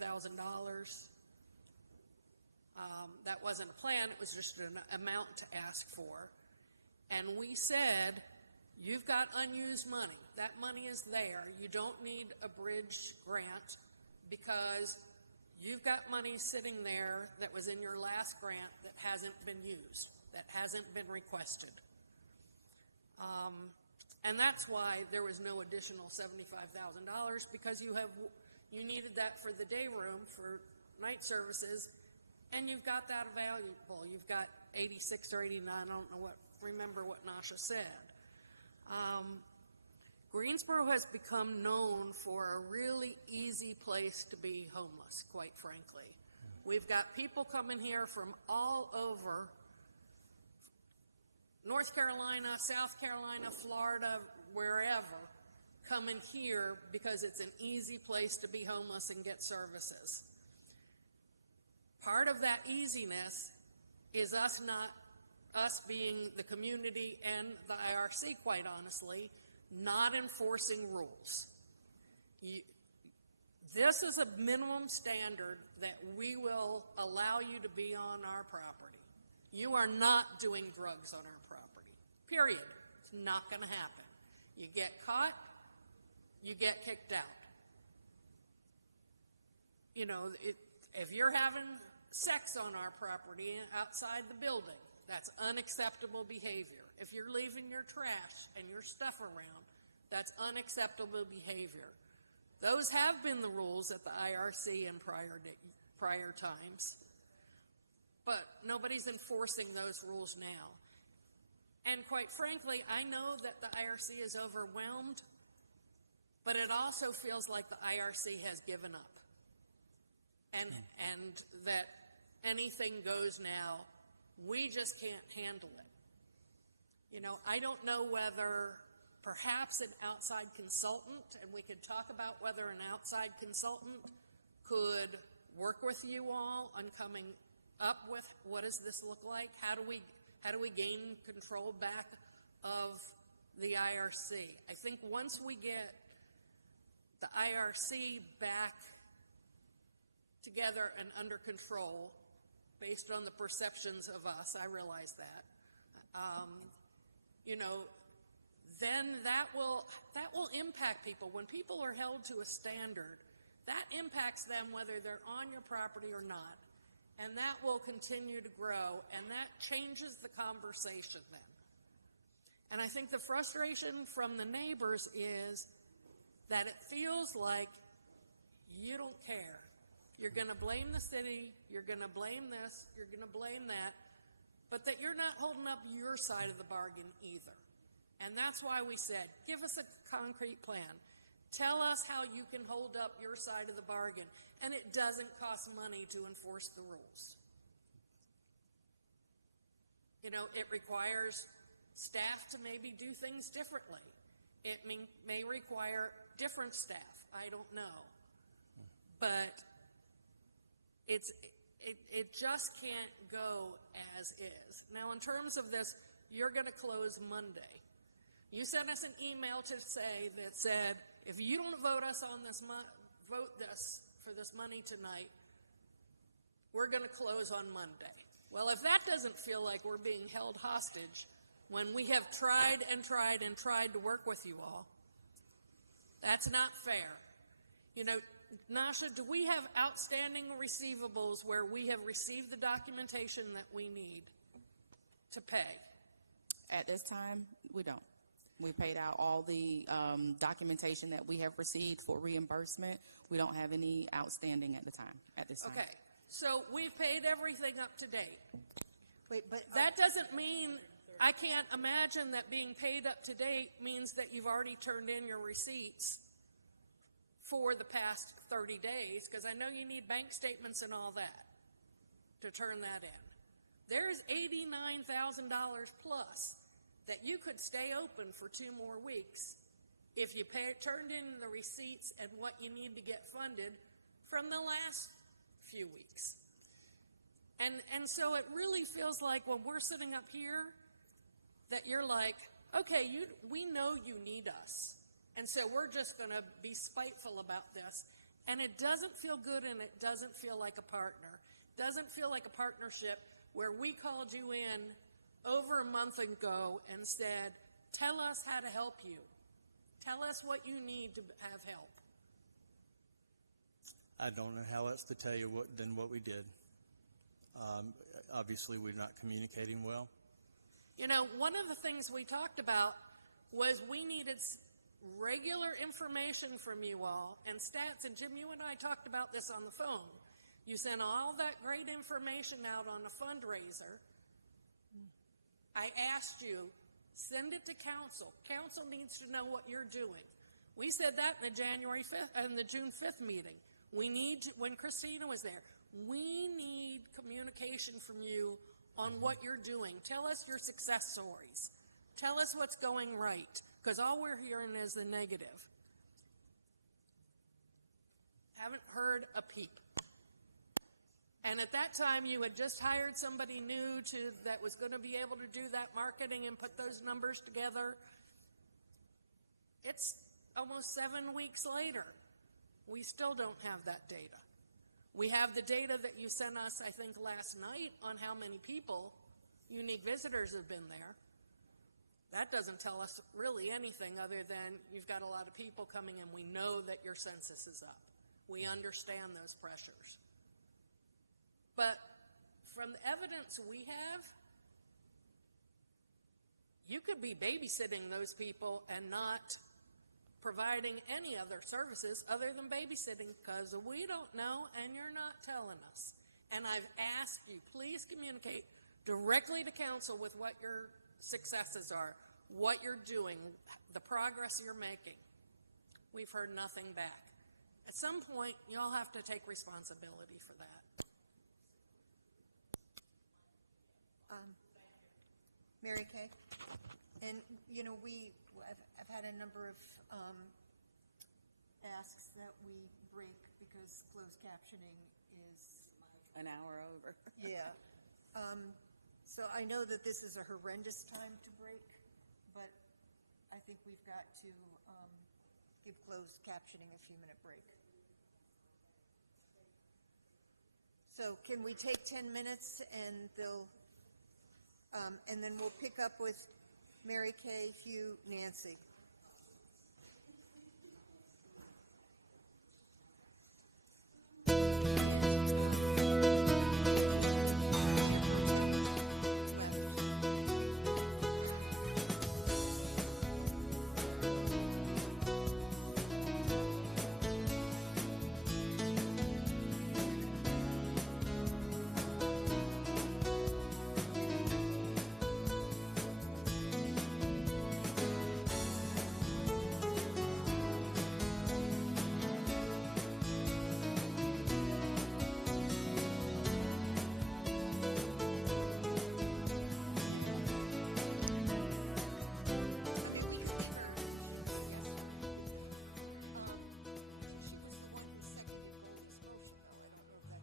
That wasn't a plan, it was just an amount to ask for. And we said, you've got unused money. That money is there. You don't need a bridge grant because you've got money sitting there that was in your last grant that hasn't been used, that hasn't been requested. And that's why there was no additional $75,000 because you needed that for the day room for night services. And you've got that available. You've got 86 or 89. I don't remember what Nasha said. Greensboro has become known for a really easy place to be homeless, quite frankly. We've got people coming here from all over North Carolina, South Carolina, Florida, wherever, come in here because it's an easy place to be homeless and get services. Part of that easiness is us being the community and the IRC, quite honestly, not enforcing rules. This is a minimum standard that we will allow you to be on our property. You are not doing drugs on our property, period. It's not going to happen. You get caught, you get kicked out. You know, if you're having sex on our property outside the building, that's unacceptable behavior. If you're leaving your trash and your stuff around, that's unacceptable behavior. Those have been the rules at the IRC in prior times, but nobody's enforcing those rules now. And quite frankly, I know that the IRC is overwhelmed, but it also feels like the IRC has given up, and that anything goes now. We just can't handle it. You know, I don't know whether perhaps an outside consultant, and we could talk about whether an outside consultant could work with you all on coming up with what does this look like? How do we gain control back of the IRC? I think once we get the IRC back together and under control, based on the perceptions of us, I realize that, you know, then that will impact people. When people are held to a standard, that impacts them whether they're on your property or not. And that will continue to grow, and that changes the conversation then. And I think the frustration from the neighbors is that it feels like you don't care. You're going to blame the city, you're going to blame this, you're going to blame that, but that you're not holding up your side of the bargain either. And that's why we said, give us a concrete plan. Tell us how you can hold up your side of the bargain. And it doesn't cost money to enforce the rules. You know, it requires staff to maybe do things differently. It may require different staff. I don't know. But it just can't go as is. Now, in terms of this, you're going to close Monday. You sent us an email that said, if you don't vote us on this, for this money tonight, we're going to close on Monday. Well, if that doesn't feel like we're being held hostage when we have tried and tried and tried to work with you all, that's not fair. You know, Nasha, do we have outstanding receivables where we have received the documentation that we need to pay? At this time, we don't. We paid out all the documentation that we have received for reimbursement. We don't have any outstanding at this time. Okay, so we've paid everything up to date. Wait, but that doesn't mean, I can't imagine that being paid up to date means that you've already turned in your receipts for the past 30 days, because I know you need bank statements and all that to turn that in. There's $89,000 plus that you could stay open for 2 more weeks if you turned in the receipts and what you need to get funded from the last few weeks. And so it really feels like when we're sitting up here that you're like, okay, we know you need us. And so we're just going to be spiteful about this. And it doesn't feel good, and it doesn't feel like a partner. It doesn't feel like a partnership where we called you in over a month ago and said, tell us how to help you. Tell us what you need to have help. I don't know how else to tell you than what we did. Obviously, we're not communicating well. You know, one of the things we talked about was we needed regular information from you all and stats. And Jim, you and I talked about this on the phone. You sent all that great information out on a fundraiser. I asked you, send it to council. Council needs to know what you're doing. We said that in the June 5th meeting. When Christina was there, we need communication from you on what you're doing. Tell us your success stories. Tell us what's going right, because all we're hearing is the negative. Haven't heard a peep. And at that time, you had just hired somebody new that was going to be able to do that marketing and put those numbers together. It's almost 7 weeks later. We still don't have that data. We have the data that you sent us, I think, last night on how many people, unique visitors, have been there. That doesn't tell us really anything other than you've got a lot of people coming and we know that your census is up. We understand those pressures. But from the evidence we have, you could be babysitting those people and not providing any other services other than babysitting because we don't know and you're not telling us. And I've asked you, please communicate directly to council with what your successes are, what you're doing, the progress you're making. We've heard nothing back. At some point, y'all have to take responsibility for that. Mary Kay? And, you know, I've had a number of asks that we break because closed captioning is an hour over. Yeah. So I know that this is a horrendous time to break, but I think we've got to give closed captioning a few-minute break. So can we take 10 minutes and and then we'll pick up with Mary Kay, Hugh, Nancy.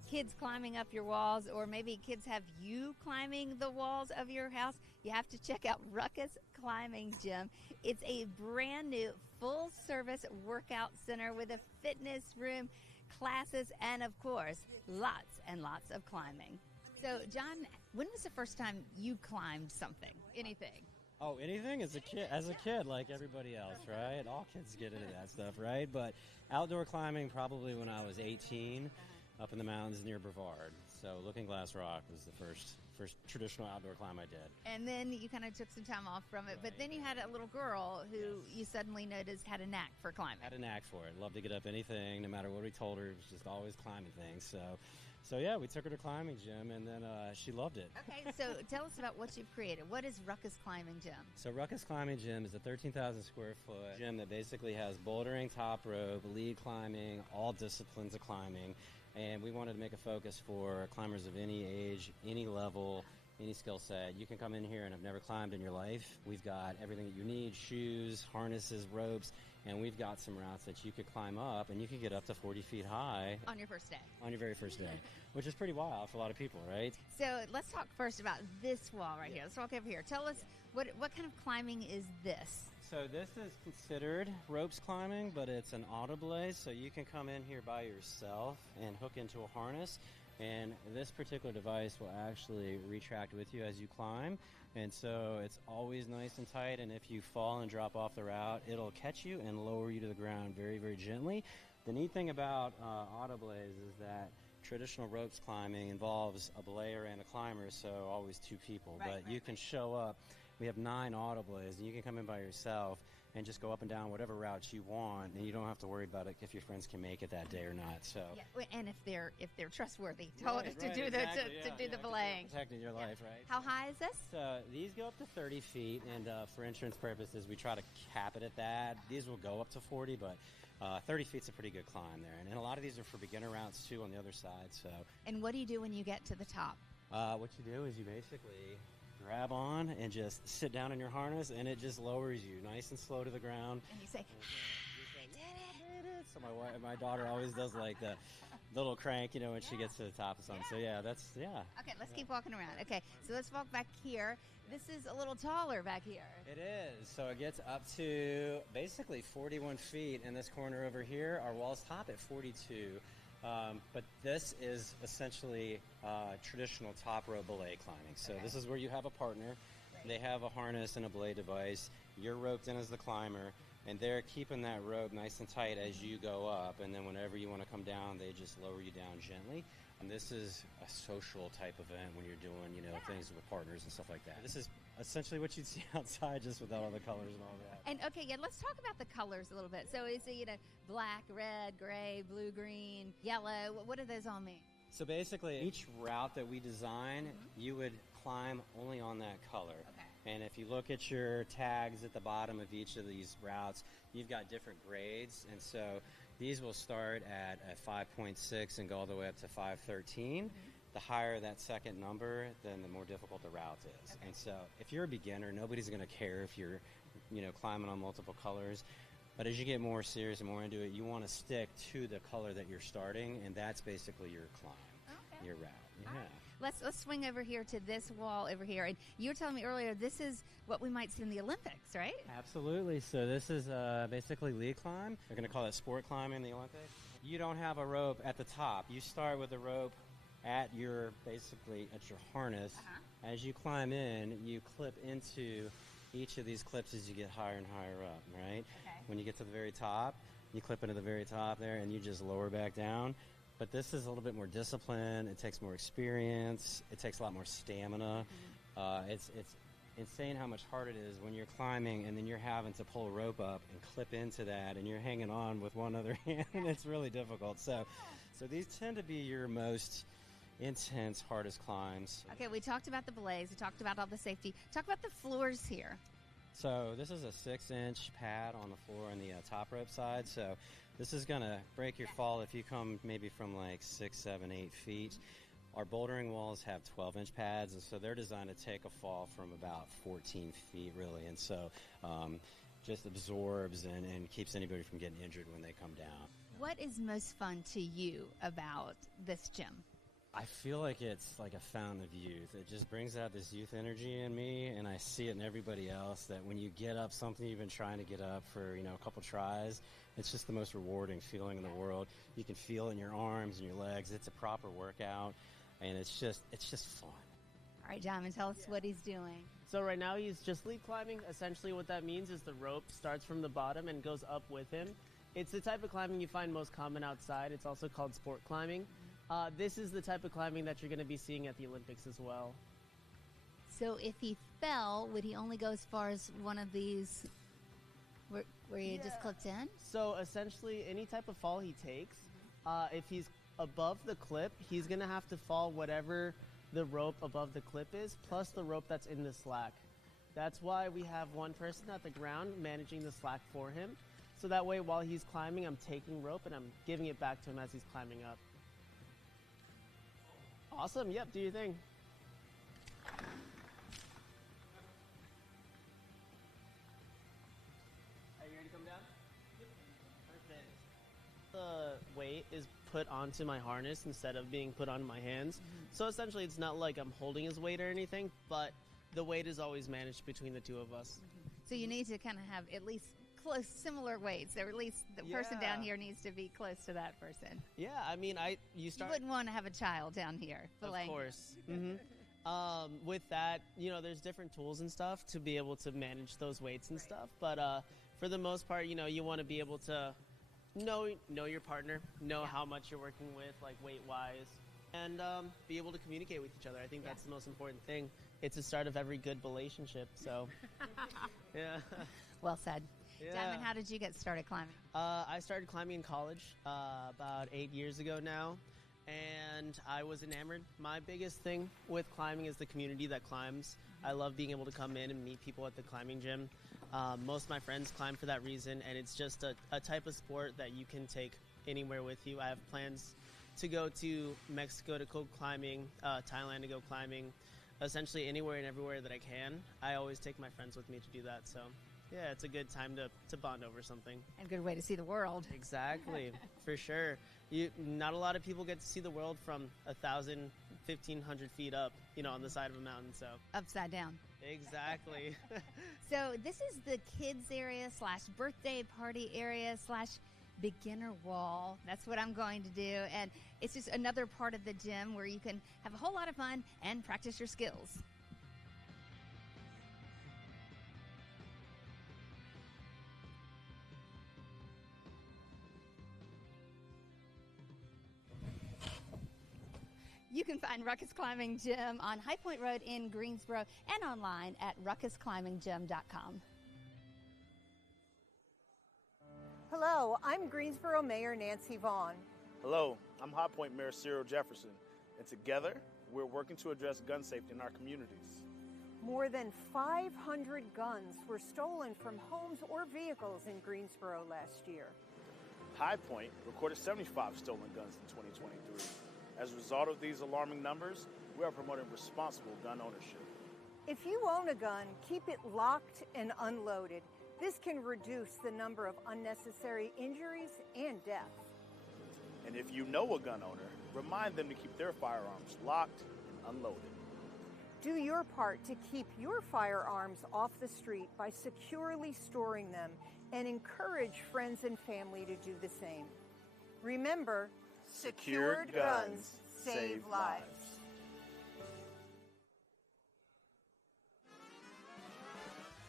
Kids climbing up your walls, or maybe kids have you climbing the walls of your house, you have to check out Ruckus Climbing Gym. It's a brand new full-service workout center with a fitness room, classes, and of course, lots and lots of climbing. So, John, when was the first time you climbed something, anything? Oh, anything? As a kid, like everybody else, right? All kids get into that stuff, right? But outdoor climbing probably when I was 18. Up in the mountains near Brevard. So Looking Glass Rock was the first traditional outdoor climb I did. And then you kind of took some time off from it, but then you had a little girl who you suddenly noticed had a knack for climbing. Had a knack for it. Loved to get up anything, no matter what we told her. It was just always climbing things. So yeah, we took her to climbing gym, and then she loved it. Okay, so tell us about what you've created. What is Ruckus Climbing Gym? So Ruckus Climbing Gym is a 13,000 square foot gym that basically has bouldering, top rope, lead climbing, all disciplines of climbing. And we wanted to make a focus for climbers of any age, any level, any skill set. You can come in here and have never climbed in your life. We've got everything that you need, shoes, harnesses, ropes, and we've got some routes that you could climb up, and you can get up to 40 feet high. On your first day. On your very first day, which is pretty wild for a lot of people, right? So let's talk first about this wall right here. Let's walk over here. Tell us, what kind of climbing is this? So this is considered ropes climbing, but it's an auto blaze, so you can come in here by yourself and hook into a harness, and this particular device will actually retract with you as you climb, and so it's always nice and tight, and if you fall and drop off the route, it'll catch you and lower you to the ground very, very gently. The neat thing about auto blaze is that traditional ropes climbing involves a belayer and a climber, so always two people, but you can show up. We have 9 auto blaze, and you can come in by yourself and just go up and down whatever routes you want, and you don't have to worry about it if your friends can make it that day or not. So, yeah, and if they're trustworthy, to do the belaying, protecting your life, right? How high is this? So these go up to 30 feet, and for insurance purposes, we try to cap it at that. These will go up to 40, but 30 feet's a pretty good climb there, and a lot of these are for beginner routes too on the other side. So. And what do you do when you get to the top? What you do is you basically grab on and just sit down in your harness, and it just lowers you nice and slow to the ground. And you say, I did it. So my daughter always does like the little crank, when she gets to the top of something. So yeah, Okay, let's keep walking around. Okay, so let's walk back here. This is a little taller back here. It is. So it gets up to basically 41 feet in this corner over here. Our walls top at 42. But this is essentially traditional top rope belay climbing. So this is where you have a partner. Right. They have a harness and a belay device. You're roped in as the climber, and they're keeping that rope nice and tight as you go up. And then whenever you want to come down, they just lower you down gently. And this is a social type event when you're doing, things with partners and stuff like that. This is essentially what you'd see outside, just without all the colors and all that. And okay, let's talk about the colors a little bit. So is it black, red, gray, blue, green, yellow? What do those all mean? So basically, each route that we design, you would climb only on that color. Okay. And if you look at your tags at the bottom of each of these routes, you've got different grades. And so these will start at a 5.6 and go all the way up to 513. The higher that second number, then the more difficult the route is. Okay. And so if you're a beginner, nobody's going to care if you're, climbing on multiple colors. But as you get more serious and more into it, you want to stick to the color that you're starting, and that's basically your climb, your route. Yeah. Right. Let's swing over here to this wall over here. And you were telling me earlier, this is what we might see in the Olympics, right? Absolutely. So this is basically lead climb. They're going to call it sport climbing in the Olympics. You don't have a rope at the top. You start with a rope at your harness. As you climb in, you clip into each of these clips as you get higher and higher up, right? Okay. When you get to the very top, you clip into the very top there, and you just lower back down. But this is a little bit more discipline. It takes more experience. It takes a lot more stamina. It's insane how much harder it is when you're climbing and then you're having to pull a rope up and clip into that, and you're hanging on with one other hand. It's really difficult. So these tend to be your most intense, hardest climbs. Okay, we talked about the belays. We talked about all the safety. Talk about the floors here. So this is a 6-inch pad on the floor on the top rope side. So this is going to break your fall if you come maybe from like 6, 7, 8 feet. Our bouldering walls have 12-inch pads, and so they're designed to take a fall from about 14 feet, really. And so just absorbs and keeps anybody from getting injured when they come down. What is most fun to you about this gym? I feel like it's like a fountain of youth. It just brings out this youth energy in me, and I see it in everybody else, that when you get up something you've been trying to get up for, a couple tries, it's just the most rewarding feeling in the world. You can feel it in your arms and your legs. It's a proper workout, and it's just fun. All right, Diamond, tell us what he's doing. So right now he's just lead climbing. Essentially what that means is the rope starts from the bottom and goes up with him. It's the type of climbing you find most common outside. It's also called sport climbing. This is the type of climbing that you're going to be seeing at the Olympics as well. So if he fell, would he only go as far as one of these where he just clipped in? So essentially any type of fall he takes, if he's above the clip, he's going to have to fall whatever the rope above the clip is, plus the rope that's in the slack. That's why we have one person at the ground managing the slack for him. So that way while he's climbing, I'm taking rope and I'm giving it back to him as he's climbing up. Awesome. Yep. Do your thing. Are you ready to come down? Yep. Perfect. The weight is put onto my harness instead of being put on my hands. So essentially it's not like I'm holding his weight or anything, but the weight is always managed between the two of us. So you need to kind of have at least close, similar weights, or at least the person down here needs to be close to that person. Yeah, I mean, you wouldn't want to have a child down here. Of course. With that, there's different tools and stuff to be able to manage those weights and stuff. But for the most part, you want to be able to know your partner, know how much you're working with, like weight-wise, and be able to communicate with each other. I think that's the most important thing. It's the start of every good relationship. So, yeah. Well said. Yeah. Diamond, how did you get started climbing? I started climbing in college about 8 years ago now, and I was enamored. My biggest thing with climbing is the community that climbs. I love being able to come in and meet people at the climbing gym. Most of my friends climb for that reason, and it's just a type of sport that you can take anywhere with you. I have plans to go to Mexico to go climbing, Thailand to go climbing, essentially anywhere and everywhere that I can. I always take my friends with me to do that, so Yeah, it's a good time to bond over something. And a good way to see the world. Exactly, for sure. Not a lot of people get to see the world from 1,000, 1,500 feet up, on the side of a mountain, so. Upside down. Exactly. So this is the kids area / birthday party area / beginner wall. That's what I'm going to do. And it's just another part of the gym where you can have a whole lot of fun and practice your skills. You can find Ruckus Climbing Gym on High Point Road in Greensboro and online at ruckusclimbinggym.com. Hello, I'm Greensboro Mayor Nancy Vaughn. Hello, I'm High Point Mayor Cyril Jefferson, and together we're working to address gun safety in our communities. More than 500 guns were stolen from homes or vehicles in Greensboro last year. High Point recorded 75 stolen guns in 2023. As a result of these alarming numbers, we are promoting responsible gun ownership. If you own a gun, keep it locked and unloaded. This can reduce the number of unnecessary injuries and deaths. And if you know a gun owner, remind them to keep their firearms locked and unloaded. Do your part to keep your firearms off the street by securely storing them and encourage friends and family to do the same. Remember, secured guns save lives.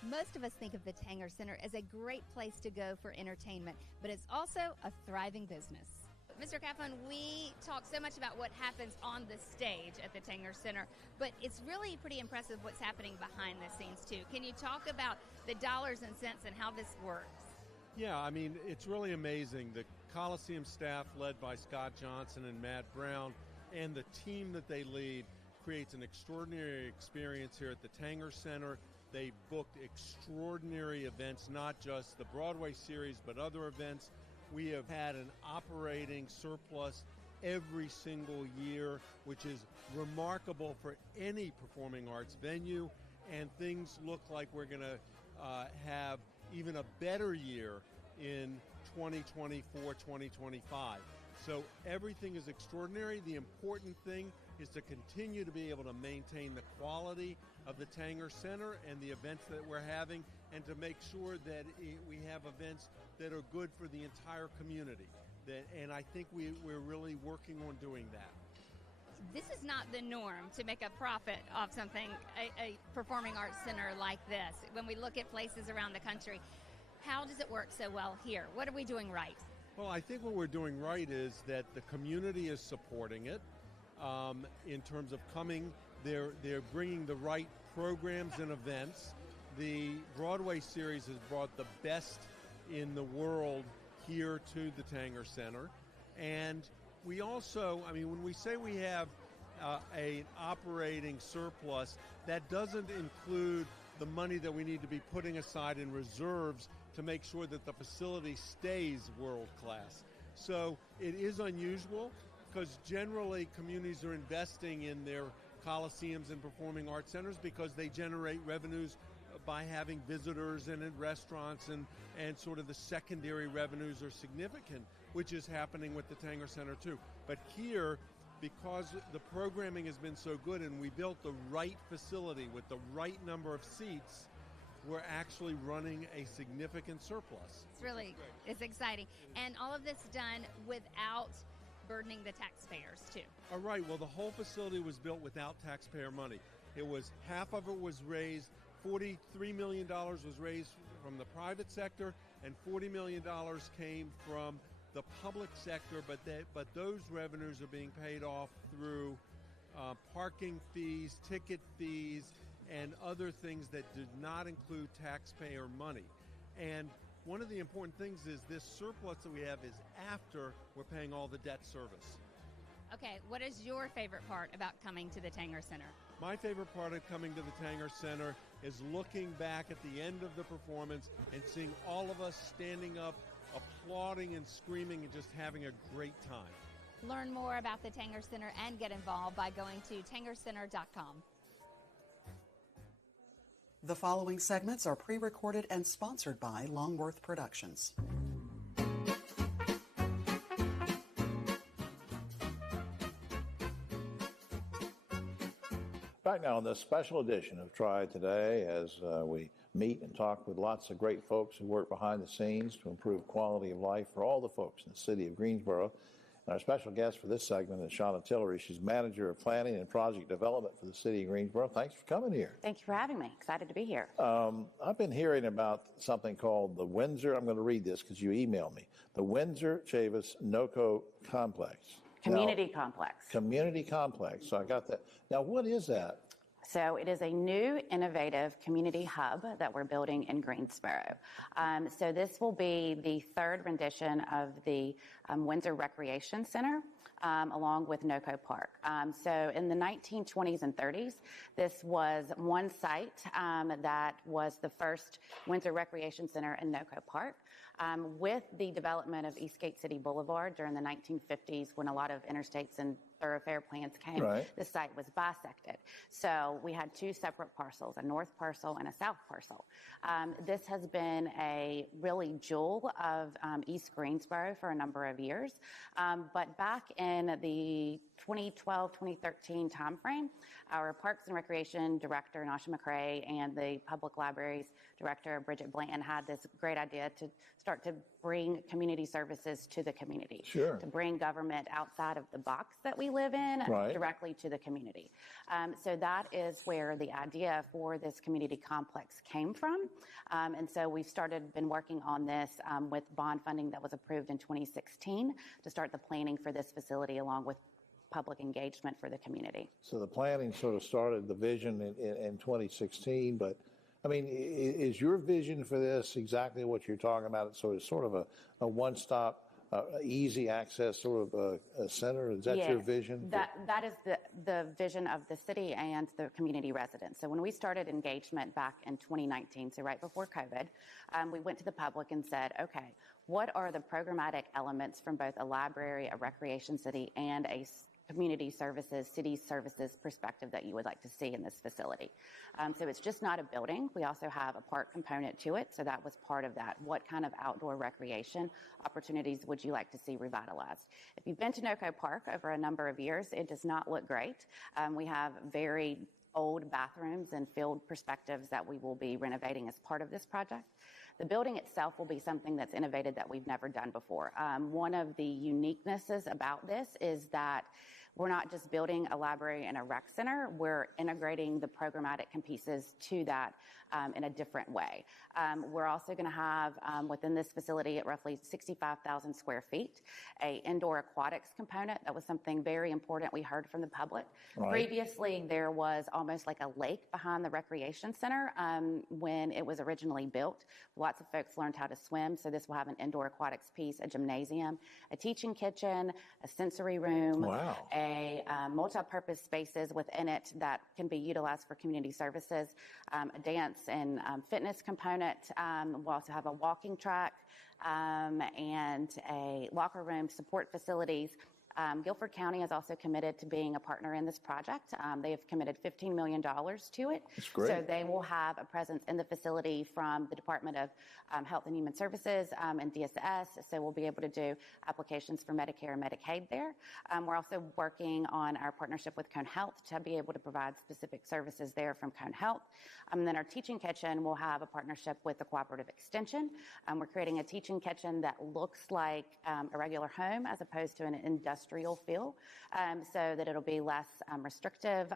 Most of us think of the Tanger Center as a great place to go for entertainment, but it's also a thriving business. Mr. Kaplan, we talk so much about what happens on the stage at the Tanger Center, but it's really pretty impressive what's happening behind the scenes, too. Can you talk about the dollars and cents and how this works? Yeah, I mean, it's really amazing. The Coliseum staff, led by Scott Johnson and Matt Brown, and the team that they lead creates an extraordinary experience here at the Tanger Center. They booked extraordinary events, not just the Broadway series, but other events. We have had an operating surplus every single year, which is remarkable for any performing arts venue, and things look like we're going to have even a better year in 2024, 2025. So everything is extraordinary. The important thing is to continue to be able to maintain the quality of the Tanger Center and the events that we're having, and to make sure that we have events that are good for the entire community. And I think we're really working on doing that. This is not the norm to make a profit off something, a performing arts center like this. When we look at places around the country, how does it work so well here? What are we doing right? Well, I think what we're doing right is that the community is supporting it in terms of coming. They're bringing the right programs and events. The Broadway series has brought the best in the world here to the Tanger Center. And we also, I mean, when we say we have an operating surplus, that doesn't include the money that we need to be putting aside in reserves to make sure that the facility stays world class. So it is unusual because generally communities are investing in their coliseums and performing arts centers because they generate revenues by having visitors and in restaurants, and sort of the secondary revenues are significant, which is happening with the Tanger Center too. But here, because the programming has been so good and we built the right facility with the right number of seats, we're actually running a significant surplus. It's exciting. And all of this done without burdening the taxpayers too. All right, well, the whole facility was built without taxpayer money. It was, half of it was raised, $43 million was raised from the private sector, and $40 million came from the public sector, but those revenues are being paid off through parking fees, ticket fees, and other things that did not include taxpayer money. And one of the important things is this surplus that we have is after we're paying all the debt service. Okay, what is your favorite part about coming to the Tanger Center? My favorite part of coming to the Tanger Center is looking back at the end of the performance and seeing all of us standing up, applauding and screaming and just having a great time. Learn more about the Tanger Center and get involved by going to tangercenter.com. The following segments are pre-recorded and sponsored by Longworth Productions. Back now on this special edition of Try Today, as we meet and talk with lots of great folks who work behind the scenes to improve quality of life for all the folks in the city of Greensboro. And our special guest for this segment is Shauna Tillery. She's Manager of Planning and Project Development for the City of Greensboro. Thanks for coming here. Thank you for having me. Excited to be here. I've been hearing about something called the Windsor, I'm going to read this because you emailed me, the Windsor Javis Noco Complex. Community complex. Community complex. So I got that. Now, what is that? So it is a new, innovative community hub that we're building in Greensboro. So this will be the third rendition of the Windsor Recreation Center, along with Noco Park. So in the 1920s and 30s, this was one site that was the first Windsor Recreation Center in Noco Park. With the development of Eastgate City Boulevard during the 1950s, when a lot of interstates and thoroughfare plans came, the site was bisected. So we had two separate parcels, a north parcel and a south parcel. This has been a really jewel of East Greensboro for a number of years. But back in the 2012-2013 timeframe, our Parks and Recreation Director, Nasha McCrae, and the Public Libraries Director, Bridget Blanton, had this great idea to start to bring community services to the community. Sure. To bring government outside of the box that we live in directly to the community. So that is where the idea for this community complex came from. And so we've been working on this with bond funding that was approved in 2016 to start the planning for this facility along with public engagement for the community. So the planning sort of started the vision in 2016, but I mean, is your vision for this exactly what you're talking about? So it's sort of a one-stop, easy access sort of a center? Is that your vision? That is the vision of the city and the community residents. So when we started engagement back in 2019, so right before COVID, we went to the public and said, okay, what are the programmatic elements from both a library, a recreation city, and a community services, city services perspective that you would like to see in this facility? So it's just not a building. We also have a park component to it. So that was part of that. What kind of outdoor recreation opportunities would you like to see revitalized? If you've been to Noco Park over a number of years, it does not look great. We have very old bathrooms and field perspectives that we will be renovating as part of this project. The building itself will be something that's innovative that we've never done before. One of the uniquenesses about this is that we're not just building a library and a rec center, we're integrating the programmatic pieces to that in a different way. We're also going to have within this facility at roughly 65,000 square feet, a indoor aquatics component. That was something very important we heard from the public. Previously, there was almost like a lake behind the recreation center when it was originally built. Lots of folks learned how to swim, so this will have an indoor aquatics piece, a gymnasium, a teaching kitchen, a sensory room, a multi-purpose spaces within it that can be utilized for community services, a dance and fitness component. We'll also have a walking track and a locker room, support facilities. Guilford County is also committed to being a partner in this project. They have committed $15 million to it. That's great. So they will have a presence in the facility from the Department of Health and Human Services and DSS. So we'll be able to do applications for Medicare and Medicaid there. We're also working on our partnership with Cone Health to be able to provide specific services there from Cone Health. And then our teaching kitchen will have a partnership with the Cooperative Extension. We're creating a teaching kitchen that looks like a regular home as opposed to an industrial feel, so that it'll be less restrictive,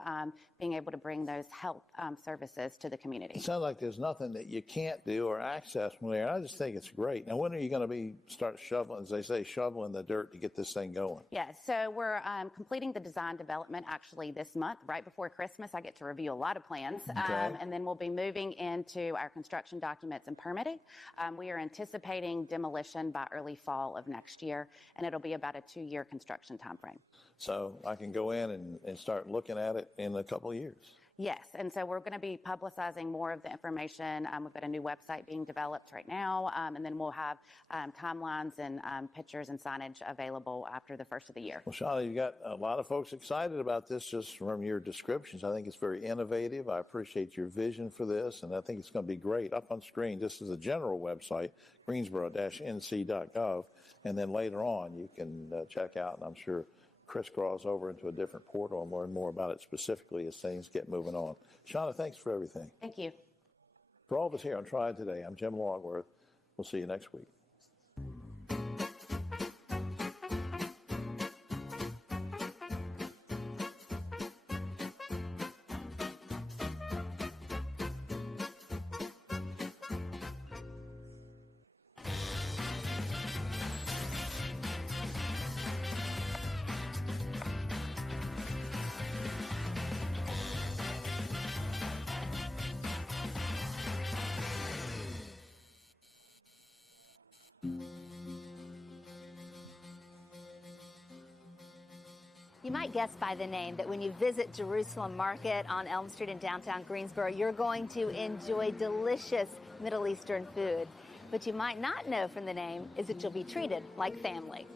being able to bring those health services to the community. It sounds like there's nothing that you can't do or access from there. I just think it's great. Now, when are you going to start shoveling, as they say, shoveling the dirt to get this thing going? Yeah, so we're completing the design development actually this month. Right before Christmas, I get to review a lot of plans, and then we'll be moving into our construction documents and permitting. We are anticipating demolition by early fall of next year, and it'll be about a 2-year construction timeframe. So I can go in and start looking at it in a couple of years. Yes, and so we're going to be publicizing more of the information. We've got a new website being developed right now, and then we'll have timelines and pictures and signage available after the first of the year. Well, Shauna, you got a lot of folks excited about this just from your descriptions. I think it's very innovative. I appreciate your vision for this, and I think it's going to be great. Up on screen, this is the general website, greensboro-nc.gov, and then later on you can check out, and I'm sure crisscross over into a different portal and learn more about it specifically as things get moving on. Shauna, thanks for everything. Thank you. For all of us here on Try Today, I'm Jim Longworth. We'll see you next week. You might guess by the name that when you visit Jerusalem Market on Elm Street in downtown Greensboro, you're going to enjoy delicious Middle Eastern food. But you might not know from the name is that you'll be treated like family.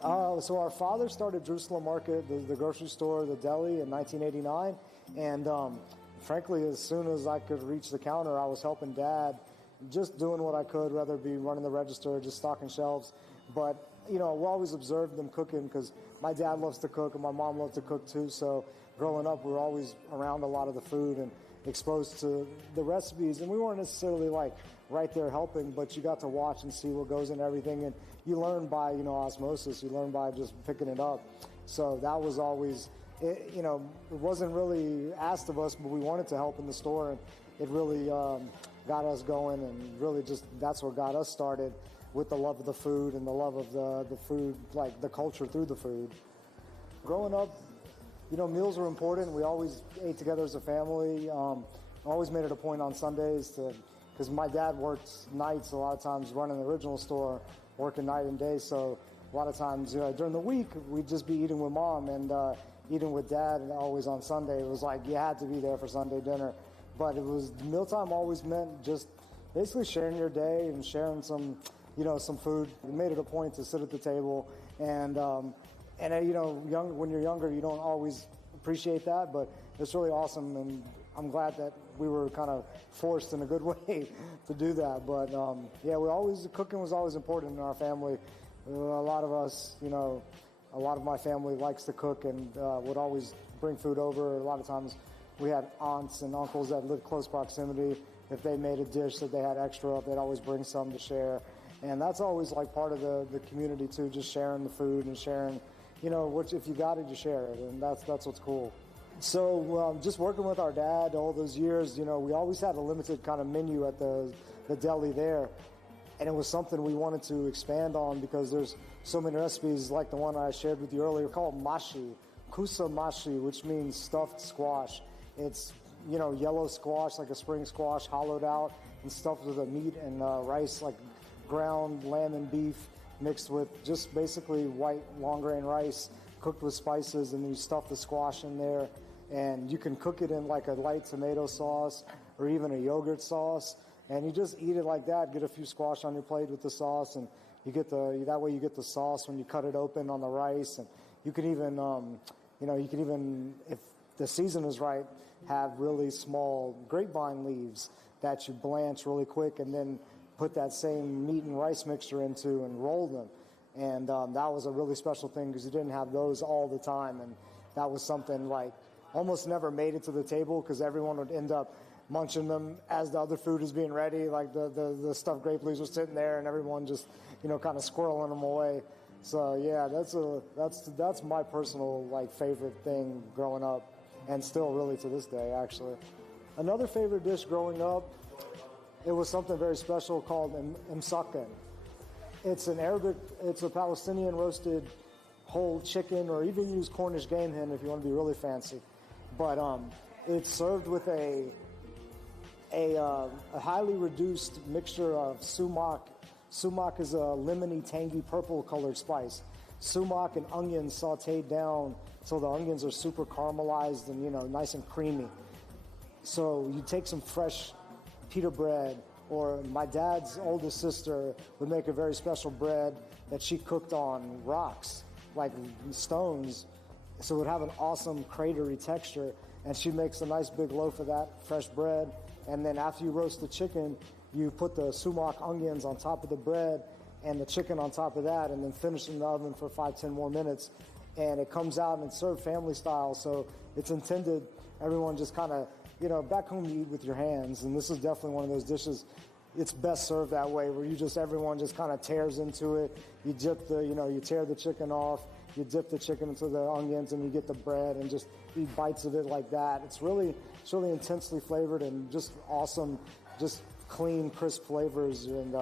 So our father started Jerusalem Market, the grocery store, the deli, in 1989. And frankly, as soon as I could reach the counter, I was helping Dad, just doing what I could, whether it be running the register or just stocking shelves. But you know, we always observed them cooking because my dad loves to cook and my mom loved to cook too. So growing up, we were always around a lot of the food and exposed to the recipes. And we weren't necessarily like right there helping, but you got to watch and see what goes in everything. And you learn by, you know, osmosis. You learn by just picking it up. So that was always, it wasn't really asked of us, but we wanted to help in the store. And it really got us going, and really just that's what got us started, with the love of the food and the love of the food, like the culture through the food. Growing up, meals were important. We always ate together as a family. Always made it a point on Sundays because my dad worked nights a lot of times running the original store, working night and day. So a lot of times during the week, we'd just be eating with Mom and eating with Dad, and always on Sunday. It was like you had to be there for Sunday dinner. But it was, mealtime always meant just basically sharing your day and sharing some food. We made it a point to sit at the table, and when you're younger, you don't always appreciate that, but it's really awesome, and I'm glad that we were kind of forced in a good way to do that. But cooking was always important in our family. A lot of us, a lot of my family likes to cook and would always bring food over. A lot of times we had aunts and uncles that lived close proximity. If they made a dish that they had extra, they'd always bring some to share. And that's always like part of the community too, just sharing the food and sharing, if you got it, you share it, and that's what's cool. So just working with our dad all those years, we always had a limited kind of menu at the deli there, and it was something we wanted to expand on because there's so many recipes like the one I shared with you earlier called mashi, kusa mashi, which means stuffed squash. It's yellow squash, like a spring squash, hollowed out and stuffed with a meat and rice, like ground lamb and beef mixed with just basically white long grain rice cooked with spices, and then you stuff the squash in there, and you can cook it in like a light tomato sauce or even a yogurt sauce, and you just eat it like that. Get a few squash on your plate with the sauce, and you get that way you get the sauce when you cut it open on the rice. And you could even if the season is right, have really small grapevine leaves that you blanch really quick and then put that same meat and rice mixture into and roll them. And that was a really special thing because you didn't have those all the time. And that was something like almost never made it to the table because everyone would end up munching them as the other food is being ready. Like the stuffed grape leaves were sitting there and everyone just, kind of squirreling them away. So yeah, that's my personal favorite thing growing up, and still really to this day, actually. Another favorite dish growing up, it was something very special called msaken. It's a Palestinian roasted whole chicken, or even use Cornish game hen if you want to be really fancy. But it's served with a highly reduced mixture of sumac. Sumac is a lemony, tangy, purple-colored spice. Sumac and onions sautéed down so the onions are super caramelized and, nice and creamy. So you take some fresh pita bread, or my dad's oldest sister would make a very special bread that she cooked on rocks, like stones. So it would have an awesome cratery texture, and she makes a nice big loaf of that fresh bread. And then after you roast the chicken, you put the sumac onions on top of the bread and the chicken on top of that, and then finish in the oven for 5-10 more minutes. And it comes out and it's served family style, so it's intended, everyone just kind of, back home you eat with your hands, and this is definitely one of those dishes. It's best served that way, where everyone just kind of tears into it. You dip you tear the chicken off, you dip the chicken into the onions, and you get the bread and just eat bites of it like that. It's really intensely flavored and just awesome, just clean, crisp flavors. And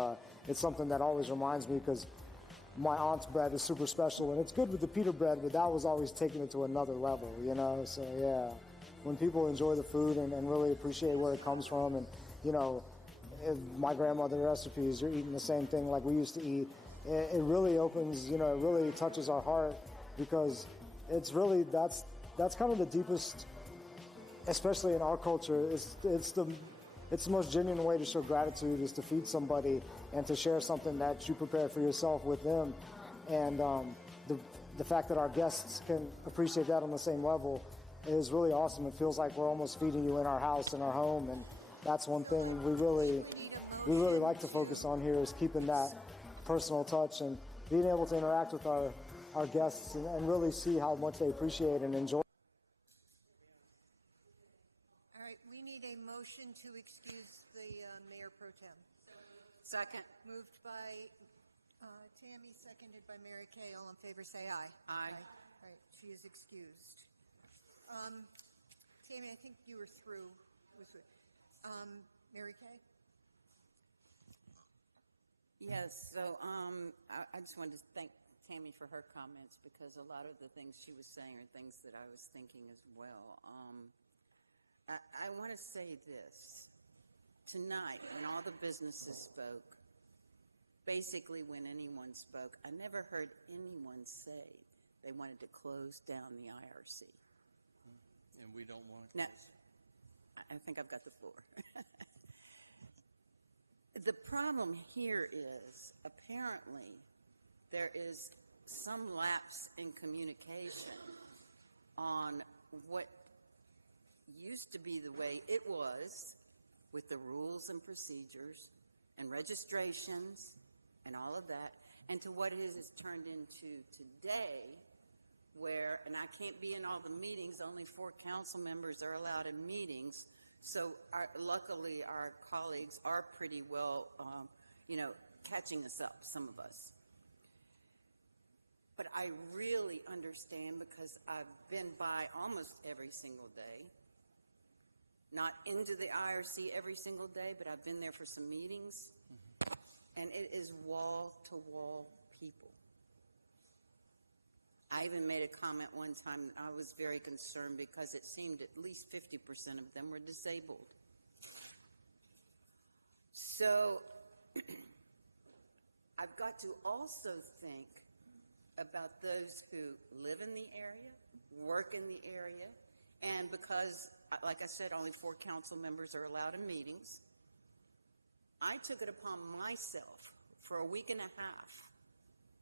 it's something that always reminds me, because my aunt's bread is super special, and it's good with the pita bread, but that was always taking it to another level, So yeah, when people enjoy the food and really appreciate where it comes from, and if my grandmother's recipes, you're eating the same thing like we used to eat, it really opens, it really touches our heart, because it's really, that's kind of the deepest, especially in our culture, it's the most genuine way to show gratitude, is to feed somebody and to share something that you prepared for yourself with them. And the fact that our guests can appreciate that on the same level is really awesome. It feels like we're almost feeding you in our house, in our home, and that's one thing we really like to focus on here, is keeping that personal touch and being able to interact with our guests and really see how much they appreciate and enjoy. All right, we need a motion to excuse the Mayor Pro Tem. Second. Moved by Tammy, seconded by Mary Kay. All in favor say aye. Aye. All right, she is excused. Tammy, I think you were through. Mary Kay? Yes, so I just wanted to thank Tammy for her comments, because a lot of the things she was saying are things that I was thinking as well. I want to say this. Tonight, when all the businesses spoke, basically when anyone spoke, I never heard anyone say they wanted to close down the IRC. And we don't want to. Now, I think I've got the floor. The problem here is, apparently, there is some lapse in communication on what used to be the way it was, with the rules and procedures and registrations and all of that, and to what it has turned into today, where, and I can't be in all the meetings, only 4 council members are allowed in meetings. So luckily, our colleagues are pretty well, catching us up, some of us. But I really understand, because I've been by almost every single day, not into the IRC every single day, but I've been there for some meetings, and it is wall-to-wall people. I even made a comment one time. I was very concerned because it seemed at least 50% of them were disabled. So I've got to also think about those who live in the area, work in the area, and because, like I said, only 4 council members are allowed in meetings, I took it upon myself for a week and a half.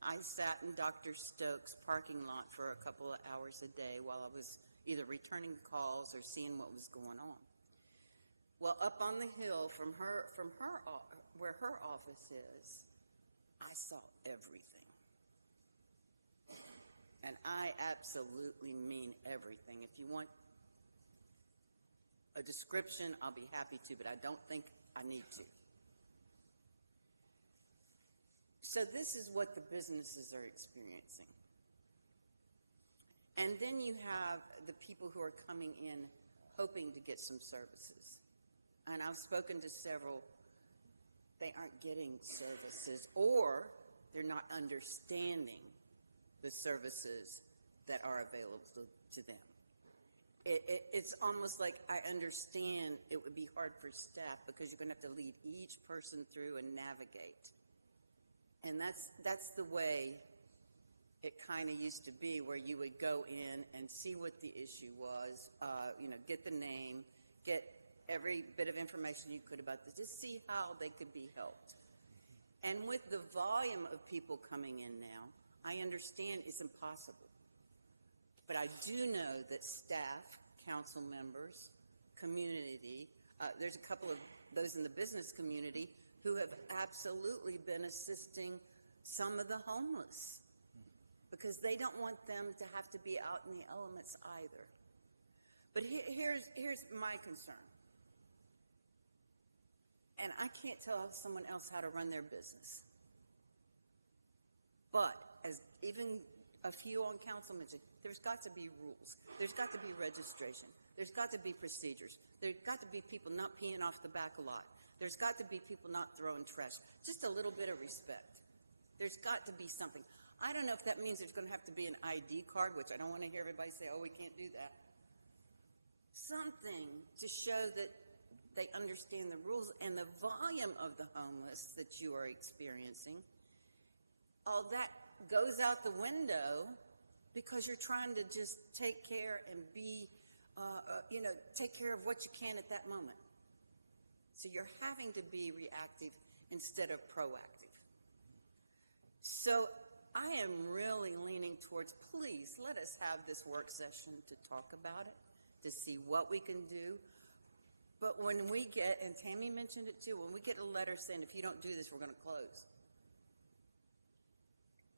I sat in Dr. Stokes' parking lot for a couple of hours a day while I was either returning calls or seeing what was going on. Well, up on the hill from where her office is, I saw everything. And I absolutely mean everything. If you want a description, I'll be happy to, but I don't think I need to. So this is what the businesses are experiencing. And then you have the people who are coming in hoping to get some services. And I've spoken to several, they aren't getting services, or they're not understanding the services that are available to them. It's almost like I understand it would be hard for staff, because you're going to have to lead each person through and navigate. And that's the way it kind of used to be, where you would go in and see what the issue was, get the name, get every bit of information you could about this, just see how they could be helped. And with the volume of people coming in now, I understand it's impossible. But I do know that staff, council members, community, there's a couple of those in the business community who have absolutely been assisting some of the homeless, because they don't want them to have to be out in the elements either. But here's my concern. And I can't tell someone else how to run their business. But as even a few on council mentioned, there's got to be rules. There's got to be registration. There's got to be procedures. There's got to be people not peeing off the back lot. There's got to be people not throwing trash. Just a little bit of respect. There's got to be something. I don't know if that means there's going to have to be an ID card, which I don't want to hear everybody say, oh, we can't do that. Something to show that they understand the rules and the volume of the homeless that you are experiencing. All that goes out the window because you're trying to just take care and be, take care of what you can at that moment. So you're having to be reactive instead of proactive. So I am really leaning towards, please let us have this work session to talk about it, to see what we can do. But when we get, and Tammy mentioned it too, when we get a letter saying, if you don't do this, we're going to close.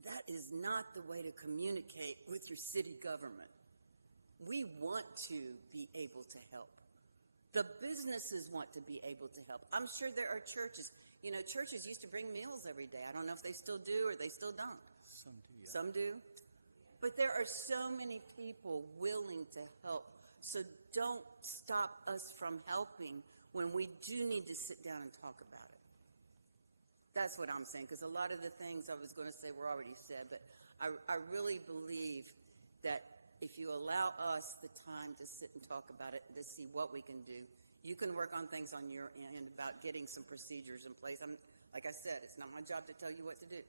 That is not the way to communicate with your city government. We want to be able to help. The businesses want to be able to help. I'm sure there are churches. Churches used to bring meals every day. I don't know if they still do or they still don't. Some do. Yeah. Some do. But there are so many people willing to help. So don't stop us from helping when we do need to sit down and talk about it. That's what I'm saying, because a lot of the things I was going to say were already said, but I really believe that if you allow us the time to sit and talk about it, to see what we can do, you can work on things on your end about getting some procedures in place. Like I said, it's not my job to tell you what to do.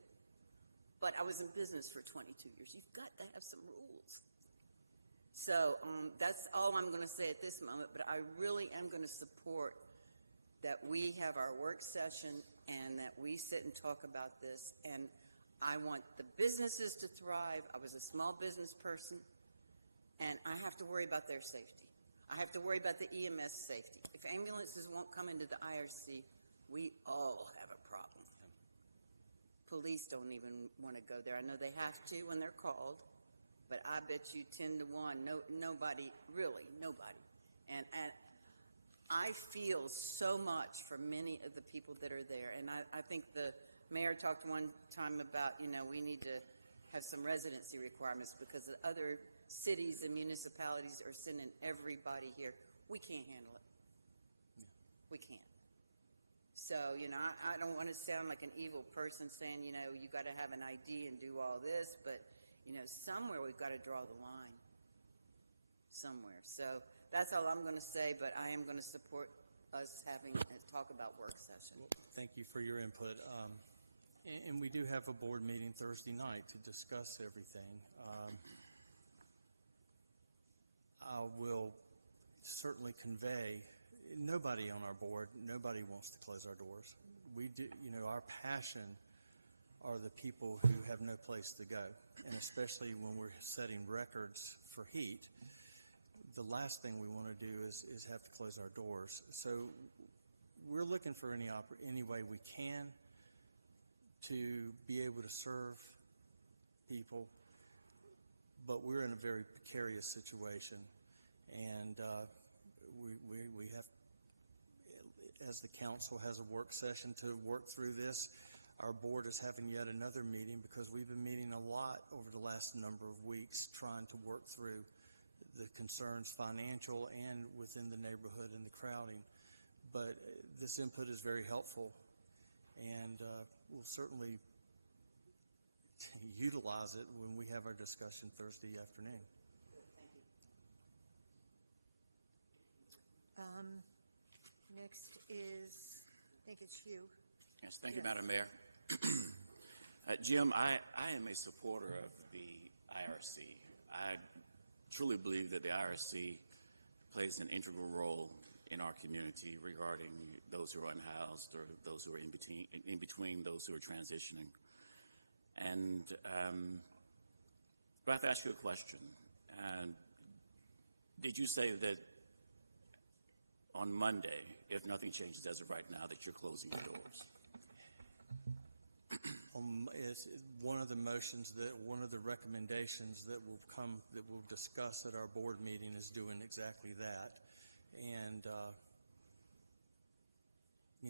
But I was in business for 22 years. You've got to have some rules. So that's all I'm going to say at this moment, but I really am going to support that we have our work session and that we sit and talk about this. And I want the businesses to thrive. I was a small business person, and I have to worry about their safety. I have to worry about the EMS safety. If ambulances won't come into the IRC, we all have a problem. Police don't even want to go there. I know they have to when they're called, but I bet you 10 to 1, nobody, really, nobody. And I feel so much for many of the people that are there. And I think the mayor talked one time about, we need to have some residency requirements because the other cities and municipalities are sending everybody here. We can't handle it. We can't. So, I don't want to sound like an evil person saying, you got to have an ID and do all this, but, somewhere we've got to draw the line. Somewhere. So that's all I'm going to say, but I am going to support us having a talk about work session. Well, thank you for your input. And we do have a board meeting Thursday night to discuss everything. I will certainly convey, nobody on our board, nobody wants to close our doors. We do, our passion are the people who have no place to go, and especially when we're setting records for heat. The last thing we want to do is have to close our doors. So we're looking for any way we can to be able to serve people, but we're in a very precarious situation. And we have, as the council has a work session to work through this, our board is having yet another meeting because we've been meeting a lot over the last number of weeks trying to work through the concerns, financial and within the neighborhood and the crowding. But this input is very helpful, and we'll certainly utilize it when we have our discussion Thursday afternoon. Next is, I think it's you. Yes, thank you, Madam Mayor. Jim, I am a supporter of the IRC. I truly believe that the IRC plays an integral role in our community regarding those who are unhoused or those who are in between those who are transitioning. And but I have to ask you a question. Did you say that on Monday, if nothing changes as of right now, that you're closing your doors? Is one of the motions that one of the recommendations that will discuss at our board meeting is doing exactly that. And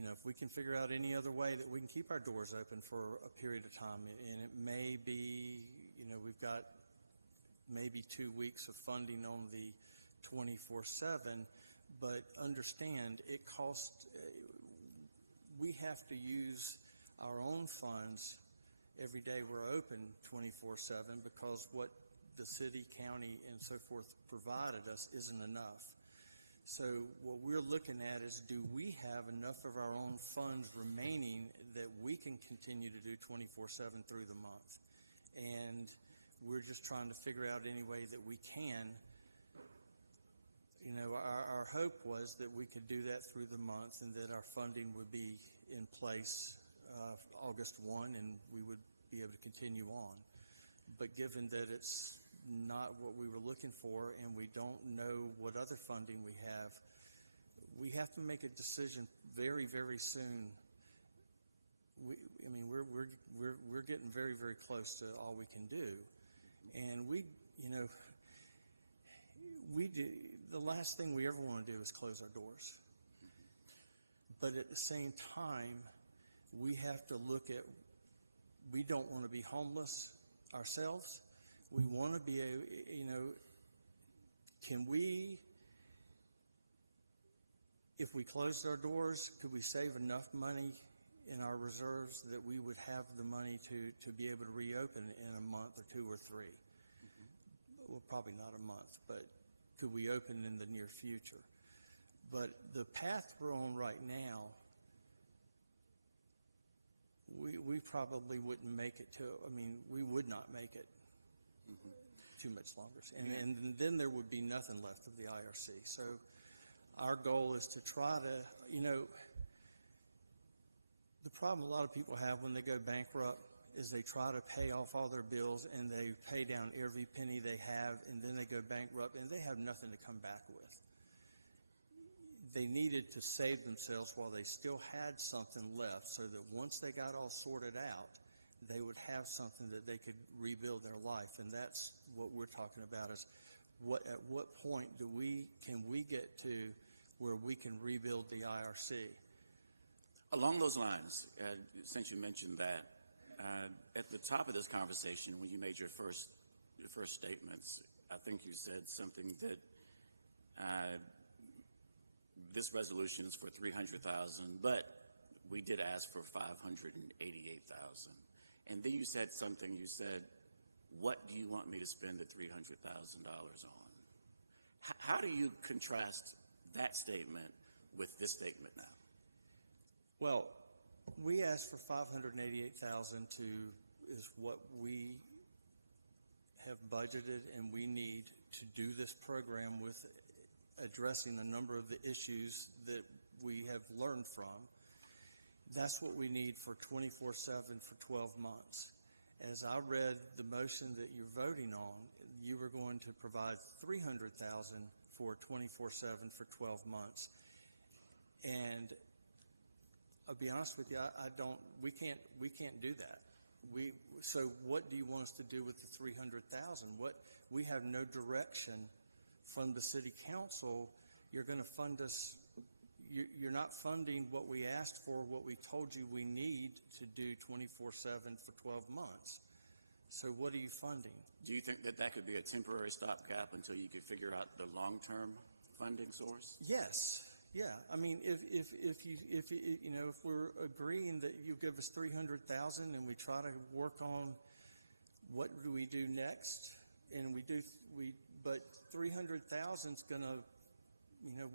if we can figure out any other way that we can keep our doors open for a period of time, and it may be, we've got maybe 2 weeks of funding on the 24/7, but understand it costs, we have to use our own funds every day we're open 24/7 because what the city, county, and so forth provided us isn't enough. So what we're looking at is, do we have enough of our own funds remaining that we can continue to do 24/7 through the month? And we're just trying to figure out any way that we can. Our hope was that we could do that through the month and that our funding would be in place August 1 and we would be able to continue on. But given that it's not what we were looking for and we don't know what other funding we have to make a decision very, very soon. We're getting very, very close to all we can do. And the last thing we ever want to do is close our doors. But at the same time, we have to look at, we don't want to be homeless ourselves. We want to be, if we closed our doors, could we save enough money in our reserves that we would have the money to be able to reopen in a month or 2 or 3? Well, probably not a month, but could we open in the near future? But the path we're on right now, we probably wouldn't make it we would not make it too much longer. And then there would be nothing left of the IRC. So our goal is to try to, the problem a lot of people have when they go bankrupt is they try to pay off all their bills and they pay down every penny they have, and then they go bankrupt and they have nothing to come back with. They needed to save themselves while they still had something left so that once they got all sorted out, they would have something that they could rebuild their life. And that's what we're talking about is at what point can we get to where we can rebuild the IRC? Along those lines, since you mentioned that, at the top of this conversation, when you made your first statements, I think you said something that this resolution is for $300,000, but we did ask for $588,000. And then you said something. You said, "What do you want me to spend the $300,000 on?" How do you contrast that statement with this statement now? Well, we asked for $588,000 is what we have budgeted and we need to do this program with addressing a number of the issues that we have learned from. That's what we need for 24/7 for 12 months. As I read the motion that you're voting on, you were going to provide $300,000 for 24/7 for 12 months. And I'll be honest with you, we can't do that. So what do you want us to do with the $300,000? We have no direction from the city council. You're going to fund us. You're not funding what we asked for, what we told you we need to do 24/7 for 12 months. So what are you funding? Do you think that could be a temporary stopgap until you could figure out the long-term funding source? Yes. Yeah. I mean, if we're agreeing that you give us $300,000 and we try to work on what do we do next, and but $300,000 is going to,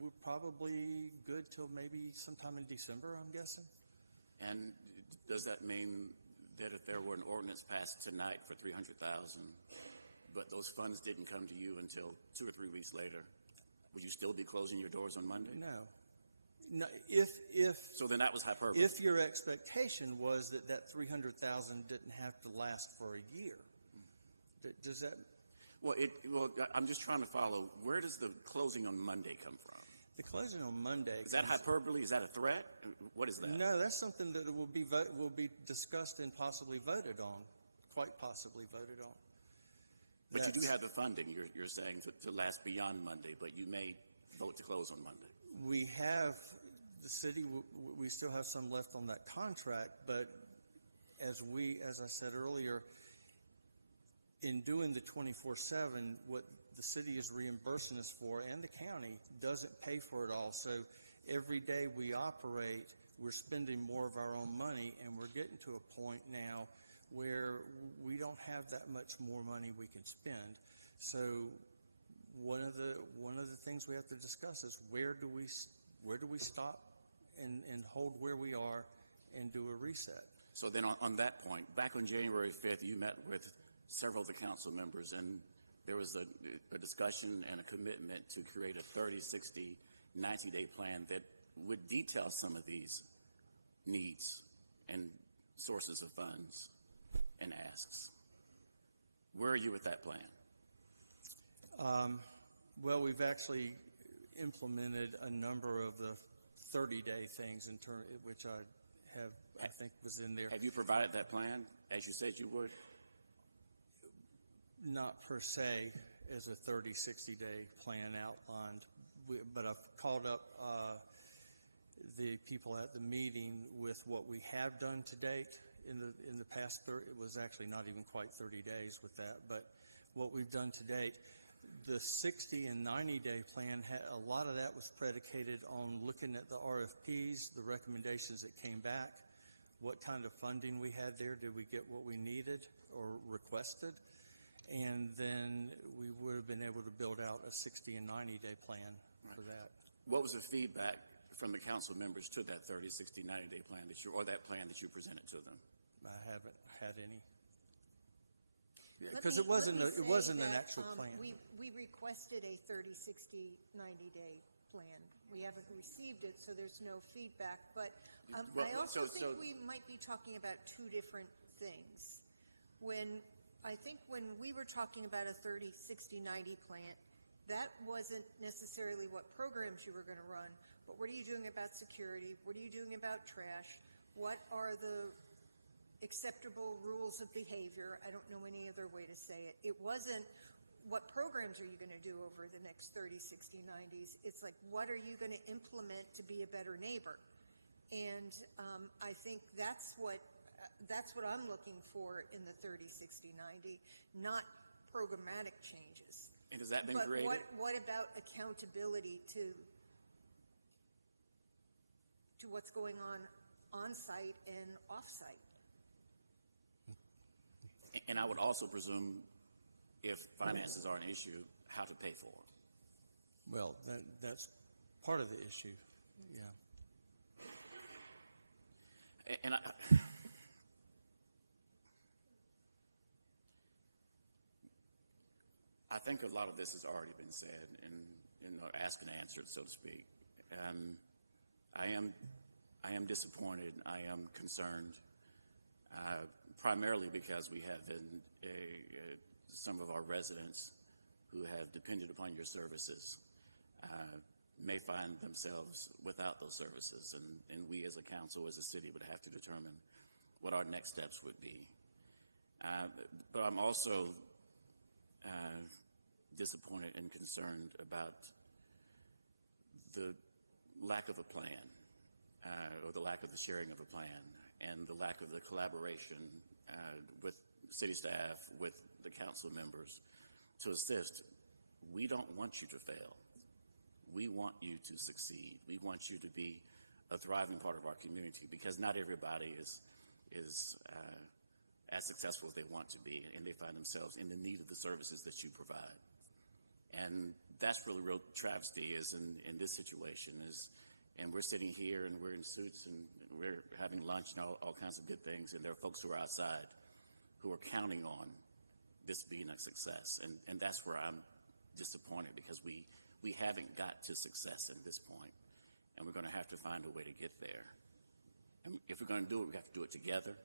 we're probably good till maybe sometime in December, I'm guessing. And does that mean that if there were an ordinance passed tonight for $300,000, but those funds didn't come to you until 2 or 3 weeks later, would you still be closing your doors on Monday? No. No, if so, then that was hyperbole. If your expectation was that 300,000 didn't have to last for a year, does that? Well, I'm just trying to follow. Where does the closing on Monday come from? The closing on Monday. Is that hyperbole? Is that a threat? What is that? No, that's something that will be discussed and possibly voted on, quite possibly voted on. But you do have the funding. You're saying to last beyond Monday, but you may vote to close on Monday. We have the city. We still have some left on that contract, but as I said earlier, in doing the 24/7, what the city is reimbursing us for, and the county doesn't pay for it all. So every day we operate, we're spending more of our own money, and we're getting to a point now where we don't have that much more money we can spend. So one of the things we have to discuss is where do we stop and hold where we are and do a reset. So then on that point, back on January 5th, you met with several of the council members, and there was a discussion and a commitment to create a 30, 60, 90-day plan that would detail some of these needs and sources of funds and asks. Where are you with that plan? Well, we've actually implemented a number of the 30-day things which I think was in there. Have you provided that plan as you said you would? Not per se as a 30, 60-day plan outlined, but I've called up the people at the meeting with what we have done to date in the past 30. It was actually not even quite 30 days with that, but what we've done to date. The 60 and 90-day plan, a lot of that was predicated on looking at the RFPs, the recommendations that came back, what kind of funding we had there, did we get what we needed or requested, and then we would have been able to build out a 60 and 90-day plan for that. What was the feedback from the council members to that 30, 60, 90-day plan or that plan that you presented to them? I haven't had any. Because it wasn't an actual plan. We requested a 30, 60, 90-day plan. We haven't received it, so there's no feedback. But I also think we might be talking about two different things. When we were talking about a 30, 60, 90 plan, that wasn't necessarily what programs you were going to run, but what are you doing about security? What are you doing about trash? What are the acceptable rules of behavior? I don't know any other way to say it. It wasn't what programs are you going to do over the next 30, 60, 90s. It's like, what are you going to implement to be a better neighbor? And I think that's what I'm looking for in the 30, 60, 90, not programmatic changes. And has that been but created? What about accountability to what's going on site and off site? And I would also presume, if finances are an issue, how to pay for it. Well, that's part of the issue, yeah. And I think a lot of this has already been said and asked and answered, so to speak. I am disappointed. I am concerned. Primarily because we have some of our residents who have depended upon your services may find themselves without those services, and we as a council, as a city, would have to determine what our next steps would be. But I'm also disappointed and concerned about the lack of a plan, or the lack of the sharing of a plan, and the lack of the collaboration with city staff, with the council members to assist. We don't want you to fail. We want you to succeed. We want you to be a thriving part of our community, because not everybody is as successful as they want to be, and they find themselves in the need of the services that you provide. And that's really real travesty is in this situation is, and we're sitting here and we're in suits and we're having lunch and all kinds of good things, and there are folks who are outside who are counting on this being a success, and that's where I'm disappointed, because we haven't got to success at this point, and we're going to have to find a way to get there. And if we're going to do it, we have to do it together,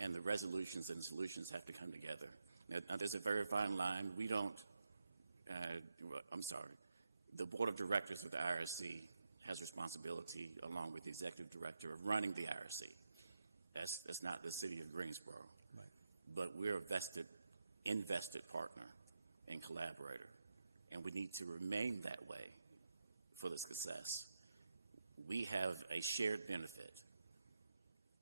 and the resolutions and solutions have to come together. Now there's a very fine line. We don't, the board of directors with the IRC has responsibility, along with the executive director, of running the IRC. That's not the city of Greensboro. Right. But we're a invested partner and collaborator, and we need to remain that way for the success. We have a shared benefit,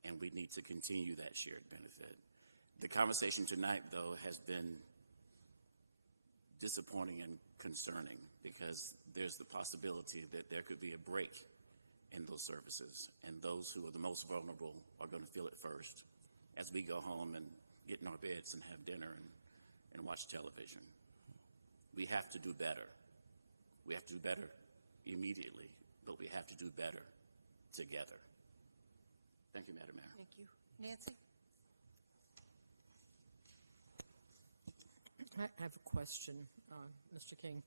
and we need to continue that shared benefit. The conversation tonight, though, has been disappointing and concerning, because there's the possibility that there could be a break in those services, and those who are the most vulnerable are going to feel it first as we go home and get in our beds and have dinner and watch television. We have to do better. We have to do better immediately, but we have to do better together. Thank you, Madam Mayor. Thank you. Nancy? I have a question, Mr. King.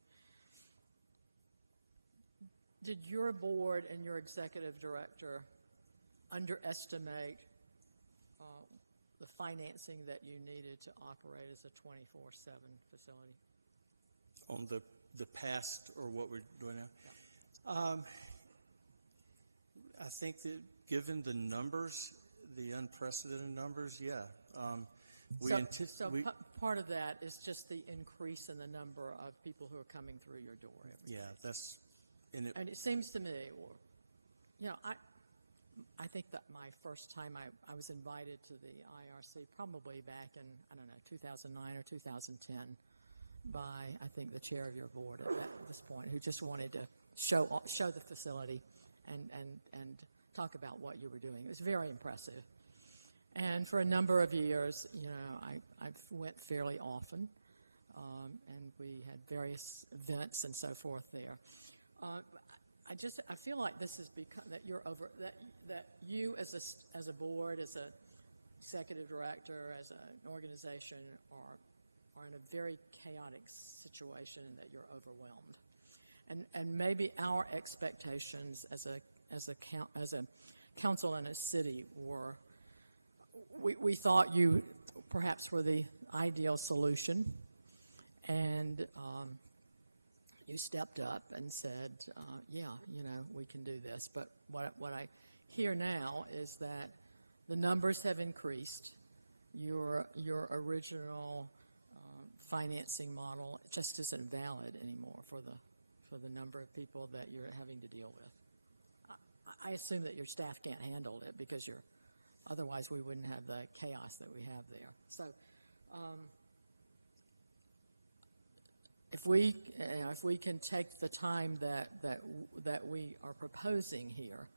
Did your board and your executive director underestimate the financing that you needed to operate as a 24/7 facility? On the past, or what we're doing now? Yeah. I think that given the numbers, the unprecedented numbers, yeah. Part of that is just the increase in the number of people who are coming through your door. Yeah, that's... And it seems to me, I think that my first time I was invited to the IRC probably back in, 2009 or 2010 by, I think, the chair of your board at this point, who just wanted to show the facility and talk about what you were doing. It was very impressive. And for a number of years, I went fairly often, and we had various events and so forth there. I feel like this is because that you as a board, as a executive director, as an organization are in a very chaotic situation, and that you're overwhelmed. And maybe our expectations as a council and a city were, we thought you perhaps were the ideal solution, and you stepped up and said, we can do this. But what I hear now is that the numbers have increased. Your original financing model just isn't valid anymore for the number of people that you're having to deal with. I assume that your staff can't handle it, because otherwise we wouldn't have the chaos that we have there. So if we can take the time that we are proposing here,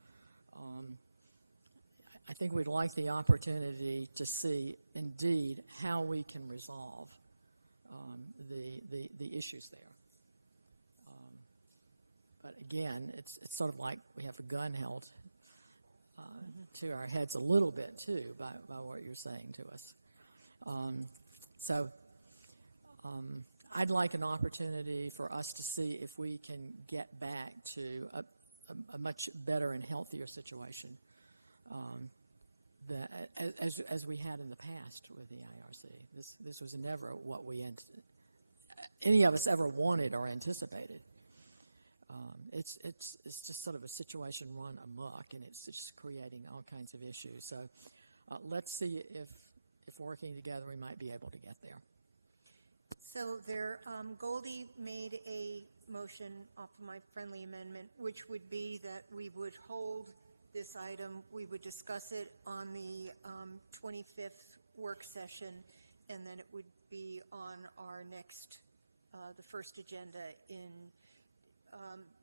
I think we'd like the opportunity to see indeed how we can resolve the issues there. But again, it's sort of like we have a gun held to our heads a little bit too by what you're saying to us. I'd like an opportunity for us to see if we can get back to a much better and healthier situation as we had in the past with the IRC. This was never what any of us ever wanted or anticipated. It's just sort of a situation run amok, and it's just creating all kinds of issues. So let's see if working together we might be able to get there. So Goldie made a motion off of my friendly amendment, which would be that we would hold this item, we would discuss it on the 25th work session, and then it would be on our next, the first agenda in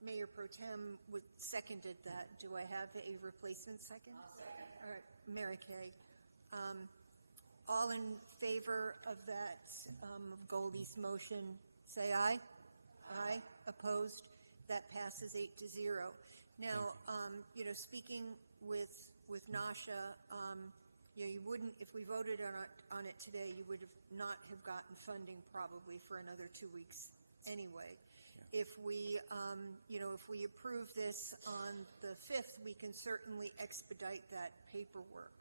Mayor Pro Tem seconded that. Do I have a replacement second? I'll second. All right, Mary Kay. All in favor of that, Goldie's motion, say aye. Aye. Opposed? That passes 8-0. Now, speaking with Nasha, you wouldn't, if we voted on it today, you would not have gotten funding probably for another 2 weeks anyway. Yeah. If we approve this on the 5th, we can certainly expedite that paperwork.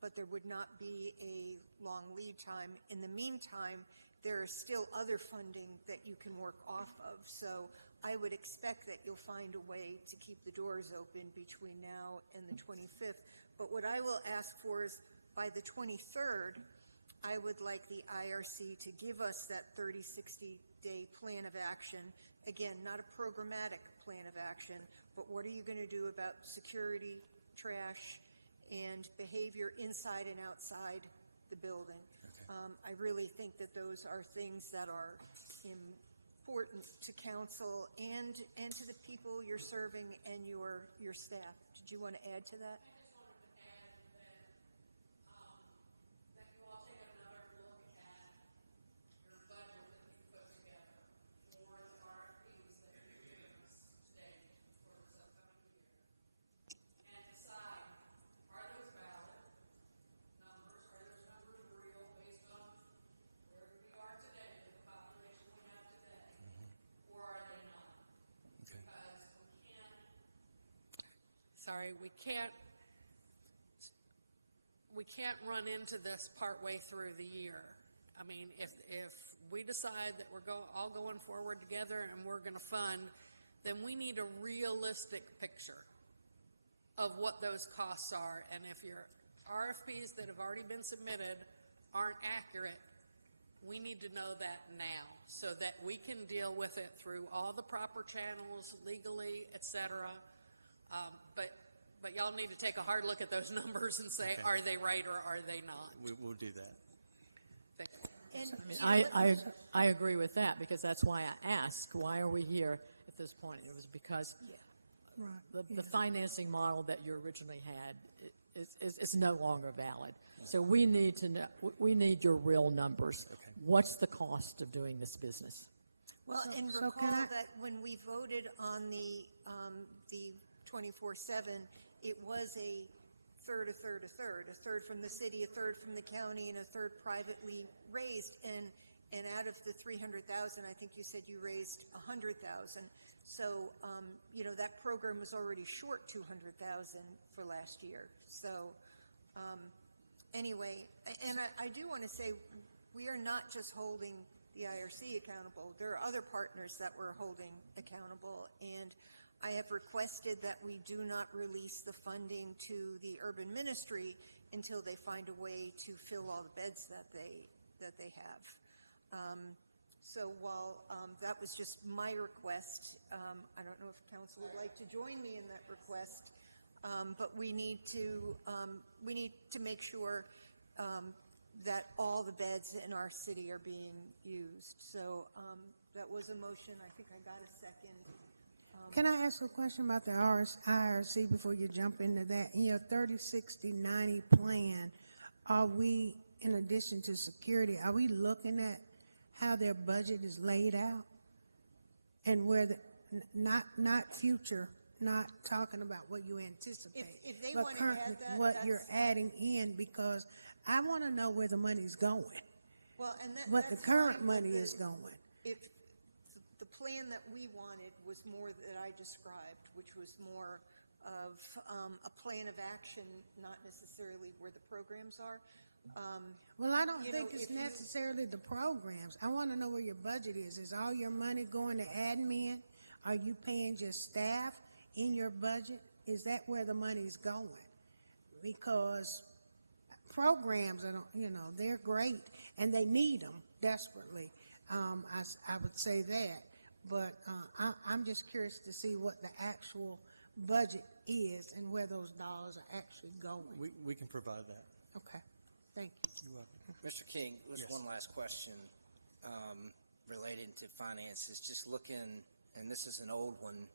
But there would not be a long lead time. In the meantime, there is still other funding that you can work off of. So I would expect that you'll find a way to keep the doors open between now and the 25th. But what I will ask for is by the 23rd, I would like the IRC to give us that 30, 60-day plan of action. Again, not a programmatic plan of action, but what are you going to do about security, trash, and behavior inside and outside the building? Okay. I really think that those are things that are important to council and to the people you're serving and your staff. Did you want to add to that? Sorry, we can't run into this partway through the year. I mean, if we decide that we're all going forward together and we're going to fund, then we need a realistic picture of what those costs are. And if your RFPs that have already been submitted aren't accurate, we need to know that now so that we can deal with it through all the proper channels, legally, et cetera. But y'all need to take a hard look at those numbers and say, okay, are they right or are they not? We'll do that. Thank you. I agree with that because that's why I asked, why are we here at this point? It was because the financing model that you originally had is no longer valid. Right. So we need to know, we need your real numbers. Okay. What's the cost of doing this business? Well, and recall that when we voted on the 24/7, it was a third from the city, a third from the county, and a third privately raised. And out of the 300,000, I think you said you raised 100,000. So that program was already short 200,000 for last year. So anyway, and I do want to say we are not just holding the IRC accountable. There are other partners that we're holding accountable, and I have requested that we do not release the funding to the urban ministry until they find a way to fill all the beds that they have. So while that was just my request, I don't know if council would like to join me in that request, but we need to make sure that all the beds in our city are being used. So that was a motion. I think I got a second. Can I ask a question about the IRC before you jump into that? In your 30, 60, 90 plan, are we, in addition to security, are we looking at how their budget is laid out? And where not future, not talking about what you anticipate, if they but currently what you're adding in, because I want to know where the money's going. Well, and what the current money is going. The plan that we wanted was more that I described, which was more of a plan of action, not necessarily where the programs are. Well, I don't think it's necessarily the programs. I want to know where your budget is. Is all your money going to admin? Are you paying your staff in your budget? Is that where the money's going? Because programs are, they're great and they need them desperately. I would say that. But I'm just curious to see what the actual budget is and where those dollars are actually going. We can provide that. Okay. Thank you. You're welcome. Mr. King, Yes. One last question relating to finances. Just looking, and this is an old one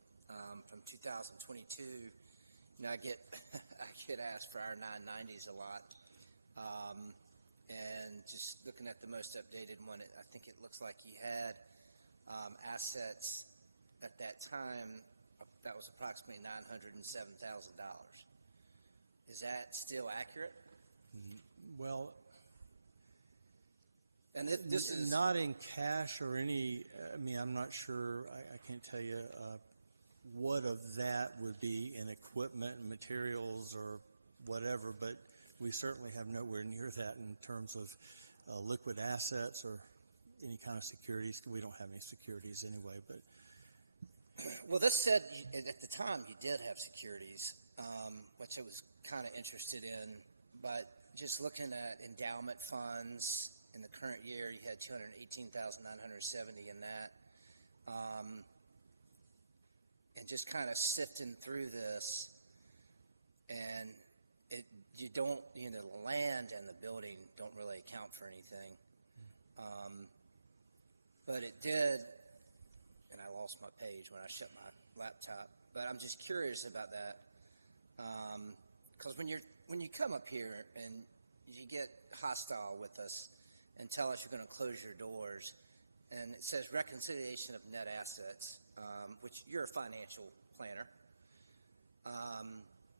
from 2022. I get asked for our 990s a lot. And just looking at the most updated one, I think it looks like you had assets at that time that was approximately $907,000. Is that still accurate? Well, and this is not in cash or any. I mean, I'm not sure. I can't tell you what of that would be in equipment and materials or whatever, but we certainly have nowhere near that in terms of liquid assets or any kind of securities. We don't have any securities anyway, but. Well, this said at the time you did have securities, which I was kind of interested in, but just looking at endowment funds in the current year, you had $218,970 in that, and just kind of sifting through this, and you don't, the land and the building don't really account for anything, but it did. Lost my page when I shut my laptop, but I'm just curious about that, because when you come up here and you get hostile with us and tell us you're going to close your doors, and it says reconciliation of net assets, which you're a financial planner,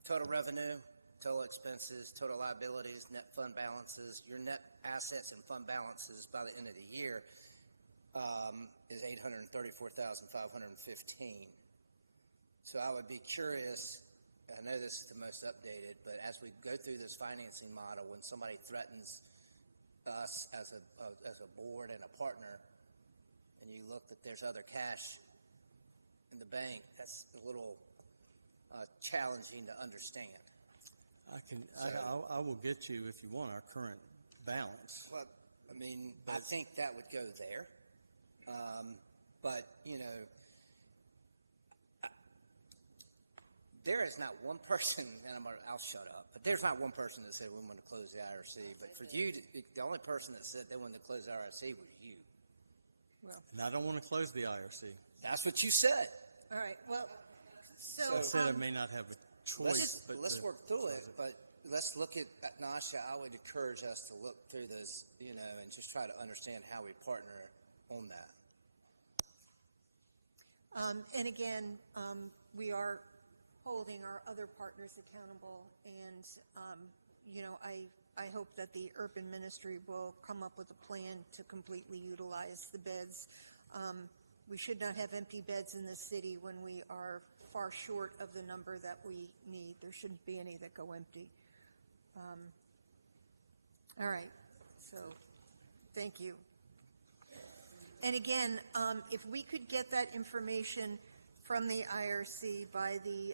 total revenue, total expenses, total liabilities, net fund balances, your net assets and fund balances by the end of the year is $834,515. So I would be curious, I know this is the most updated, but as we go through this financing model, when somebody threatens us as a board and a partner, and you look that there's other cash in the bank, that's a little challenging to understand. I will get you, if you want, our current balance. Well, I mean, I think that would go there. But, there is not one person, and I'll shut up, but there's not one person that said we want to close the IRC. But for you, the only person that said they wanted to close the IRC was you. Well, and I don't want to close the IRC. That's what you said. All right. Well, so I said I may not have a choice. Let's work through it, but let's look at Nasha. I would encourage us to look through this, and just try to understand how we partner on that. And again, we are holding our other partners accountable, and I hope that the urban ministry will come up with a plan to completely utilize the beds. We should not have empty beds in the city when we are far short of the number that we need. There shouldn't be any that go empty. All right, so thank you. And again, if we could get that information from the IRC by the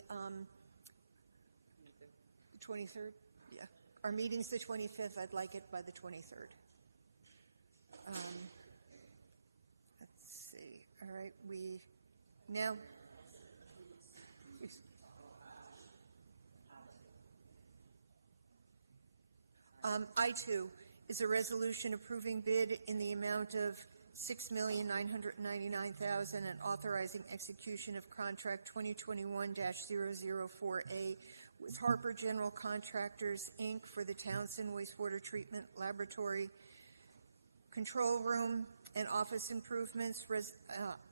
23rd, yeah. Our meeting's the 25th. I'd like it by the 23rd. Let's see. All right, we now. I-2 is a resolution approving bid in the amount of $6,999,000 and authorizing execution of contract 2021-004A with Harper General Contractors, Inc. for the Townsend Wastewater Treatment Laboratory Control Room and Office Improvements.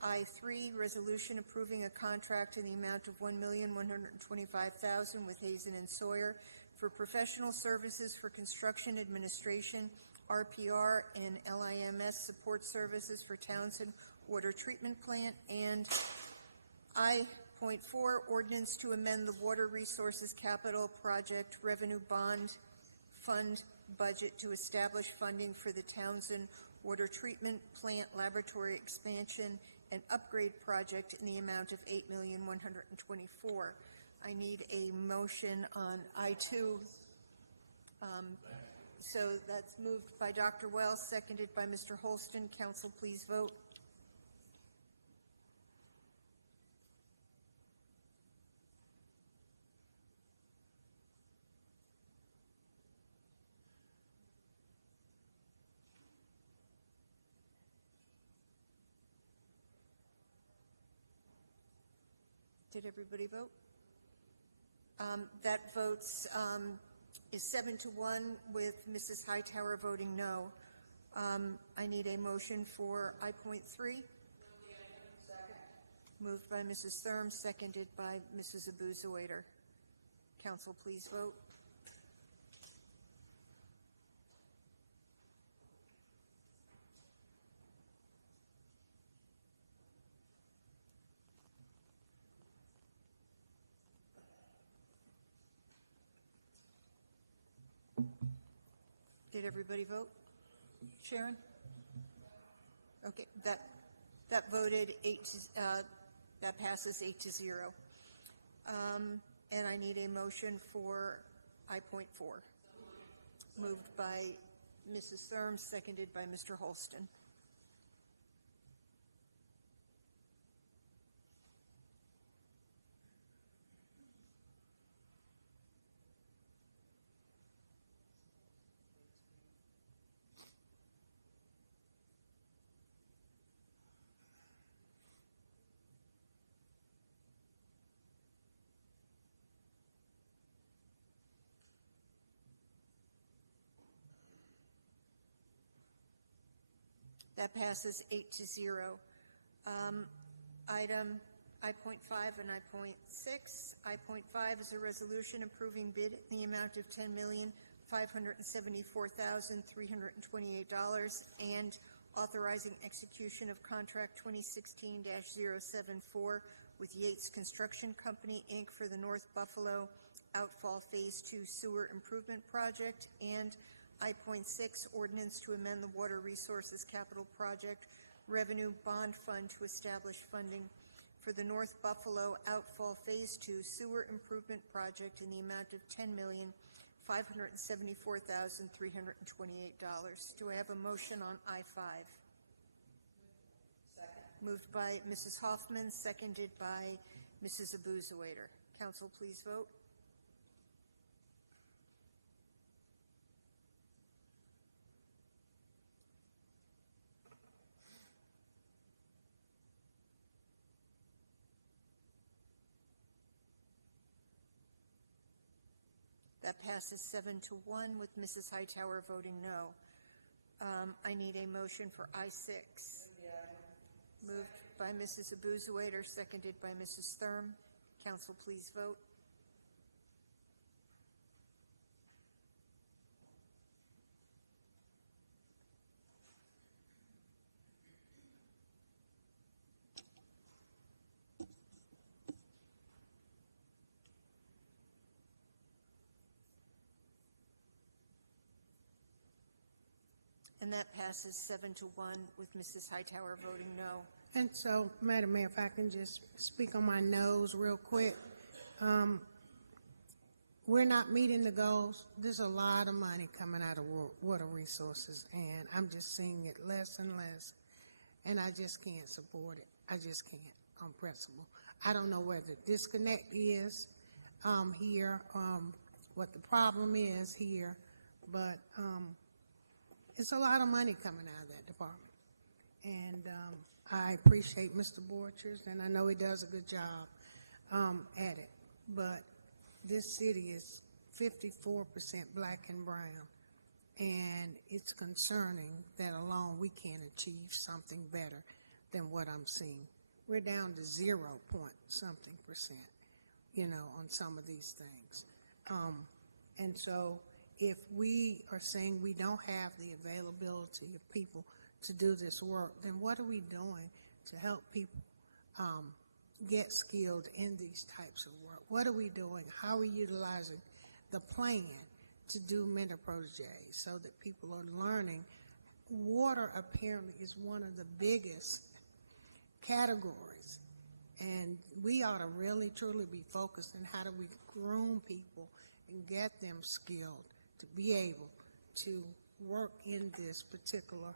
I-3, resolution approving a contract in the amount of $1,125,000 with Hazen and Sawyer for professional services for construction administration, RPR, and LIMS support services for Townsend Water Treatment Plant. And I.4, ordinance to amend the Water Resources Capital Project Revenue Bond Fund budget to establish funding for the Townsend Water Treatment Plant Laboratory Expansion and Upgrade Project in the amount of $8,124,000. I need a motion on I-2. So that's moved by Dr. Wells, seconded by Mr. Holston. Council, please vote. Did everybody vote? That votes is 7-1 with Mrs. Hightower voting no. I need a motion for I.3. Moved by Mrs. Thurm, seconded by Mrs. Abuzawader. Council, please vote. Did everybody vote? Sharon? Okay, that voted that passes 8-0. And I need a motion for I.4. Moved by Mrs. Thurm, seconded by Mr. Holston. That passes 8-0. Item I.5 and I.6. I.5 is a resolution approving bid in the amount of $10,574,328 and authorizing execution of contract 2016-074 with Yates Construction Company, Inc. for the North Buffalo Outfall Phase 2 Sewer Improvement Project, and I.6, ordinance to amend the Water Resources Capital Project Revenue Bond Fund to establish funding for the North Buffalo Outfall Phase 2 Sewer Improvement Project in the amount of $10,574,328. Do I have a motion on I-5? Second. Moved by Mrs. Hoffman, seconded by Mrs. Abuzawader. Council, please vote. That passes 7-1 with Mrs. Hightower voting no. I need a motion for I-6. Moved by Mrs. Abuzawader, seconded by Mrs. Thurm. Council, please vote. And that passes 7-1 with Mrs. Hightower voting no. And so, Madam Mayor, if I can just speak on my no's real quick. We're not meeting the goals. There's a lot of money coming out of water resources, and I'm just seeing it less and less, and I just can't support it. I just can't on principle. I don't know where the disconnect is here, what the problem is here, but it's a lot of money coming out of that department. And I appreciate Mr. Borchers, and I know he does a good job at it. But this city is 54% black and brown, and it's concerning that alone we can't achieve something better than what I'm seeing. We're down to 0.something%, on some of these things. And so if we are saying we don't have the availability of people to do this work, then what are we doing to help people get skilled in these types of work? What are we doing? How are we utilizing the plan to do mentor proteges so that people are learning? Water apparently is one of the biggest categories, and we ought to really truly be focused on how do we groom people and get them skilled to be able to work in this particular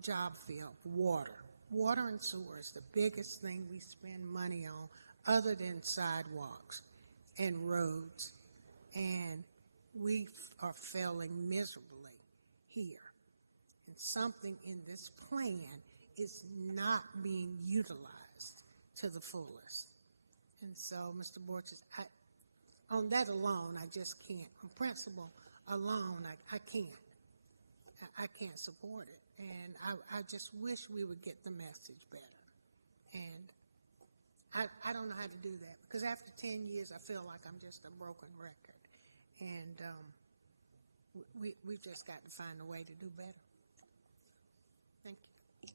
job field. Water and sewer is the biggest thing we spend money on other than sidewalks and roads, and we are failing miserably here. And something in this plan is not being utilized to the fullest. And so, Mr. Borchers, on that alone, I just can't. On principle alone, I can't. I can't support it. And I just wish we would get the message better. And I don't know how to do that, because after 10 years, I feel like I'm just a broken record. And we've just got to find a way to do better. Thank you.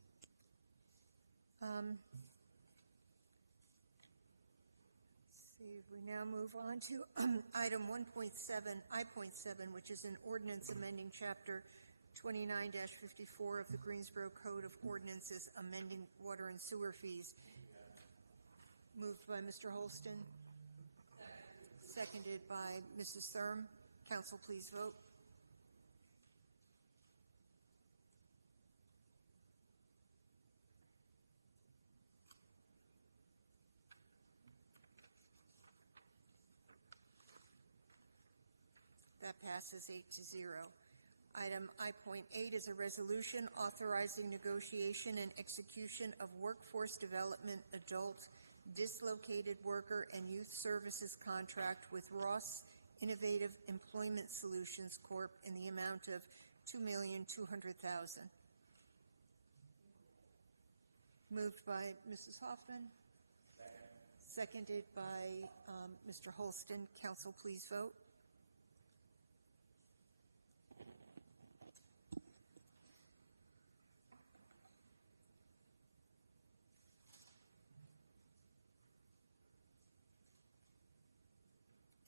We now move on to item 1.7, I.7, which is an ordinance amending Chapter 29-54 of the Greensboro Code of Ordinances, amending water and sewer fees. Moved by Mr. Holston. Seconded by Mrs. Thurm. Council, please vote. That passes 8-0. Item I.8 is a resolution authorizing negotiation and execution of workforce development adult dislocated worker and youth services contract with Ross Innovative Employment Solutions Corp. In the amount of $2,200,000. Moved by Mrs. Hoffman. Seconded by Mr. Holston. Council, please vote.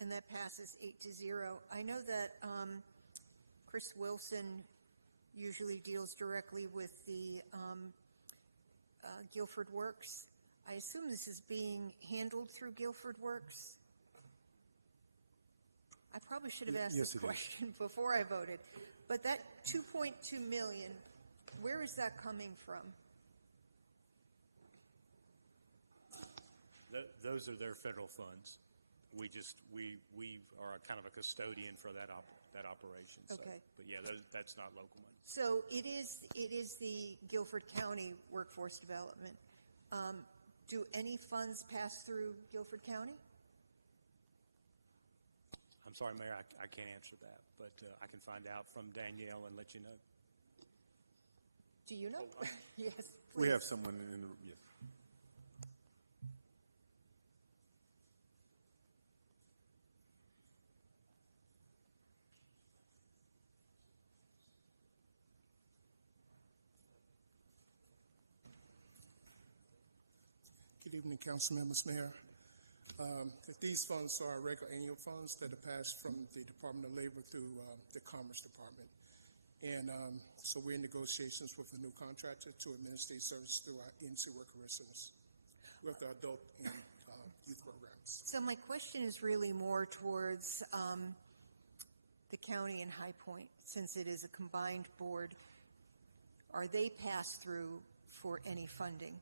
And that passes 8-0. I know that Chris Wilson usually deals directly with the Guilford Works. I assume this is being handled through Guilford Works. I probably should have asked this question before I voted. But that $2.2 million, where is that coming from? Those are their federal funds. We are kind of a custodian for that operation. So, Okay. but yeah, that's not local money. So it is the Guilford County Workforce Development. Do any funds pass through Guilford County? I'm sorry, Mayor, I can't answer that, but I can find out from Danielle and let you know. Do you know? Yes. We please. have someone in the room. Yes. Good evening, council members, mayor. These funds are regular annual funds that are passed from the Department of Labor through the Commerce Department. And so we're in negotiations with a new contractor to administer these services through our in-city worker residents with our adult and youth programs. So my question is really more towards the county and High Point, since it is a combined board. Are they passed through for any funding?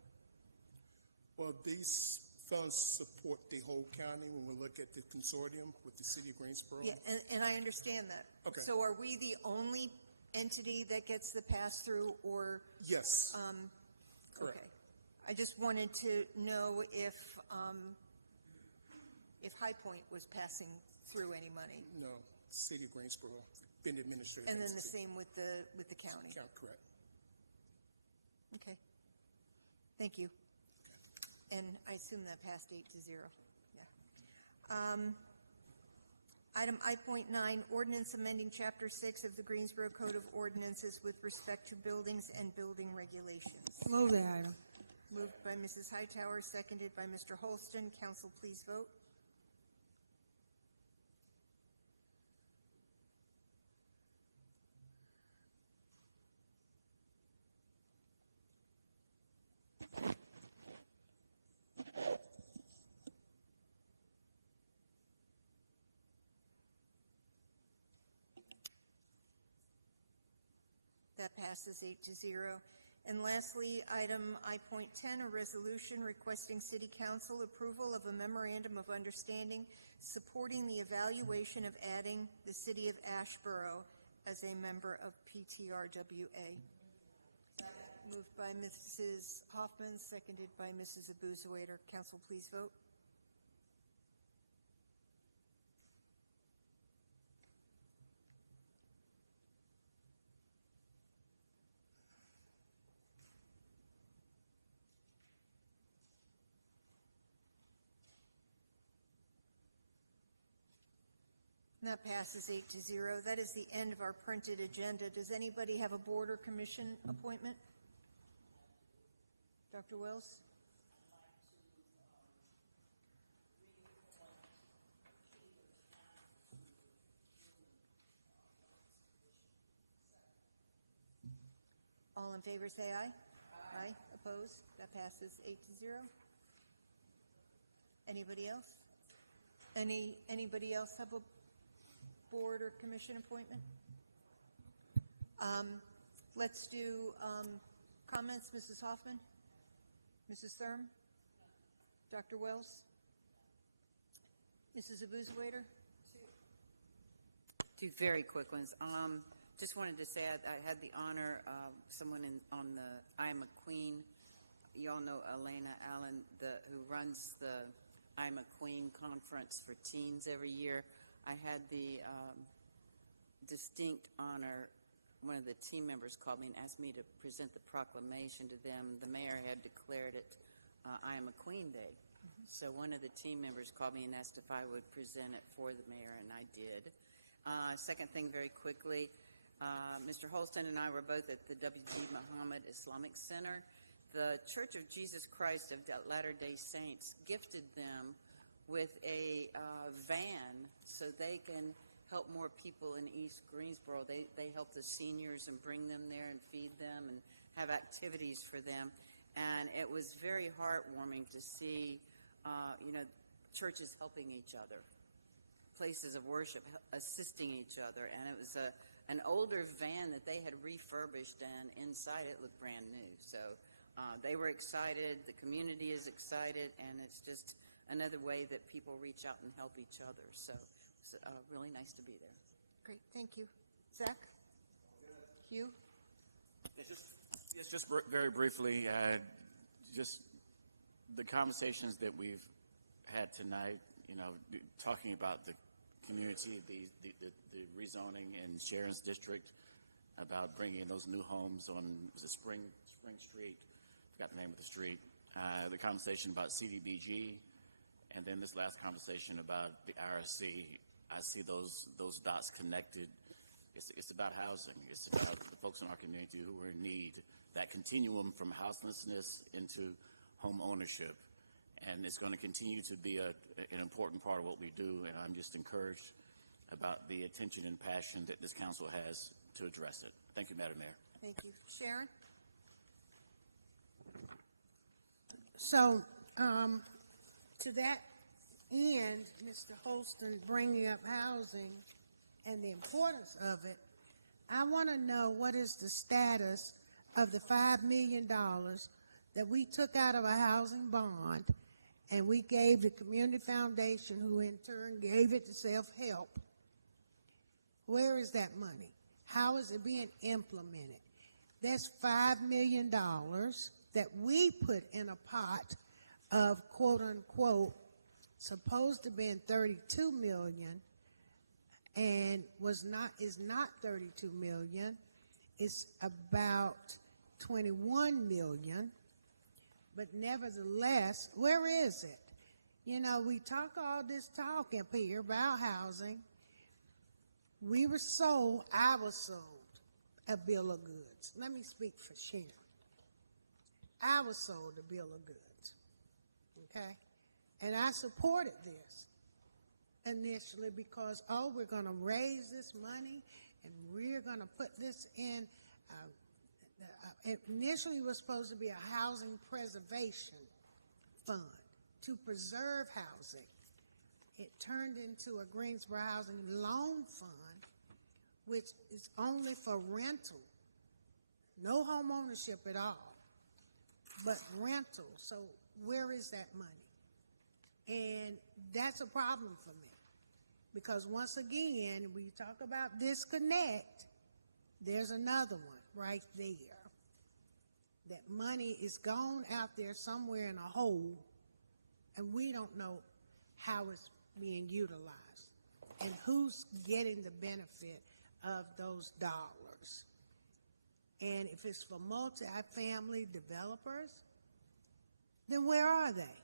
Well, these funds support the whole county when we look at the consortium with the City of Greensboro. Yeah, and I understand that. Okay. So are we the only entity that gets the pass-through, or? Yes. Correct. Okay. I just wanted to know if High Point was passing through any money. No, City of Greensboro, been administrative. And then the entity. same with the county. Correct. Okay. Thank you. And I assume that passed 8-0. Yeah. Item I.9, ordinance amending Chapter 6 of the Greensboro Code of Ordinances with respect to buildings and building regulations. Move the item. Moved by Mrs. Hightower, seconded by Mr. Holston. Council, please vote. That passes 8-0. And lastly, item I.10, a resolution requesting City Council approval of a memorandum of understanding supporting the evaluation of adding the City of Asheboro as a member of PTRWA. Moved by Mrs. Hoffman, seconded by Mrs. Abuzawader. Council, please vote. And that passes 8-0. That is the end of our printed agenda. Does anybody have a board or commission appointment? Dr. Wells? All in favor say aye. Aye. Opposed? That passes 8-0. Anybody else? Anybody else have a board or commission appointment? Let's do comments. Mrs. Hoffman? Mrs. Thurm? Dr. Wells? Mrs. Abuzawader? Two very quick ones. Just wanted to say I had the honor of someone on the I Am a Queen. You all know Elena Allen, who runs the I'm a Queen conference for teens every year. I had the distinct honor, one of the team members called me and asked me to present the proclamation to them. The mayor had declared it I Am a Queen Day. So one of the team members called me and asked if I would present it for the mayor, and I did. Second thing, very quickly, Mr. Holston and I were both at the W.G. Muhammad Islamic Center. The Church of Jesus Christ of Latter-day Saints gifted them with a van so they can help more people in East Greensboro. They help the seniors and bring them there and feed them and have activities for them. And it was very heartwarming to see, churches helping each other, places of worship assisting each other. And it was an older van that they had refurbished, and inside it looked brand new. So they were excited, the community is excited, and it's just another way that people reach out and help each other. So it's really nice to be there. Great, thank you. Zach? Hugh? Just very briefly, just the conversations that we've had tonight, talking about the community, the rezoning in Sharon's district, about bringing those new homes on Spring Street. Forgot the name of the street. The conversation about CDBG, and then this last conversation about the RSC. I see those dots connected. It's about housing. It's about the folks in our community who are in need. That continuum from houselessness into home ownership. And it's going to continue to be an important part of what we do, and I'm just encouraged about the attention and passion that this council has to address it. Thank you, Madam Mayor. Thank you. Sharon? So, to that end, Mr. Holston bringing up housing and the importance of it, I want to know what is the status of the $5 million that we took out of a housing bond and we gave the Community Foundation, who in turn gave it to self-help. Where is that money? How is it being implemented? That's $5 million that we put in a pot of quote-unquote supposed to be in $32 million and is not $32 million. It's about $21 million. But nevertheless, where is it? We talk all this talk up here about housing. I was sold a bill of goods. Let me speak for Sharon. I was sold a bill of goods, okay? And I supported this initially because, we're going to raise this money and we're going to put this in. It initially was supposed to be a housing preservation fund to preserve housing. It turned into a Greensboro Housing Loan Fund, which is only for rental, no home ownership at all, but rental. So where is that money? And that's a problem for me because once again, we talk about disconnect, there's another one right there. That money is gone out there somewhere in a hole, and we don't know how it's being utilized and who's getting the benefit of those dollars. And if it's for multi-family developers, then where are they?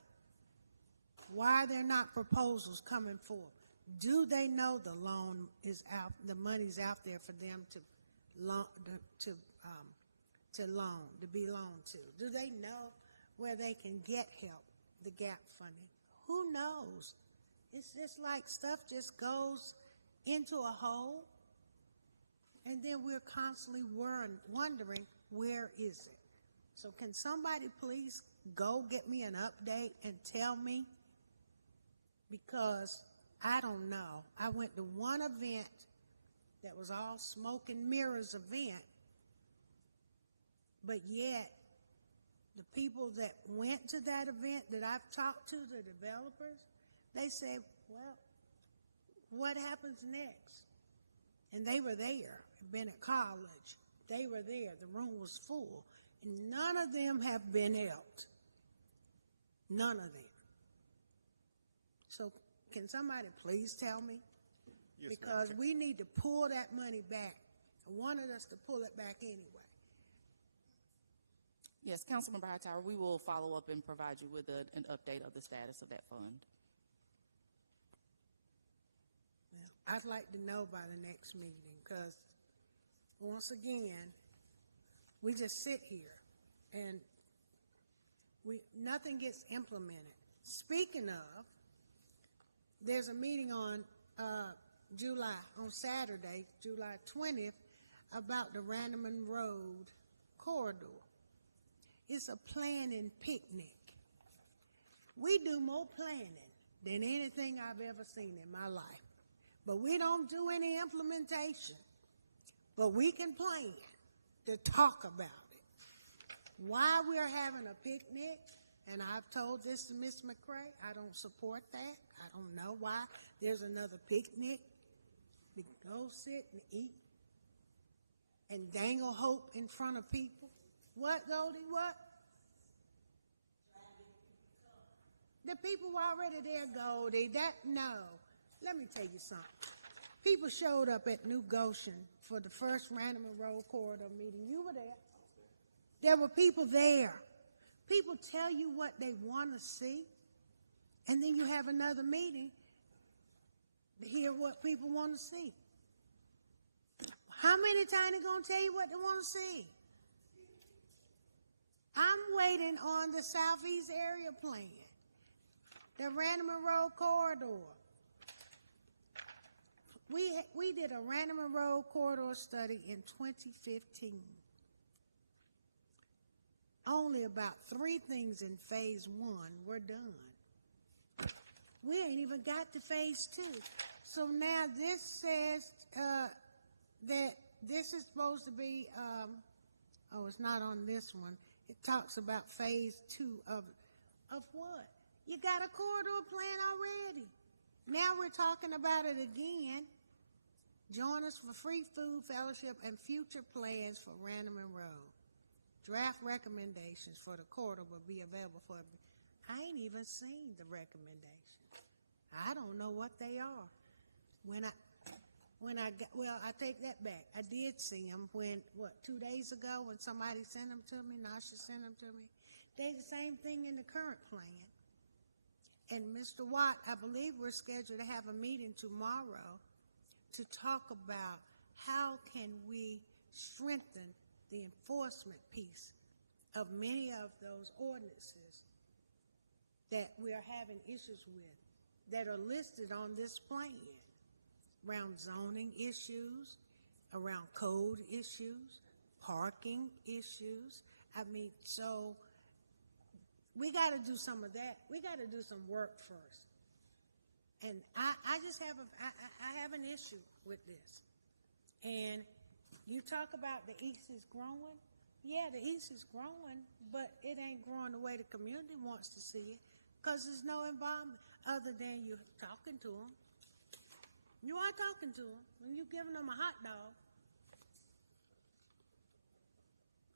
Why are there not proposals coming forth? Do they know the loan is out, the money's out there for them to loan, to be loaned to? Do they know where they can get help, the gap funding? Who knows? It's just like stuff just goes into a hole, and then we're constantly wondering, where is it? So can somebody please go get me an update and tell me? Because I don't know. I went to one event that was all smoke and mirrors event, but yet the people that went to that event that I've talked to, the developers, they said, well, what happens next? And they were there, had been at college. They were there. The room was full. And none of them have been helped. None of them. So can somebody please tell me? Yes, because we need to pull that money back. I wanted us to pull it back anyway. Yes, Councilmember Hightower, we will follow up and provide you with an update of the status of that fund. Well, I'd like to know by the next meeting, because once again, we just sit here and nothing gets implemented. Speaking of, there's a meeting on Saturday, July 20th, about the Randaman Road corridor. It's a planning picnic. We do more planning than anything I've ever seen in my life. But we don't do any implementation. But we can plan to talk about it. Why we're having a picnic, and I've told this to Ms. McCray, I don't support that. I don't know why there's another picnic. We go sit and eat and dangle hope in front of people. What, Goldie, what? The people were already there, Goldie. No. Let me tell you something. People showed up at New Goshen for the first Randaman Road Corridor meeting. You were there. There were people there. People tell you what they want to see, and then you have another meeting to hear what people want to see. How many times are they going to tell you what they want to see? I'm waiting on the Southeast Area Plan, the Randaman Road Corridor. We did a Randaman Road Corridor study in 2015. Only about 3 things in phase 1 were done. We ain't even got to phase 2. So now this says that this is supposed to be, it's not on this one. It talks about phase 2 of what? You got a corridor plan already. Now we're talking about it again. Join us for free food, fellowship, and future plans for Randaman Road. Draft recommendations for the corridor will be available for. I ain't even seen the recommendations. I don't know what they are. I take that back. I did see them 2 days ago when somebody sent them to me, Nasha sent them to me. They're the same thing in the current plan. And Mr. Watt, I believe we're scheduled to have a meeting tomorrow to talk about how can we strengthen the enforcement piece of many of those ordinances that we are having issues with that are listed on this plan, around zoning issues, around code issues, parking issues. So we got to do some of that. We got to do some work first. And I just have I have an issue with this. And you talk about the East is growing. Yeah, the East is growing, but it ain't growing the way the community wants to see it because there's no involvement other than you talking to them. You are talking to them when you're giving them a hot dog.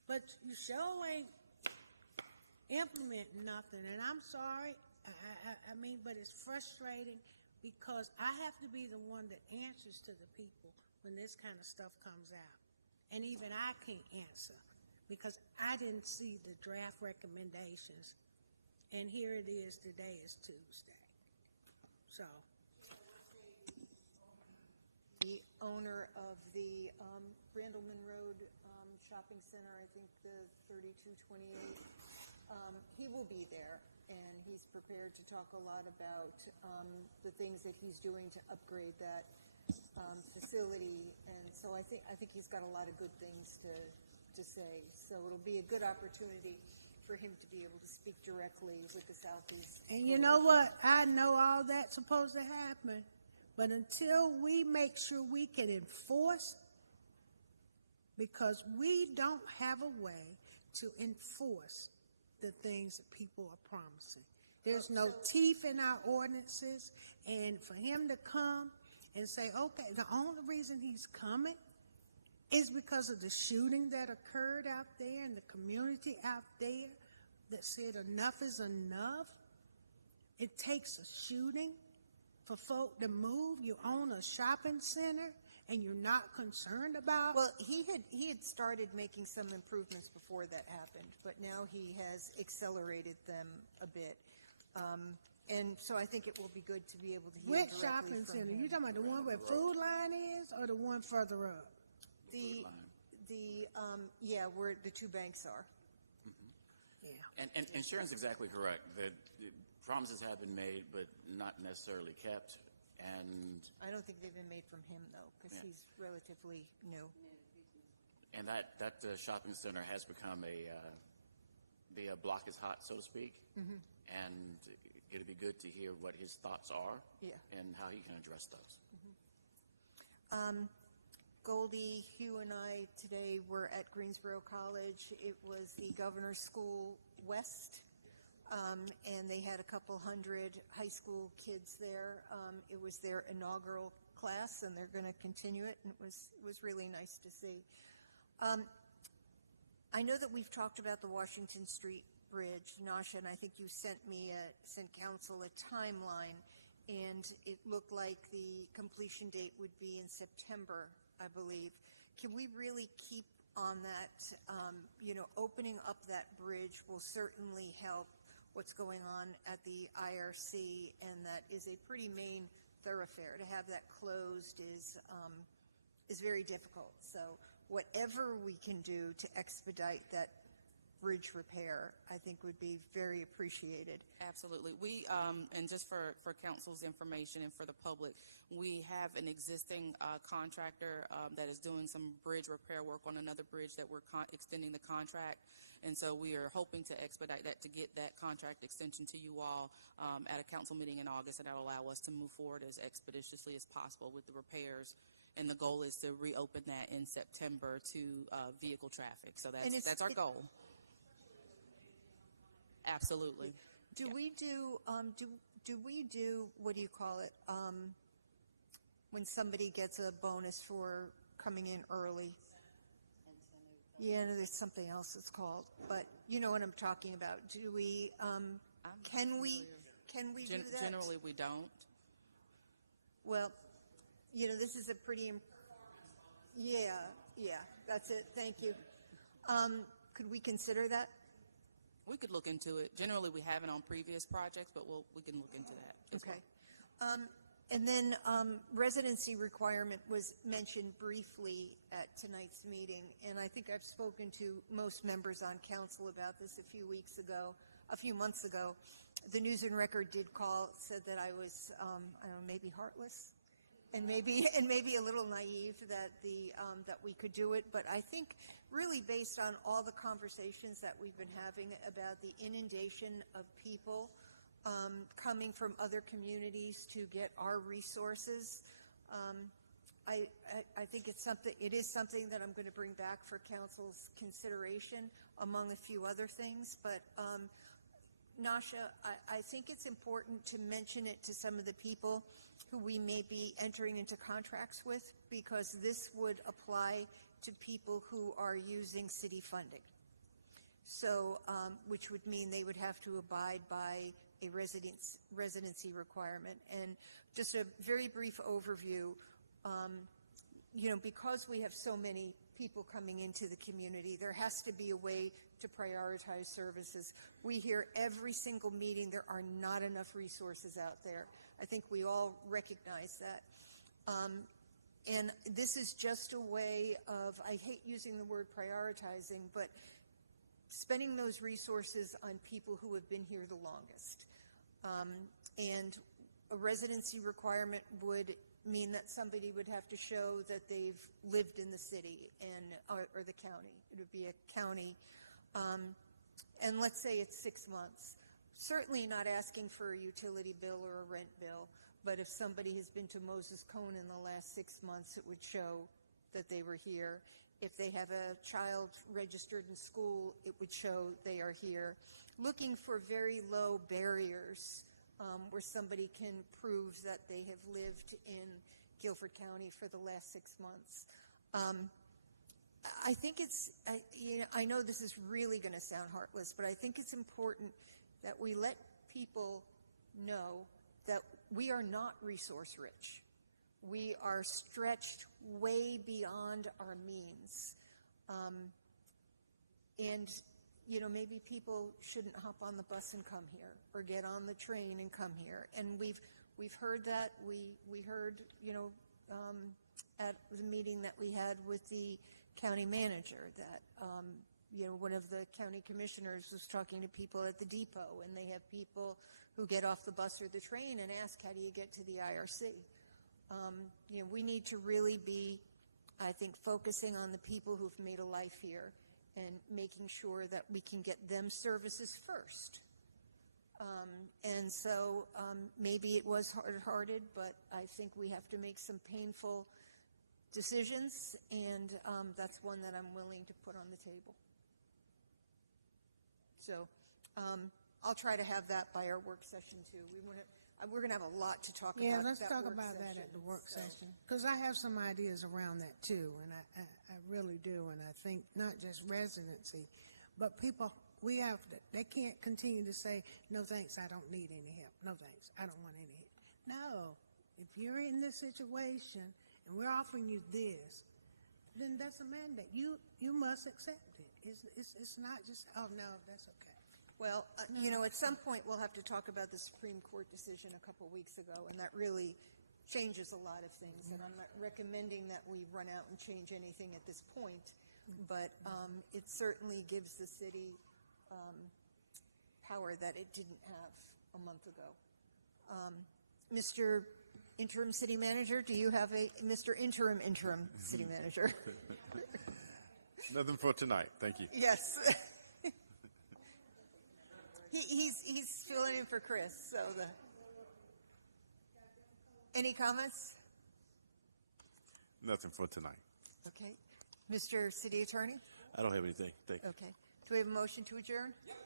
But you sure ain't implementing nothing. And I'm sorry, but it's frustrating because I have to be the one that answers to the people when this kind of stuff comes out. And even I can't answer because I didn't see the draft recommendations. And here it is, today is Tuesday. So owner of the Randleman Road Shopping Center, I think the 3228. He will be there, and he's prepared to talk a lot about the things that he's doing to upgrade that facility. And so I think he's got a lot of good things to say. So it'll be a good opportunity for him to be able to speak directly with the Southeast. And you know what? I know all that's supposed to happen, but until we make sure we can enforce, because we don't have a way to enforce the things that people are promising. There's no teeth in our ordinances, and for him to come and say, okay, the only reason he's coming is because of the shooting that occurred out there and the community out there that said enough is enough. It takes a shooting for folk to move. You own a shopping center and you're not concerned about. Well, he had started making some improvements before that happened, but now he has accelerated them a bit. And so I think it will be good to be able to hear Which directly shopping from center? him. You talking about the one where Food Line is, or the one further up? Where the two banks are. Yeah. And Sharon's exactly correct. The promises have been made, but not necessarily kept. And I don't think they've been made from him, though, because he's relatively new. And that shopping center has become the block is hot, so to speak. Mm-hmm. And it'd be good to hear what his thoughts are and how he can address those. Mm-hmm. Goldie, Hugh, and I today were at Greensboro College. It was the Governor's School West, and they had a couple hundred high school kids there. It was their inaugural class, and they're going to continue it, and it was really nice to see. I know that we've talked about the Washington Street Bridge, Nasha, and I think you sent council a timeline, and it looked like the completion date would be in September, I believe. Can we really keep on that? Opening up that bridge will certainly help what's going on at the IRC, and that is a pretty main thoroughfare. To have that closed is very difficult. So whatever we can do to expedite that bridge repair, I think would be very appreciated. Absolutely. We, and just for council's information and for the public, we have an existing contractor that is doing some bridge repair work on another bridge that we're extending the contract. And so we are hoping to expedite that to get that contract extension to you all at a council meeting in August, and that'll allow us to move forward as expeditiously as possible with the repairs. And the goal is to reopen that in September to vehicle traffic. So that's our goal. Absolutely. Do we do what do you call it when somebody gets a bonus for coming in early? Yeah, no, there's something else it's called, but you know what I'm talking about. Do we? Can we do that? Generally, we don't. Well, this is a pretty. Yeah, that's it. Thank you. Could we consider that? We could look into it. Generally, we haven't on previous projects, but we can look into that. Okay. Well. And then residency requirement was mentioned briefly at tonight's meeting, and I think I've spoken to most members on council about this a few months ago. The News and Record did said that I was, maybe heartless, and maybe a little naive that that we could do it. But I think really based on all the conversations that we've been having about the inundation of people coming from other communities to get our resources, I think it is something that I'm going to bring back for council's consideration among a few other things. But Nasha, I think it's important to mention it to some of the people who we may be entering into contracts with, because this would apply to people who are using city funding. So, which would mean they would have to abide by a residency requirement. And just a very brief overview, because we have so many people coming into the community, there has to be a way to prioritize services. We hear every single meeting there are not enough resources out there. I think we all recognize that. And this is just a way of, I hate using the word prioritizing, but spending those resources on people who have been here the longest. And a residency requirement would mean that somebody would have to show that they've lived in the city or the county. It would be a county. And let's say it's 6 months. Certainly not asking for a utility bill or a rent bill, but if somebody has been to Moses Cone in the last 6 months, it would show that they were here. If they have a child registered in school, it would show they are here. Looking for very low barriers where somebody can prove that they have lived in Guilford County for the last 6 months. I think I know this is really going to sound heartless, but I think it's important that we let people know that we are not resource rich. We are stretched way beyond our means. And maybe people shouldn't hop on the bus and come here or get on the train and come here. And we've heard that. We heard, at the meeting that we had with the county manager that, one of the county commissioners was talking to people at the depot, and they have people who get off the bus or the train and ask, how do you get to the IRC? We need to really be, I think, focusing on the people who've made a life here and making sure that we can get them services first. And so maybe it was hard-hearted, but I think we have to make some painful decisions, and that's one that I'm willing to put on the table. So I'll try to have that by our work session, too. We're going to have a lot to talk about. Yeah, let's talk about that at the work session, because I have some ideas around that, too, and I really do, and I think not just residency, but people, they can't continue to say, no thanks, I don't need any help. No thanks, I don't want any help. No, if you're in this situation and we're offering you this, then that's a mandate. You must accept it. It's not just, oh, no, that's okay. Well, at some point we'll have to talk about the Supreme Court decision a couple weeks ago, and that really changes a lot of things. And I'm not recommending that we run out and change anything at this point, but it certainly gives the city power that it didn't have a month ago. Mr. Interim City Manager, do you have Mr. Interim City Manager? Nothing for tonight. Thank you. Yes. He's filling in for Chris. So any comments? Nothing for tonight. Okay. Mr. City Attorney? I don't have anything. Thank you. Okay. Do we have a motion to adjourn? Yep.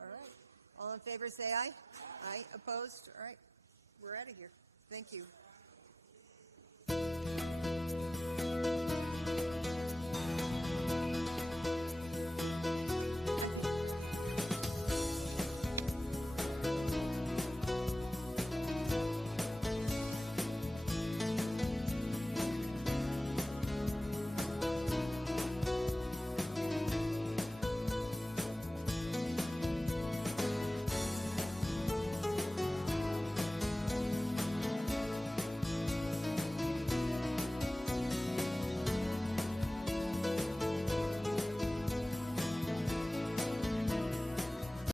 All right. All in favor say aye. Aye. Opposed? All right. We're out of here. Thank you.